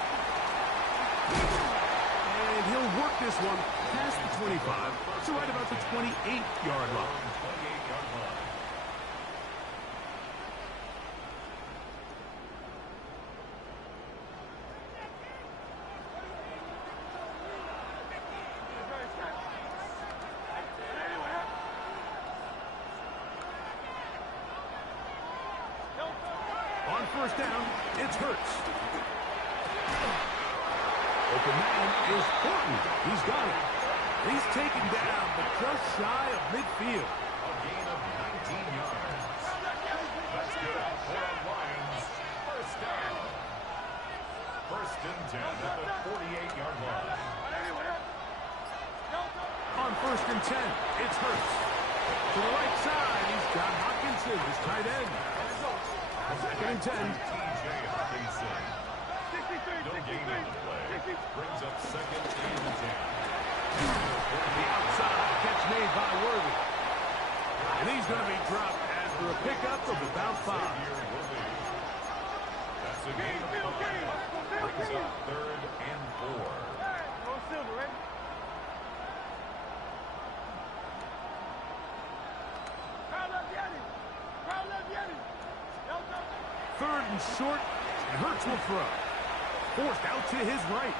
And he'll work this one past the 25 to right about the 28-yard line. On first down, it's Hurts. Open man is Horton. He's got it. He's taken down, but just shy of midfield. A gain of 19 yards. That's good for the Lions. First down. First and 10 at the 48-yard line. On first and 10, it's Hurts. To the right side, he's got Hockenson, his tight end. Second and 10. T.J. Hockenson. No gain on the play. Brings up second and 10. The outside catch made by Worthy. And he's going to be dropped after a pickup of about 5. That's a gain of 5. Brings up third and 4. Third and short, and Hurts will throw. Forced out to his right.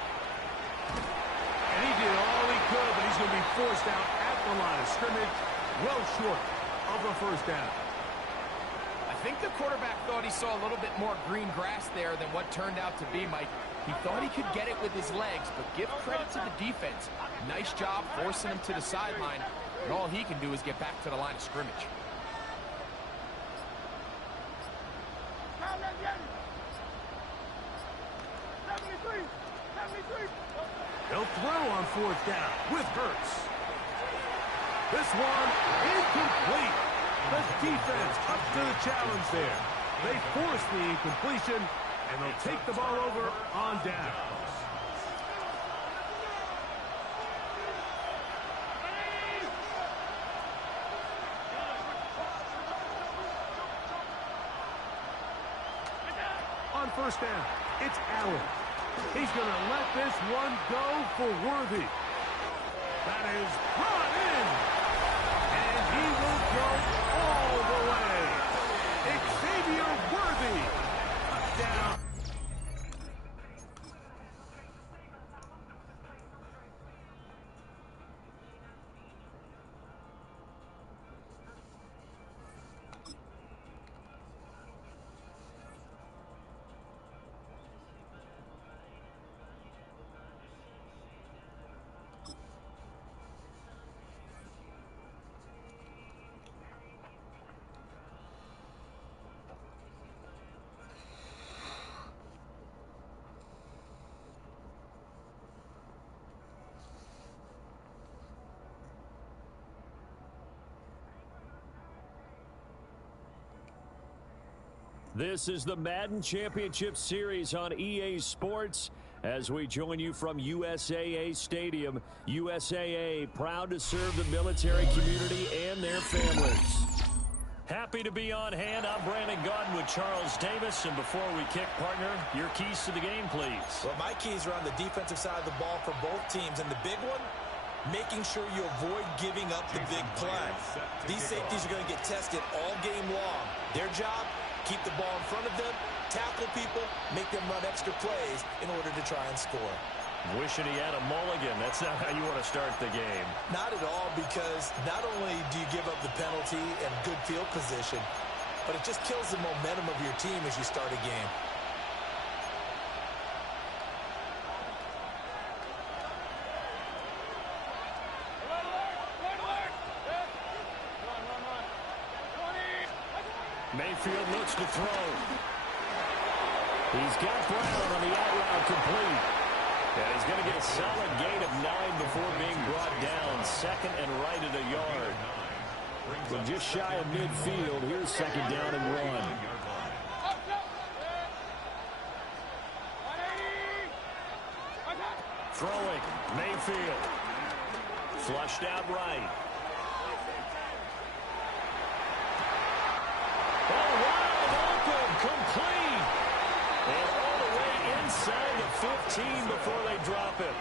And he did all he could, but he's going to be forced out at the line of scrimmage, well short of a first down. I think the quarterback thought he saw a little bit more green grass there than what turned out to be, Mike. He thought he could get it with his legs, but give credit to the defense. Nice job forcing him to the sideline, and all he can do is get back to the line of scrimmage. They'll throw on fourth down with Hurts. This one incomplete. The defense up to the challenge there. They force the incompletion, and they'll take the ball over on down. On first down, it's Allen. He's going to let this one go for Worthy. That is brought in. And he will go all the way. Xavier Worthy. Touchdown. This is the Madden Championship Series on EA Sports as we join you from USAA Stadium. USAA, proud to serve the military community and their families. Happy to be on hand. I'm Brandon Gaudin with Charles Davis. And before we kick, partner, your keys to the game, please. Well, my keys are on the defensive side of the ball for both teams. And the big one, making sure you avoid giving up the big play. These safeties are going to get tested all game long. Their job, keep the ball in front of them, tackle people, make them run extra plays in order to try and score. Wishing he had a mulligan. That's not how you want to start the game. Not at all, because not only do you give up the penalty and good field position, but it just kills the momentum of your team as you start a game. Mayfield looks to throw. He's got Brown on the out route complete. And he's going to get a solid gain of 9 before being brought down. Second and right at a yard. From just shy of midfield, here's second down and 1. Throwing, Mayfield. Flushed out right. Oh, wide open, complete. And all the way inside the 15 before they drop it.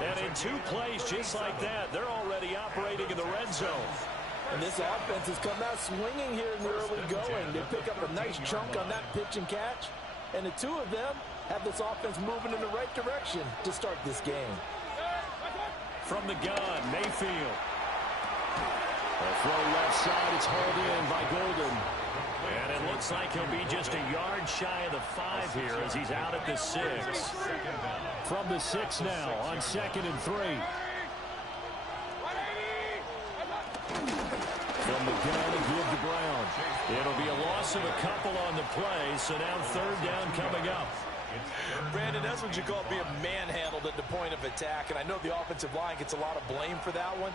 And in 2 plays just like that, they're already operating in the red zone. And this offense has come out swinging here in the early going. They pick up a nice chunk on that pitch and catch. And the 2 of them have this offense moving in the right direction to start this game. From the gun, Mayfield. A throw left side, it's hauled in by Golden. And it looks like he'll be just a yard shy of the 5 here as he's out at the 6. From the 6 now on 2nd and 3. From the gun to give to Brown. It'll be a loss of a couple on the play, so now 3rd down coming up. Brandon, that's what you call being manhandled at the point of attack, and I know the offensive line gets a lot of blame for that one,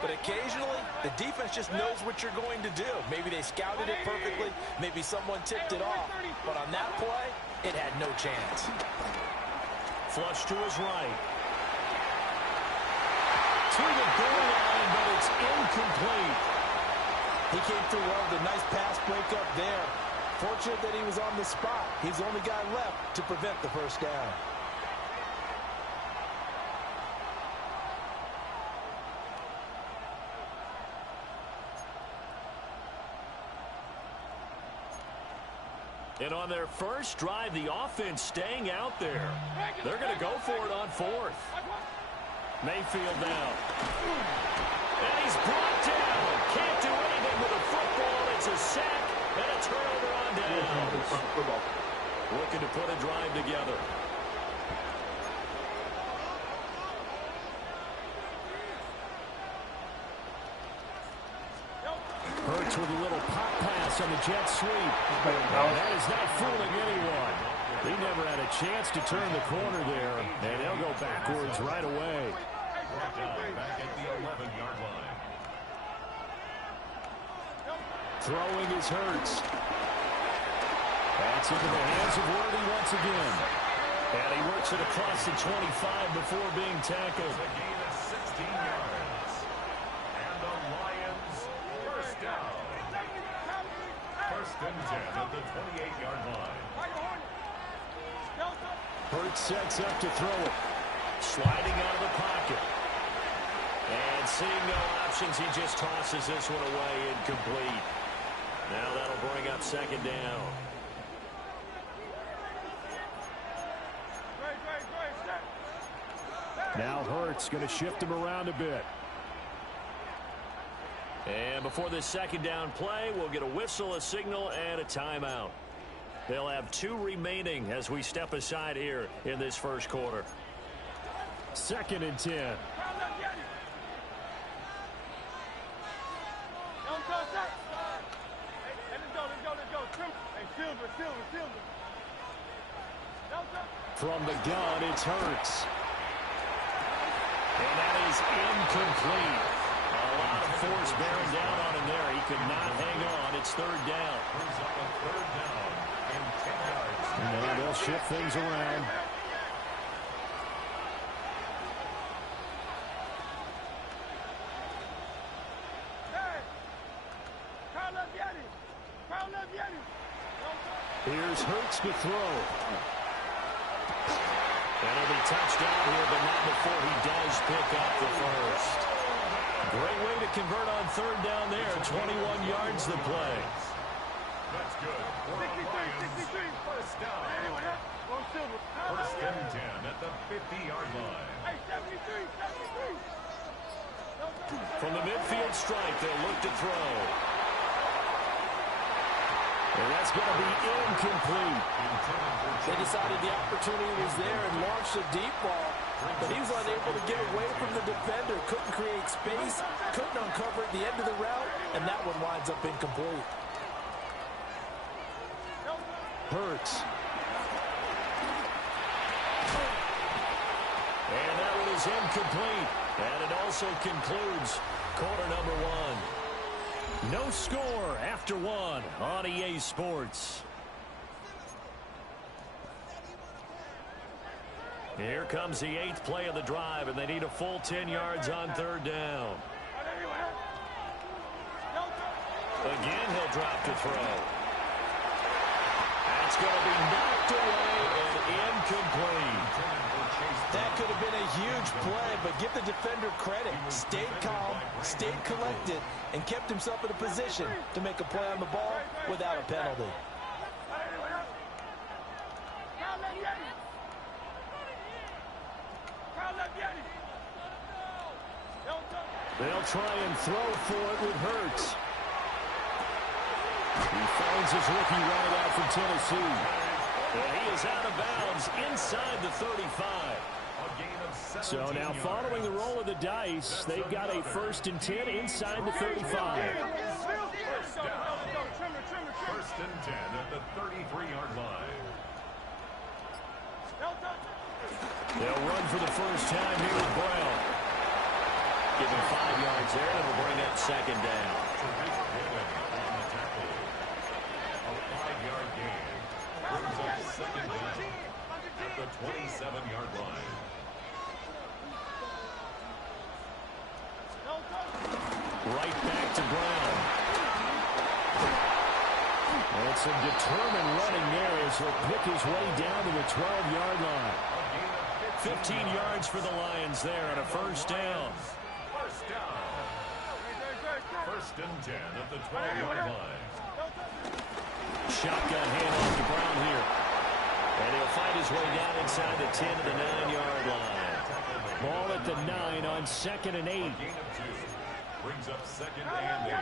but occasionally the defense just knows what you're going to do. Maybe they scouted it perfectly, maybe someone tipped it off, but on that play, it had no chance. Flush to his right. To the goal line, but it's incomplete. He came through well with a nice pass breakup there. Fortunate that he was on the spot. He's the only guy left to prevent the first down. And on their first drive, the offense staying out there. They're going to go for it on 4th. Mayfield now. And he's brought down. Can't do anything with a football. It's a sack and a turnover on down. Looking to put a drive together. Hurts with a little pop pass on the jet sweep. That is not fooling anyone. He never had a chance to turn the corner there, and they'll go backwards right away. Back at the 11-yard line. Throwing is Hurts. That's into the hands of Worthy once again. And he works it across the 25 before being tackled. A gain of 16 yards. And the Lions first down. 1st and 10 at the 28-yard line. Hurts sets up to throw it. Sliding out of the pocket. And seeing no options, he just tosses this one away, incomplete. Now that'll bring up 2nd down. Now Hurts going to shift him around a bit. And before this 2nd down play, we'll get a whistle, a signal, and a timeout. They'll have 2 remaining as we step aside here in this first quarter. 2nd and 10. From the gun, it's Hurts. And that is incomplete. A lot of force bearing down on him there. He could not hang on. It's 3rd down. Brings up a 3rd down. And now they'll shift things around. Here's Hurts to throw. And he'll be touchdown here, but not before he does pick up the first. Great way to convert on third down there. 21 yards to play. That's good. 63. First down. First and 10 at the 50-yard line. From the midfield stripe, they'll look to throw. And that's going to be incomplete. They decided the opportunity was there and launched a deep ball, but he was unable to get away from the defender, couldn't create space, couldn't uncover at the end of the route, and that one winds up incomplete. Hurts. And that one is incomplete. And it also concludes quarter number one. No score after one on EA Sports. Here comes the 8th play of the drive, and they need a full 10 yards on third down. Again, he'll drop to throw. That's going to be knocked away and incomplete. That could have been a huge play, but give the defender credit. Stayed calm, stayed collected, and kept himself in a position to make a play on the ball without a penalty. They'll try and throw for it with Hurts. He finds his rookie running out from Tennessee. And he is out of bounds inside the 35. So now following the roll of the dice, they've got a 1st and 10 inside the 35. First and 10 at the 33-yard line. They'll run for the first time here with Brown. Give him 5 yards there, and it'll bring up second down. A 5-yard gain brings up second down at the 27-yard line. Right back to Brown. And some determined running there as he'll pick his way down to the 12-yard line. 15 yards for the Lions there and a first down. First and 10 at the 12-yard line. Shotgun handoff to Brown here. And he'll find his way down inside the 10 to the 9-yard line. Ball at the 9 on 2nd and 8. Gain of 2 brings up second and 8.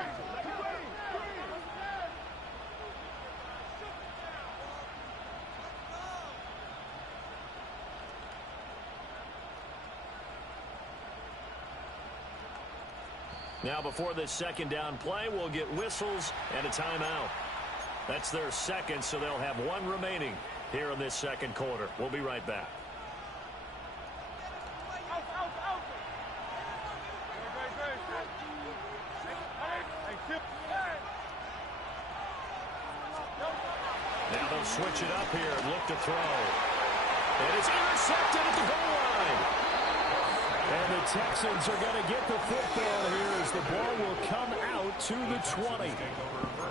Now before this second down play, we'll get whistles and a timeout. That's their second, so they'll have one remaining here in this second quarter. We'll be right back. Now they'll switch it up here and look to throw. And it's intercepted at the goal line. And the Texans are going to get the football here as the ball will come out to the 20.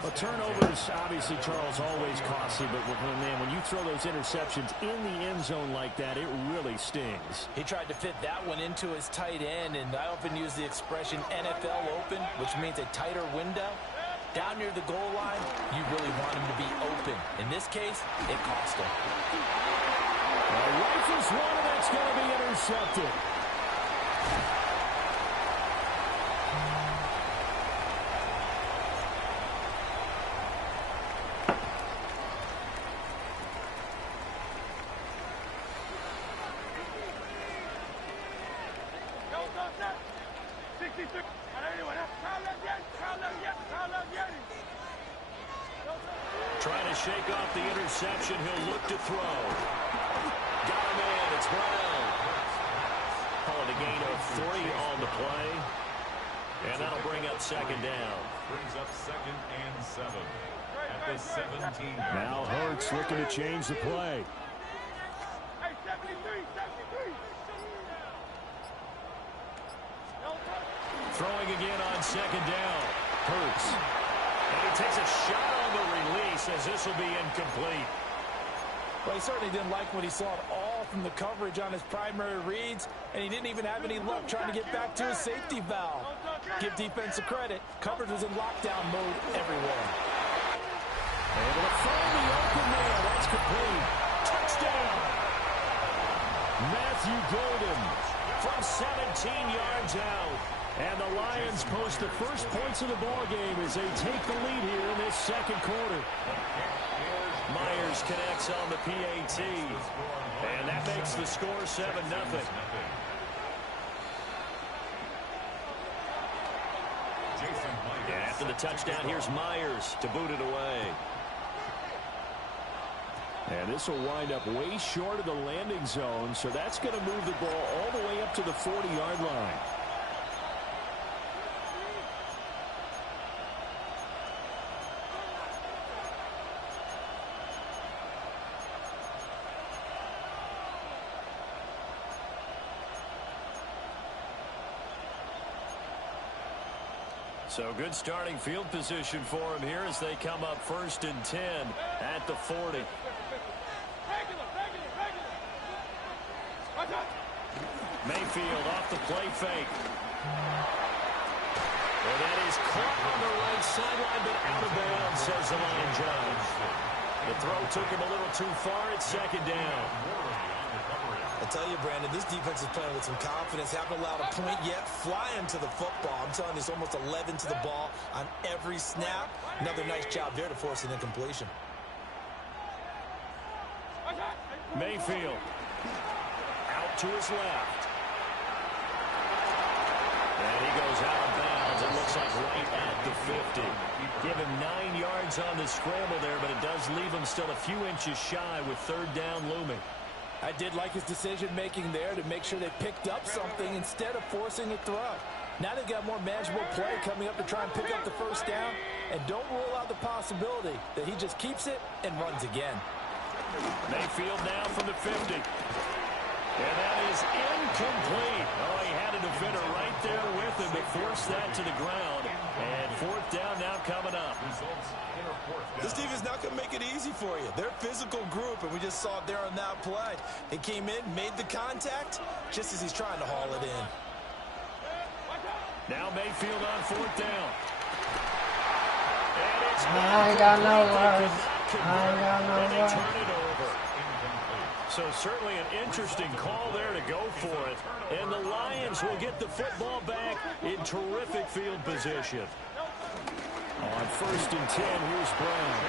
A turnover is obviously, Charles, always costly, but when you throw those interceptions in the end zone like that, it really stings. He tried to fit that one into his tight end, and I often use the expression NFL open, which means a tighter window. Down near the goal line, you really want him to be open. In this case, it cost him. Rifles one, and that's going to be intercepted. Trying to shake off the interception. He'll look to throw. Got him in. It's Brown. Calling a gain of 3 on the play. And that'll bring up second down. Brings up second and 7 at the 17. Now Hurts looking to change the play. Hey, 73, 73. Throwing again on second down. Hurts. And he takes a shot on the release as this will be incomplete. Well, he certainly didn't like what he saw at all from the coverage on his primary reads, and he didn't even have any luck trying to get back to his safety valve. Give defense a credit. Coverage was in lockdown mode everywhere. Able to find the open man. That's complete. Touchdown! Matthew Golden from 17 yards out. And the Lions post the first points of the ball game as they take the lead here in this second quarter. Myers connects on the PAT. And that makes the score 7-0. And after the touchdown, here's Myers to boot it away. And this will wind up way short of the landing zone, so that's going to move the ball all the way up to the 40-yard line. So good starting field position for him here as they come up 1st and 10 at the 40. Mayfield off the play fake. And that is caught on the right sideline, but out of bounds, says the line judge. The throw took him a little too far at second down. I tell you, Brandon, this defense is playing with some confidence. Haven't allowed a point yet. Flying to the football. I'm telling you, it's almost 11 to the ball on every snap. Another nice job there to force an incompletion. Mayfield out to his left. And he goes out of bounds. It looks like right at the 50. Give him 9 yards on the scramble there, but it does leave him still a few inches shy with 3rd down looming. I did like his decision-making there to make sure they picked up something instead of forcing a throw. Now they've got more manageable play coming up to try and pick up the 1st down, and don't rule out the possibility that he just keeps it and runs again. Mayfield now from the 50. And that is incomplete. Oh, he had a defender right there with him to force that to the ground. And 4th down now coming up. This defense not going to make it easy for you. They're a physical group, and we just saw it there on that play. They came in, made the contact, just as he's trying to haul it in. Now Mayfield on 4th down. And it's I got no words. I got no and they words. turn it over. So certainly an interesting call there to go for it. And the Lions will get the football back in terrific field position. On 1st and 10, here's Brown.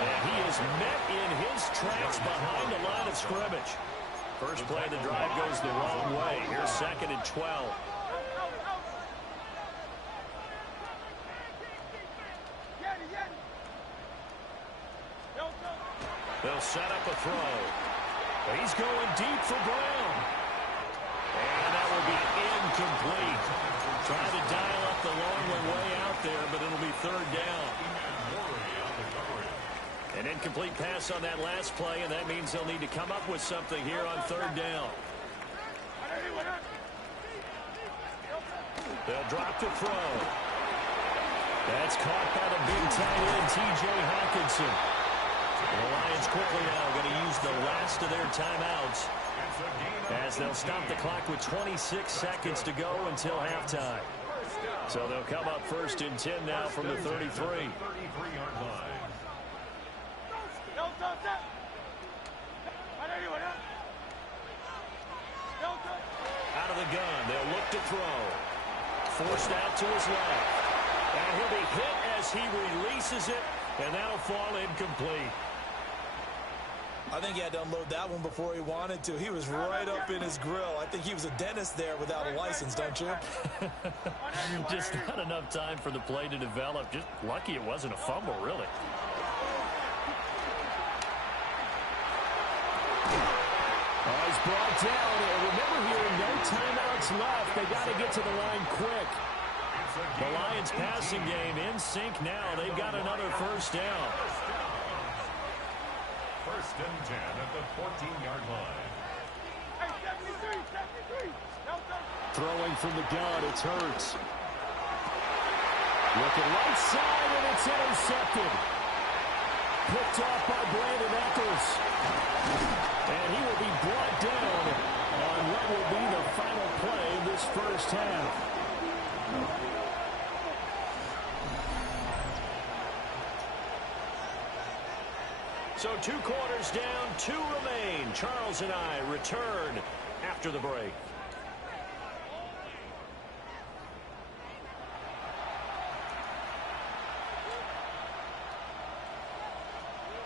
And he is met in his tracks behind the line of scrimmage. First play of the drive goes the wrong way. Here's 2nd and 12. They'll set up a throw. He's going deep for Brown. And that will be incomplete. Trying to dial up the long way out there, but it'll be 3rd down. An incomplete pass on that last play, and that means they'll need to come up with something here on 3rd down. They'll drop the throw. That's caught by the big tight end, T.J. Hawkinson. The Lions quickly now going to use the last of their timeouts as they'll stop the clock with 26 seconds to go until halftime. So they'll come up 1st and 10 now from the 33. Out of the gun, they'll look to throw. Forced out to his left. And he'll be hit as he releases it, and that'll fall incomplete. I think he had to unload that one before he wanted to. He was right up in his grill. I think he was a dentist there without a license, don't you? Just not enough time for the play to develop. Just lucky it wasn't a fumble, really. He's brought down. And remember here, no timeouts left. They got to get to the line quick. The Lions passing game in sync now. They've got another first down. First and 10 at the 14-yard line. Throwing from the gun, it's Hurts. Looking right side, and it's intercepted. Picked off by Brandon Eccles. And he will be brought down on what will be the final play of this first half. So 2 quarters down, 2 remain. Charles and I return after the break.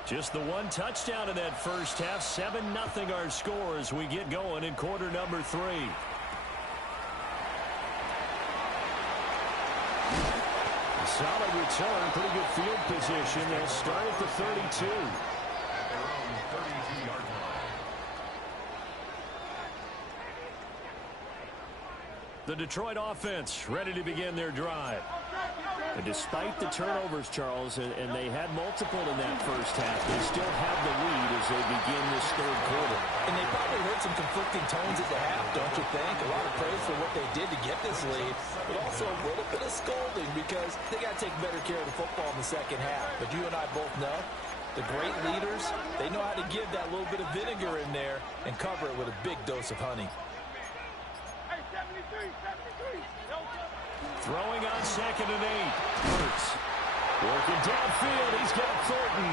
Just the 1 touchdown in that first half. 7-0 our score as we get going in quarter number 3. A solid return, pretty good field position. They'll start at the 32. The Detroit offense ready to begin their drive. And despite the turnovers, Charles, and they had multiple in that first half, they still have the lead as they begin this third quarter. And they probably heard some conflicting tones at the half, don't you think? A lot of praise for what they did to get this lead, but also a little bit of scolding because they got to take better care of the football in the second half. But you and I both know the great leaders, they know how to give that little bit of vinegar in there and cover it with a big dose of honey. Throwing on 2nd and 8. Hurts. Working downfield. He's got Thornton.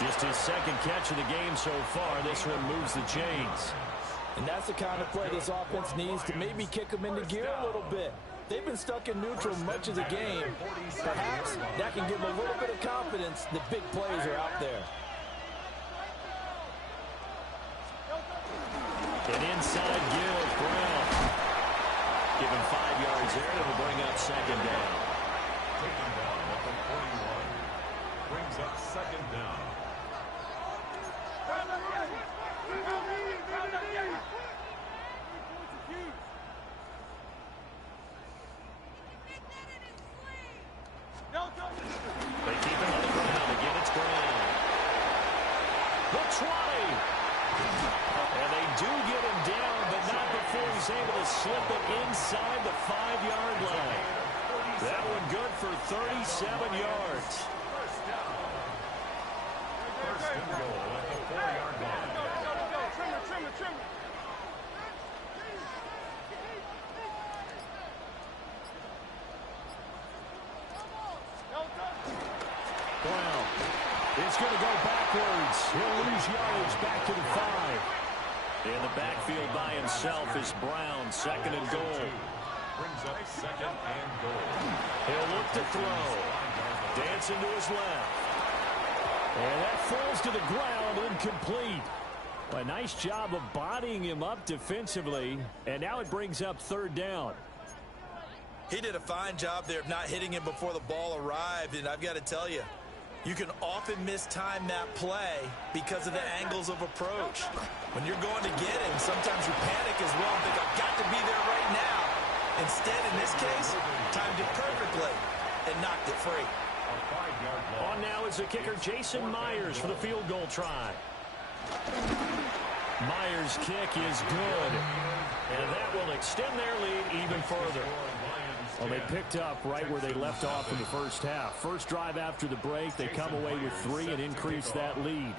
Just his 2nd catch of the game so far. This one moves the chains. And that's the kind of play this offense needs to maybe kick them into gear a little bit. They've been stuck in neutral much of the game. Perhaps that can give them a little bit of confidence that big plays are out there. An inside give. Brown. Give him 5 yards there, and it'll bring up 2nd down. Taken down at the 41. Brings up 2nd down. They keep him on the ground. Again, it's Brown. The 20. And they do get him down, but not before he's able to slip it inside the 5-yard line. That one good for 37 yards. First and goal at the 4-yard line. Brown. It's going to go backwards. He'll lose yardage back to the 5. In the backfield by himself is Brown. 2nd and goal. Brings up 2nd and goal. He'll look to throw. Dancing to his left. And that falls to the ground, incomplete. A nice job of bodying him up defensively. And now it brings up 3rd down. He did a fine job there of not hitting him before the ball arrived, and I've got to tell you, you can often mistime that play because of the angles of approach. When you're going to get him, sometimes you panic as well and think, I've got to be there right now. Instead, in this case, timed it perfectly and knocked it free. On now is the kicker, Jason Myers, for the field goal try. Myers' kick is good, and that will extend their lead even further. Well, they picked up right where they left off in the first half. First drive after the break, they come away with 3 and increase that lead.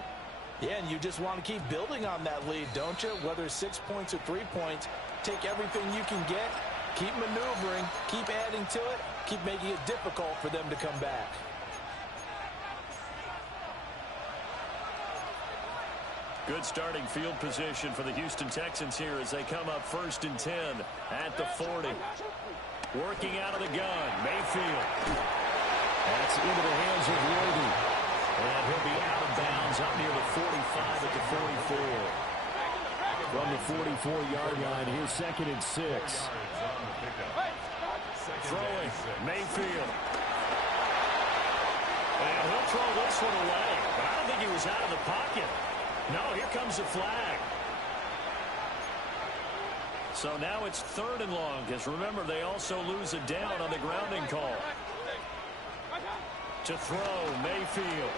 Yeah, and you just want to keep building on that lead, don't you? Whether it's 6 points or 3 points, take everything you can get, keep maneuvering, keep adding to it, keep making it difficult for them to come back. Good starting field position for the Houston Texans here as they come up 1st and 10 at the 40. Working out of the gun, Mayfield. That's into the hands of Worthy. And he'll be out of bounds up near the 45 at the 44. From the 44-yard line, here's 2nd and 6. Throwing, Mayfield. And he'll throw this one away. But I don't think he was out of the pocket. No, here comes the flag. So now it's 3rd and long, because remember, they also lose a down on the grounding call. To throw, Mayfield.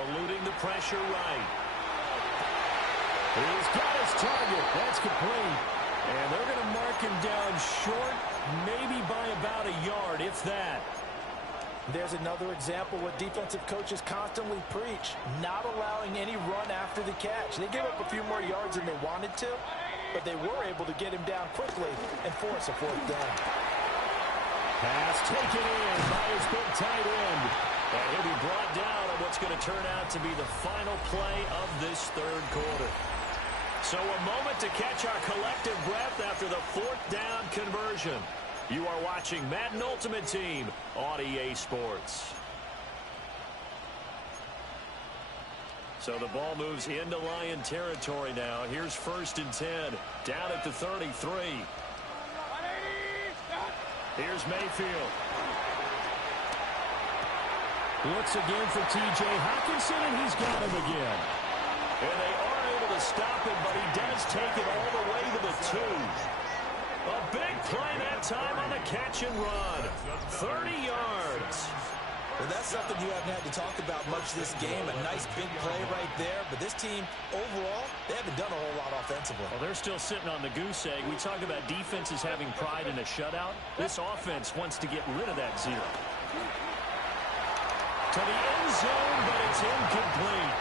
Eluding the pressure right. He's got his target. That's complete. And they're going to mark him down short, maybe by about a yard, if that. There's another example what defensive coaches constantly preach, not allowing any run after the catch. They gave up a few more yards than they wanted to, but they were able to get him down quickly and force a 4th down. Pass taken in by his big tight end. And he'll be brought down on what's going to turn out to be the final play of this 3rd quarter. So a moment to catch our collective breath after the 4th down conversion. You are watching Madden Ultimate Team on EA Sports. So the ball moves into Lion territory now. Here's 1st and 10, down at the 33. Here's Mayfield. Looks again for T.J. Hockenson, and he's got him again. And they are able to stop him, but he does take it all the way to the 2. A big play that time on the catch and run. 30 yards. Well, that's something you haven't had to talk about much this game. A nice big play right there. But this team, overall, they haven't done a whole lot offensively. Well, they're still sitting on the goose egg. We talk about defenses having pride in a shutout. This offense wants to get rid of that 0. To the end zone, but it's incomplete.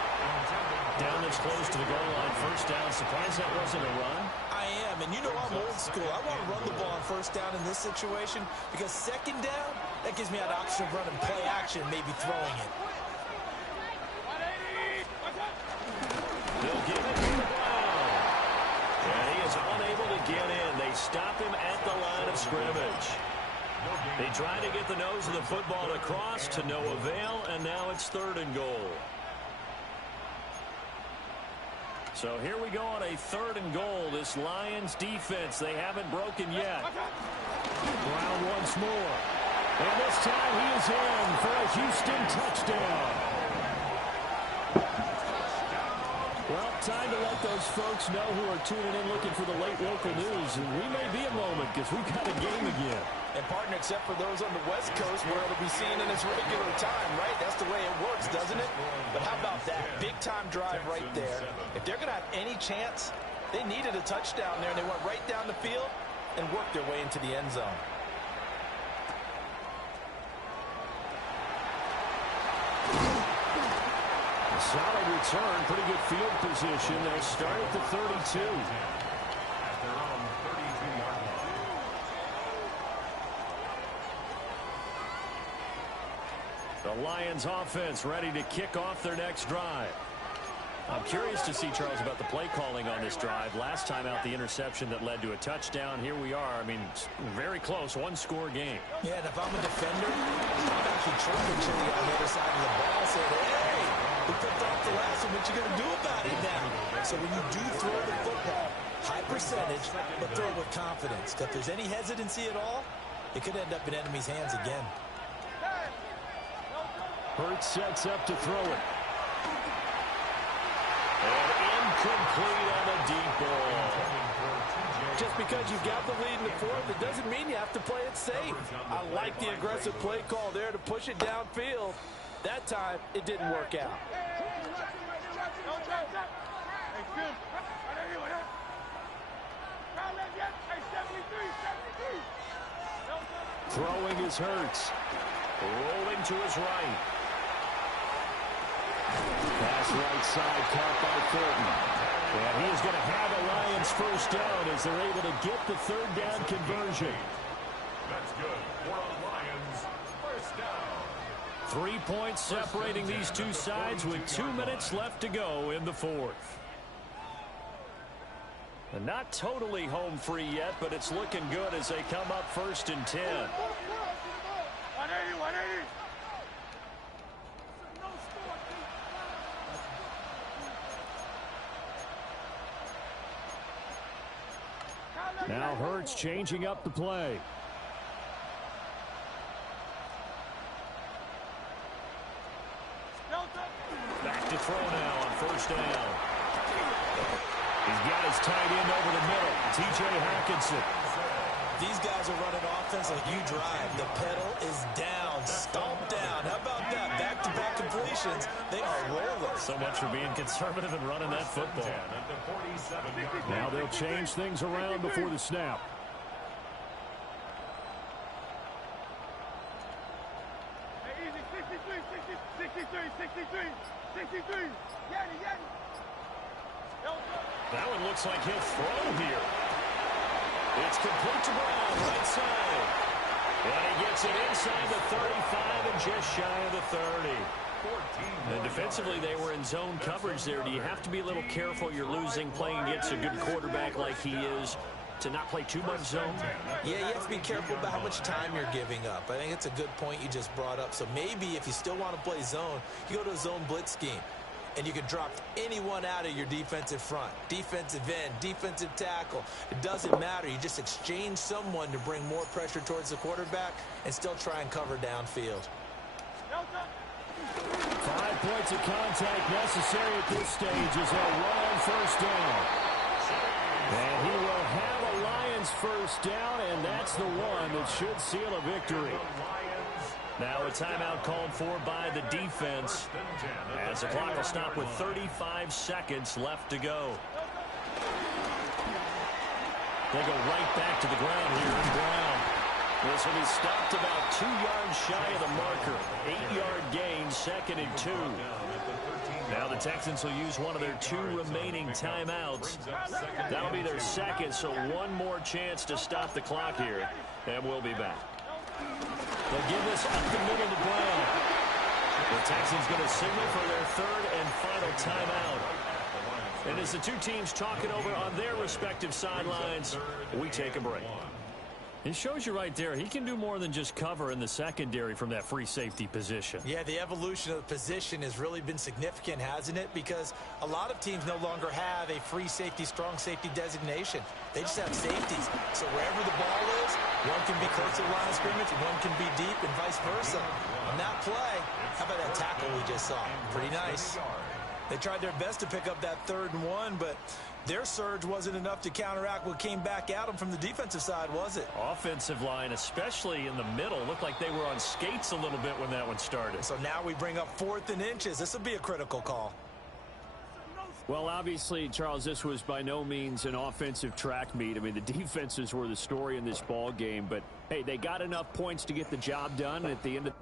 Down that's close to the goal line. 1st down. Surprised that wasn't a run. I am, and you know I'm old school. I want to run the ball on 1st down in this situation because 2nd down, that gives me an option of running play action, maybe throwing it. They'll give it to Brown. And he is unable to get in. They stop him at the line of scrimmage. They try to get the nose of the football across to no avail, and now it's 3rd and goal. So here we go on a 3rd and goal. This Lions defense, they haven't broken yet. Brown once more. And this time he is in for a Houston touchdown. Well, time to let those folks know who are tuning in looking for the late local news. And we may be a moment because we've got a game again. And, partner, except for those on the West Coast where it'll be seen in its regular time, right? That's the way it works, doesn't it? But how about that? Big-time drive right there. If they're going to have any chance, they needed a touchdown there, and they went right down the field and worked their way into the end zone. A solid return, pretty good field position. They'll start at the 32. The Lions offense ready to kick off their next drive. I'm curious to see, Charles, about the play calling on this drive. Last time out, the interception that led to a touchdown. Here we are. I mean, very close, 1-score game. Yeah, and if I'm a defender, I'm actually chirping Chili on the other side of the ball, saying, hey, we picked off the last one. What you going to do about it now? So when you do throw the football, high percentage, but throw it with confidence. If there's any hesitancy at all, it could end up in enemy's hands again. Hurts sets up to throw it. And incomplete on the deep ball. Just because you've got the lead in the 4th, it doesn't mean you have to play it safe. I like the aggressive play call there to push it downfield. That time, it didn't work out. Throwing is Hurts. Rolling to his right. Pass right side, caught by Thornton. And he is going to have a Lions 1st down as they're able to get the 3rd down conversion. That's good for the Lions. 1st down. 3 points separating these two sides with 2 minutes left to go in the 4th. And not totally home free yet, but it's looking good as they come up 1st and 10. 180. Now Hurts changing up the play. Back to throw now on 1st down. He's got his tight end over the middle, T.J. Hawkinson. These guys are running offense like you drive. The pedal is down, stomped down. How about that? Back-to-back completions. They are rolling. So much for being conservative and running that football. Now they'll change things around before the snap. Hey, easy, 63. Yanni. That one looks like he'll throw here. It's complete to Brown, right side. And he gets it inside the 35 and just shy of the 30. And defensively, they were in zone coverage there. Do you have to be a little careful? You're losing playing against a good quarterback like he is to not play too much zone? Yeah, you have to be careful about how much time you're giving up. I think it's a good point you just brought up. So maybe if you still want to play zone, you go to a zone blitz scheme. And you can drop anyone out of your defensive front, defensive end, defensive tackle. It doesn't matter. You just exchange someone to bring more pressure towards the quarterback and still try and cover downfield. 5 points of contact necessary at this stage as they'll run on first down. And he will have a Lions first down, and that's the one that should seal a victory. Now a timeout called for by the defense as the clock will stop with 35 seconds left to go. They go right back to the ground here in Brown. This will be stopped about 2 yards shy of the marker. 8-yard gain, 2nd and 2. Now the Texans will use one of their 2 remaining timeouts. That'll be their second, so one more chance to stop the clock here, and we'll be back. They'll give this up the middle to Brown. The Texans going to signal for their 3rd and final timeout. And as the 2 teams talking over on their respective sidelines, we take a break. It shows you right there, he can do more than just cover in the secondary from that free safety position. Yeah, the evolution of the position has really been significant, hasn't it? Because a lot of teams no longer have a free safety, strong safety designation. They just have safeties. So wherever the ball is, one can be close to the line of scrimmage, one can be deep, and vice versa. On that play, how about that tackle we just saw? Pretty nice. They tried their best to pick up that 3rd and 1, but their surge wasn't enough to counteract what came back at them from the defensive side, was it? Offensive line, especially in the middle, looked like they were on skates a little bit when that one started. So now we bring up 4th and inches. This will be a critical call. Well, obviously, Charles, this was by no means an offensive track meet. I mean, the defenses were the story in this ball game, but hey, they got enough points to get the job done, and at the end of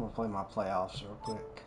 I'm gonna play my playoffs real quick.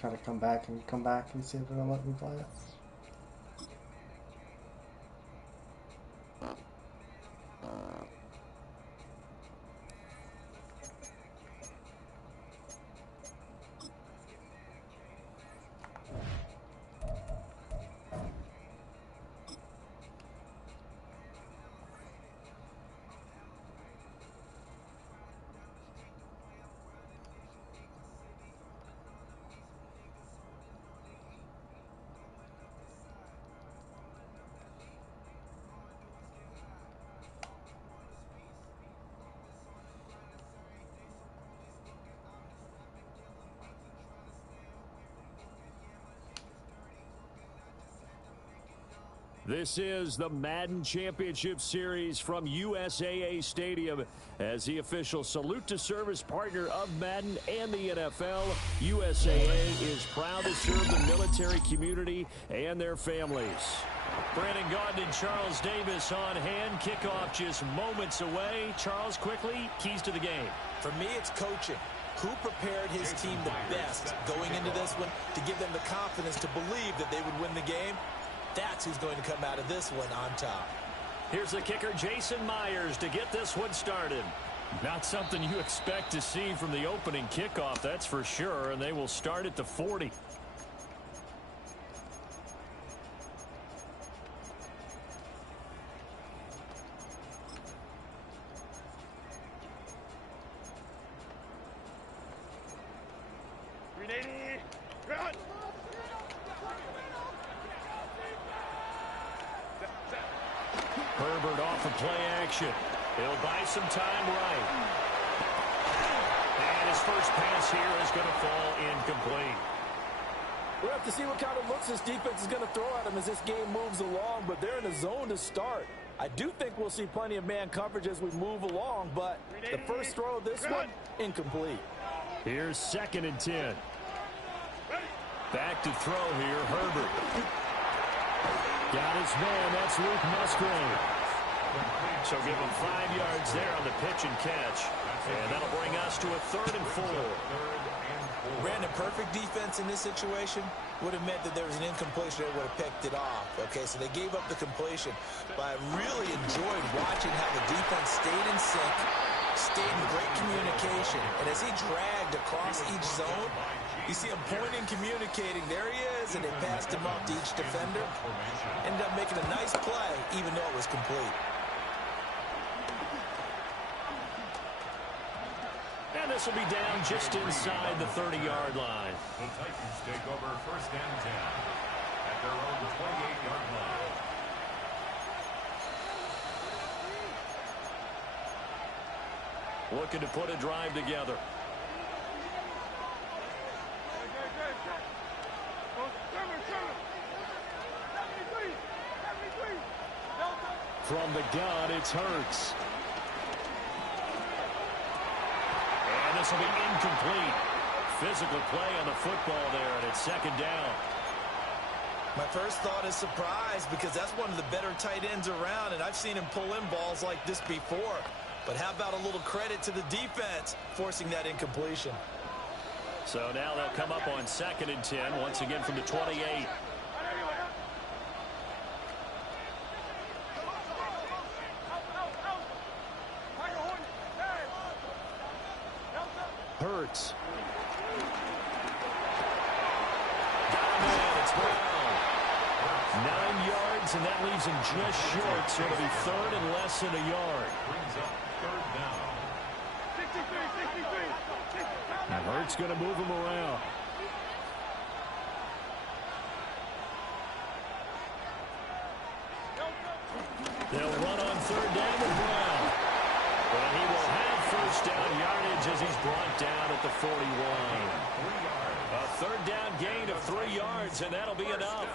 Try to come back and see if they're gonna let me play it. This is the Madden Championship Series from USAA Stadium. As the official salute to service partner of Madden and the NFL, USAA is proud to serve the military community and their families. Brandon Gaudin and Charles Davis on hand. Kickoff just moments away. Charles, quickly, keys to the game. For me, it's coaching. Who prepared his team the best going into this one to give them the confidence to believe that they would win the game? That's who's going to come out of this one on top. Here's the kicker, Jason Myers, to get this one started. Not something you expect to see from the opening kickoff, that's for sure, and they will start at the 40. Herbert off of play action. He'll buy some time right. And his first pass here is going to fall incomplete. We'll have to see what kind of looks this defense is going to throw at him as this game moves along, but they're in a zone to start. I do think we'll see plenty of man coverage as we move along, but the first throw of this one, incomplete. Here's 2nd and 10. Back to throw here, Herbert. Got his man, that's Luke Musgrave. So give him 5 yards there on the pitch and catch. And that'll bring us to a 3rd and 4. Brandon, perfect defense in this situation would have meant that there was an incompletion that would have picked it off. Okay, so they gave up the completion. But I really enjoyed watching how the defense stayed in sync, stayed in great communication. And as he dragged across each zone, you see him pointing, communicating. There he is, and they passed him up to each defender. Ended up making a nice play, even though it was complete. And this will be down just inside the 30-yard line. The Titans take over 1st and 10 at their own 28-yard line. Looking to put a drive together. From the gun, it's Hurts. And this will be incomplete. Physical play on the football there, and it's 2nd down. My first thought is surprise, because that's one of the better tight ends around, and I've seen him pull in balls like this before. But how about a little credit to the defense forcing that incompletion? So now they'll come up on 2nd and 10, once again from the 28. Hurts. Got him in. It's Brown. 9 yards, and that leaves him just short, so it'll be 3rd and less than a yard. Brings up 3rd down. And Hurts going to move him around. They'll run on 3rd down with Brown. But he will have 1st down yardage as he's brought down at the 41. A 3rd down gain of 3 yards, and that'll be enough.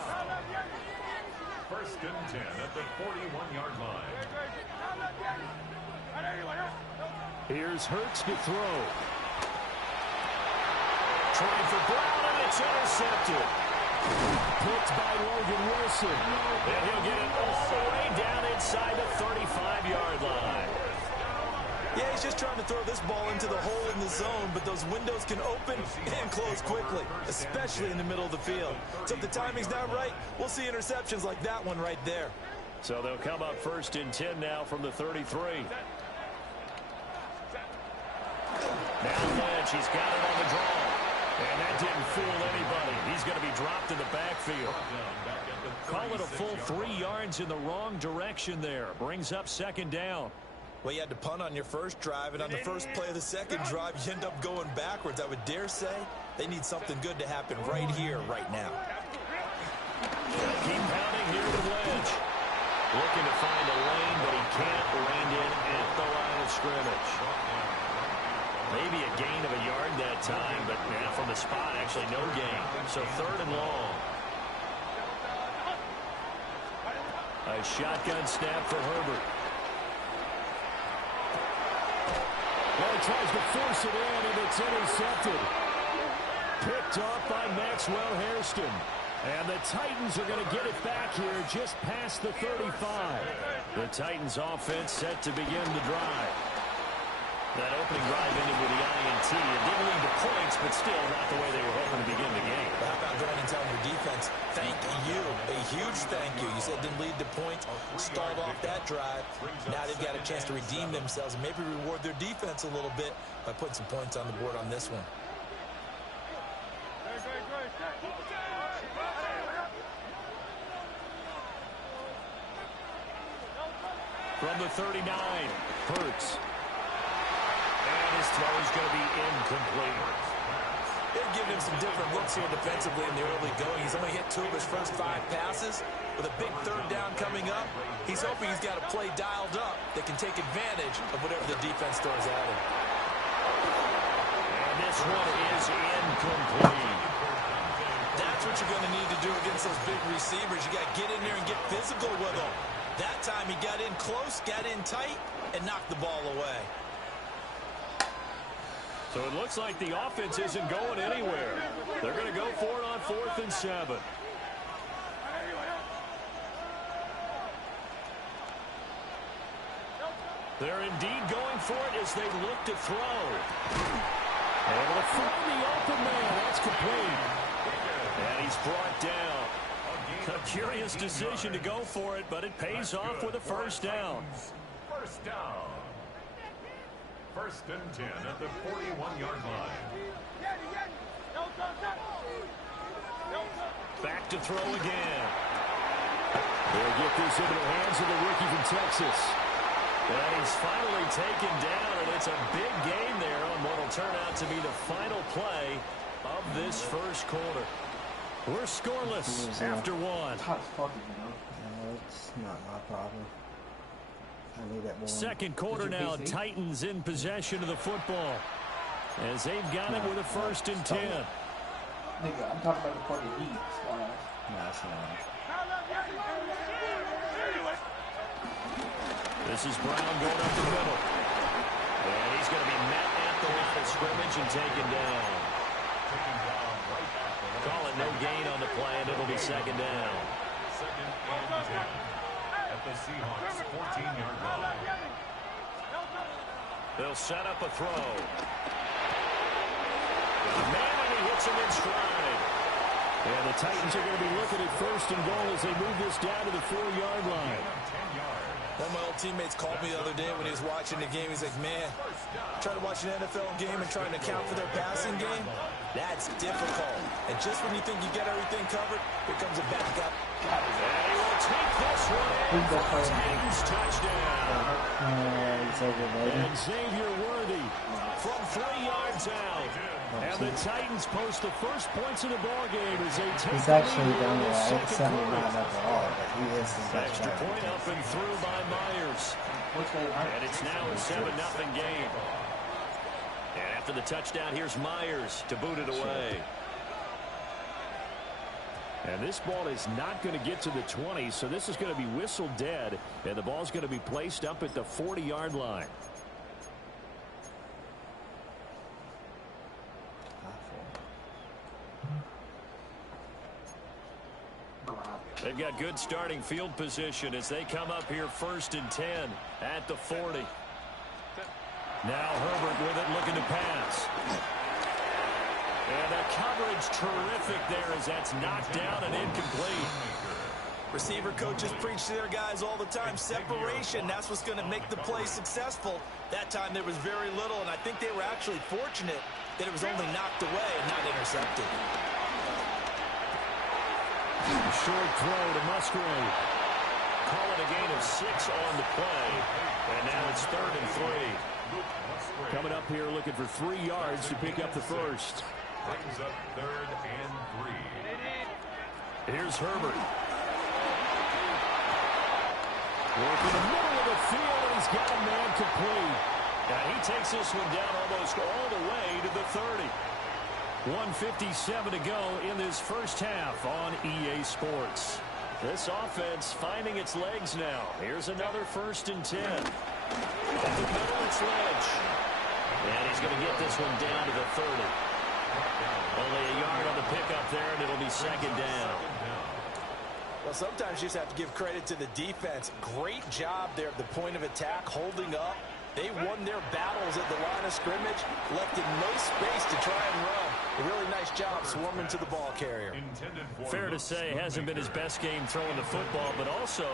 1st and 10 at the 41-yard line. Here's Hurts to throw. Trying for Brown, and it's intercepted. Picked by Logan Wilson. And he'll get it all the way down inside the 35-yard line. Yeah, he's just trying to throw this ball into the hole in the zone, but those windows can open and close quickly, especially in the middle of the field. So if the timing's not right, we'll see interceptions like that one right there. So they'll come up 1st and 10 now from the 33. Now Lynch, he's got it on the draw. And that didn't fool anybody. He's going to be dropped in the backfield. Call it a full 3 yards in the wrong direction there. Brings up 2nd down. Well, you had to punt on your first drive, and on the first play of the second drive, you end up going backwards. I would dare say they need something good to happen right here, right now. Keep pounding here with Lynch. Looking to find a lane, but he can't land in at the line of scrimmage. Maybe a gain of a yard that time, but now from the spot, actually no gain. So 3rd and long. A shotgun snap for Herbert. Well, he tries to force it in, and it's intercepted. Picked off by Maxwell Hairston. And the Titans are going to get it back here just past the 35. The Titans offense set to begin the drive. That opening drive ended with the INT. It didn't lead to points, but still not the way they were hoping to begin the game. But how about going and telling your defense, thank you, a huge thank you. You said it didn't lead to points, stalled off that drive. Now they've got a chance to redeem themselves and maybe reward their defense a little bit by putting some points on the board on this one. From the 39, Hurts. And his throw is going to be incomplete. They've given him some different looks here defensively in the early going. He's only hit 2 of his first 5 passes. With a big third down coming up, he's hoping he's got a play dialed up that can take advantage of whatever the defense throws at him. And this one is incomplete. That's what you're going to need to do against those big receivers. You got to get in there and get physical with them. That time he got in close, got in tight, and knocked the ball away. So it looks like the offense isn't going anywhere. They're going to go for it on 4th and 7. They're indeed going for it as they look to throw. Able to find the open man. That's complete. And he's brought down. A curious decision to go for it, but it pays off with a first down. First down. 1st and 10 at the 41-yard line. Back to throw again. They'll get this into the hands of the rookie from Texas. And he's finally taken down, and it's a big gain there on what will turn out to be the final play of this first quarter. We're scoreless after 1. It's not my problem. I need that more. Second quarter now, Titans in possession of the football as they've got it with a 1st and 10. Nigga, I'm talking about the part of heat. No, it's not. This is Brown going up the middle. And he's going to be met at the line of scrimmage and taken down. Call it no gain on the play, and it'll be 2nd down. 2nd and 10 at the Seahawks 14-yard line. They'll set up a throw. Man, and he hits him in stride. And the Titans are going to be looking at 1st and goal as they move this down to the 4-yard line. One of my old teammates called me the other day when he was watching the game. He's like, man, trying to watch an NFL game and trying to account for their passing game, that's difficult. And just when you think you get everything covered, here comes a backup. And he will take this one in for a Titans touchdown. And Xavier Worthy from 3 yards out. And the Titans post the first points of the ball game as they take He's actually done well. It's 79 overall, but he is the best extra point up and through by Myers. And it's now a 7-0 game. And after the touchdown, here's Myers to boot it away. And this ball is not going to get to the 20, so this is going to be whistled dead, and the ball's going to be placed up at the 40-yard line. They've got good starting field position as they come up here 1st and 10 at the 40. Now Herbert with it, looking to pass. And the coverage terrific there as that's knocked down and incomplete. Receiver coaches preach to their guys all the time. Separation, that's what's going to make the play successful. That time there was very little, and I think they were actually fortunate that it was only knocked away and not intercepted. Short throw to Musgrave. Call it a gain of 6 on the play. And now it's 3rd and 3. Coming up here looking for 3 yards to pick up the first. Brings up 3rd and 3. Here's Herbert. Working the middle of the field, and he's got a man complete. Now he takes this one down almost all the way to the 30. 1:57 to go in this first half on EA Sports. This offense finding its legs now. Here's another 1st and 10. At the middle, it's Lynch. And he's going to get this one down to the 30. Only a yard on the pickup there, and it'll be 2nd down. Well, sometimes you just have to give credit to the defense. Great job there at the point of attack, holding up. They won their battles at the line of scrimmage, left in no space to try and run. A really nice job swarming to the ball carrier. Fair to say, hasn't been his best game throwing the football, but also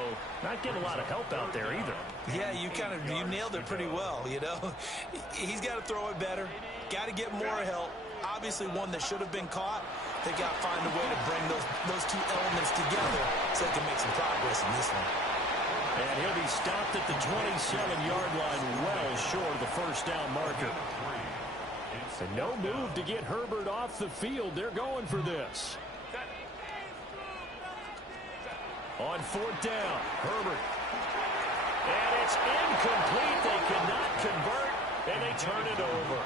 not getting a lot of help out there either. Yeah, you nailed it pretty well, you know. He's got to throw it better, got to get more help. Obviously one that should have been caught. They got to find a way to bring those two elements together so they can make some progress in this one. And he'll be stopped at the 27-yard line, well short of the 1st down marker. And no move to get Herbert off the field. They're going for this. On 4th down, Herbert. And it's incomplete. They cannot convert, and they turn it over.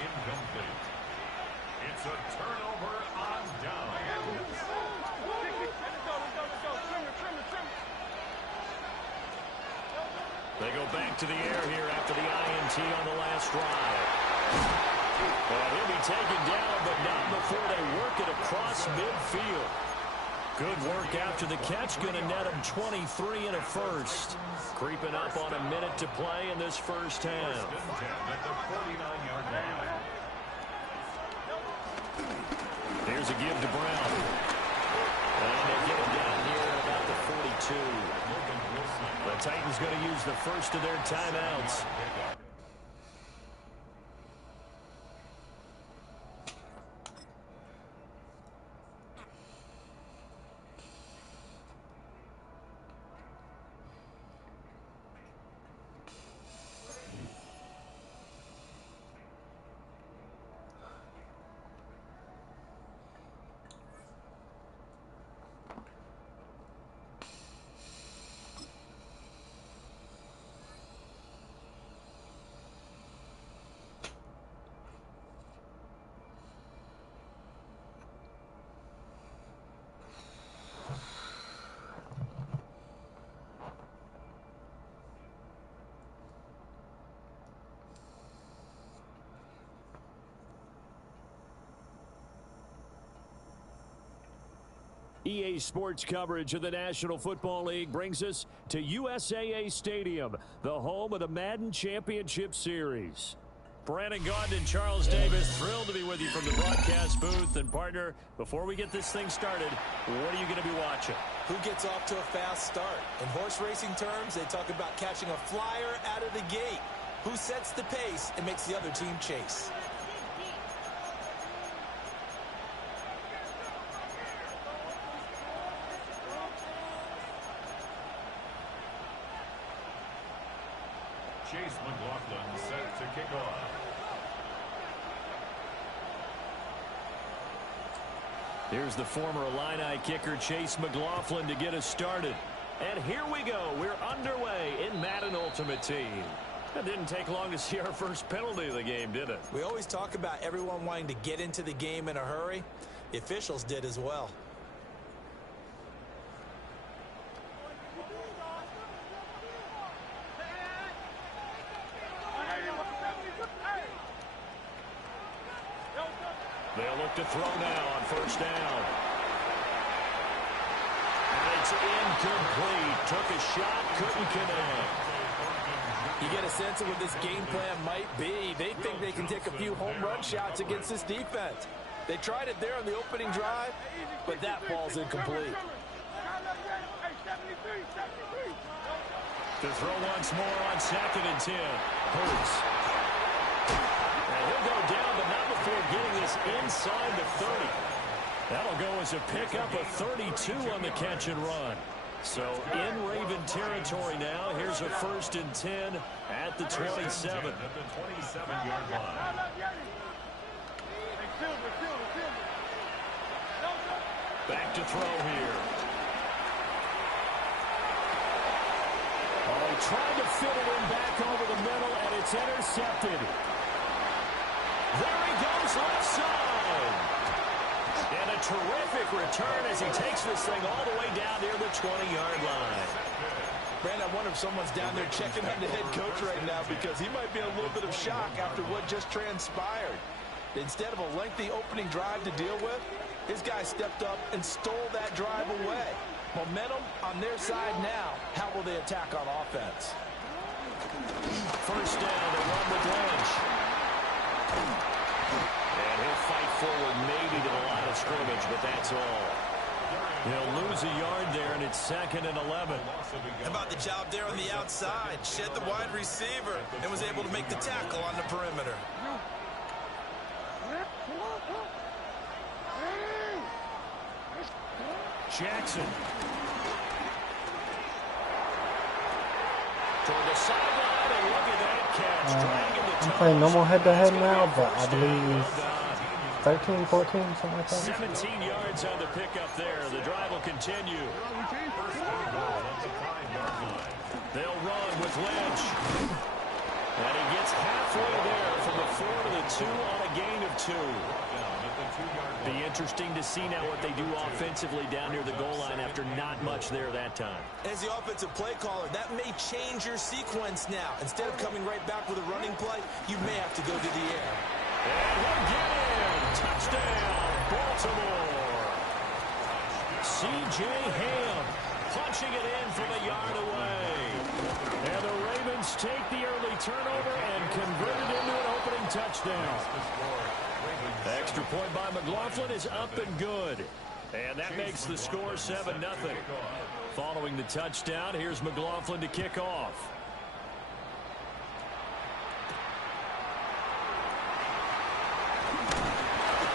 Incomplete. It's a turnover on down. They go back to the air here after the INT on the last drive. And he'll be taken down, but not before they work it across midfield. Good work after the catch. Going to net him 23 and a 1st. Creeping up on a minute to play in this 1st half. Here's a give to Brown. And they get him down here at about the 42. The Titans going to use the 1st of their timeouts. EA Sports coverage of the National Football League brings us to USAA Stadium, the home of the Madden Championship Series. Brandon Gaudin and Charles Davis, thrilled to be with you from the broadcast booth. And partner, before we get this thing started, what are you going to be watching? Who gets off to a fast start? In horse racing terms, they talk about catching a flyer out of the gate. Who sets the pace and makes the other team chase? Chase McLaughlin set to kick off. Here's the former Illini kicker Chase McLaughlin to get us started. And here we go. We're underway in Madden Ultimate Team. It didn't take long to see our first penalty of the game, did it? We always talk about everyone wanting to get into the game in a hurry. The officials did as well. They'll look to throw now on 1st down. And it's incomplete. Took a shot, couldn't connect. You get a sense of what this game plan might be. They think they can take a few home run shots against this defense. They tried it there on the opening drive, but that ball's incomplete. To throw once more on 2nd and 10. Hurts. And he'll go down, but not before getting this inside the 30. That'll go as a pickup of 32 on the catch and run. So in Raven territory now. Here's a 1st and 10 at the 27. At the 27-yard line. Back to throw here. Oh, he tried to fit it in back over the middle, and it's intercepted. There he goes left side. And a terrific return as he takes this thing all the way down near the 20-yard line. Brandon, I wonder if someone's down there checking on the head coach right now because he might be in a little bit of shock after what just transpired. Instead of a lengthy opening drive to deal with, his guy stepped up and stole that drive away. Momentum on their side now. How will they attack on offense? First down, they run with Lynch. And he'll fight forward maybe to the line of scrimmage, but that's all. He'll lose a yard there, and it's 2nd and 11. How about the job there on the outside? Shed the wide receiver and was able to make the tackle on the perimeter. Jackson. Toward the sideline, and look at that catch. Dragging the I'm playing normal head-to-head now, but I believe 13, 14, something like that. 17 yards on the pickup there. The drive will continue. They'll run with Lynch. And he gets halfway there from the 4 to the 2 on a gain of 2. Be interesting to see now what they do offensively down near the goal line after not much there that time. As the offensive play caller, that may change your sequence now. Instead of coming right back with a running play, you may have to go to the air. And he'll get in. Touchdown, Baltimore. C.J. Ham punching it in from a yard away. And the Ravens take the early turnover and convert it into an opening touchdown. Extra point by McLaughlin is up and good. And that makes the score 7-0. Following the touchdown, here's McLaughlin to kick off.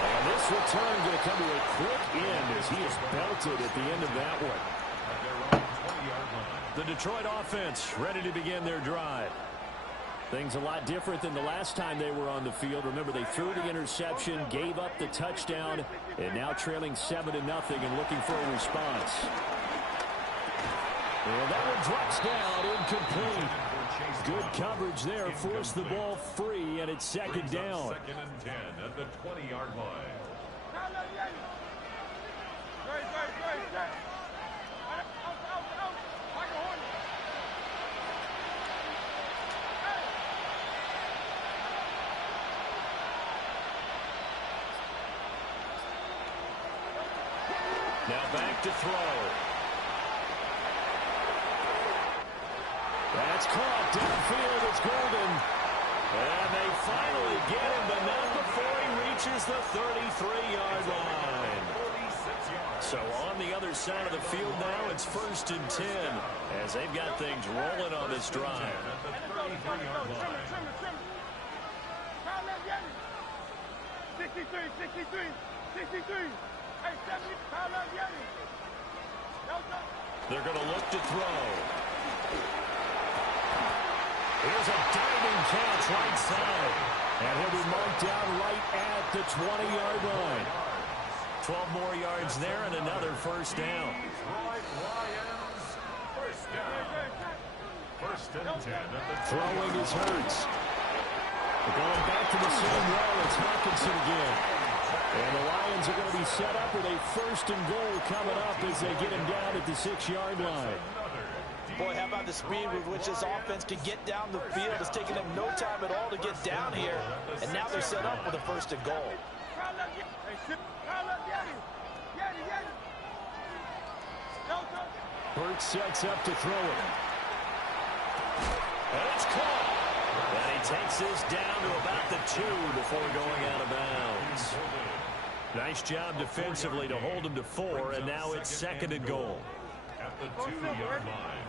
And this return going to come to a quick end as he is belted at the end of that one. The Detroit offense ready to begin their drive. Things a lot different than the last time they were on the field. Remember, they threw the interception, gave up the touchdown, and now trailing 7-0 and looking for a response. And that one drops down, incomplete. Good coverage there, forced the ball free, and it's 2nd down. 2nd and 10 at the 20-yard line. Now back to throw. That's caught downfield. It's Golden. And they finally get him, but not before he reaches the 33-yard line. So on the other side of the field now, it's 1st and 10 as they've got things rolling on this drive. 63. They're going to look to throw. Here's a diving catch right side. And he'll be marked down right at the 20-yard line. 12 more yards there and another first down. First and 10 at the throwing is Hurts. Going back to the same row, it's Hawkinson again. And the Lions are going to be set up with a 1st and goal coming up as they get him down at the 6-yard line. Boy, how about the speed with which this offense can get down the field? It's taken them no time at all to get down here. And now they're set up with a 1st and goal. Hurts sets up to throw it. And it's caught. And he takes this down to about the 2 before going out of bounds. Nice job defensively to hold him to 4, and now it's 2nd and goal. At the 2-yard line.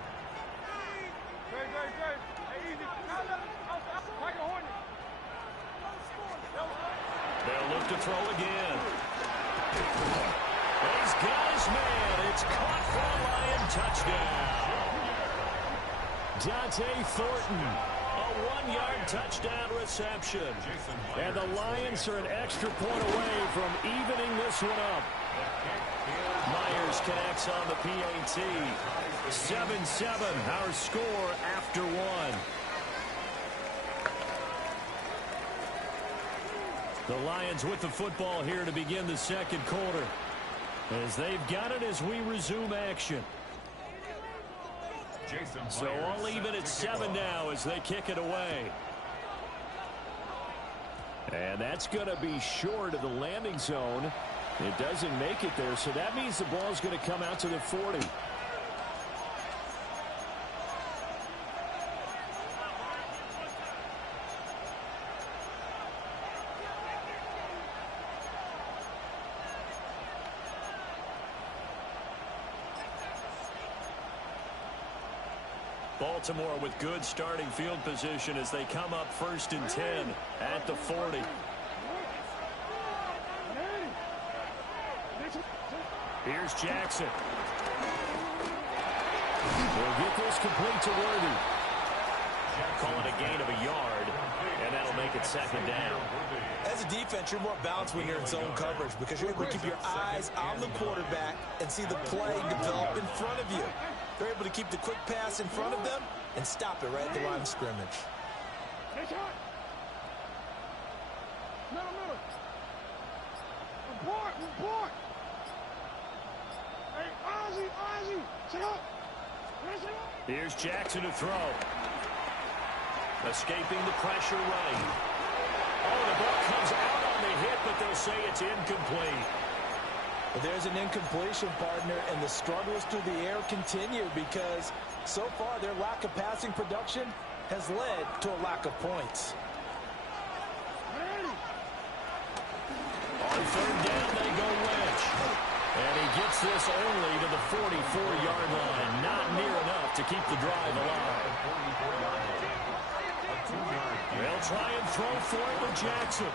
They'll look to throw again. He's got his man. It's caught for a Lion touchdown. Dante Thornton, a 1-yard touchdown reception. And the Lions are an extra point away from evening this one up. Myers connects on the PAT. 7-7, our score after 1. The Lions with the football here to begin the second quarter, as they've got it as we resume action. So all even at 7 now as they kick it away. And that's going to be short of the landing zone. It doesn't make it there, so that means the ball's going to come out to the 40. Baltimore with good starting field position as they come up 1st and 10 at the 40. Here's Jackson. We'll get this complete to Worthy. Call it a gain of a yard, and that'll make it 2nd down. As a defense, you're more balanced when you're in zone coverage because you're able to keep your eyes on the quarterback and see the play develop in front of you. They're able to keep the quick pass in front of them and stop it right at the line of scrimmage. Here's Jackson to throw. Escaping the pressure right. Oh, the ball comes out on the hit, but they'll say it's incomplete. But there's an incompletion, partner, and the struggles through the air continue because so far their lack of passing production has led to a lack of points. On 3rd down, they go Lynch. And he gets this only to the 44-yard line. Not near enough to keep the drive alive. They'll try and throw for it with Jackson.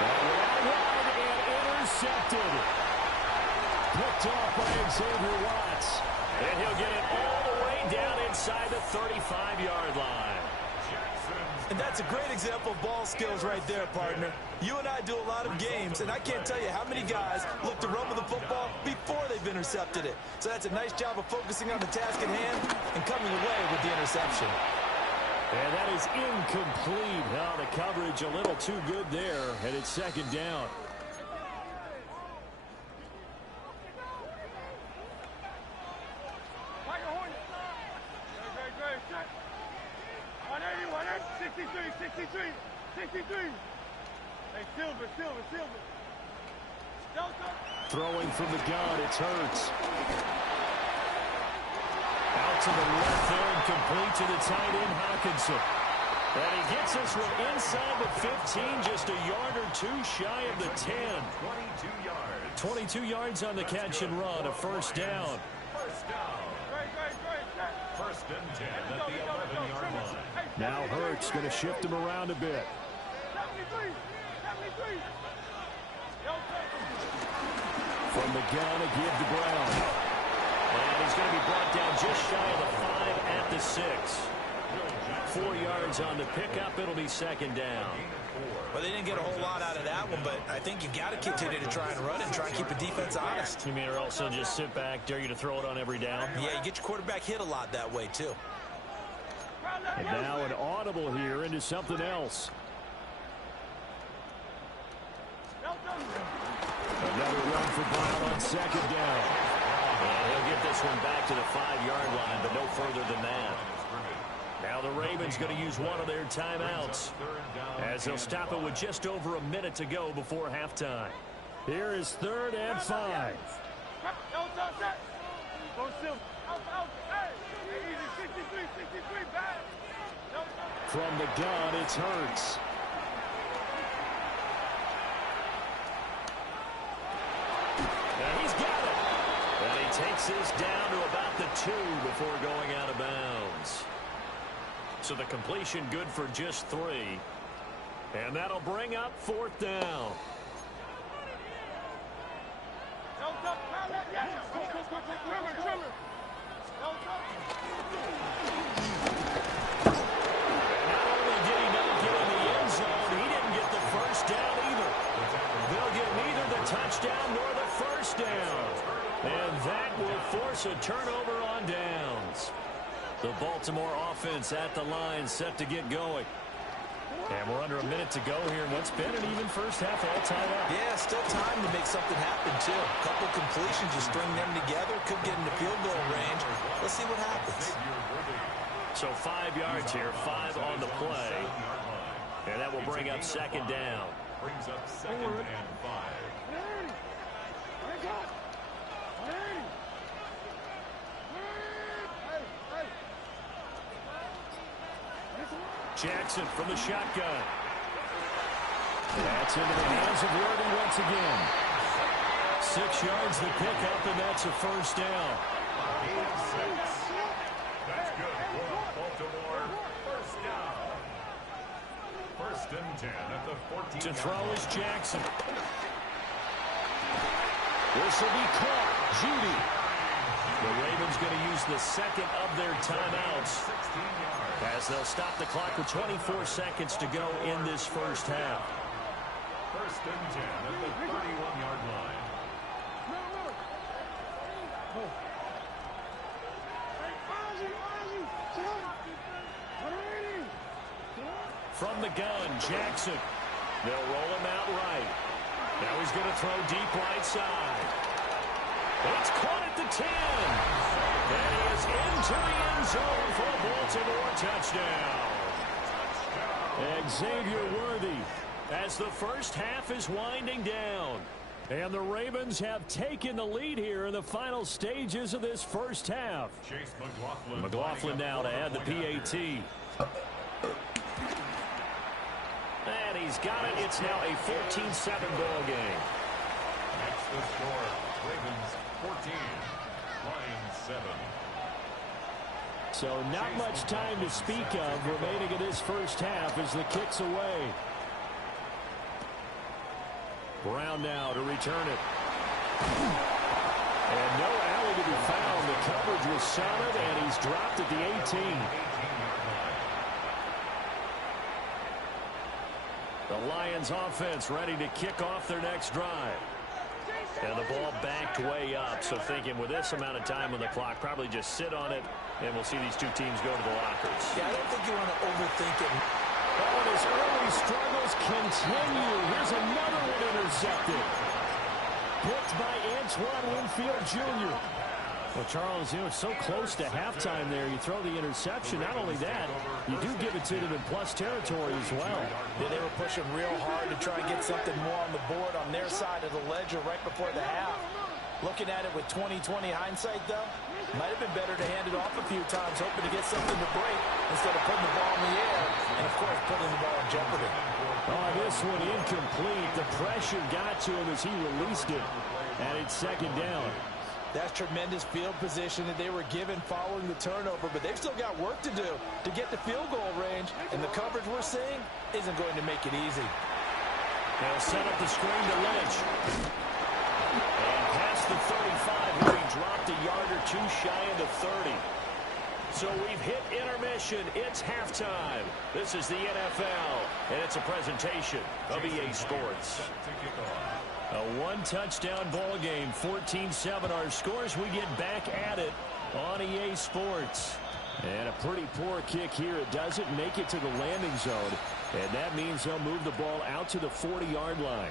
Wide and intercepted. Picked off by Xavier Watts. And he'll get it all the way down inside the 35-yard line. And that's a great example of ball skills right there, partner. You and I do a lot of games, and I can't tell you how many guys look to run with the football before they've intercepted it. So that's a nice job of focusing on the task at hand and coming away with the interception. And that is incomplete. Now the coverage a little too good there, and it's 2nd down. Throwing from the gun, it's Hurts. Out to the left there and complete to the tight end, Hawkinson. And he gets this one inside the 15, just a yard or two shy of the 10. 22 yards. 22 yards on the catch and run, a 1st down. 1st and 10 at the 11-yard line. Now Hurts going to shift him around a bit. From the gun, a give to Brown. And he's going to be brought down just shy of the 5 at the 6. 4 yards on the pickup. It'll be 2nd down. Well, they didn't get a whole lot out of that one, but I think you've got to continue to try and run and try and keep the defense honest. You mean or also just sit back, dare you to throw it on every down? Yeah, you get your quarterback hit a lot that way, too. And now an audible here into something else. Another run for Brown on 2nd down. And he'll get this one back to the 5-yard line, but no further than that. Now the Ravens going to use one of their timeouts as they'll stop it with just over a minute to go before halftime. Here is 3rd and 5. From the gun, it's Hurts. And he's got it. And he takes this down to about the 2 before going out of bounds. So the completion good for just 3. And that'll bring up 4th down. Not only did he not get in the end zone, he didn't get the 1st down either. They'll get neither the touchdown nor the 1st down. And that will force a turnover on downs. The Baltimore offense at the line set to get going. And we're under a minute to go here in what's been an even first half, all tied up. Yeah, still time to make something happen, too. A couple completions, you string them together, could get into field goal range. Let's see what happens. So 5 yards here, 5 on the play. And that will bring up second down. Brings up second and 5. Jackson from the shotgun. That's into the hands of Worthy once again. 6 yards the pickup, and that's a first down. That's good for Baltimore. First down. First and 10 at the 14. To throw is Jackson. This will be caught. Judy. The Ravens going to use the second of their timeouts as they'll stop the clock with 24 seconds to go in this first half. First and 10 at the 31-yard line. From the gun, Jackson. They'll roll him out right. Now he's going to throw deep right side. It's caught at the 10. And he is into the end zone for a Baltimore touchdown. Xavier Worthy as the first half is winding down. And the Ravens have taken the lead here in the final stages of this first half. Chase McLaughlin. McLaughlin now to add the PAT. And he's got it. It's now a 14-7 ball game. That's the score. Ravens 14, Lions 7. So not much time to speak of remaining in this first half as the kick's away. Brown now to return it. And no alley to be found. The coverage was solid, and he's dropped at the 18. The Lions offense ready to kick off their next drive. And the ball backed way up, so thinking with this amount of time on the clock, probably just sit on it, and we'll see these two teams go to the lockers. Yeah, I don't think you want to overthink it. Oh, and his early struggles continue. Here's another one intercepted. Picked by Antoine Winfield Jr. Well, Charles, you know, it's so close to halftime there. You throw the interception. Not only that, you do give it to them in plus territory as well. Yeah, they were pushing real hard to try and get something more on the board on their side of the ledger right before the half. Looking at it with 20/20 hindsight, though, might have been better to hand it off a few times, hoping to get something to break instead of putting the ball in the air and, of course, putting the ball in jeopardy. Oh, this one incomplete. The pressure got to him as he released it, and it's second down. That's tremendous field position that they were given following the turnover, but they've still got work to do to get to field goal range, and the coverage we're seeing isn't going to make it easy. They'll set up the screen to Lynch. And past the 35, where he dropped a yard or two shy of the 30. So we've hit intermission. It's halftime. This is the NFL, and it's a presentation of EA Sports. A one-touchdown ball game, 14-7 our scores. We get back at it on EA Sports. And a pretty poor kick here. It doesn't make it to the landing zone. And that means they'll move the ball out to the 40-yard line.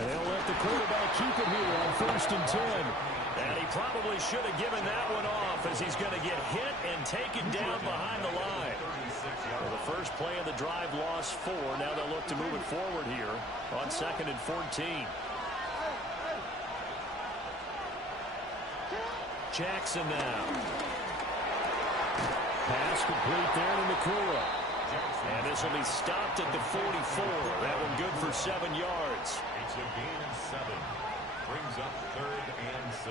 And they'll let the quarterback keep it here on 1st and 10. And he probably should have given that one off as he's going to get hit and taken down behind the line. Well, the first play of the drive lost 4. Now they'll look to move it forward here on 2nd and 14. Jackson now. Pass complete there to Nakura. And this will be stopped at the 44. That one good for 7 yards. It's a gain of 7. Brings up 3rd and 6.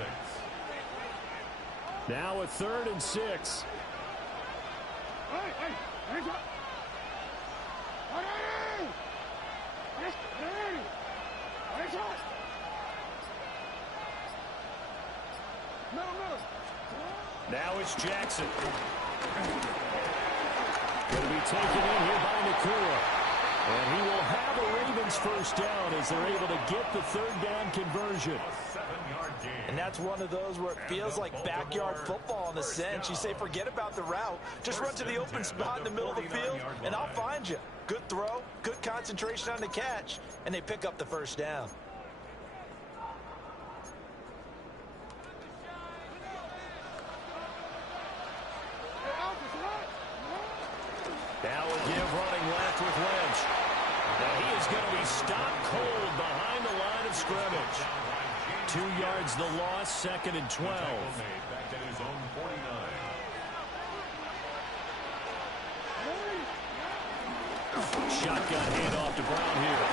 Now a 3rd and 6. Now it's Jackson. Going to be taken in here by Nakura. And he will have a Ravens Lions first down as they're able to get the third down conversion. And that's one of those where it feels like backyard football in a sense. You say, forget about the route. Just run to the open spot in the middle of the field, and I'll find you. Good throw, good concentration on the catch, and they pick up the first down. Now we'll give running left with Lynch. Now he is going to be stopped cold behind the line of scrimmage. 2 yards the loss, 2nd and 12. Back at his own 49. Shotgun handoff to Brown here.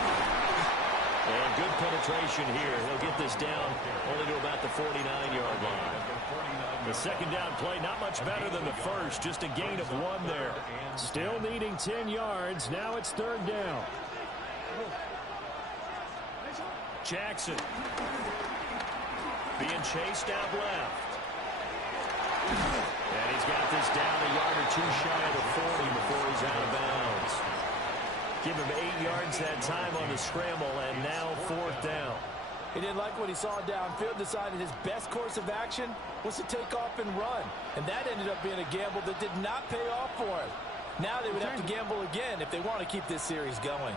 And good penetration here. He'll get this down only to about the 49-yard line. The second down play not much better than the first. Just a gain of 1 there. Still needing 10 yards. Now it's third down. Jackson. Being chased out left. And he's got this down a yard or 2 shy of the 40 before he's out of bounds. Give him 8 yards that time on the scramble, and now 4th down. He didn't like what he saw downfield, decided his best course of action was to take off and run. And that ended up being a gamble that did not pay off for him. Now they would have to gamble again if they want to keep this series going.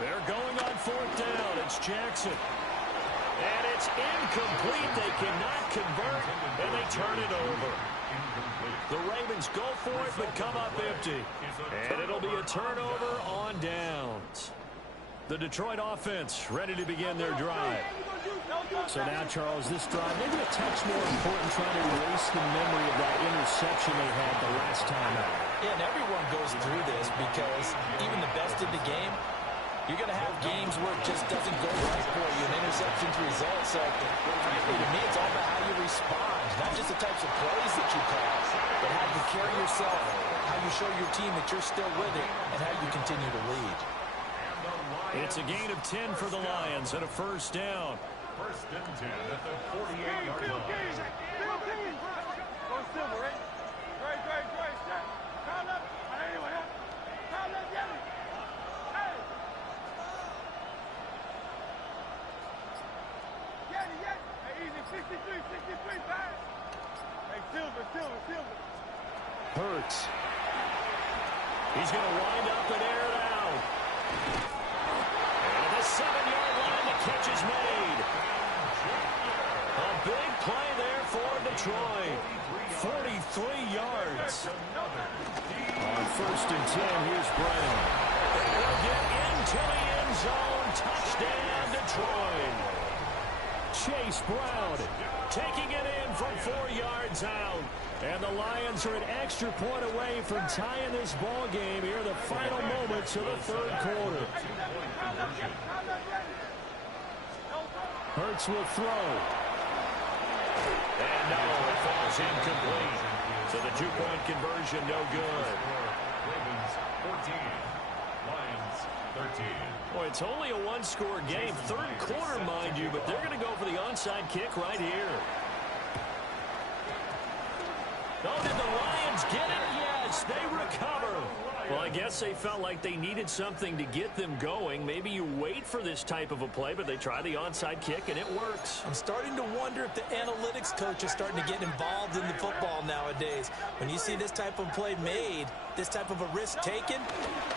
They're going on 4th down. It's Jackson. And it's incomplete. They cannot convert, and they turn it over. The Ravens go for it, but come up empty. And it'll be a turnover on downs. The Detroit offense ready to begin their drive. So now, Charles, this drive maybe a touch more important, trying to erase the memory of that interception they had the last time out. Yeah, and everyone goes through this because even the best in the game, you're going to have games where it just doesn't go right for you, and interceptions result. So, frankly, to me, it's all about how you respond, not just the types of plays that you call, but how you carry yourself, how you show your team that you're still with it, and how you continue to lead. It's a gain of 10 for the Lions and a first down. 1st and 10 at the 48-yard line. Hurts. He's going to wind up and air it out. And the 7-yard line, the catch is made. A big play there for Detroit. 43 yards. On 1st and 10, here's Brown. He'll get into the end zone. Touchdown, Detroit. Chase Brown taking it in from 4 yards out. And the Lions are an extra point away from tying this ball game here in the final moments of the 3rd quarter. Hurts will throw. And no, it falls incomplete. So the 2-point conversion no good. Ravens 14, Lions 13. Boy, it's only a 1-score game. 3rd quarter, mind you, but they're going to go for the onside kick right here. Oh, did the Lions get it? Yes, they recover. Well, I guess they felt like they needed something to get them going. Maybe you wait for this type of a play, but they try the onside kick, and it works. I'm starting to wonder if the analytics coach is starting to get involved in the football nowadays. When you see this type of play made, this type of a risk taken,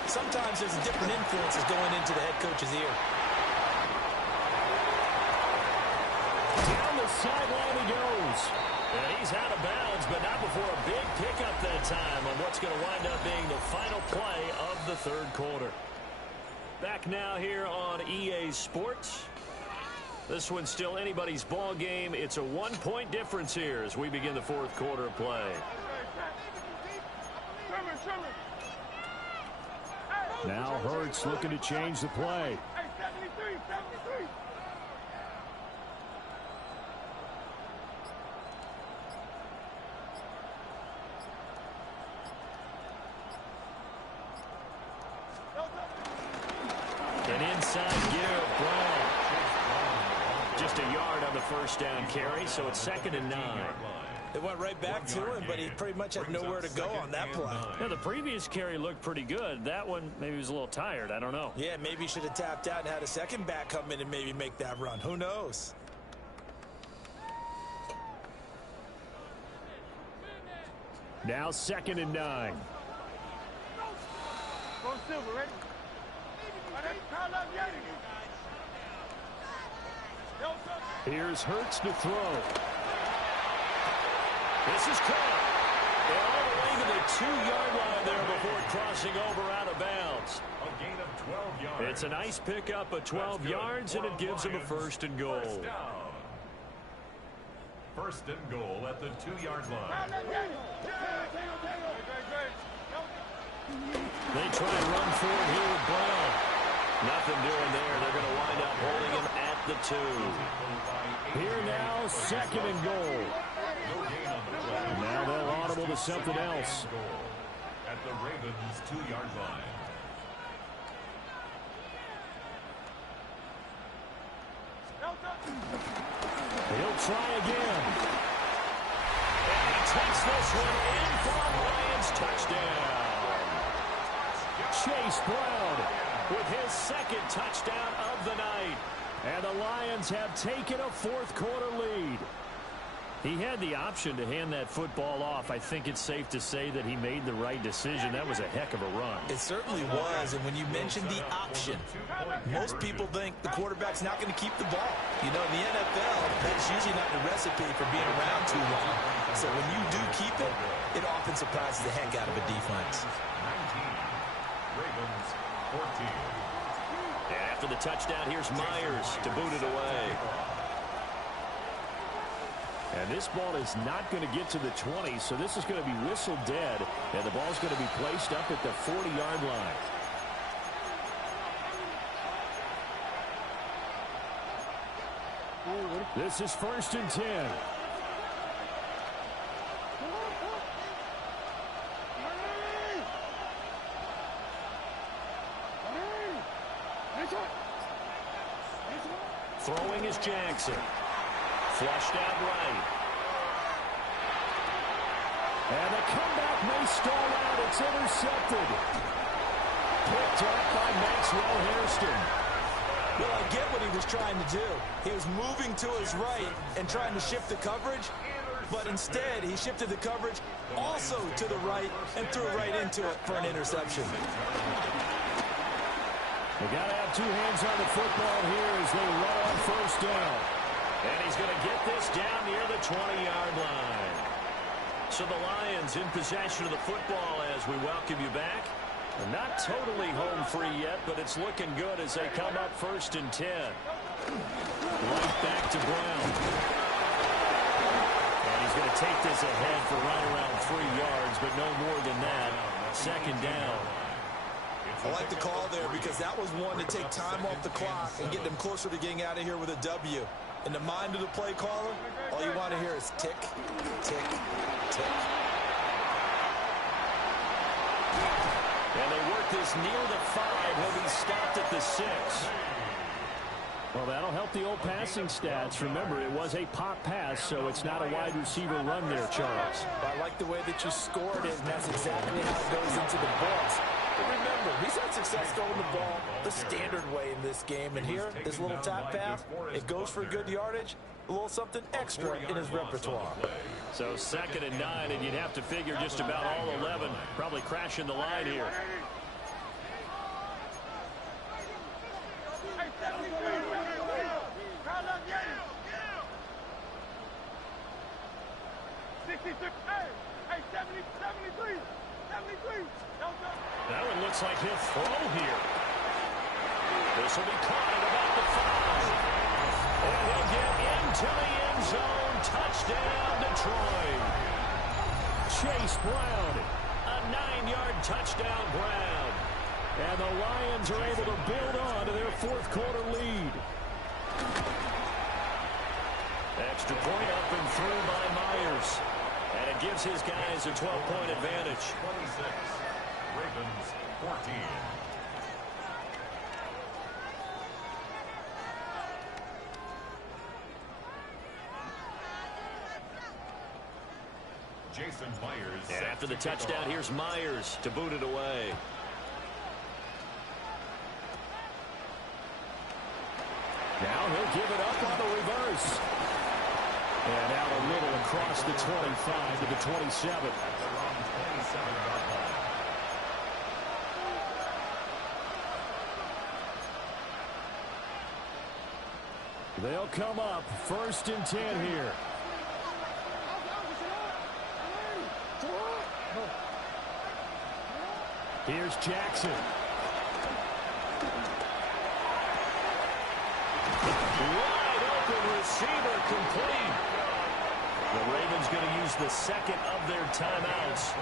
sometimes there's different influences going into the head coach's ear. Down the sideline he goes. And he's out of bounds, but not before a big pickup that time on what's going to wind up being the final play of the 3rd quarter. Back now here on EA Sports. This one's still anybody's ball game. It's a 1-point difference here as we begin the 4th quarter of play. Now Hurts looking to change the play. An inside give, Brown. Just a yard on the 1st down carry, so it's 2nd and 9. It went right back to him, but he pretty much had nowhere to go on that play. Yeah, the previous carry looked pretty good. That one, maybe he was a little tired. I don't know. Yeah, maybe he should have tapped out and had a second back come in and maybe make that run. Who knows? Now 2nd and 9. Here's Hurts to throw. This is caught. And all the way to the 2-yard line there before crossing over out of bounds. A gain of 12 yards. It's a nice pickup of 12 yards, and it gives him a 1st and goal. First down. 1st and goal at the 2-yard line. They try and run forward here with Brown. Nothing doing there. They're going to wind up holding him at the 2. Here now, 2nd and goal. Now they'll audible to something else. At the Ravens 2-yard line. He'll try again. And he takes this one in for a Lions touchdown. Chase Brown With his 2nd touchdown of the night. And the Lions have taken a 4th quarter lead. He had the option to hand that football off. I think it's safe to say that he made the right decision. That was a heck of a run. It certainly was, and when you mentioned the option, most people think the quarterback's not going to keep the ball. You know, in the NFL, that's usually not the recipe for being around too long. So when you do keep it, it often surprises the heck out of a defense. 19. Ravens 14. And after the touchdown, here's Myers to boot it away. And this ball is not going to get to the 20, so this is going to be whistled dead, and the ball's going to be placed up at the 40-yard line. This is 1st and 10. Throwing is Jackson. Flushed out right. And the comeback may stall out. It's intercepted. Picked up by Maxwell Hairston. Well, I get what he was trying to do. He was moving to his right and trying to shift the coverage, but instead he shifted the coverage also to the right and threw right into it for an interception. They got to have two hands on the football here as they run on 1st down. And he's going to get this down near the 20-yard line. So the Lions in possession of the football as we welcome you back. They're not totally home free yet, but it's looking good as they come up 1st and 10. Right back to Brown. And he's going to take this ahead for right around 3 yards, but no more than that. 2nd down. I like the call there because that was one to take time off the clock and get them closer to getting out of here with a W. In the mind of the play caller, all you want to hear is tick, tick, tick. And they work this near the 5. He'll be stopped at the 6. Well, that'll help the old passing stats. Remember, it was a pop pass, so it's not a wide receiver run there, Charles. I like the way that you scored it, and that's exactly how it goes into the books. But remember, he's had success throwing the ball the standard way in this game. And here, this little tap pass, it goes for good yardage, a little something extra in his repertoire. So 2nd and 9, and you'd have to figure just about all 11 probably crashing the line here. That one looks like he'll throw here. This will be caught at about the 5. And he'll get into the end zone. Touchdown, Detroit. Chase Brown. A 9-yard touchdown, Brown. And the Lions are able to build on to their 4th quarter lead. Extra point up and through by Myers. And it gives his guys a 12-point advantage. 26. Ravens 14. And after the touchdown, here's Myers to boot it away. Now he'll give it up on the reverse. And out a little across the 25 to the 27. They'll come up 1st and 10 here. Here's Jackson. Wide open receiver complete. The Ravens going to use the second of their timeouts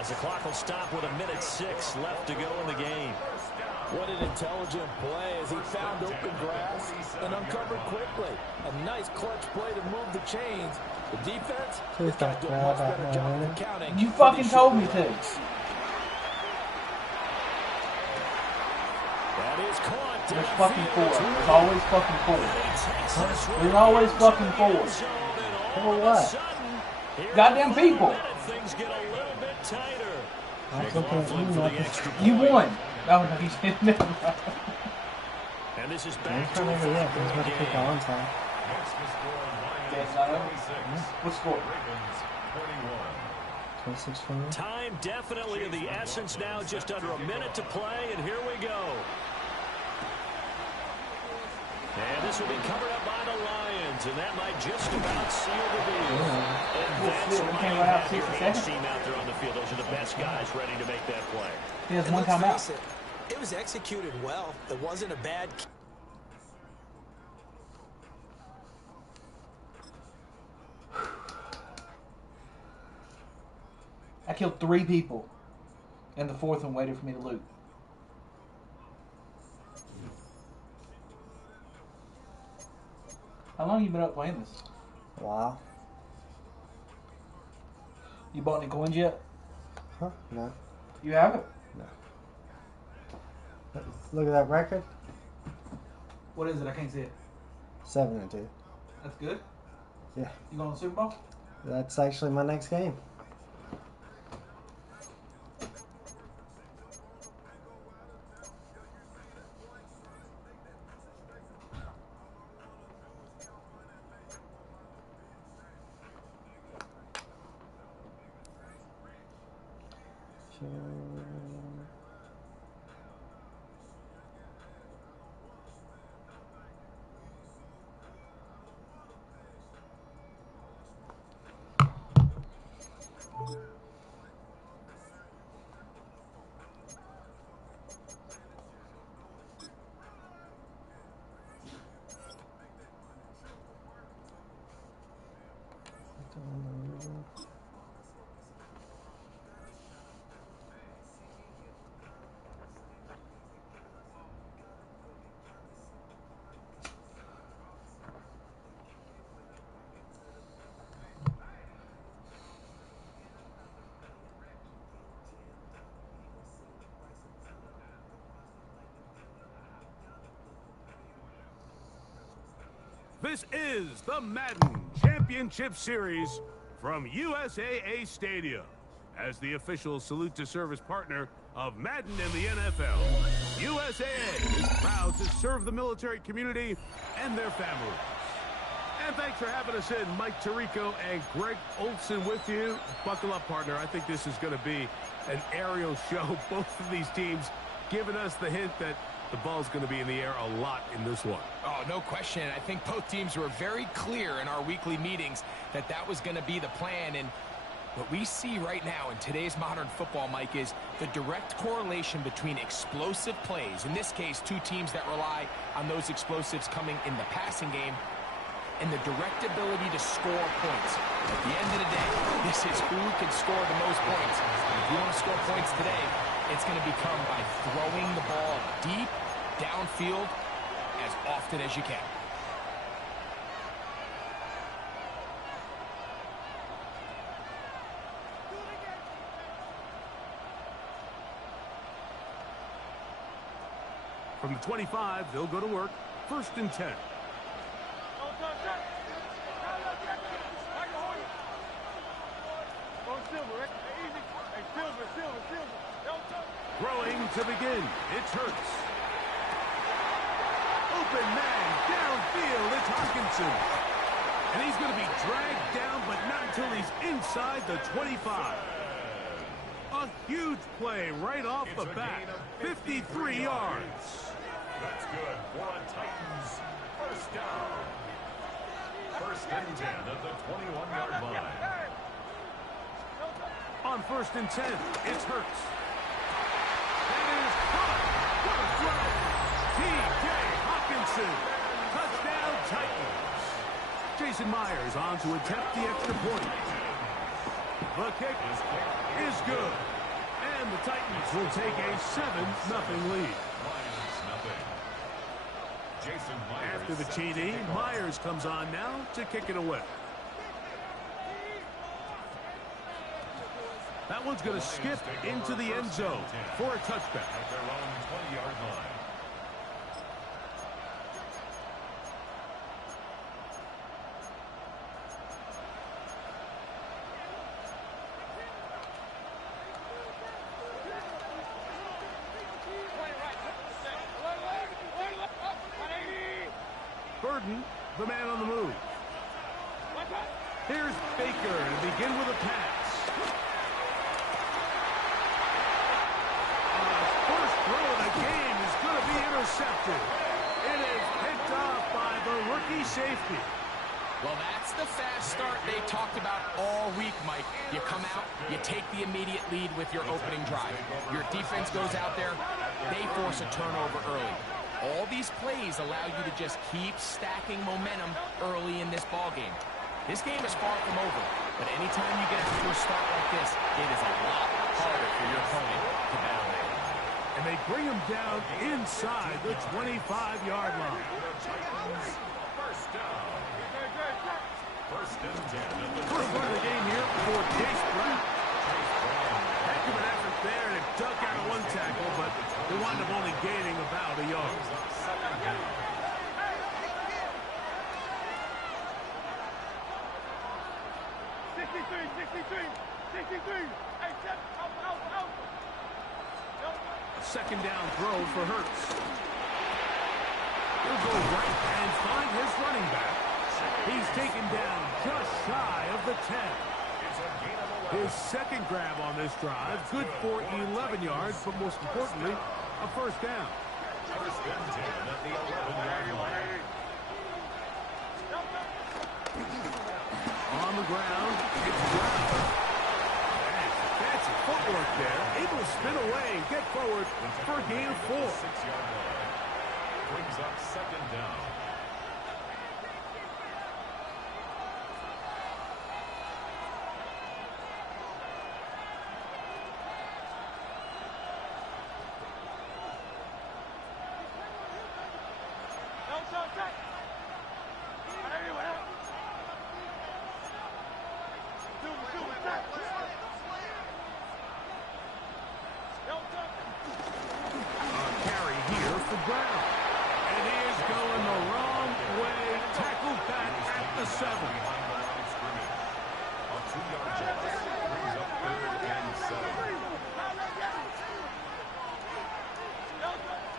as the clock will stop with 1:06 left to go in the game. What an intelligent play as he found open grass and uncovered quickly. A nice clutch play to move the chains. The defense has got to do a much better job of accounting. You fucking told me to. That is caught. There's fucking 4. There's always fucking 4. There's always fucking 4. For what? Goddamn people. Things get a little bit tighter. You won. Oh, no, he's never. And this is He's back to trying to yet. He's about to kick on time. What score? 26-21. Time definitely of the essence now. Just under a minute to play, and here we go. And this will be covered up by the Lions, and that might just about seal the deal. And that's we why can't you run out have your 60 edge seconds. team out there on the field. Those are the best guys ready to make that play. He has one time out. It was executed well. It wasn't a bad. I killed 3 people, and the 4th one waited for me to loot. How long have you been up playing this? Wow. You bought any coins yet? Huh? No. You haven't? No. Look at that record. What is it? I can't see it. 7-2. That's good. Yeah. You going to the Super Bowl? That's actually my next game. This is the Madden Championship Series from USAA Stadium. As the official salute to service partner of Madden and the NFL, USAA is proud to serve the military community and their families. And thanks for having us in, Mike Tirico and Greg Olson with you. Buckle up, partner. I think this is going to be an aerial show. Both of these teams giving us the hint that the ball's going to be in the air a lot in this one. Oh, no question. I think both teams were very clear in our weekly meetings that that was going to be the plan. And what we see right now in today's modern football, Mike, is the direct correlation between explosive plays. In this case, 2 teams that rely on those explosives coming in the passing game, and the direct ability to score points. At the end of the day, this is who can score the most points. And if you want to score points today, it's going to become by throwing the ball deep downfield as often as you can. From the 25, they'll go to work. 1st and 10. Throwing to begin. It's Hurts. Open man downfield. It's Hawkinson. And he's going to be dragged down, but not until he's inside the 25. A huge play right off the bat. 53 yards. That's good for a Titans first down. First and 10 at the 21-yard line. On first and 10, it's Hurts. That is caught. What a throw. T.J. Hawkinson. Touchdown Titans. Jason Myers on to attempt the extra point. The kick is good. And the Titans will take a 7-0 lead. After the TD, Myers comes on now to kick it away. That one's going to skip into the end zone for a touchback. At their own 20-yard line. Burden, the man on the move. Here's Baker to begin with a pass. First throw of the game is going to be intercepted. It is picked off by the rookie safety. Well, that's the fast start they talked about all week, Mike. You come out, you take the immediate lead with your opening drive. Your defense goes out there, they force a turnover early. All these plays allow you to just keep stacking momentum early in this ball game. This game is far from over, but anytime you get a first start like this, it is a lot harder for your opponent to battle back. And they bring him down inside the 25-yard line. First down. First and 10. First run of the game here for Chase Brown. Heck of an effort there to duck out of one tackle, but they wind up only gaining about a yard. A second down throw for Hurts. He'll go right and find his running back. He's taken down just shy of the 10. His second grab on this drive, good for 11 yards, but most importantly, a first down. First and 10 at the 11-yard line. On the ground, it's Brown. Fancy footwork there, able to spin away and get forward for a gain of 4. 6-yard line. Brings up second down.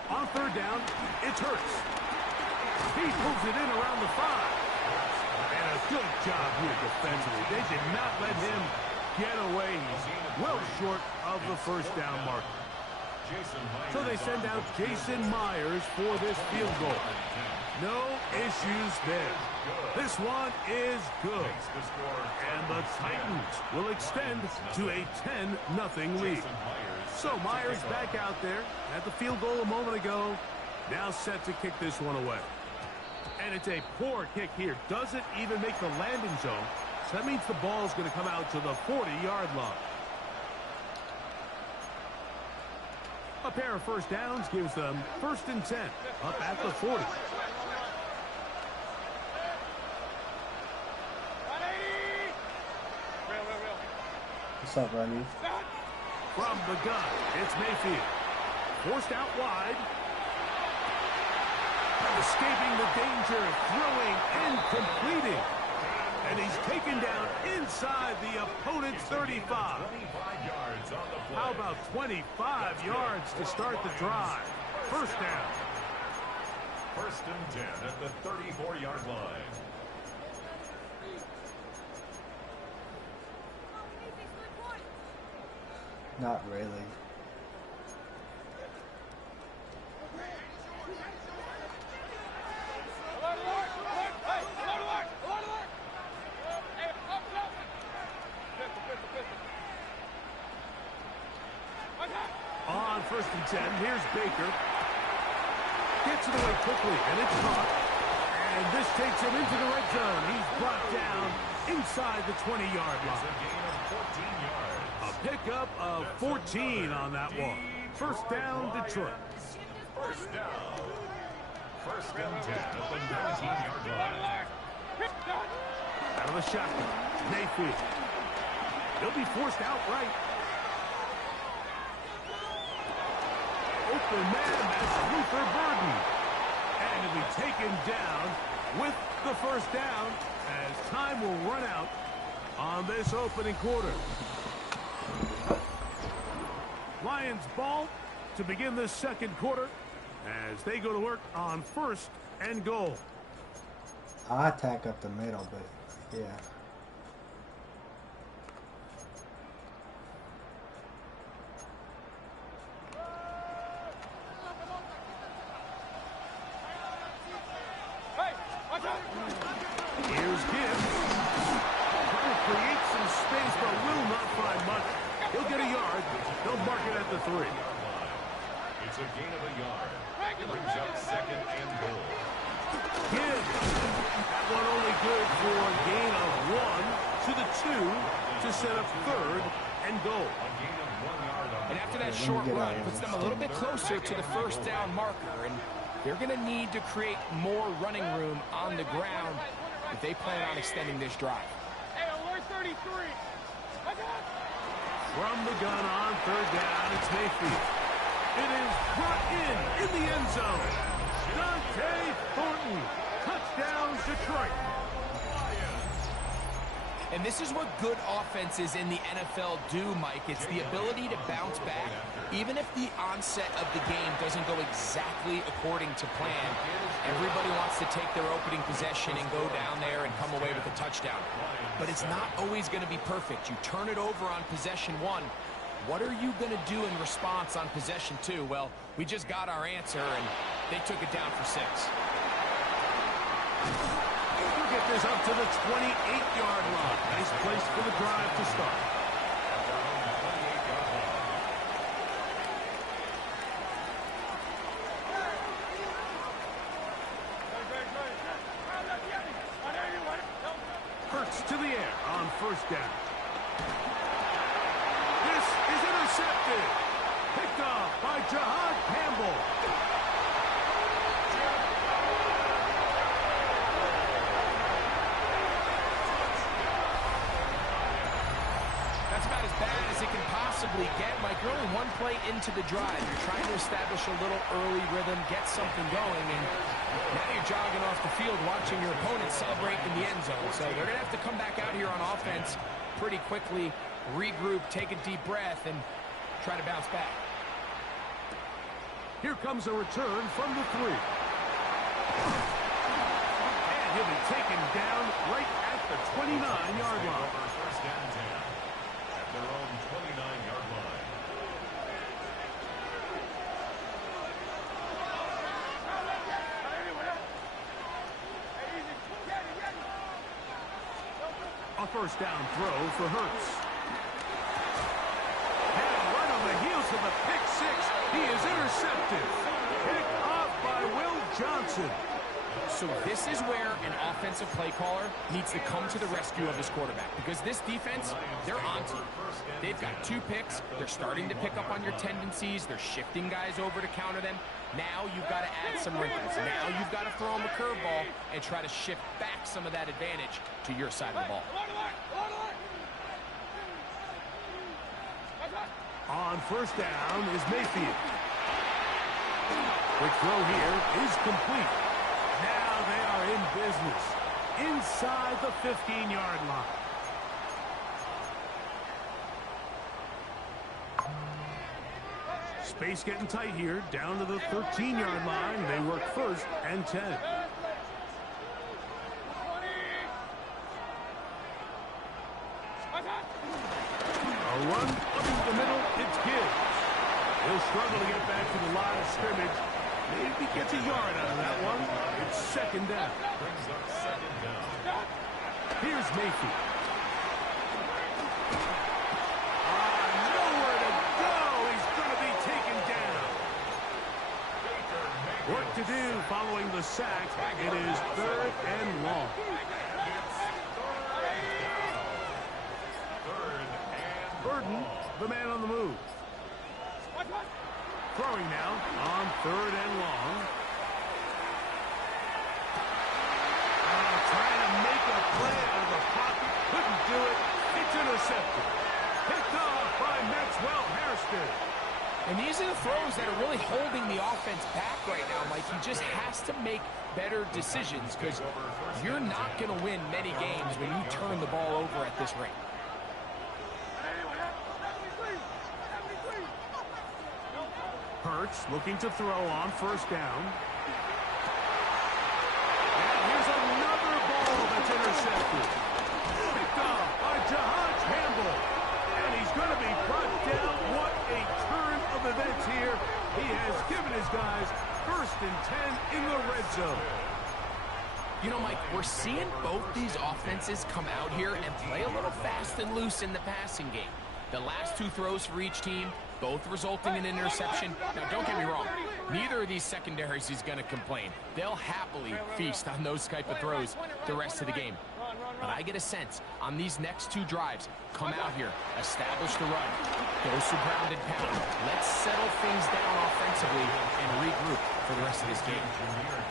On third down, it's Hurts. He pulls it in around the 5. And a good job here defensively. They did not let him get away. He's well short of the first down marker. So they send out Jason Myers for this field goal. No issues there. This one is good. And the Titans will extend to a 10-0 lead. So Myers back out there at the field goal a moment ago. Now set to kick this one away. And it's a poor kick here. Doesn't even make the landing zone. So that means the ball's going to come out to the 40-yard line. A pair of first downs gives them first and 10 up at the 40. What's up, Ronnie? From the gun, it's Mayfield. Forced out wide. Escaping the danger, throwing and completing. And he's taken down inside the opponent's 35. How about 25 yards to start the drive? First down. First and 10 at the 34-yard line. Not really. On first and 10, here's Baker. Gets it away quickly, and it's caught. And this takes him into the red zone. He's brought down inside the 20-yard line. A pickup of 14 on that one. First down, Detroit. First down. First and 10 at the 19-yard line. Out of the shotgun, Mayfield. He'll be forced outright. Open man, that's Luther Burden. And he'll be taken down with the first down as time will run out on this opening quarter. Lions ball to begin this second quarter as they go to work on first and goal. I attack up the middle, but yeah. Here's Gibbs. Trying to create some space, but will not find much. He'll get a yard. They'll mark it at the 3. It's a gain of a yard. It brings up second and goal. Gibbs. That one only good for a gain of 1 to the 2 to set up third and goal. And after that short run, puts them a little bit closer to the first down marker. And they're going to need to create more running room on the ground if they plan on extending this drive. Hey, alert 33. From the gun on third down, it's Mayfield. It is brought in the end zone. Dante Thornton. Touchdown, Detroit. And this is what good offenses in the NFL do, Mike. It's the ability to bounce back, even if the onset of the game doesn't go exactly according to plan. Everybody wants to take their opening possession and go down there and come away with a touchdown. But it's not always going to be perfect. You turn it over on possession 1. What are you going to do in response on possession 2? Well, we just got our answer, and they took it down for 6. We'll get this up to the 28-yard line. Nice place for the drive to start. Hurts to the air on first down. This is intercepted. Picked off by Jahad Campbell. That's about as bad as it can possibly get. Mike, you're only one play into the drive. You're trying to establish a little early rhythm, get something going, and now you're jogging off the field watching your opponent celebrate in the end zone. So they're going to have to come back out here on offense pretty quickly, regroup, take a deep breath, and try to bounce back. Here comes a return from the 3. And he'll be taken down right at the 29-yard line. First and 10 at their own 29-yard line. A first down throw for Hurts. And right on the heels of a pick 6, he is intercepted. Picked off by Will Johnson. So this is where an offensive play caller needs to come to the rescue of his quarterback, because this defense, they're on to you. They've got 2 picks. They're starting to pick up on your tendencies. They're shifting guys over to counter them. Now you've got to add some wrinkles. Now you've got to throw them a curveball and try to shift back some of that advantage to your side of the ball. On first down is Mayfield. Quick throw here is complete. Now they are in business. inside the 15-yard line. Space getting tight here, down to the 13-yard line. They work 1st and 10. A run up the middle, it's Gibbs. He'll struggle to get back to the line of scrimmage. Maybe gets a yard out of that one. It's 2nd down. Here's Mayfield. Nowhere to go. He's going to be taken down. Work to do following the sack. It is 3rd and long. Burden, the man on the move. Throwing now on 3rd and long. Trying to make a play out of the pocket. Couldn't do it. It's intercepted. Picked off by Maxwell Hairston. And these are the throws that are really holding the offense back right now, Mike. He just has to make better decisions because you're not going to win many games when you turn the ball over at this rate. Hurts looking to throw on 1st down. And here's another ball that's intercepted. Picked off by Jahaj Campbell. And he's going to be brought down. What a turn of events here. He has given his guys 1st and 10 in the red zone. You know, Mike, we're seeing both these offenses come out here and play a little fast and loose in the passing game. The last 2 throws for each team, both resulting in interception. Now, don't get me wrong. Neither of these secondaries is going to complain. They'll happily feast on those type of throws the rest of the game. But I get a sense on these next 2 drives, come out here, establish the run, go some ground and pound. Let's settle things down offensively and regroup for the rest of this game.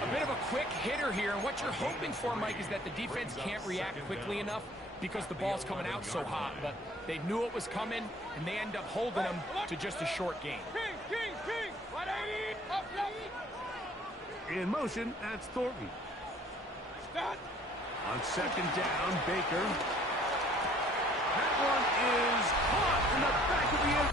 A bit of a quick hitter here, and what you're hoping for, Mike, is that the defense can't react quickly enough because the ball's coming out so hot. But they knew it was coming, and they end up holding them to just a short game. In motion, that's Thornton. On 2nd down, Baker. That one is caught in the back of the end.